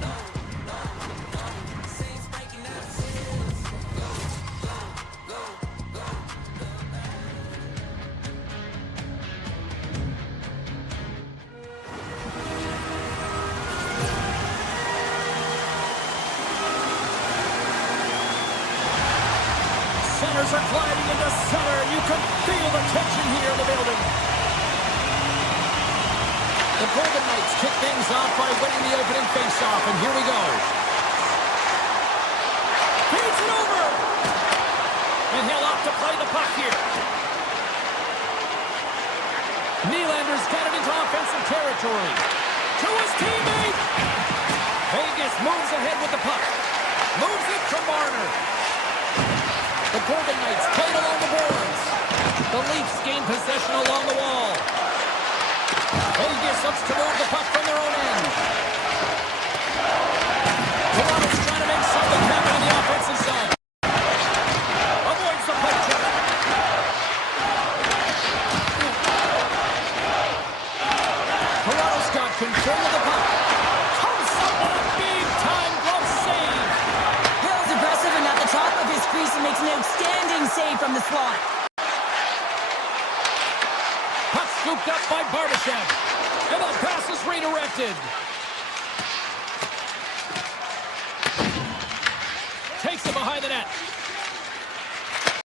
No. Saints breaking out seals. Go. Centers are gliding into center. You can feel the tension here in the building. The Golden Knights kick things off by winning the opening faceoff, and here we go. Feeds it over. And he'll opt to play the puck here. Nylander's got it into offensive territory. To his teammate. Vegas moves ahead with the puck. Moves it to Marner. The Golden Knights play it along the boards. The Leafs gain possession along the wall. Vegas looks to move the puck from their own end. Toronto's trying to make something happen on the offensive side. Avoids the puck check. Toronto's got control of the puck. Comes up with a big-time glove save. Hill's aggressive and at the top of his crease and makes an outstanding save from the slot. Puck scooped up by Barbashev. And the pass is redirected. Takes it behind the net.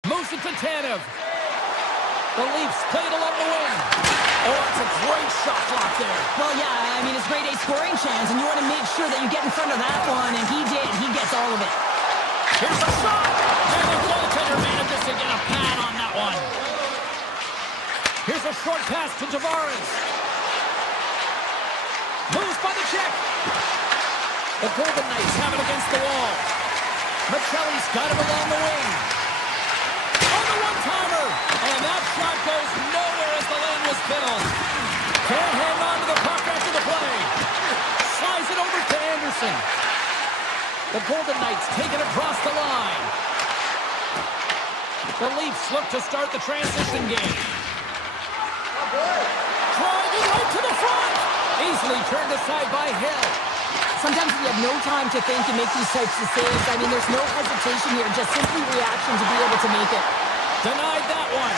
Moves it to Tanev. The Leafs play it along the wing. Oh, that's a great shot block there. Well, yeah, I mean, it's grade A scoring chance, and you want to make sure that you get in front of that one, and he did. He gets all of it. Here's a shot. And the goaltender manages to get a pad on that one. Here's a short pass to Tavares. Moves by the check. The Golden Knights have it against the wall. Michelli's got him along the wing. On the one-timer. And that shot goes nowhere as the lane was filled. Can't hang on to the puck after the play. Slides it over to Anderson. The Golden Knights take it across the line. The Leafs look to start the transition game. Driving right to the front. Easily turned aside by Hill. Sometimes we have no time to think and make these types of saves. I mean, there's no hesitation here, just simply reaction to be able to make it. Denied that one.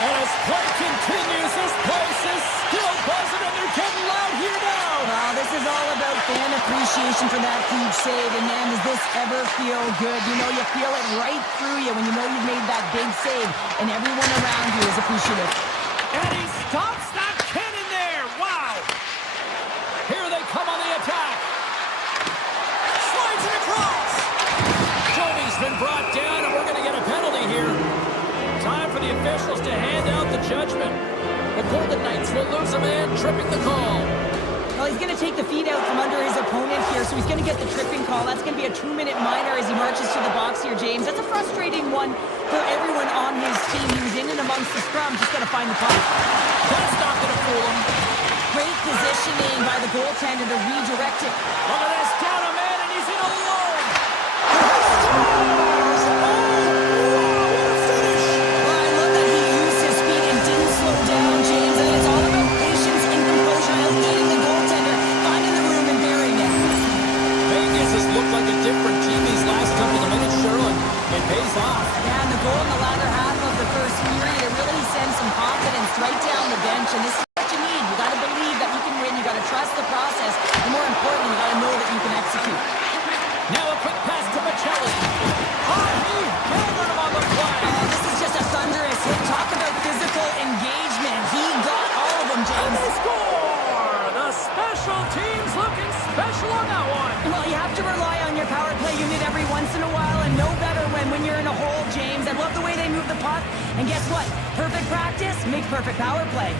And as play continues, this place is still buzzing, and they're getting loud here now. Well, this is all about fan appreciation for that huge save. And man, does this ever feel good? You know, you feel it right through you when you know you've made that big save, and everyone around you is appreciative. And he stops that cannon there. Wow. Here they come on the attack. Slides it across. Joey's been brought down, and we're going to get a penalty here. Time for the officials to hand out the judgment. The Golden Knights will lose a man, tripping the call. Well, he's going to take the feet out from under his opponent here, so he's going to get the tripping call. That's going to be a 2-minute minor as he marches to the box here, James. That's a frustrating one for everyone on his team. He was in and amongst the scrum, just got to find the puck. That's not going to fool him. Great positioning by the goaltender to redirect it. Look at this, down a man, and he's in alone. Different team these last couple of minutes, Sherlin. It pays off. Yeah, and the goal in the latter half of the first period, it really sends some confidence right down the bench, and this is what you need. You got to believe that you can win. You got to trust the process, and more importantly, you got to know that you can execute. Now a quick pass to Michelli. He hammered him on the play. This is just a thunderous hit. Talk about physical engagement. He got all of them, James. And they score! The special teams looking special on that one. Well, you have to rely on your power play unit every once in a while, and no better when you're in a hole, James. I love the way they move the puck, and guess what? Perfect practice makes perfect power play.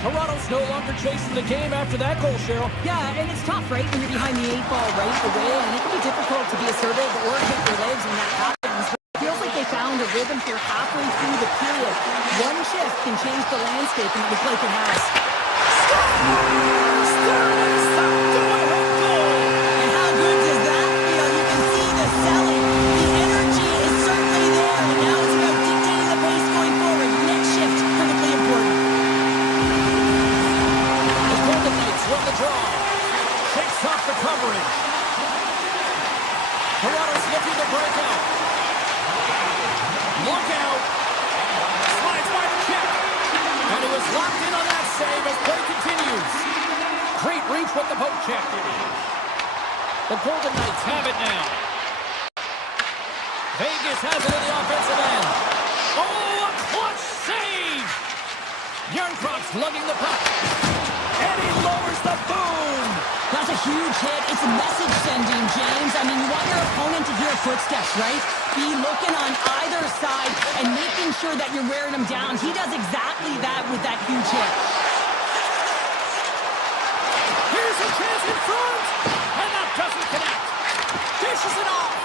Toronto's no longer chasing the game after that goal, Cheryl. Yeah, and it's tough, right, when you're behind the 8-ball right away, and it can be difficult to be assertive or hit your legs when that happens. But it feels like they found a rhythm here halfway through the period. One shift can change the landscape, and it looks like it has. Stop! Stop! Stop! Go ahead, goal! draw. Shakes off the coverage. Toronto's looking to break out. Look out. Slides by the check. And he was locked in on that save as play continues. Great reach with the poke check. The Golden Knights have it now. Vegas has it in the offensive end. Oh, a clutch save! Yarncroft's lugging the puck. And he lowers the boom! That's a huge hit. It's a message sending, James. I mean, you want your opponent to hear footsteps, right? Be looking on either side and making sure that you're wearing them down. He does exactly that with that huge hit. Here's a chance in front! And that doesn't connect. Dishes it off.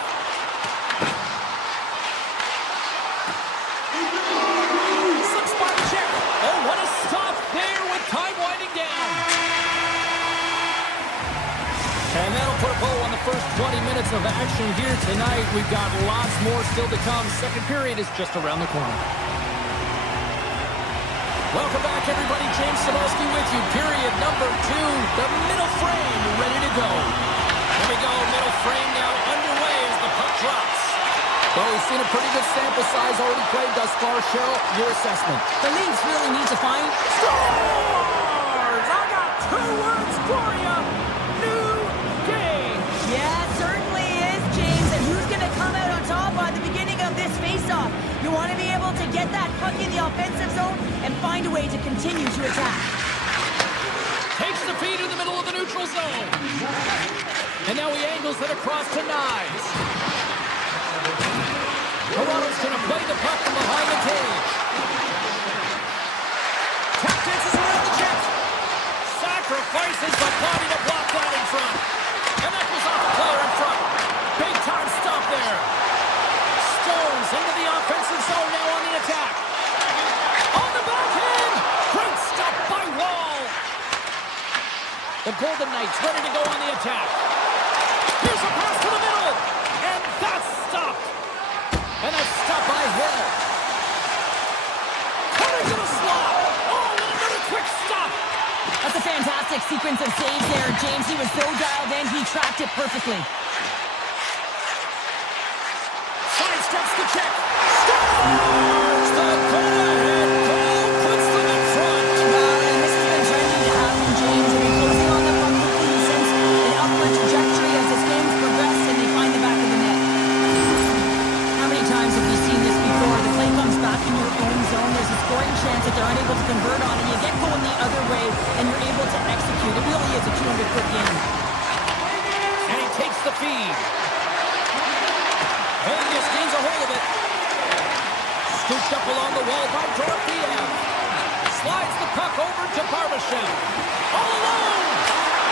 Slips by the check. Oh, what a stop there with time winding down. And that'll put a bow on the first 20 minutes of action here tonight. We've got lots more still to come. Second period is just around the corner. Welcome back, everybody. James Cebulski with you. Period number 2. The middle frame ready to go. Here we go. Middle frame now underway as the puck drops. Well, we've seen a pretty good sample size already played thus far. Cheryl, your assessment. The Leafs really need to find Scores! I got 2 words for you. New game. Yeah, it certainly is, James. And who's going to come out on top by the beginning of this face-off? You want to be able to get that puck in the offensive zone and find a way to continue to attack. Takes the feed in the middle of the neutral zone. And now he angles it across to Knies. Toronto's going to play the puck from behind the cage. Tap dances around the jet. Sacrifices the body to block that in front. And that goes off the player in front. Big time stop there. Stones into the offensive zone now on the attack. On the backhand. Great stop by Wall. The Golden Knights ready to go on the attack. Here's a pass to the middle. And that's stopped. And that's stopped by Hill. Cutting to the slot. Oh, and another quick stop. That's a fantastic sequence of saves there, James. He was so dialed in, he tracked it perfectly. Sidesteps the check. Scores! The go-ahead goal puts them in front. And this has been trending to happen, James. They've been closing on the puck quickly since an upward trajectory as this game's progressed and they find the back of the net. How many times have we seen this before? The play comes back in your own zone. There's a scoring chance that they're unable to convert on, and you get going the other way, and you're able to execute. It really is a 200-foot game. And he takes the feed. Vegas gains a hold of it. Scooped up along the wall by Dorofeev. Slides the puck over to Barbashev. All alone!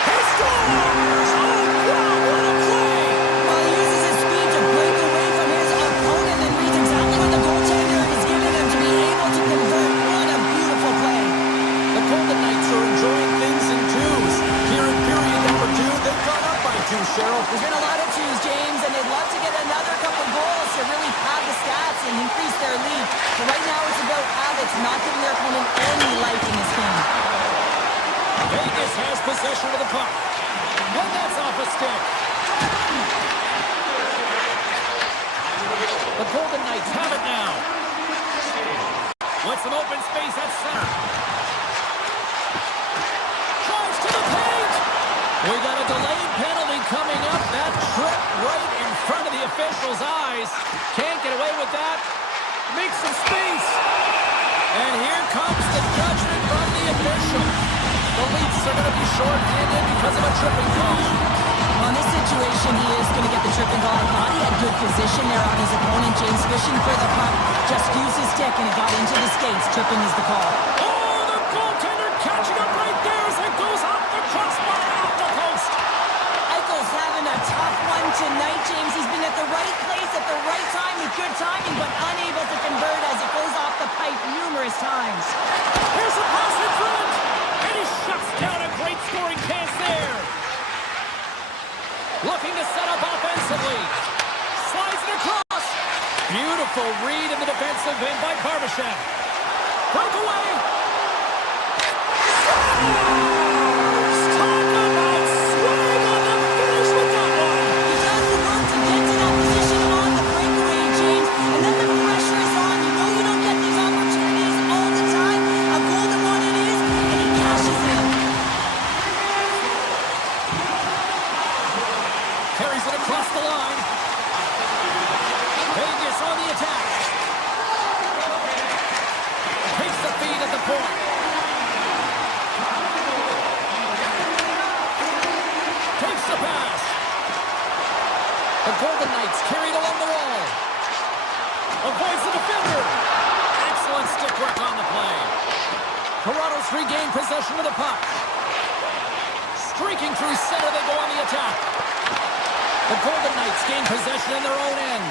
He scores! Oh, wow, what a play! Well, he uses his speed to break away from his opponent and reads exactly what the goaltender is giving him to be able to convert. What a beautiful play. The Golden Knights are enjoying things in twos. Here in period number 2, they've gone up by 2, Cheryl. There's been a lot of twos, James, and they'd love to get another couple goals to really pad the stats and increase their lead. But right now it's about habits, not giving their opponent any life in this game. Vegas has possession of the puck. And that's off a stick. The Golden Knights have it now. With some open space at center. Drives to the paint. We got a delayed penalty coming up. That trip right in front of the official's eyes. Can't get away with that. Makes some space. And here comes the judgment from the official. The Leafs are going to be short-handed because of a tripping call. Well, in this situation, he is going to get the tripping call. I thought he had good position there on his opponent. James fishing for the puck. Just used his stick and it got into the skates. Tripping is the call. Oh, the goaltender catching up right there as it goes off the crossbar and off the post. Eichel's having a tough one tonight, James. He's been at the right place at the right time with good timing, but unable to convert as it goes off the pipe numerous times. Here's a pass in front, and he shuts down a great scoring chance there. Looking to set up offensively. Slides it across. Beautiful read in the defensive end by Barbashev. Breakaway. Scores! Talk The Golden Knights carried along the wall. Avoids the defender. Excellent stick work on the play. Toronto's regained possession of the puck. Streaking through center, they go on the attack. The Golden Knights gain possession in their own end.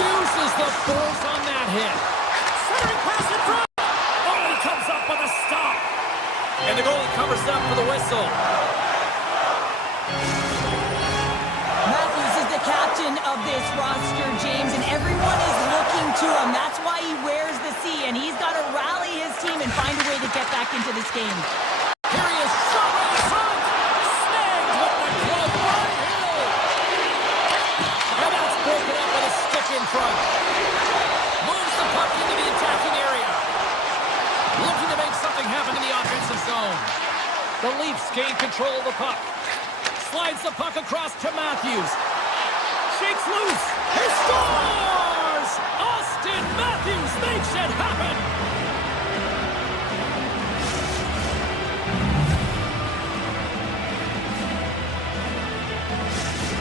Uses the force on that hit. Centering pass in front. Oh, he comes up with a stop. And the goalie covers up for the whistle. Matthews is the captain of this roster, James, and everyone is looking to him. That's why he wears the C, and he's got to rally his team and find a way to get back into this game. Here he is, shot right in front. Snagged with the glove by Hill. And that's broken up with a stick in front. Moves the puck into the attacking area. Looking to make something happen in the offensive zone. The Leafs gain control of the puck. Slides the puck across to Matthews. Shakes loose. He scores! Austin Matthews makes it happen.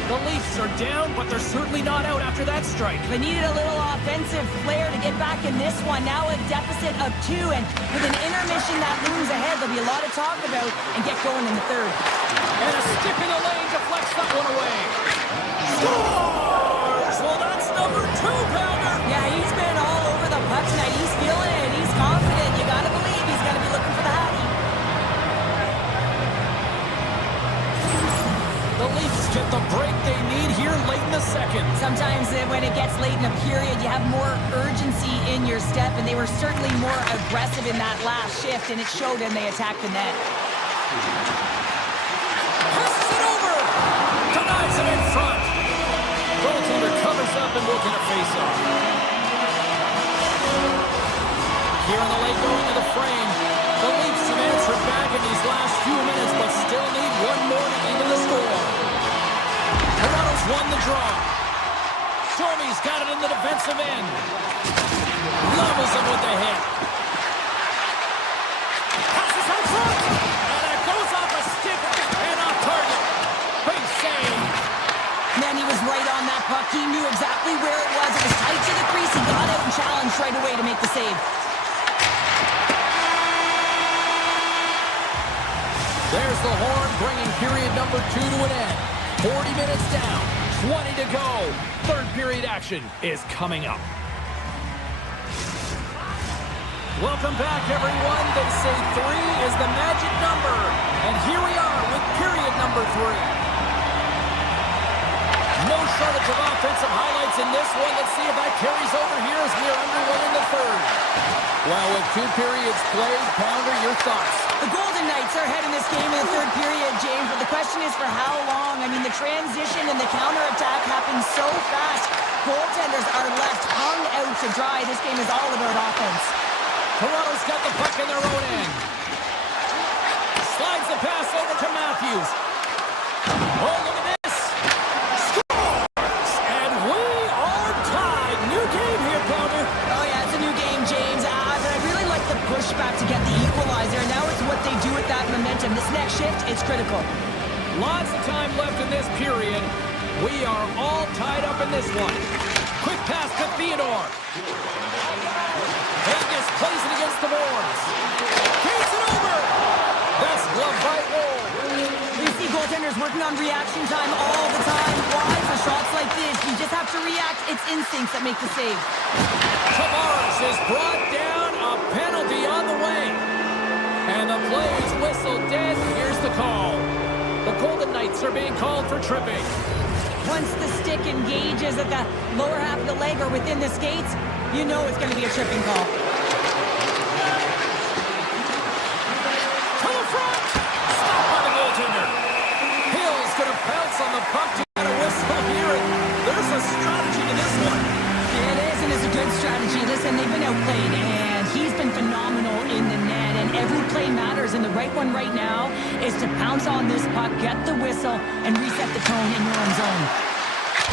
The Leafs are down, but they're certainly not out after that strike. They needed a little offensive flair to get back in this one. Now a deficit of 2, and with an intermission that looms ahead, there'll be a lot to talk about and get going in the third. And a stick in the lane deflects that one away. Scores! Well, that's number 2-pounder. Yeah, he's been all over the puck tonight. He's feeling it. He's confident. You got to believe he's going to be looking for the Hattie. The Leafs get the break they need here late in the second. Sometimes when it gets late in a period, you have more urgency in your step, and they were certainly more aggressive in that last shift, and it showed when they attacked the net. Passes it over. Denies it in front. Goaltender covers up and will get a face-off. Here in the late going to the frame. The Leafs have answered back in these last few minutes, but still need one more to even the score. Toronto's won the draw. Stormy's got it in the defensive end. Levels him with the hit. Passes out front. And it goes off a stick and off target. Big save. Man, he was right on that puck. He knew exactly where it was. It was tight to the crease. He got out and challenged right away to make the save. There's the horn, bringing period number 2 to an end. 40 minutes down, 20 to go. Third period action is coming up. Welcome back, everyone. They say 3 is the magic number. And here we are with period number 3. No shortage of offensive highlights in this one. Let's see if that carries over here as we are underway in the third. Well, with 2 periods played, Pounder, your thoughts? The Golden Knights are ahead in this game in the third period, James, but the question is for how long? I mean, the transition and the counterattack happen so fast. Goaltenders are left hung out to dry. This game is all about offense. Toronto's got the puck in their own end. Slides the pass over to Matthews. Oh, look at this. Scores! And we are tied. New game here, Pounder. Oh, yeah, it's a new game, James. But I really like the pushback to get the equalizer. Now it's what they do with that momentum. This next shift, it's critical. Lots of time left in this period. We are all tied up in this one. Quick pass to Theodore. Vegas plays it against the boards. Takes it over. That's glove by Wool. We see goaltenders working on reaction time all the time. Why? For shots like this, you just have to react. It's instincts that make the save. Tavares is brought down. A penalty on the way. And the play is whistled dead. Here's the call. The Golden Knights are being called for tripping. Once the stick engages at the lower half of the leg or within the skates, you know it's going to be a tripping call. To the front! Stopped by the goaltender. Hill's going to pounce on the puck to get a whistle here. And there's a strategy to this one. It is, and it's a good strategy. Listen, they've been outplayed, and he's been phenomenal in the net, and every play matters, and the right one right now is to pounce on this puck, get the whistle, and reset the tone in your own zone.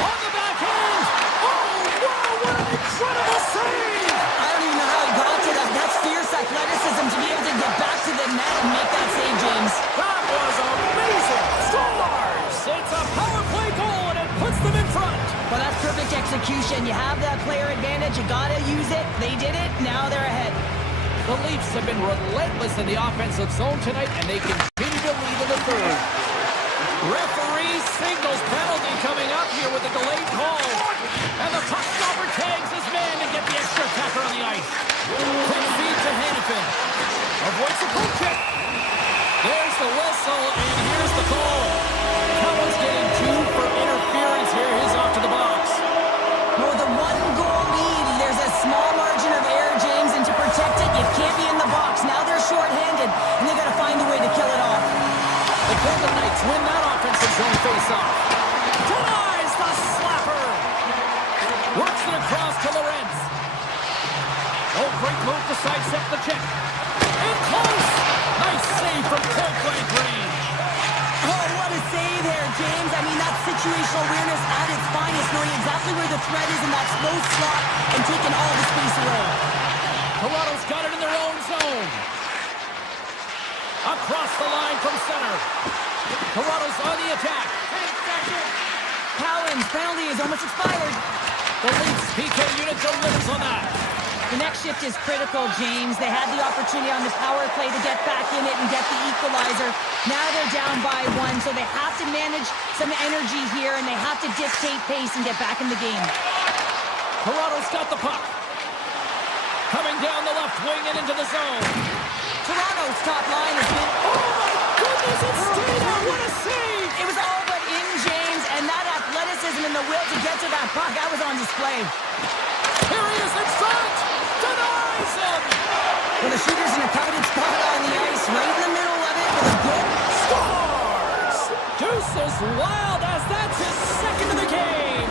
On the backhand! Oh, wow, what an incredible save! I don't even know how he got to that. That's fierce athleticism to be able to get back to the net and make that save, James. That was amazing! Scores! It's a power play goal, and it puts them in execution. You have that player advantage. You got to use it. They did it. Now they're ahead. The Leafs have been relentless in the offensive zone tonight, and they continue to lead in the third. Referee signals penalty coming up here with a delayed call. And the puck stopper tags his man to get the extra attacker on the ice. Quick feed to Hannafin. Avoids the poke check. There's the whistle, and here's the call. Cowan's getting 2 for interference here. He's off to the box. With a one-goal lead, there's a small margin of error, James, and to protect it, you can't be in the box. Now they're shorthanded, and they got to find a way to kill it off. The Golden Knights win that offensive zone face-off. Denies the slapper. Works it across to Lorenz. Oh, great move to sidestep the check. In close. Nice save from point-blank range. Oh, what a save there, James. I mean, that's situational awareness at its finest, knowing exactly where the threat is in that slow slot and taking all the space away. Toronto's got it in their own zone. Across the line from center. Toronto's on the attack. Cowan's penalty is almost expired. The Leafs PK unit no limits on that. The next shift is critical, James. They had the opportunity on the power play to get back in it and get the equalizer. Now they're down by 1, so they have to manage some energy here, and they have to dictate pace and get back in the game. Toronto's got the puck. Coming down the left wing and into the zone. Toronto's top line has been... Oh, my goodness, it stayed out. What a save. It was all but in, James, and that athleticism and the will to get to that puck, that was on display. Here he is in front. Denies him. Well, the shooter's in a coveted spot on the ice, right in the middle of it with a good... Scores. Deuce is wild as that's his second of the game.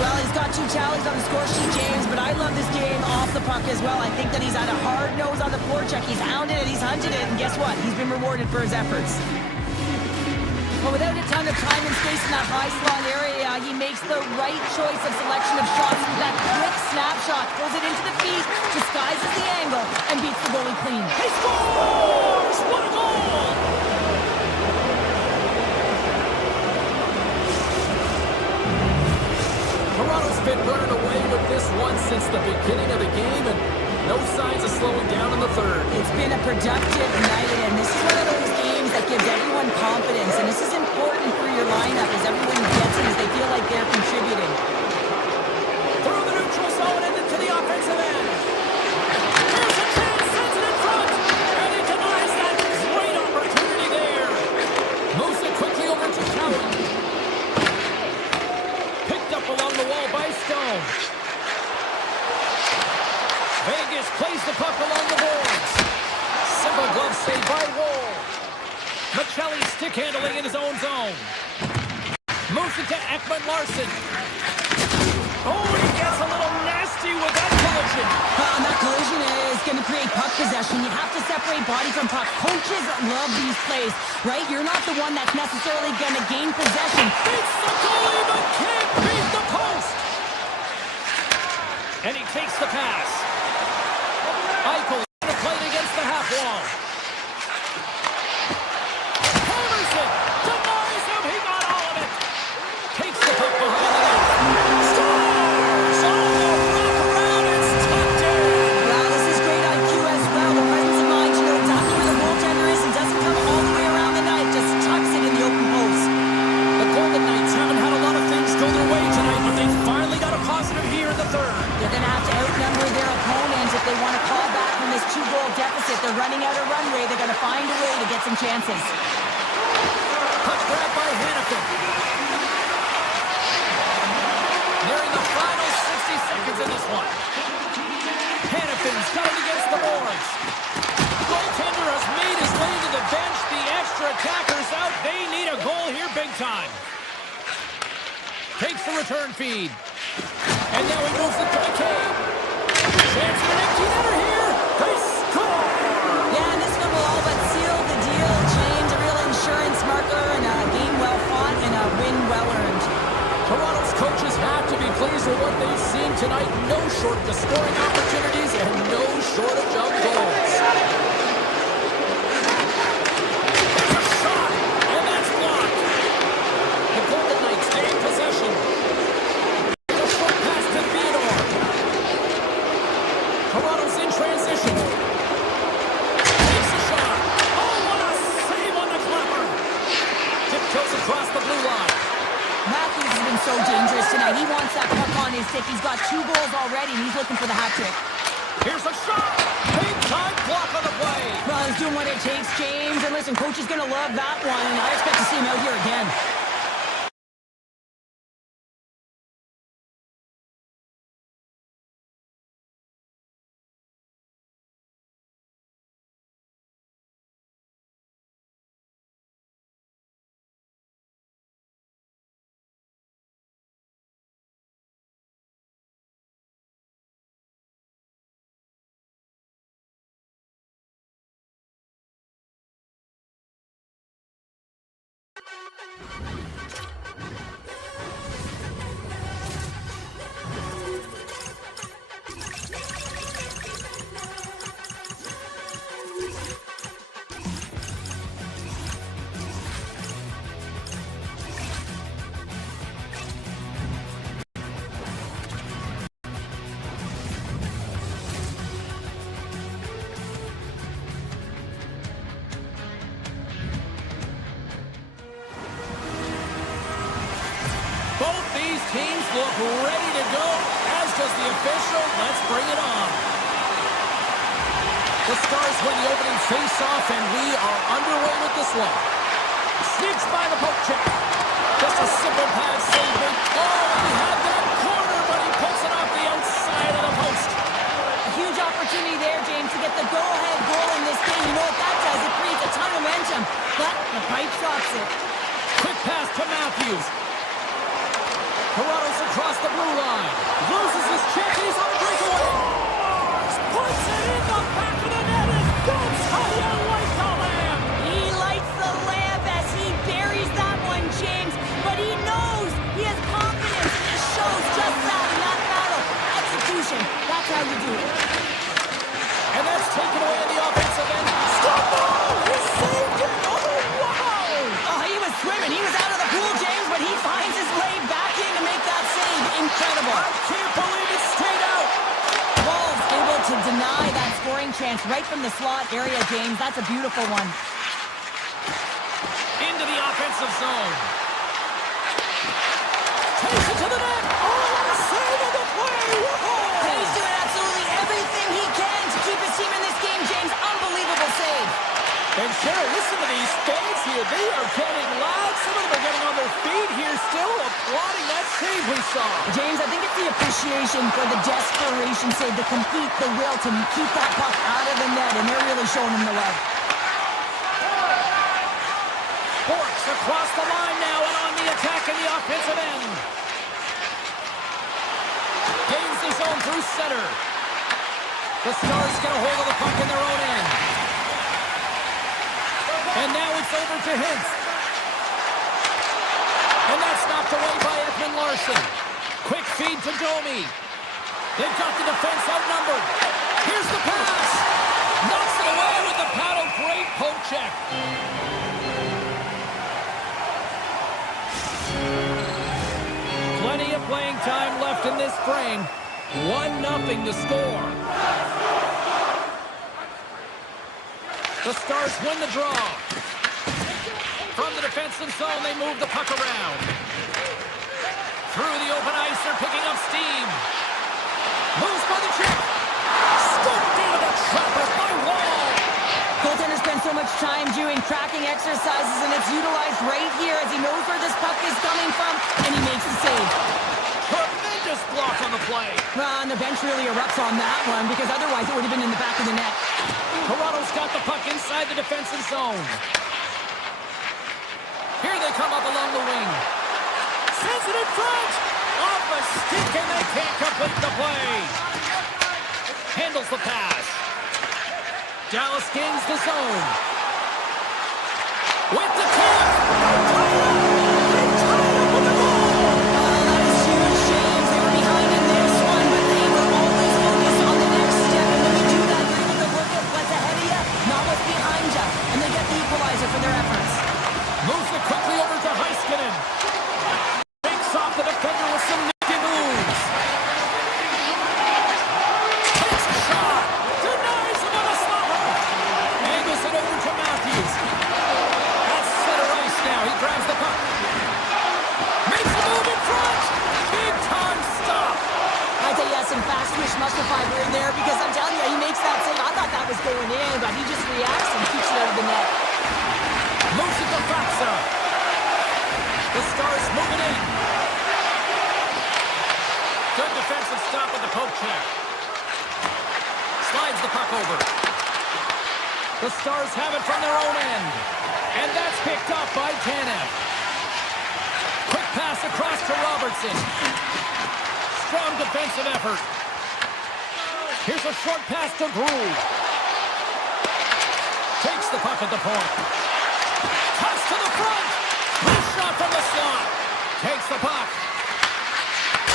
Well, he's got 2 tallies on the score sheet, James, but I love this game off the puck as well. I think that he's had a hard nose on the forecheck. He's hounded it, he's hunted it, and guess what? He's been rewarded for his efforts. But without a ton of time and space in that high slot area, he makes the right choice of selection of shots with that quick snapshot, pulls it into the feet, disguises the angle, and beats the goalie clean. He scores! What a goal! Toronto's been running away with this one since the beginning of the game, and no signs of slowing down in the third. It's been a productive night, and this is one of those games that gives everyone confidence, and this is important for your lineup as everyone gets it, as they feel like they're contributing. Through the neutral zone and into the offensive end. Here's a chance, sends it in front, and he denies that great opportunity there. Moves it quickly over to Cowan. Picked up along the wall by Stone. Vegas plays the puck along the boards. Simple glove save by Wall. Machelli stick handling in his own zone. Moves it to Ekman-Larsson. Oh, he gets a little nasty with that collision. And that collision is going to create puck possession. You have to separate body from puck. Coaches love these plays, right? You're not the one that's necessarily going to gain possession. Beats the goalie, but can't beat the post. And he takes the pass. Eichel in a play against the half wall. Hammers it. Denies him. He got all of it. Takes the puck behind the net. Scores! On the wraparound, it's tucked in. Wow, this is great IQ as well. The presence of mind to know exactly where the goaltender is and doesn't come all the way around the net. Just tucks it in the open post. The Golden Knights haven't had a lot of things go their way tonight, but they finally got a positive here in the third. They're going to have to outnumber their opponents if they want to call back from this 2-goal deficit. They're running out of runway. They're going to find a way to get some chances. Puck grab by Hannafin. Nearing the final 60 seconds in this one. Hannafin's got it against the boards. Goaltender has made his way to the bench. The extra attacker's out. They need a goal here big time. Takes the return feed. And now he moves it to McCabe. Chance for an empty netter here. They score! Yeah, and this one will all but seal the deal. James, a real insurance marker, and a game well fought, and a win well earned. Toronto's coaches have to be pleased with what they've seen tonight. No shortage of scoring opportunities and no shortage of goals. There's a shot, and that's blocked. The Golden Knights gain possession. The short pass so dangerous tonight. He wants that puck on his stick. He's got 2 goals already, and he's looking for the hat trick. Here's a shot. Big time block on the play. Well, he's doing what it takes, James. And listen, coach is going to love that one, and I expect to see him out here again. Both these teams look ready to go, as does the official. Let's bring it on. The Stars win the opening face-off, and we are underway with this one. Sneaks by the poke check. Just a simple pass save. Oh, he had that corner, but he puts it off the outside of the post. A huge opportunity there, James, to get the go-ahead goal in this game. You know what that does? It creates a ton of momentum, but the pipe stops it. Quick pass to Matthews. Toronto's across the blue line. Loses his check. He's on a breakaway. Puts it in the back of the net. And that's how you light the lamp. He lights the lamp as he buries that one, James. But he knows he has confidence. He shows just that in that battle. Execution. That's how you do it. And that's taken away in the offensive end. Stumble! He saved it! Oh, wow! Oh, he was swimming. He was out of the pool, James, but he finds his way back in to make that save. Incredible. I can't believe it stayed out. Wolves able to deny that scoring chance right from the slot area, James. That's a beautiful one. Into the offensive zone. Takes it to the net. Oh, what a save of the play! Whoa! And he's doing absolutely everything he can to keep his team in this game, James. Unbelievable save. And Cheryl, listen to these fans here. They are getting loud. Some of them are getting on their feet here, still applauding that save we saw. James, I think it's the appreciation for the desperation save, the complete, the will to keep that puck out of the net, and they're really showing him the love. Borks across the line now and on the attack in the offensive end. Gains the zone through center. The Stars get a hold of the puck in their own end. And now it's over to Hintz. And that's knocked away by Ekman Larson. Quick feed to Domi. They've got the defense outnumbered. Here's the pass. Knocks it away with the paddle. Great poke check. Plenty of playing time left in this frame. 1-0 to score. The Stars win the draw. From the defensive zone, they move the puck around. Through the open ice, they're picking up steam. Moves by the chip. Scooped into the trapper by Wall. Goaltender spends so much time doing tracking exercises, and it's utilized right here as he knows where this puck is coming from, and he makes the save. Tremendous block on the play. And the bench really erupts on that one, because otherwise it would have been in the back of the net. Toronto's got the puck inside the defensive zone. Here they come up along the wing. Sends it in front. Off a stick, and they can't complete the play. Handles the pass. Dallas gains the zone. With the tip. They tied up with the goal. That is huge, James. They were behind in this one, but they will always focus on the next step. And when you do that, you're able to look at what's ahead of you, not what's behind you. And they get the equalizer for their efforts. Moves it quickly over to Heiskanen. Takes off the defender with some nifty moves. Takes a shot. Denies him on a slapper. Angles it over to muscle fiber in there because I'm telling you, he makes that save. I thought that was going in, but he just reacts and keeps it out of the net. Moves it to Faksa. The Stars move it in. Good defensive stop with the poke check. Slides the puck over. The Stars have it from their own end. And that's picked up by Tanev. Quick pass across to Robertson. Strong defensive effort. Here's a short pass to Groove. Takes the puck at the point. Pass to the front. Nice shot from the slot. Takes the puck.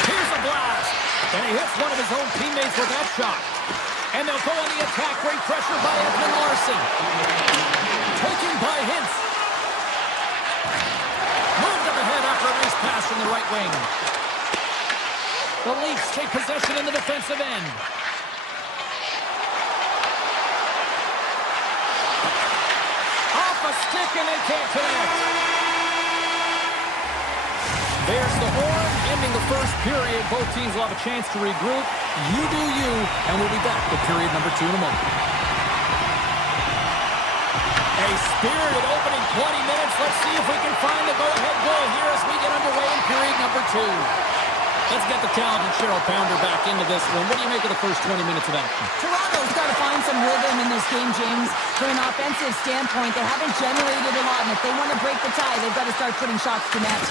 Here's a blast. And he hits one of his own teammates with that shot. And they'll go on the attack. Great pressure by Edmund Larson. Taken by Hintz. Moved up ahead after a nice pass from the right wing. The Leafs take possession in the defensive end. Off a stick and they can't connect. There's the horn, ending the first period. Both teams will have a chance to regroup. You do you, and we'll be back with period number 2 in a moment. A spirited opening 20 minutes. Let's see if we can find the go-ahead goal here as we get underway in period number 2. Let's get the talented Cheryl Pounder back into this one. What do you make of the first 20 minutes of action? Toronto's got to find some rhythm in this game, James. From an offensive standpoint, they haven't generated a lot, and if they want to break the tie, they've got to start putting shots to net.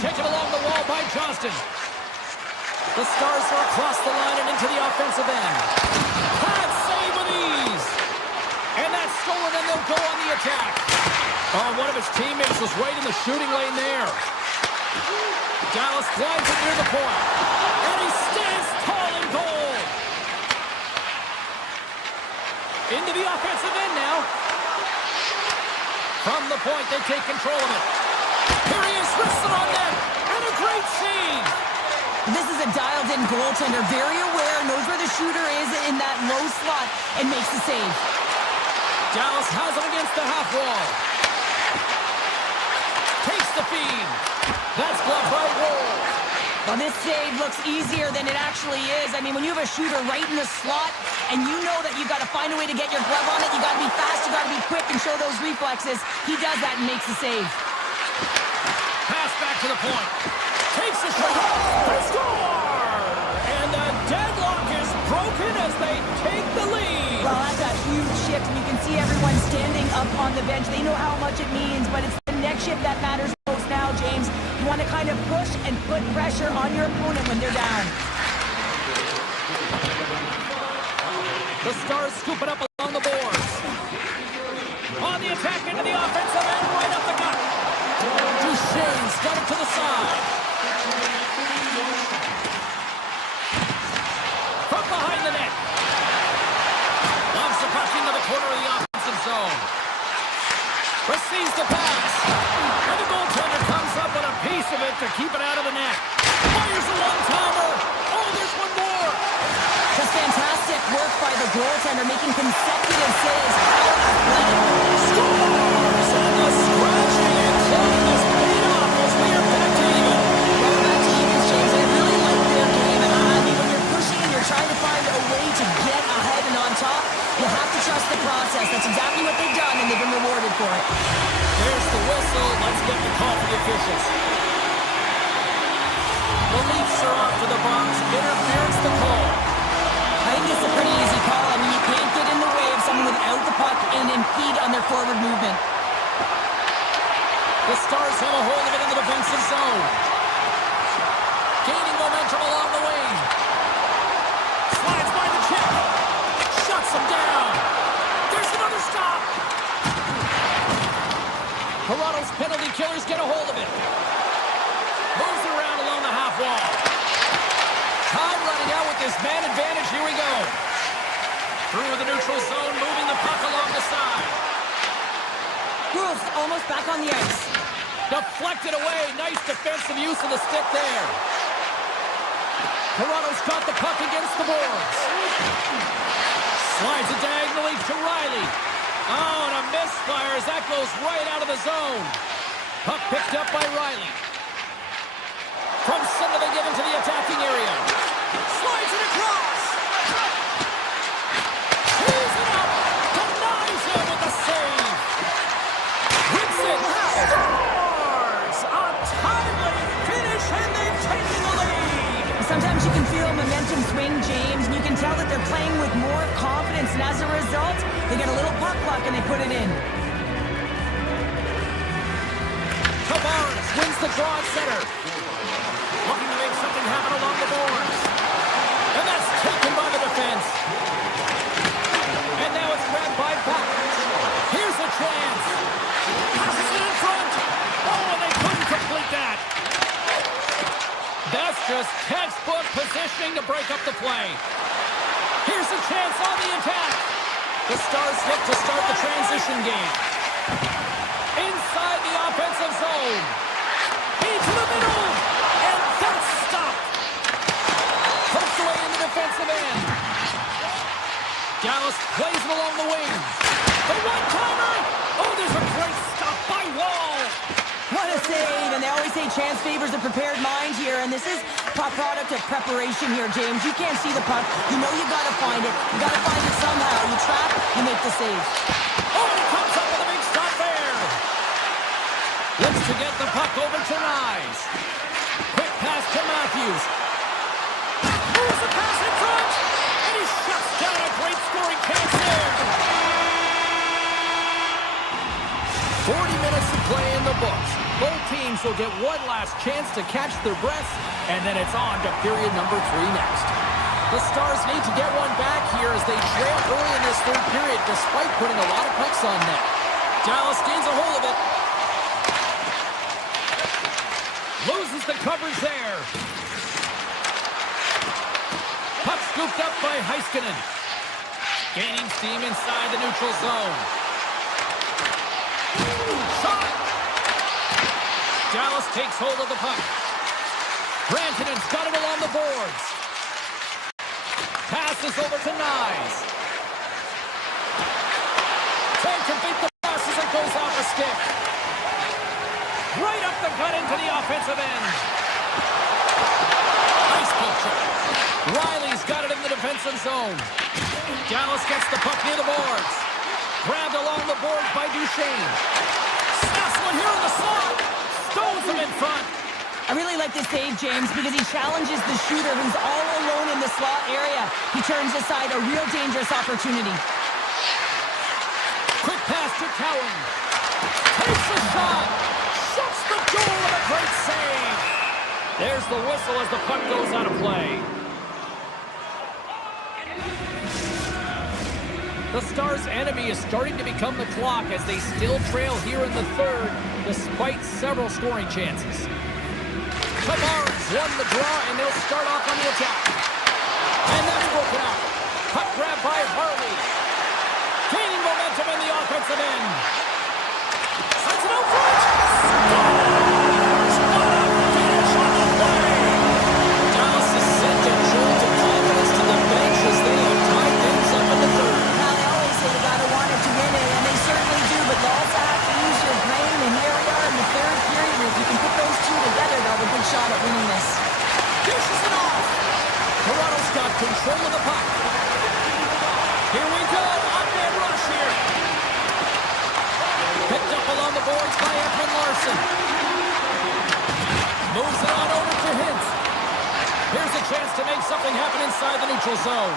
Taken along the wall by Johnston. The Stars are across the line and into the offensive end. Pad save with ease. And that's stolen, and they'll go on the attack. Oh, one of his teammates was right in the shooting lane there. Dallas glides it near the point. And he stands tall in goal. Into the offensive end now. From the point, they take control of it. Here he is, wrists it on net. And a great save. This is a dialed-in goaltender, very aware, knows where the shooter is in that low slot, and makes the save. Dallas has him against the half wall. Takes the feed. That's blocked by Woll. Well, this save looks easier than it actually is. I mean, when you have a shooter right in the slot, and you know that you've got to find a way to get your glove on it, you got to be fast, you got to be quick, and show those reflexes. He does that and makes the save. Pass back to the point. Takes the shot. They score! And the deadlock is broken as they take the lead. Well, that's a huge shift, and you can see everyone standing up on the bench. They know how much it means, but it's the next shift that matters most now, James. You want to kind of push and put pressure on your opponent when they're down. The Stars scoop it up along the boards. On the attack into the offensive end, right up the gut. Duchesne's got it to the side. From behind the net. Loves the puck into the corner of the offensive zone. Receives the pass. And the goaltender comes up with a piece of it to keep it out of the net. Fires a one-timer. Oh, there's one more. Just fantastic work by the goaltender, making consecutive saves. How athletic. Scores! And the scratching and clawing is paid off as we are back to even. Well, back to evens, James. I really like their game. I mean, when you're pushing and you're trying to find a way to get ahead and on top, you have to trust the process. That's exactly what they've done, and they've been rewarded for it. There's the whistle. Let's get the call for the officials. The Leafs are off to the box. Interference the call. I think it's a pretty easy call. I mean, you can't get in the way of someone without the puck and impede on their forward movement. The Stars have a hold of it in the defensive zone. Gaining momentum along the wing. Slides by the chip. Shuts him down. There's another stop. Toronto's penalty killers get a hold of it. Moves it around along the half wall. Time running out with this man advantage. Here we go. Through the neutral zone, moving the puck along the side. Wolves almost back on the ice. Deflected away. Nice defensive use of the stick there. Toronto's got the puck against the boards. Slides it diagonally to Riley. Oh, and a misfire as that goes right out of the zone. Puck picked up by Riley. From center, they get into the attacking area. Slides Sometimes you can feel momentum swing, James, and you can tell that they're playing with more confidence, and as a result, they get a little puck luck and they put it in. Tavares wins the draw at center. Looking to make something happen along the boards. And that's taken by the defense. And now it's grabbed by Puck. Here's a chance. Passes it in front. Oh, and they couldn't complete that. That's just textbook positioning to break up the play. Here's a chance on the attack. The Stars look to start the transition game. Inside the offensive zone. Into the middle. And that's stopped. Poked away in the defensive end. Dallas plays it along the wing. The one-timer. Oh, there's a great stop by Wall. What a save, and they always say chance favors a prepared mind here, and this is a product of preparation here, James. You can't see the puck. You know you got to find it. You got to find it somehow. You trap, you make the save. Oh, and he comes up with a big stop there. Looks to get the puck over to Nyes. Quick pass to Matthews. Moves the pass in front, and he shuts down a great scoring chance there. 40 minutes to play in the books. Both teams will get one last chance to catch their breaths, and then it's on to period number 3 next. The Stars need to get one back here as they trail early in this third period, despite putting a lot of pucks on net. Dallas gains a hold of it. Loses the coverage there. Puck scooped up by Heiskanen. Gaining steam inside the neutral zone. Shot! Dallas takes hold of the puck. Rantanen's got it along the boards. Passes over to Nyes. Can't complete the pass as it goes off a stick. Right up the gut into the offensive end. Nice picture. Riley's got it in the defensive zone. Dallas gets the puck near the boards. Grabbed along the boards by Duchesne. Snaps one here in the slot. Stones him in front. I really like this save, James, because he challenges the shooter who's all alone in the slot area. He turns aside a real dangerous opportunity. Quick pass to Cowan. Takes a shot. Shuts the door with a great save. There's the whistle as the puck goes out of play. The Stars' enemy is starting to become the clock as they still trail here in the third, despite several scoring chances. Tavares won the draw, and they'll start off on the attack. And that's broken out. Puck grab by Harley. Gaining momentum in the offensive end. Sends it out front. Scores! What a finish on the play! Dallas is sent to jolt to confidence to the bench as they have tied things up in the third. You gotta want it to win it, and they certainly do, but you also have to use your brain, and here we are in the third period. If you can put those two together, they'll have a good shot at winning this. Dishes it off. Toronto's got control of the puck. Here we go, on-man rush here. Picked up along the boards by Ekman Larson. Moves it on over to Hintz. Here's a chance to make something happen inside the neutral zone.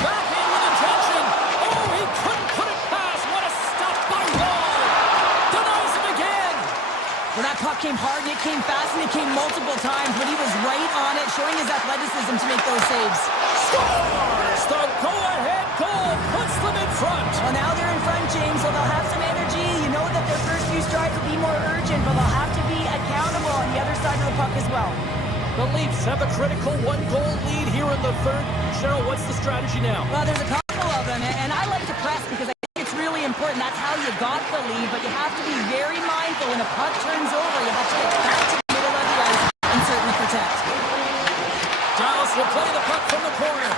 Back in with intention. Oh, he couldn't put it past. What a stop by Wall. Denies him again. Well, that puck came hard, and it came fast, and it came multiple times, but he was right on it, showing his athleticism to make those saves. Scores! The go-ahead goal puts them in front. Well, now they're in front, James, so they'll have some energy. You know that their first few strides will be more urgent, but they'll have to be accountable on the other side of the puck as well. The Leafs have a critical one-goal lead here in the third. Cheryl, what's the strategy now? Well, there's a couple of them, and I like to press because I think it's really important. That's how you got the lead, but you have to be very mindful when a puck turns over. You have to get back to the middle of the ice and certainly protect. Dallas will play the puck from the corner.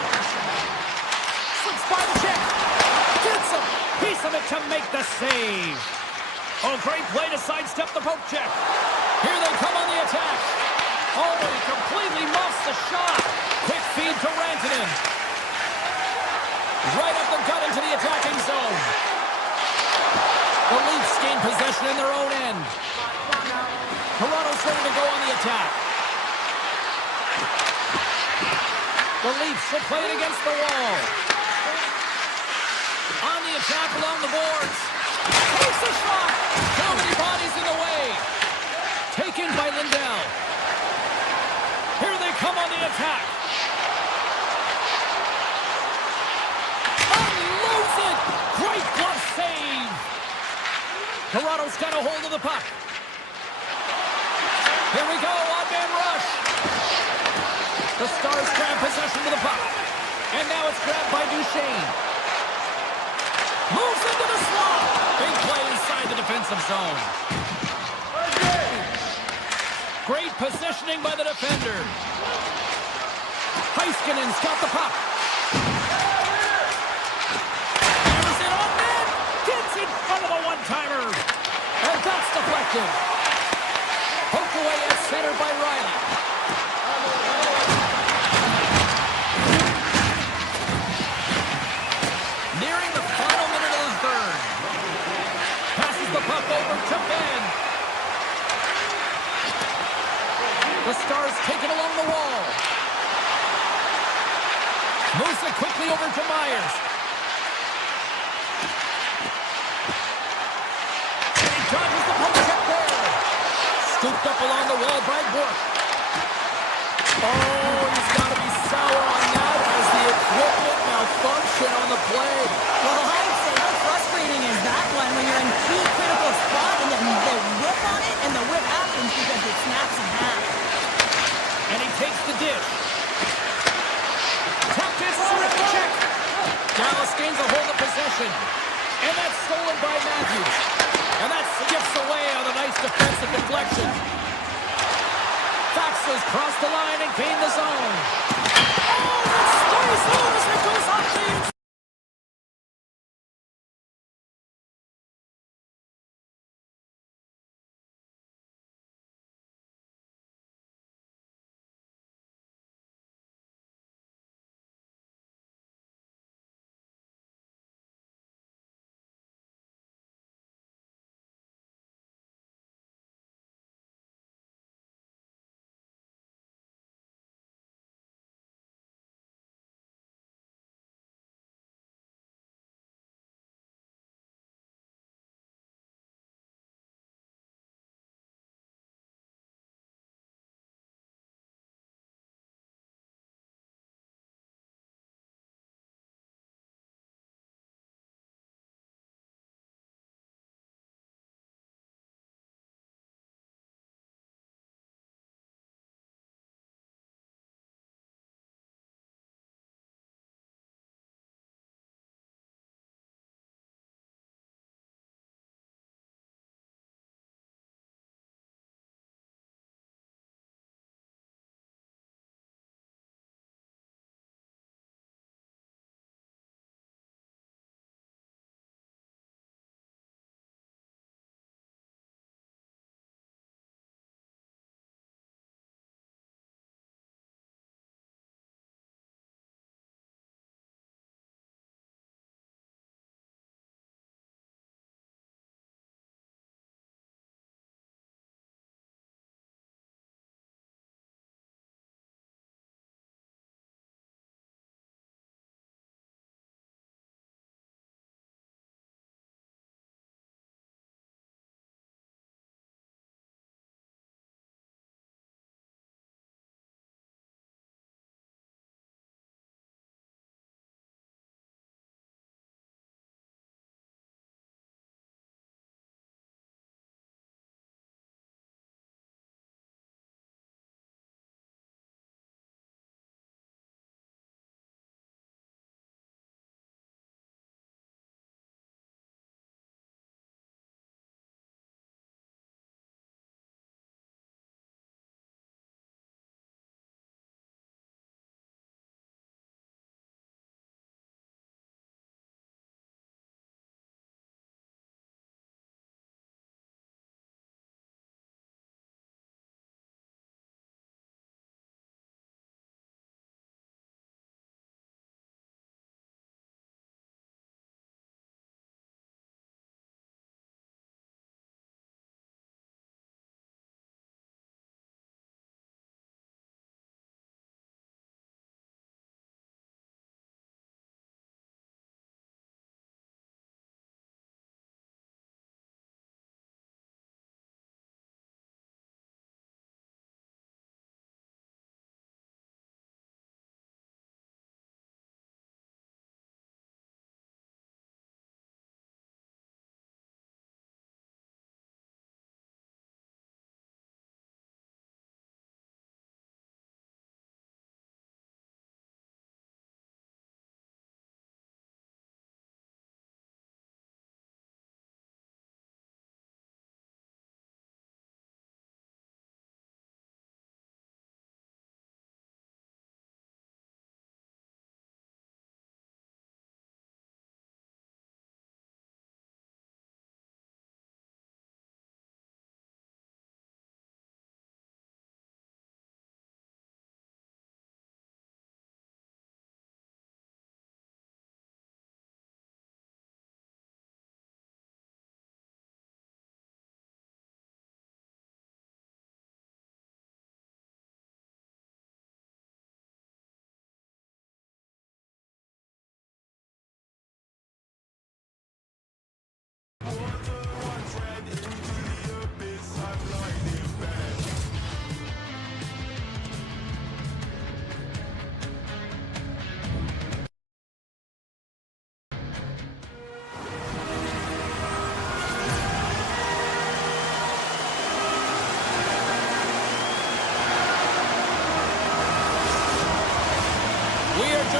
Slips by the check. Gets him. Piece of it to make the save. Oh, great play to sidestep the poke check. Here they come on the attack. Oh, he completely muffs the shot. Quick feed to Rantanen. Right up the gut into the attacking zone. The Leafs gain possession in their own end. Toronto's ready to go on the attack. The Leafs will play it against the wall. On the attack along the boards. Takes a shot. Too many bodies in the way. Taken by Lindell. Here they come on the attack. Unloads it. Great glove save. Toronto's got a hold of the puck. Here we go, odd-man rush. The Stars grab possession of the puck. And now it's grabbed by Duchesne. Moves into the slot. Big play inside the defensive zone. Great positioning by the defender. Heiskanen's got the puck. Hammers it on net. Gets in front of the one-timer. And that's deflected. Poked away at center by Riley. Nearing the final minute of the third. Passes the puck over to Ben. The Stars take it along the wall. Moves it quickly over to Myers. And he dodges the poke check there. Scooped up along the wall by Bourque. Oh, he's got to be sour on that as the equipment malfunction on the play. Well, I would say how frustrating is that one when you're in key critical spot and then they whip on it and the whip happens because it snaps in half. And he takes the dish. Tap gets through the check. Dallas gains a hold of possession. And that's stolen by Matthews. And that skips away on a nice defensive deflection. Fox has crossed the line and gained the zone. Oh, that stays loose. It goes off the inside.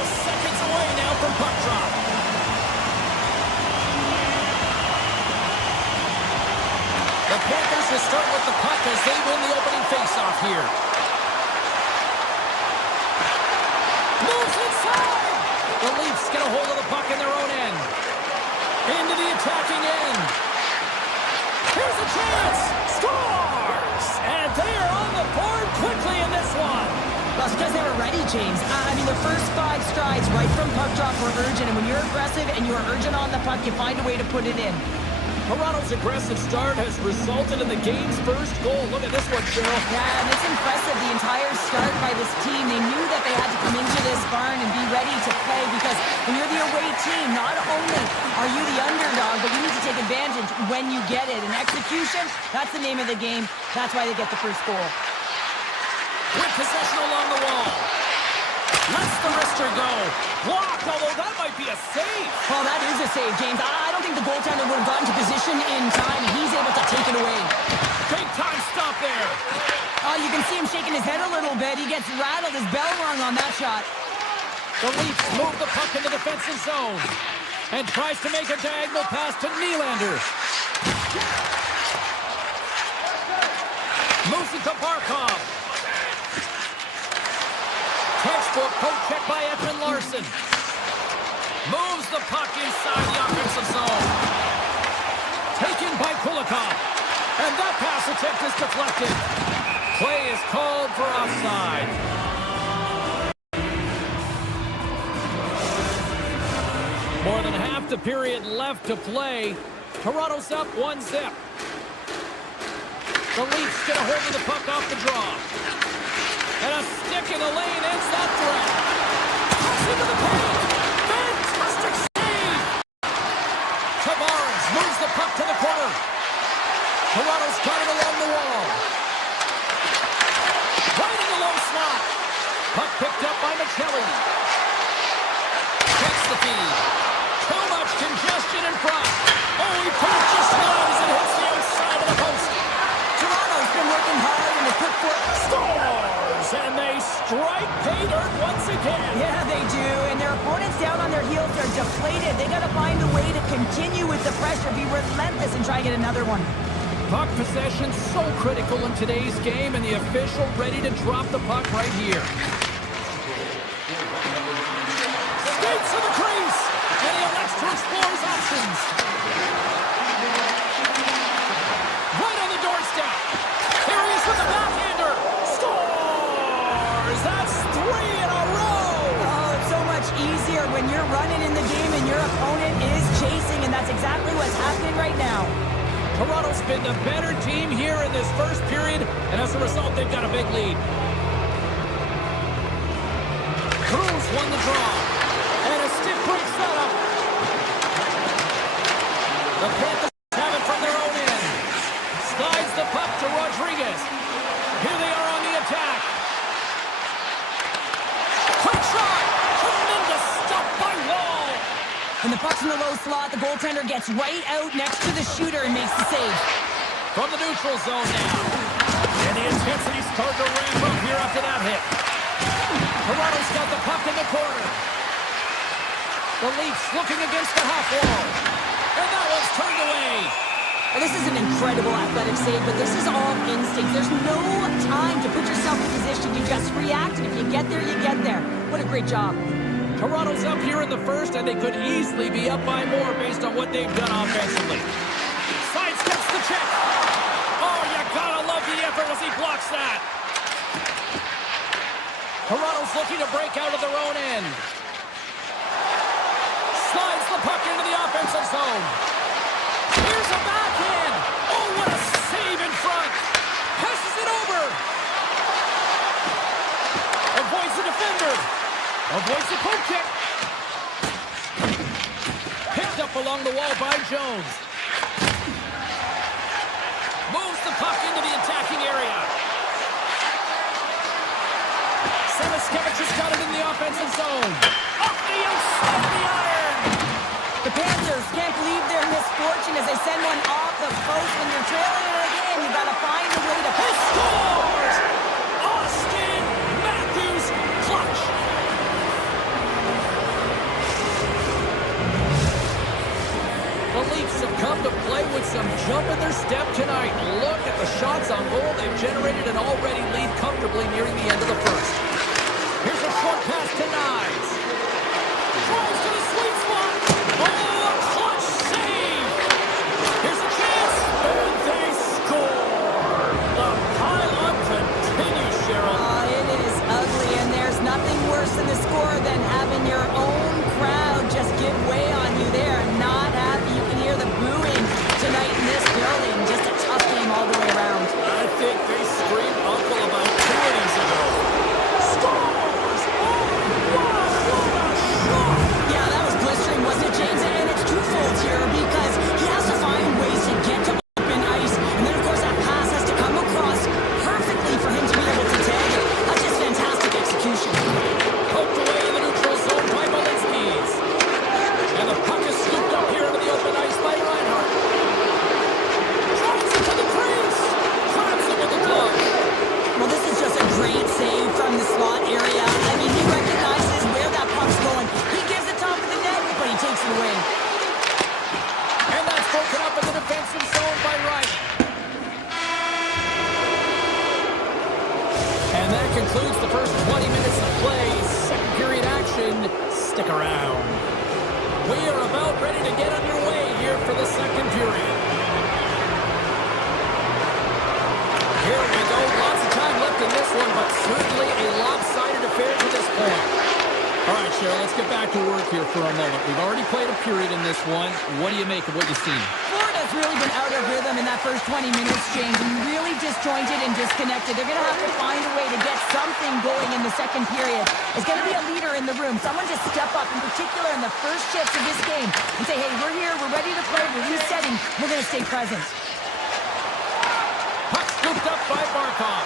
Just seconds away now from puck drop. The Panthers will start with the puck as they win the opening faceoff here. Moves inside! The Leafs get a hold of the puck in their own end. Into the attacking end. Here's a chance! Scores! And they are on the board quickly in this one. Well, it's because they were ready, James. I mean, the first 5 strides right from puck drop were urgent, and when you're aggressive and you're urgent on the puck, you find a way to put it in. Toronto's aggressive start has resulted in the game's first goal. Look at this one, Cheryl. Yeah, and it's impressive, the entire start by this team. They knew that they had to come into this barn and be ready to play, because when you're the away team, not only are you the underdog, but you need to take advantage when you get it. And execution, that's the name of the game. That's why they get the first goal. With possession along the wall. Lets the wrister go. Blocked, although that might be a save. Well, that is a save, James. I don't think the goaltender would have gotten to position in time, and he's able to take it away. Big time stop there. Oh, you can see him shaking his head a little bit. He gets rattled, his bell rung on that shot. The Leafs move the puck in the defensive zone and tries to make a diagonal pass to Nylander. Moves it to Barkov. Textbook poke check by Edmund Larson. Moves the puck inside the offensive zone. Taken by Kulikov. And that pass attempt is deflected. Play is called for offside. More than half the period left to play. Toronto's up 1-0. The Leafs get a hold of the puck off the draw. And a stick in the lane ends that threat. Pucks into the paint. Fantastic save. Tavares moves the puck to the corner. Toronto's got it along the wall. Right in the low slot. Puck picked up by Michelli. Takes the feed. Too much congestion in front. Oh, he put it just wide as it hits the outside of the post. Toronto's been working hard and they put forth Scores! And they strike pay dirt once again. Yeah, they do. And their opponents down on their heels are deflated. They got to find a way to continue with the pressure, be relentless, and try and get another one. Puck possession so critical in today's game, and the official ready to drop the puck right here. Skates to the crease, and he elects to explore his options. Right on the doorstep. Here he is with the backhander. Scores! That's 3 in a row! Oh, it's so much easier when you're running in the game and your opponent is chasing, and that's exactly what's happening right now. Toronto's been the better team here in this first period, and as a result, they've got a big lead. Cruz won the draw, and a stick breaks that up. The Panthers have it from their own end. Slides the puck to Rodriguez. Here they are on the attack. Quick shot! Tremendous stop by Wall! And the puck's in the low slot. The goaltender gets right out next to the shooter and makes the save. From the neutral zone now. And the intensity started to ramp up here after that hit. Toronto's got the puck in the corner. The Leafs looking against the half wall. And that one's turned away. Well, this is an incredible athletic save, but this is all instinct. There's no time to put yourself in position. You just react, and if you get there, you get there. What a great job. Toronto's up here in the first, and they could easily be up by more based on what they've done offensively. Sidesteps the check. Oh, you gotta love the effort as he blocks that. Toronto's looking to break out of their own end. Slides the puck into the offensive zone. Here's a backhand. Oh, what a save in front. Passes it over. Avoids the defender. Avoids the poke check. Picked up along the wall by Jones. Moves the puck into the attacking area. Semiskevich has got it in the offensive zone. Off the outside of the iron. The Panthers can't believe their misfortune as they send one off the post. When you're trailing in a game, you got to find a way to... He scores! Austin Matthews clutch. first step tonight. Look at the shots on goal they've generated and already lead comfortably nearing the end of the first. Here's a short pass to Knives. Drives to the sweet spot. Oh, a clutch save. Here's a chance. And they score. The pile-up continues, Cheryl. Oh, it is ugly, and there's nothing worse than the score than having your own crowd just give way on you. They are not happy. You can hear the booing tonight in this building. Just a tough game all the way around. I think they screamed uncle about 2 innings ago. Scores! Oh, wow, what a shot! Yeah, that was blistering, wasn't it, James? And it's twofold here because he has to find ways to get to open ice. And then, of course, that pass has to come across perfectly for him to be able to tag it. That's just fantastic execution. Poked away in the neutral zone by Malinskis. And the puck is scooped up here into the open ice by Reinhart. Drives it to the crease. Grabs it with the glove. Well, this is just a great save from the slot area. I mean, he recognizes where that puck's going. He gives it top of the net, but he takes it away. And that's broken up in the defensive zone by Wright. And that concludes the first 20 minutes of play. Second period action. Stick around. We are about ready to get underway here for the second period. Here we go. Lots of time left in this one, but certainly a lopsided affair to this point. All right, Cheryl, let's get back to work here for a moment. We've already played a period in this one. What do you make of what you've seen? Florida's really been out of rhythm in that first 20 minutes, James, and really disjointed and disconnected. They're going to have to find a way to get something going in the second period. There's going to be a leader in the room. Someone just step up, in particular in the first shifts of this game, and say, hey, we're here, we're ready to play, we're resetting, we're going to stay present. Puck scooped up by Barkov.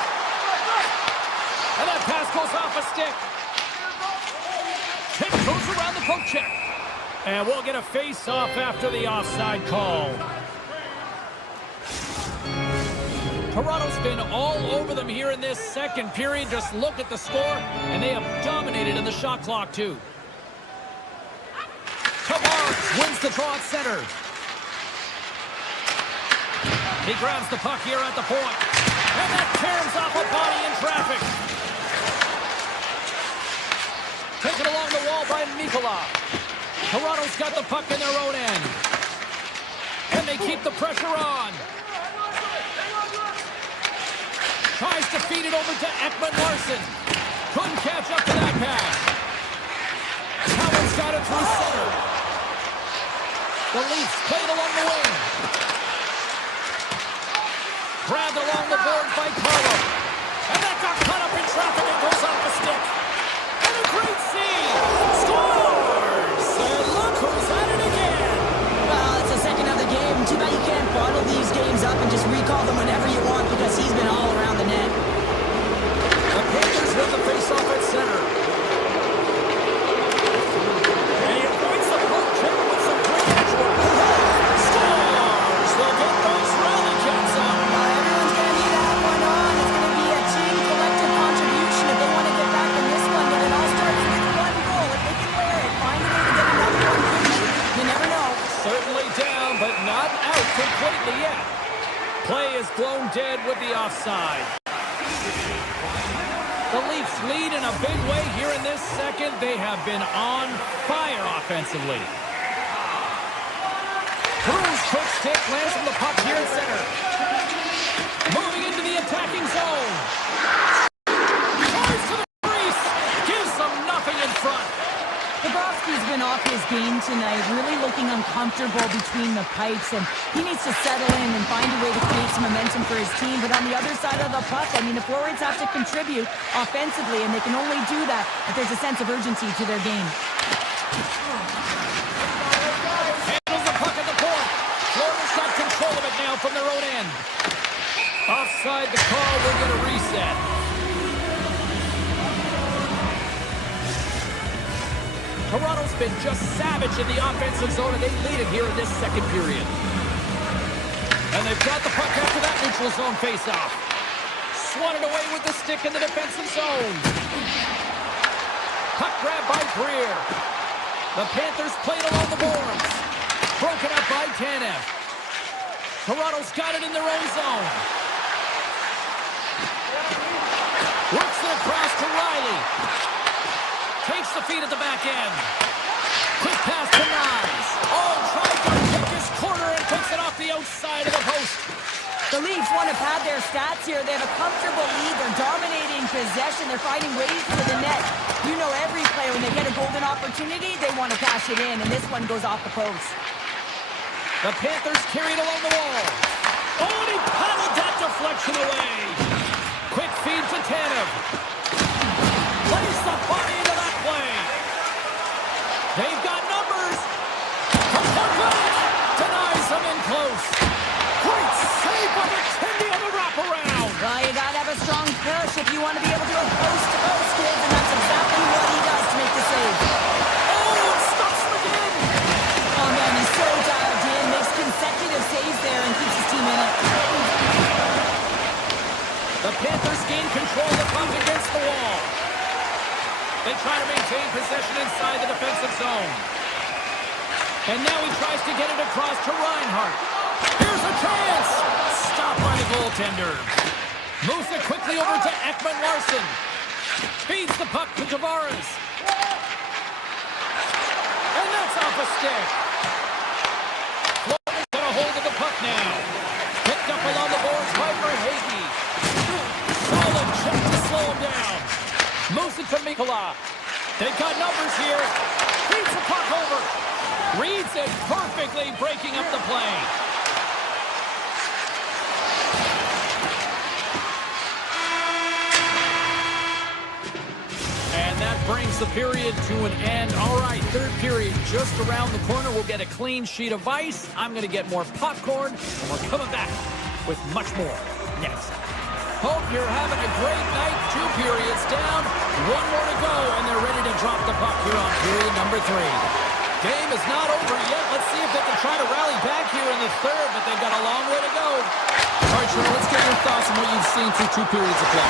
And that pass goes off a stick. Tip goes around the poke check. And we'll get a face-off after the offside call. Toronto's been all over them here in this second period. Just look at the score, and they have dominated in the shot clock, too. Tavares wins the draw at center. He grabs the puck here at the point. And that tears off a body in traffic. Taken along the wall by Mikula. Toronto's got the puck in their own end. And they keep the pressure on. Tries to feed it over to Ekman Larson. Couldn't catch up to that pass. Cowan's got it through center. The Leafs played along the wing. Grabbed along the board by Carlo. And that got caught up in traffic and goes off the stick. And a great save. Scores! And look who's at it again. Well, it's the second of the game. Too bad you can't bottle these games up and just recall them whenever you want because he's been all around the net. The Panthers with the face-off at center. And he avoids the poke check with some great edge work. Scores! They'll get those rally caps on. Everyone's going to need to have one on. It's going to be a team collective contribution if they want to get back in this one. But it all starts with one goal. If they can wear it, find a way to get another one quickly. You never know. Certainly down, but not out completely yet. Play is blown dead with the offside. The Leafs lead in a big way here in this second. They have been on fire offensively. Cruz quick stick lands from the puck here at center. Moving into the attacking zone. Tries to the crease. Gives them nothing in front. Bobrovsky's been off his game tonight, really looking uncomfortable between the pipes, and he needs to settle in and find a way to create some momentum for his team. But on the other side of the puck, I mean, the forwards have to contribute offensively, and they can only do that if there's a sense of urgency to their game. Handles the puck at the point. Florida's got control of it now from their own end. Offside the call, we'll get a reset. Toronto's been just savage in the offensive zone, and they lead it here in this second period. And they've got the puck after that neutral zone faceoff. Swatted away with the stick in the defensive zone. Puck grab by Greer. The Panthers played along the boards. Broken up by Tanev. Toronto's got it in their own zone. Works it across to Riley. Takes the feed at the back end. Quick pass to Nyes. Oh, tries to pick his corner and takes it off the outside of the post. The Leafs want to pad their stats here. They have a comfortable lead. They're dominating possession. They're finding ways to the net. You know every player, when they get a golden opportunity, they want to cash it in, and this one goes off the post. The Panthers carried along the wall. Oh, and he paddled that deflection away. Quick feed to Tanev. Plays the body into that play. They've got numbers. From Parkland. Denies him in close. Great save by McKenzie on the wraparound. Well, you got to have a strong push if you want to be able to do a post-to-post, kids, and that's exactly what he does to make the save. Oh, and stops him again. Oh, man, he's so dialed in, makes consecutive saves there and keeps his team in it. The Panthers gain control of the puck against the wall. They try to maintain possession inside the defensive zone. And now he tries to get it across to Reinhart. Here's a chance! Stopped by the goaltender. Moves it quickly over to Ekman-Larsson. Feeds the puck to Tavares. And that's off a stick. Florida's got a hold of the puck now. Picked up along the boards by Verhaeghe. Solid check to slow him down. Moves it to Mikkola. They've got numbers here. Feeds the puck over. Reads it perfectly, breaking up the play. And that brings the period to an end. All right, third period just around the corner. We'll get a clean sheet of ice. I'm going to get more popcorn, and we're coming back with much more next. Hope you're having a great night. 2 periods down, 1 more to go, and they're ready to drop the puck here on period number 3. Game is not over yet. Let's see if they can try to rally back here in the third, but they've got a long way to go. All right, Cheryl, let's get your thoughts on what you've seen through 2 periods of play.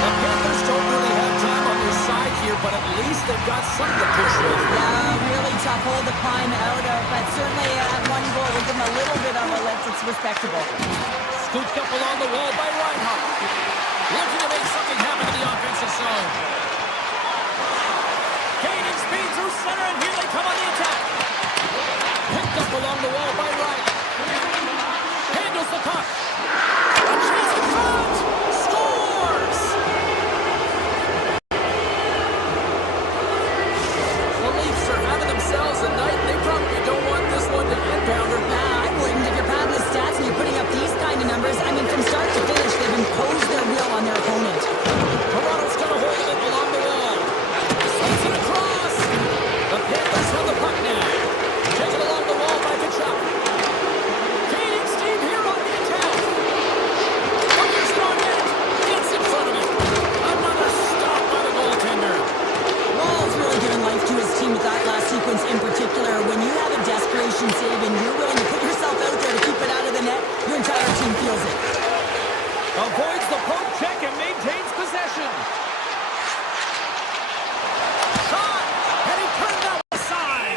The Panthers don't really have time on their side here, but at least they've got something to push with. Yeah, really tough hole to climb out of, but certainly at 1 goal, we'll give them a little bit of a lift. It's respectable. Scooped up along the wall by Reinhart. Looking to make something happen in the offensive zone. Gaining speed through center, and here they come on the attack. Picked up along the wall by Wright. Handles the puck. A chance in front. Scores! The Leafs are having themselves a night. They probably don't want this one to end, Pounder. Nah, I wouldn't. If you're padding the stats and you're putting up these kind of numbers, I mean, from start to finish, they've imposed their will on their opponent. Toronto's got a hold of it along the wall. Slides it across. The Panthers have the puck now. Taken along the wall by Kachuk. Gaining steam here on the attack. Fires it on net. Gets in front of it. Another stop by the goaltender. Wall's really given life to his team with that last sequence in particular. When you have a desperation save and you're willing to put yourself out there to keep it out of the net, your entire team feels it. Avoids the poke check and maintains possession. Shot! And he turned that aside.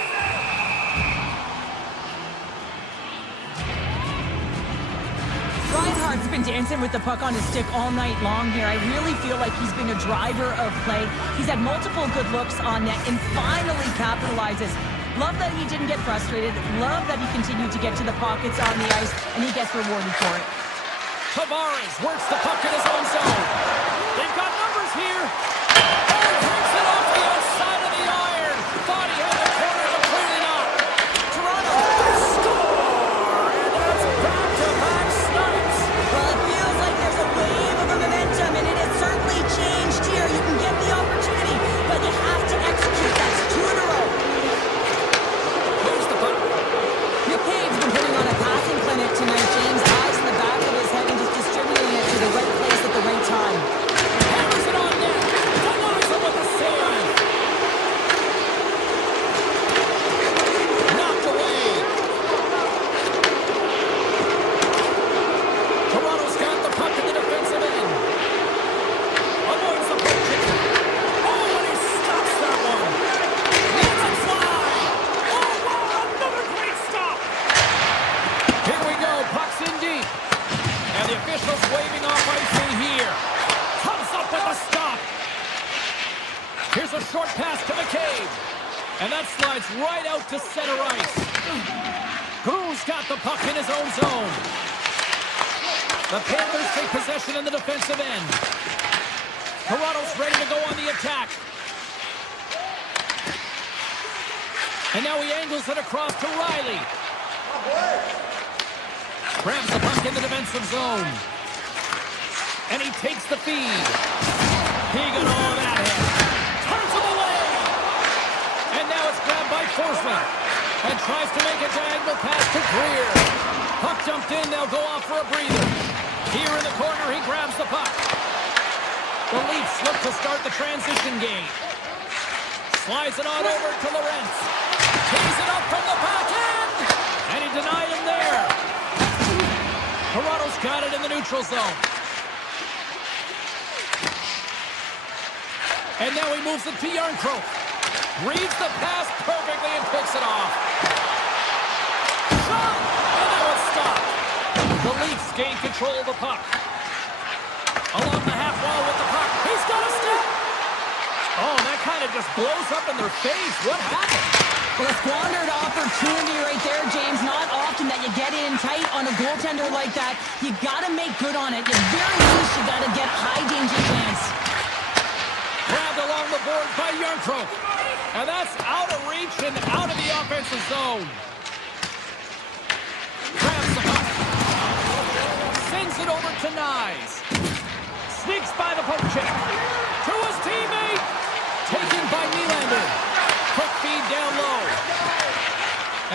Reinhart's been dancing with the puck on his stick all night long here. I really feel like he's been a driver of play. He's had multiple good looks on net and finally capitalizes. Love that he didn't get frustrated. Love that he continued to get to the pockets on the ice, and he gets rewarded for it. Tavares works the puck in his own zone. They've got numbers here. And takes it off the outside of the iron. Thought he had the corner, but clearly not. Toronto. Score! And that's back-to-back snipes. Well, it feels like there's a wave of momentum, and it has certainly changed here. You can get the opportunity, but you have to execute. That's 2 in a row. Moves the puck. McCabe's been putting on a passing clinic tonight, James. Eyes in the back of his head and just distributing it to the right place at the right time. Hammers it on net. Denies him with And that slides right out to center ice. Cruz got the puck in his own zone. The Panthers take possession in the defensive end. Toronto's ready to go on the attack. And now he angles it across to Riley. Grabs the puck in the defensive zone. And he takes the feed. He got all of that in. Turns him away. And now it's grabbed by Forsman. And tries to make a diagonal pass to Greer. Puck jumped in. They'll go off for a breather. Here in the corner, he grabs the puck. The Leafs look to start the transition game. Slides it on over to Lorentz. Tees it up from the back end. And he denied him there. Toronto's got it in the neutral zone. And now he moves it to Yarncroke. Reads the pass perfectly and picks it off. Shot! And now it's stopped. The Leafs gain control of the puck. Along the half wall with the puck. He's got a step! Oh, that kind of just blows up in their face. What happened? Well, a squandered opportunity right there, James. Not often that you get in tight on a goaltender like that. You got to make good on it. At the very least, you got to get high danger chance. Grabbed along the board by Yarncroke. And that's out of reach and out of the offensive zone. Grabs the puck. Sends it over to Nyes. Sneaks by the poke check. To his teammate. Taken by Nylander. Quick feed down low.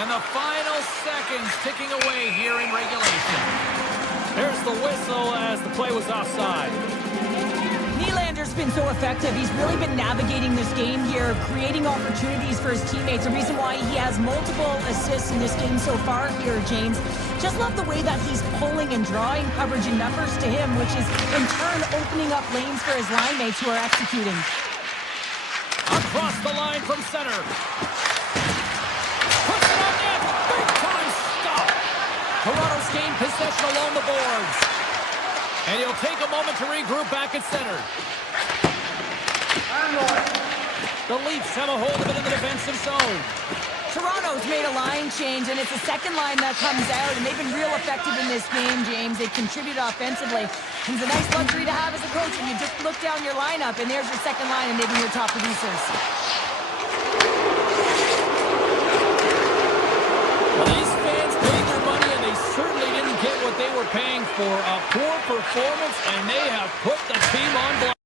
And the final seconds ticking away here in regulation. There's the whistle as the play was offside. Nylander's been so effective. He's really been navigating this game here, creating opportunities for his teammates. The reason why he has multiple assists in this game so far here, James. Just love the way that he's pulling and drawing coverage and numbers to him, which is in turn opening up lanes for his line mates who are executing. Across the line from center. Puts it on net. Big time stop. Toronto's gained possession along the boards. And he'll take a moment to regroup back at center. The Leafs have a hold of it in the defensive zone. Toronto's made a line change, and it's the second line that comes out, and they've been real effective in this game, James. They contribute offensively. It's a nice luxury to have as a coach when you just look down your lineup, and there's your second line, and they've been your top producers. Well, these fans paid their money, and they certainly didn't get what they were paying for. A poor performance, and they have put the team on blast.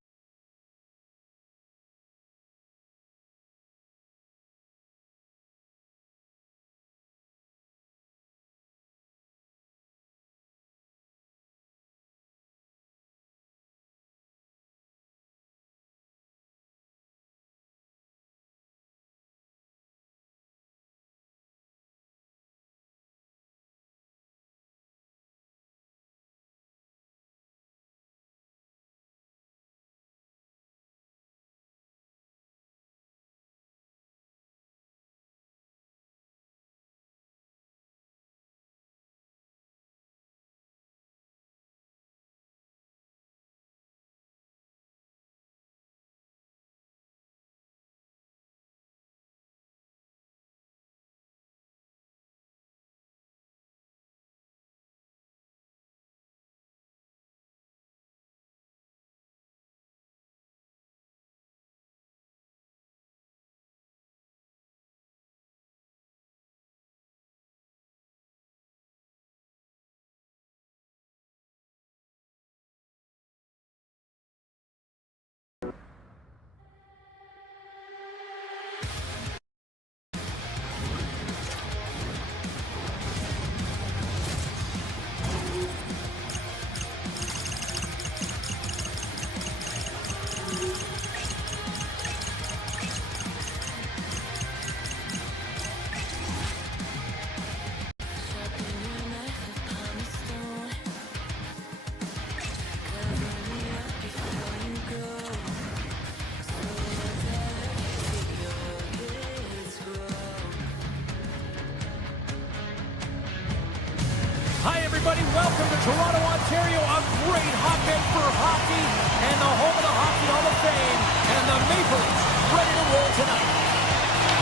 everybody. Welcome to Toronto, Ontario, a great hotbed for hockey and the home of the Hockey Hall of Fame. And the Maple Leafs ready to roll tonight.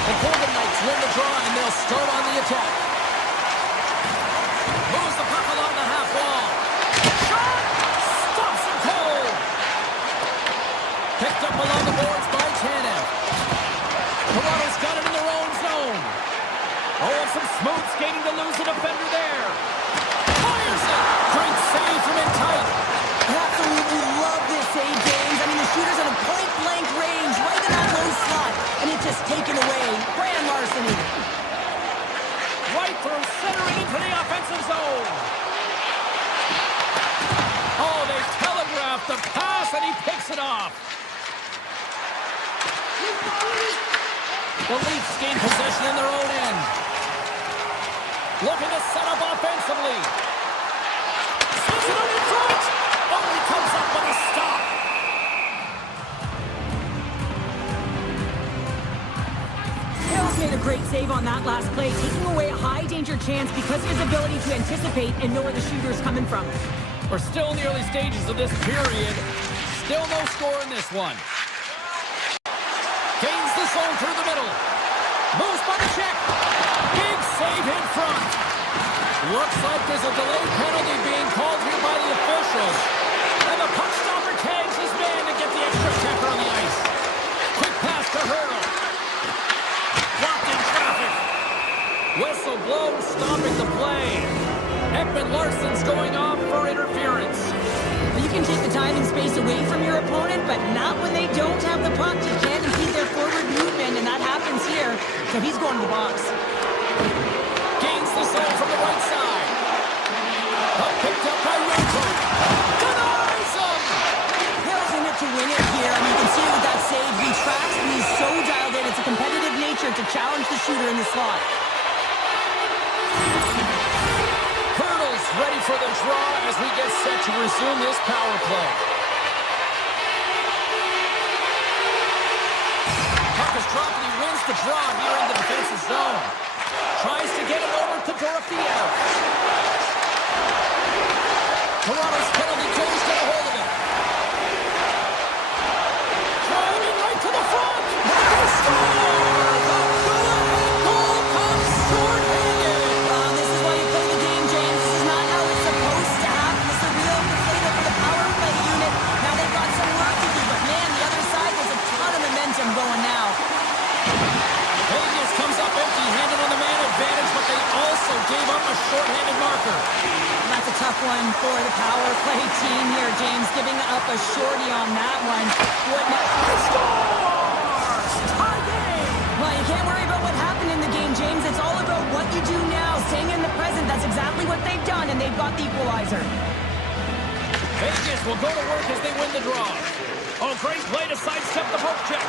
The Golden Knights win the draw, and they'll start on the attack. Moves the puck along the half wall. Shot! Stops it cold! Picked up along the boards by Tanev. Toronto's got it in their own zone. Oh, some smooth skating to lose the defender there. Fires it! Great save from in tight. I absolutely love this save, James. I mean, the shooter's at a point-blank range, right in that low slot, and it's just taken away. Grand larceny. Right through, centering into the offensive zone. Oh, they telegraphed the pass, and he picks it off. The Leafs gain possession in their own end. Looking to set up offensively. Switch it up in front. Oh, he comes up with a stop. Hale's made a great save on that last play, taking away a high-danger chance because of his ability to anticipate and know where the shooter's coming from. We're still in the early stages of this period. Still no score in this one. Gains the zone through the middle. Moves by the check. Big save in front. Looks like there's a delayed penalty being called here by the officials. And the puck stopper tags his man to get the extra checker on the ice. Quick pass to Hurdle. Blocked in traffic. Whistle blown, stopping the play. Ekman-Larsson's going off for interference. You can take the time and space away from your opponent, but not when they don't have the puck. You can't impede their forward movement, and that happens here. So he's going to the box. Gains the zone from the right side. Puck picked up by Yoko. Denies him! Hale's in it to win it here. I mean, you can see with that save, he tracks and he's so dialed in. It's a competitive nature to challenge the shooter in the slot. Hurdles ready for the draw as we get set to resume this power play. Puck is dropped and he wins the draw here in the defensive zone. Tries to get it over to Dorofeev. Toronto's penalty killer's get a hold of it. Driving right to the front. They score! The go-ahead goal comes short-handed. This is why you play the game, James. This is not how it's supposed to happen. It's a real deflator for the power play unit. Now they've got some work to do, but man, the other side, there's a ton of momentum going now. Vegas comes up empty-handed on the man advantage, but they also gave up a short-handed marker. That's a tough one for the power play team here, James, giving up a shorty on that one. What now? He scores! Tie game! Well, you can't worry about what happened in the game, James. It's all about what you do now, staying in the present. That's exactly what they've done, and they've got the equalizer. Vegas will go to work as they win the draw. Oh, great play to sidestep the poke check.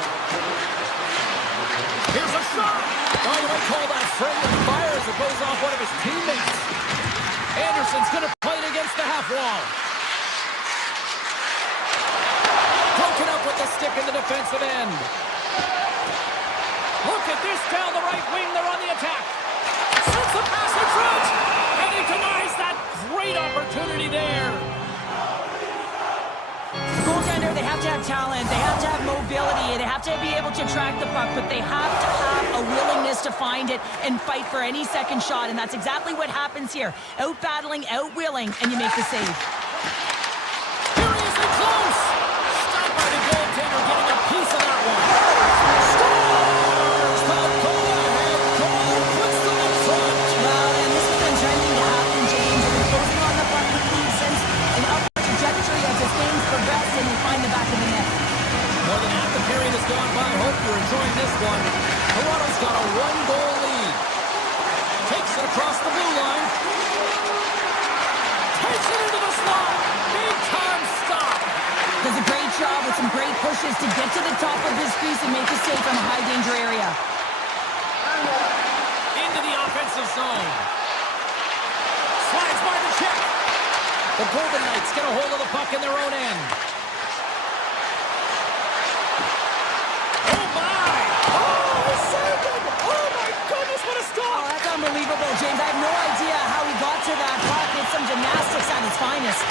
Here's a shot! Oh, you might call that friendly fire as it goes off one of his teammates. Anderson's going to play it against the half wall. Broken up with the stick in the defensive end. Look at this down the right wing. They're on the attack. Sends a pass in front. And he denies that great opportunity there. Goaltender, they have to have talent, they have to have mobility, they have to be able to track the puck, but they have to have a willingness to find it and fight for any second shot, and that's exactly what happens here. Out-battling, out-willing, and you make the save. Here he is in close. Stopped by the goaltender, getting a piece of that one. Scores! The go-ahead goal puts them in front. Well, and this has been trending to happen, James. They've been closing on the puck quickly since an upward trajectory as this game's progressed, and you find the back of the net. More than half the period has gone by. Hope you're enjoying this one. Toronto's got a one-goal lead. Takes it across the blue line. Takes it into the slot. Big-time stop. Does a great job with some great pushes to get to the top of this crease and make a save from a high-danger area. Into the offensive zone. Slides by the check. The Golden Knights get a hold of the puck in their own end. Oh, my! Oh, he saved it! Oh, my goodness, what a stop! Oh, that's unbelievable, James. I have no idea how he got to that puck. It's some gymnastics at its finest.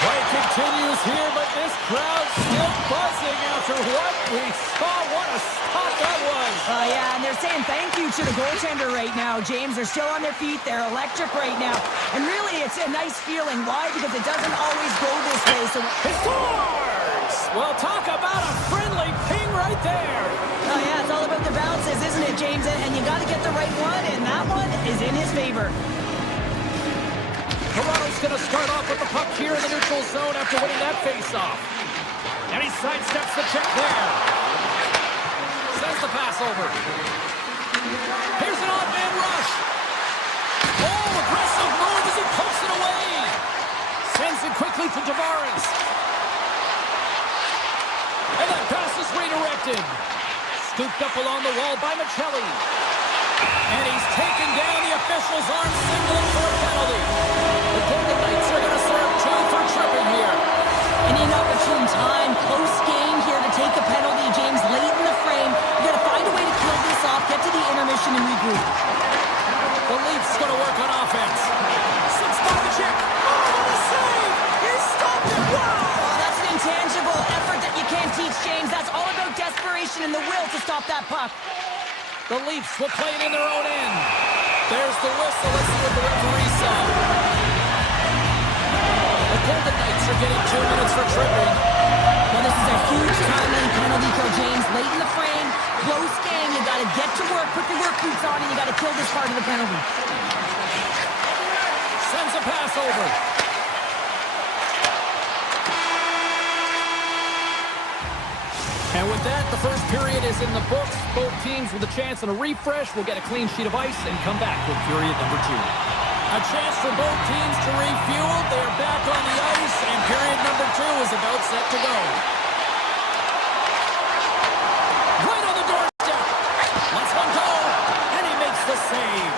Right kick continues here, but this crowd still buzzing after what we saw. What a stop that was. Yeah, and they're saying thank you to the goaltender right now, James. They're still on their feet. They're electric right now. And really, it's a nice feeling. Why? Because it doesn't always go this way. So he scores! Well, talk about a friendly ping right there. Oh, yeah, it's all about the bounces, isn't it, James? And you got to get the right one, and that one is in his favor. Toronto's going to start off with the puck here in the neutral zone after winning that faceoff. And he sidesteps the check there. Sends the pass over. Here's an odd man rush. Oh, aggressive move as he pokes it away. Sends it quickly to Tavares. And that pass is redirected. Scooped up along the wall by Michelli. And he's taken down. The officials aren't signaling for a penalty. The Golden Knights are going to serve 2 for tripping here. An inopportune time, close game here to take a penalty, James, late in the frame. You got to find a way to kill this off, get to the intermission and regroup. The Leafs going to work on offense. Slips by the check. Oh, what a save! He stopped it! Wow! Oh, that's an intangible effort that you can't teach, James. That's all about desperation and the will to stop that puck. The Leafs will play it in their own end. There's the whistle. Let's see what the referee saw. The Golden Knights are getting 2 minutes for tripping. Well, this is a huge timely penalty kill, James. Late in the frame, close game. You got to get to work, put the work boots on, and you got to kill this part of the penalty. Sends a pass over. And with that, the first period is in the books. Both teams with a chance and a refresh will get a clean sheet of ice and come back with period number 2. A chance for both teams to refuel. They are back on the ice, and period number 2 is about set to go. Right on the doorstep. Lets one go, and he makes the save.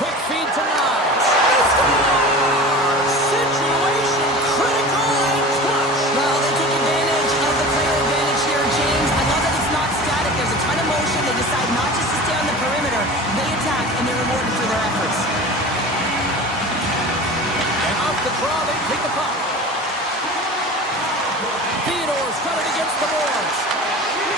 Quick feed to Niles. He scores! Situation critical and clutch. Well, they take advantage of the player advantage here, James. I love that it's not static. There's a ton of motion. They decide not just to stay on the perimeter. They attack, and they're rewarded for their efforts. And off the draw, they pick the puck. Theodore's got it against the boards.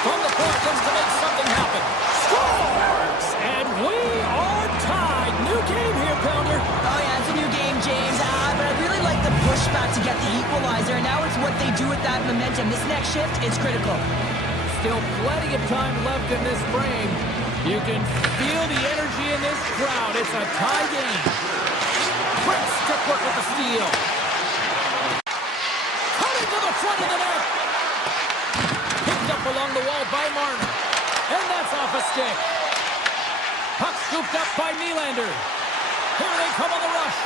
From the point, looks to make something happen. Scores! And we are tied. New game here, Pounder. Oh, yeah, it's a new game, James. But I really like the pushback to get the equalizer. And now it's what they do with that momentum. This next shift is critical. Still plenty of time left in this frame. You can feel the energy in this crowd. It's a tie game. Quick stick work with the steal. Cutting to the front of the net. Picked up along the wall by Martin. And that's off a stick. Puck scooped up by Nylander. Here they come on the rush.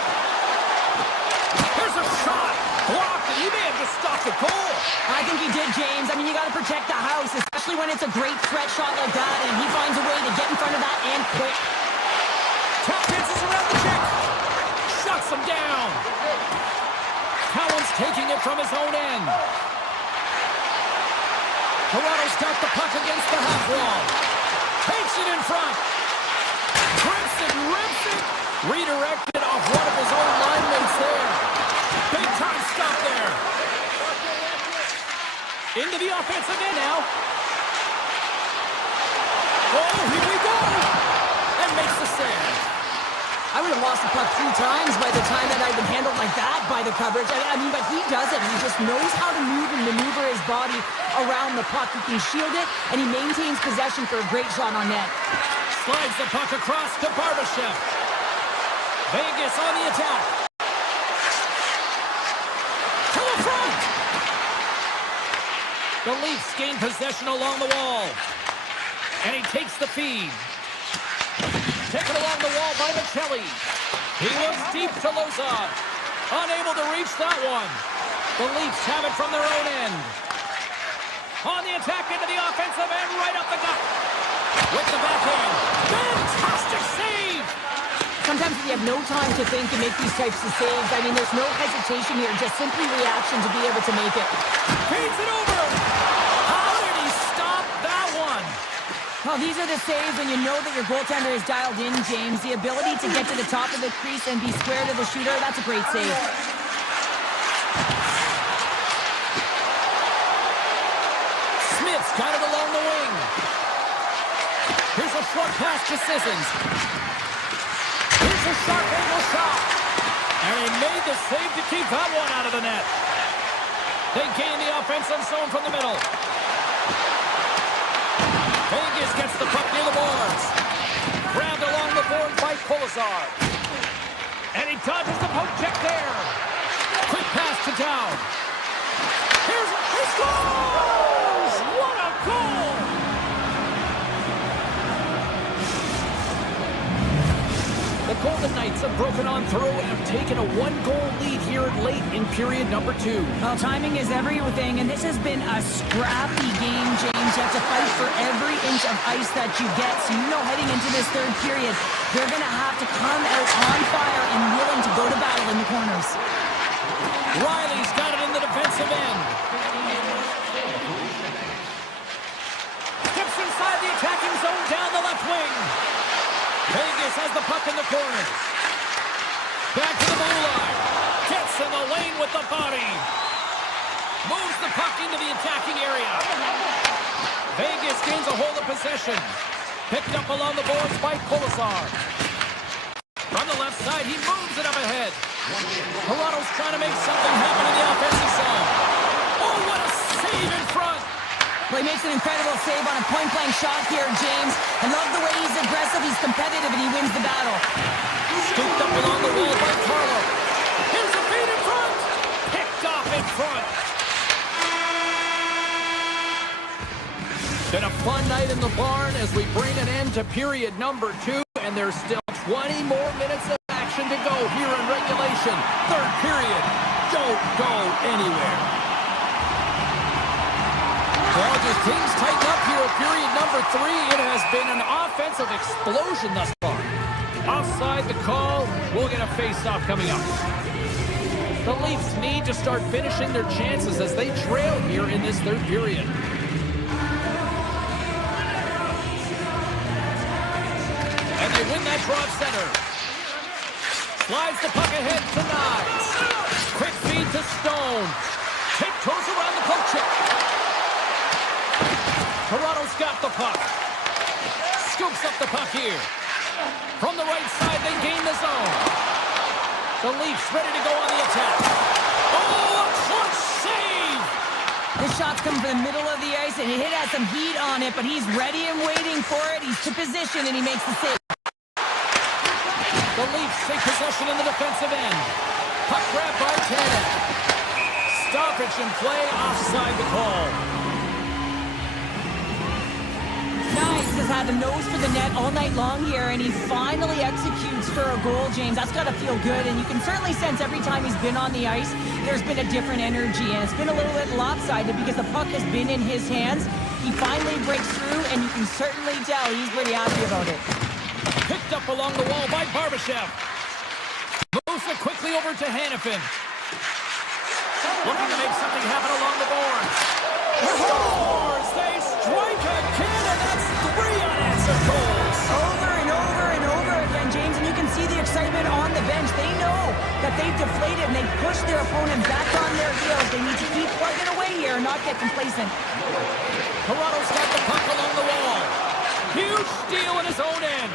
Here's a shot. Blocked, and he may have just stopped the goal. I think he did, James. I mean, you got to protect the house, especially when it's a great threat shot like that, and he finds a way to get in front of that and quick. Tap dances around the check. Shuts him down. Cowan's taking it from his own end. Toronto's got the puck against the half wall. Takes it in front. Grips it, rips it. Redirected off one of his own line mates there. Big time stop there. Into the offensive end now. Oh, here we go. And makes the save. I would have lost the puck 3 times by the time that I'd been handled like that by the coverage. I mean, but he does it. He just knows how to move and maneuver his body around the puck. He can shield it, and he maintains possession for a great shot on net. Slides the puck across to Barbashev. Vegas on the attack. To the front. The Leafs gain possession along the wall. And he takes the feed. Taken along the wall by Michelli. He looks deep to Lozon. Unable to reach that one. The Leafs have it from their own end. On the attack into the offensive end, right up the gut. With the backhand. Fantastic save! Sometimes you have no time to think and make these types of saves. I mean, there's no hesitation here, just simply reaction to be able to make it. Feeds it over! How did he stop that one? Well, these are the saves when you know that your goaltender is dialed in, James. The ability to get to the top of the crease and be square to the shooter, that's a great save. a short pass to Sissons. Here's a sharp angle shot. And he made the save to keep that one out of the net. They gain the offensive zone from the middle. Vegas gets the puck near the boards. Grabbed along the boards by Kolesar. And he dodges the poke check there. Quick pass to Dow. He scores! What a goal! The Golden Knights have broken on through and have taken a one-goal lead here late in period number 2. Well, timing is everything, and this has been a scrappy game, James. You have to fight for every inch of ice that you get, so you know heading into this third period, they're going to have to come out on fire and willing to go to battle in the corners. Riley's got it in the defensive end. Steps inside the attacking zone down the left wing. Vegas has the puck in the corner. Back to the blue line. Gets in the lane with the body. Moves the puck into the attacking area. Vegas gains a hold of possession. Picked up along the boards by Kolesar. From the left side, he moves it up ahead. Toronto's trying to make something happen in the offensive zone. Oh, what a save in front. Well, he makes an incredible save on a point-blank shot here, James. I love the way he's aggressive, he's competitive, and he wins the battle. Scooped up along the wall by Carlo. Here's a feed in front. Picked off in front. Been a fun night in the barn as we bring an end to period number 2, and there's still 20 more minutes of action to go here in regulation. Third period. Don't go anywhere. Well, as things tighten up here at period number 3, it has been an offensive explosion thus far. Offside the call. We'll get a face-off coming up. The Leafs need to start finishing their chances as they trail here in this third period. And they win that draw at center. Slides the puck ahead to Knies. Quick feed to Stone. Tiptoes around the poke check. Toronto's got the puck. Scoops up the puck here. From the right side, they gain the zone. The Leafs ready to go on the attack. Oh, a clutch save! This shot's coming from the middle of the ice, and it has some heat on it, but he's ready and waiting for it. He's to position, and he makes the save. The Leafs take possession in the defensive end. Puck grab by Tanev. Stoppage in play, offside the call. Knies has had the nose for the net all night long here, and he finally executes for a goal, James. That's got to feel good, and you can certainly sense every time he's been on the ice, there's been a different energy, and it's been a little bit lopsided because the puck has been in his hands. He finally breaks through, and you can certainly tell he's pretty happy about it. Picked up along the wall by Barbashev. Moves it quickly over to Hanifin. Looking to make something happen along the boards. Scores! They strike again, and that's 3 unanswered goals. Over and over and over again, James, and you can see the excitement on the bench. They know that they've deflated and they've pushed their opponent back on their heels. They need to keep plugging away here and not get complacent. Toronto's got the puck along the wall. Huge steal in his own end.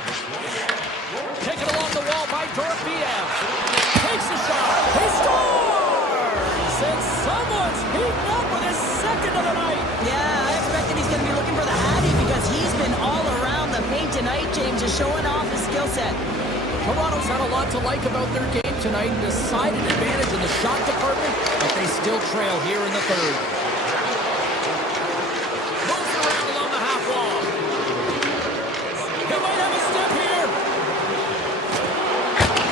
Taken along the wall by Dorofeev. Takes a shot. He scores! And someone's heating up with his second of the night. Yeah, I expect that he's going to be looking for the Hattie because he's been all around the paint tonight, James, just showing off his skill set. Toronto's had a lot to like about their game tonight. Decided advantage in the shot department, but they still trail here in the third. Moves around along the half wall. He might have a step here.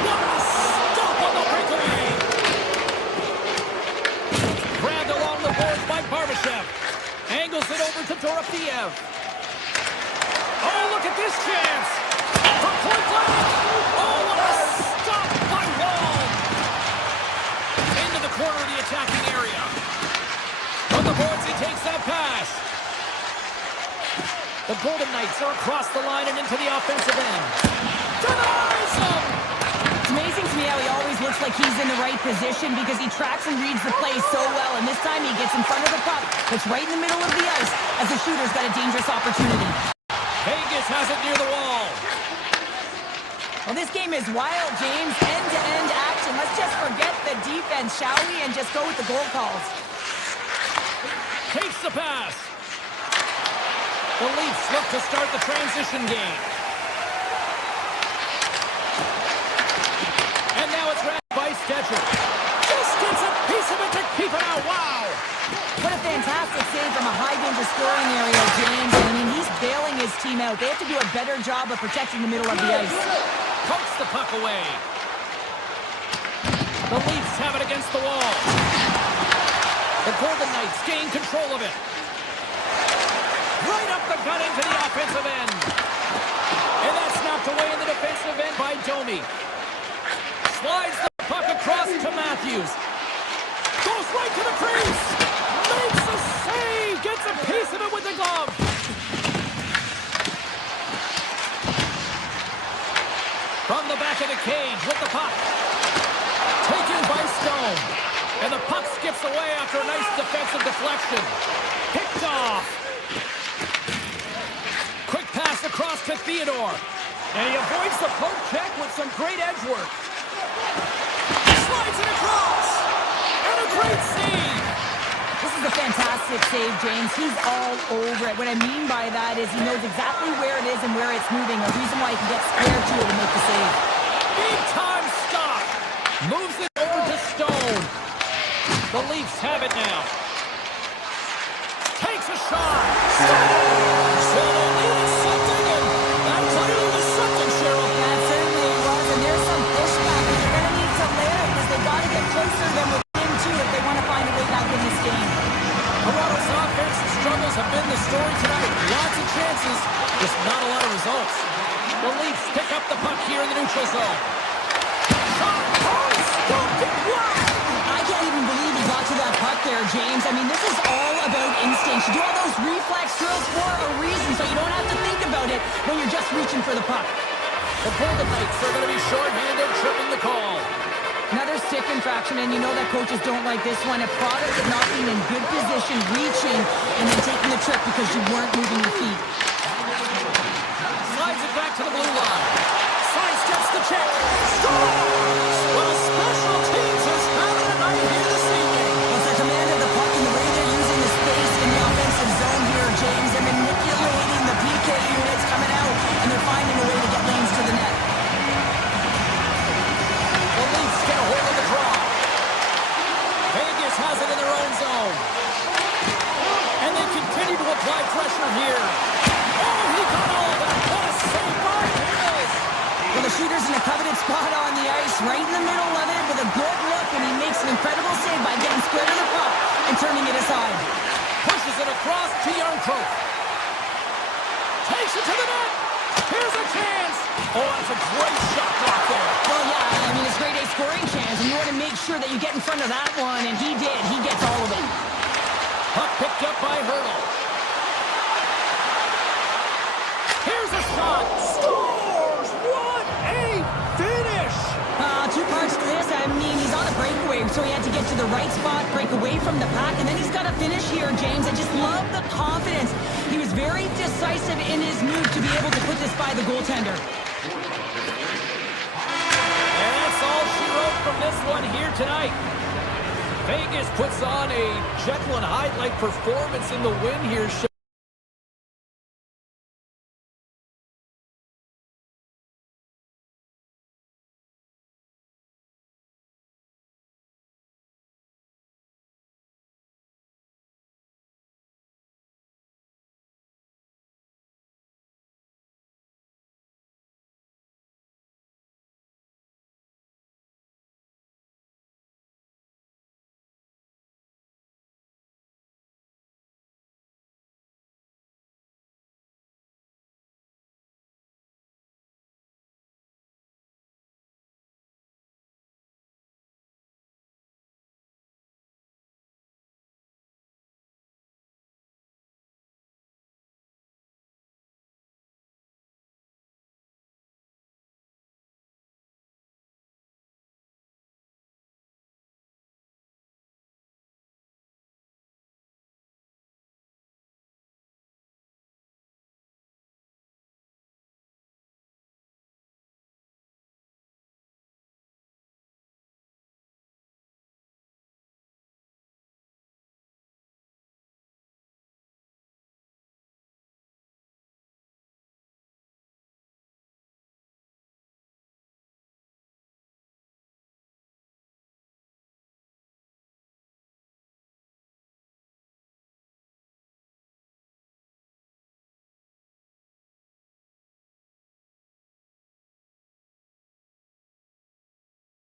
What a stop on the breakaway. Grabbed along the boards by Barbashev. Angles it over to Dorofeev. Oh, look at this chance. From point blank. Oh, what a stop by Wall. Into the corner of the attacking area. From the boards, he takes that pass. The Golden Knights are across the line and into the offensive end. Denies him! It's amazing to me how he always looks like he's in the right position because he tracks and reads the play so well, and this time he gets in front of the puck. It's right in the middle of the ice as the shooter's got a dangerous opportunity. Vegas Vegas has it near the wall. Well, this game is wild, James. End-to-end action. Let's just forget the defense, shall we? And just go with the goal calls. Takes the pass. The Leafs look to start the transition game. And now it's grabbed by Stetcher. Just gets a piece of it to keep it out. Wow! What a fantastic save from a high-danger scoring area, James. I mean, he's bailing his team out. They have to do a better job of protecting the middle of the ice. Pokes the puck away. The Leafs have it against the wall. The Golden Knights gain control of it. Right up the gut into the offensive end. And that's knocked away in the defensive end by Domi. Slides the puck across to Matthews. Goes right to the crease. Makes a save. Gets a piece of it with the glove. From the back of the cage with the puck. Taken by Stone. And the puck skips away after a nice defensive deflection. Picked off. Quick pass across to Theodore. And he avoids the poke check with some great edge work. Slides it across. And a great save. This is a fantastic save, James. He's all over it. What I mean by that is he knows exactly where it is and where it's moving. A reason why he can get square to it and make the save. Big time stop. Moves it over to Stone. The Leafs have it now. Takes a shot. Scores! So they needed something, and that clearly was something, Cheryl. That certainly was, and there's some pushback. They're going to need to layer it because they've got to get closer than within two if they want to find a way back in this game. Toronto's offensive struggles have been the story tonight. Lots of chances, just not a lot of results. The Leafs pick up the puck here in the neutral zone. Shot! Oh, stopped it! Wow! I can't even believe he got to that puck there, James. I mean, this is all about instinct. You do all those reflex drills for a reason, so you don't have to think about it when you're just reaching for the puck. The Golden Knights are going to be shorthanded, tripping the call. Another stick infraction, and you know that coaches don't like this one. A product of not being in good position, reaching, and then taking the trip because you weren't moving your feet. Slides it back to the blue line. Sidesteps the check. Scores! Well, special teams has had it tonight here this evening. It's a command of the puck and the way they're using the space in the offensive zone here, James. They're manipulating the PK units coming out, and they're finding a way to get lanes to the net. The Leafs get a hold of the draw. Vegas has it in their own zone. And they continue to apply pressure here. Oh, he got all of that. What a save by Hills. Well, the shooter's in a coveted spot on the ice, right in the middle of it with a good look, and he makes an incredible save by getting square to the puck and turning it aside. Pushes it across to Yarncroke. Takes it to the net. Here's a chance. Oh, that's a great shot block there. Well, yeah, I mean, it's grade A scoring chance, and you want to make sure that you get in front of that one, and he did. He gets all of it. Puck picked up by Hurdle. Here's a shot. Scores! What a finish! Two parts to this. I mean, he's on a breakaway, so he had to get to the right spot, break away from the pack, and then he's got to finish here, James. I just love the confidence. He was very decisive in his move to be able to put this by the goaltender. And that's all she wrote from this one here tonight. Vegas puts on a Jekyll and Hyde-like performance in the win here.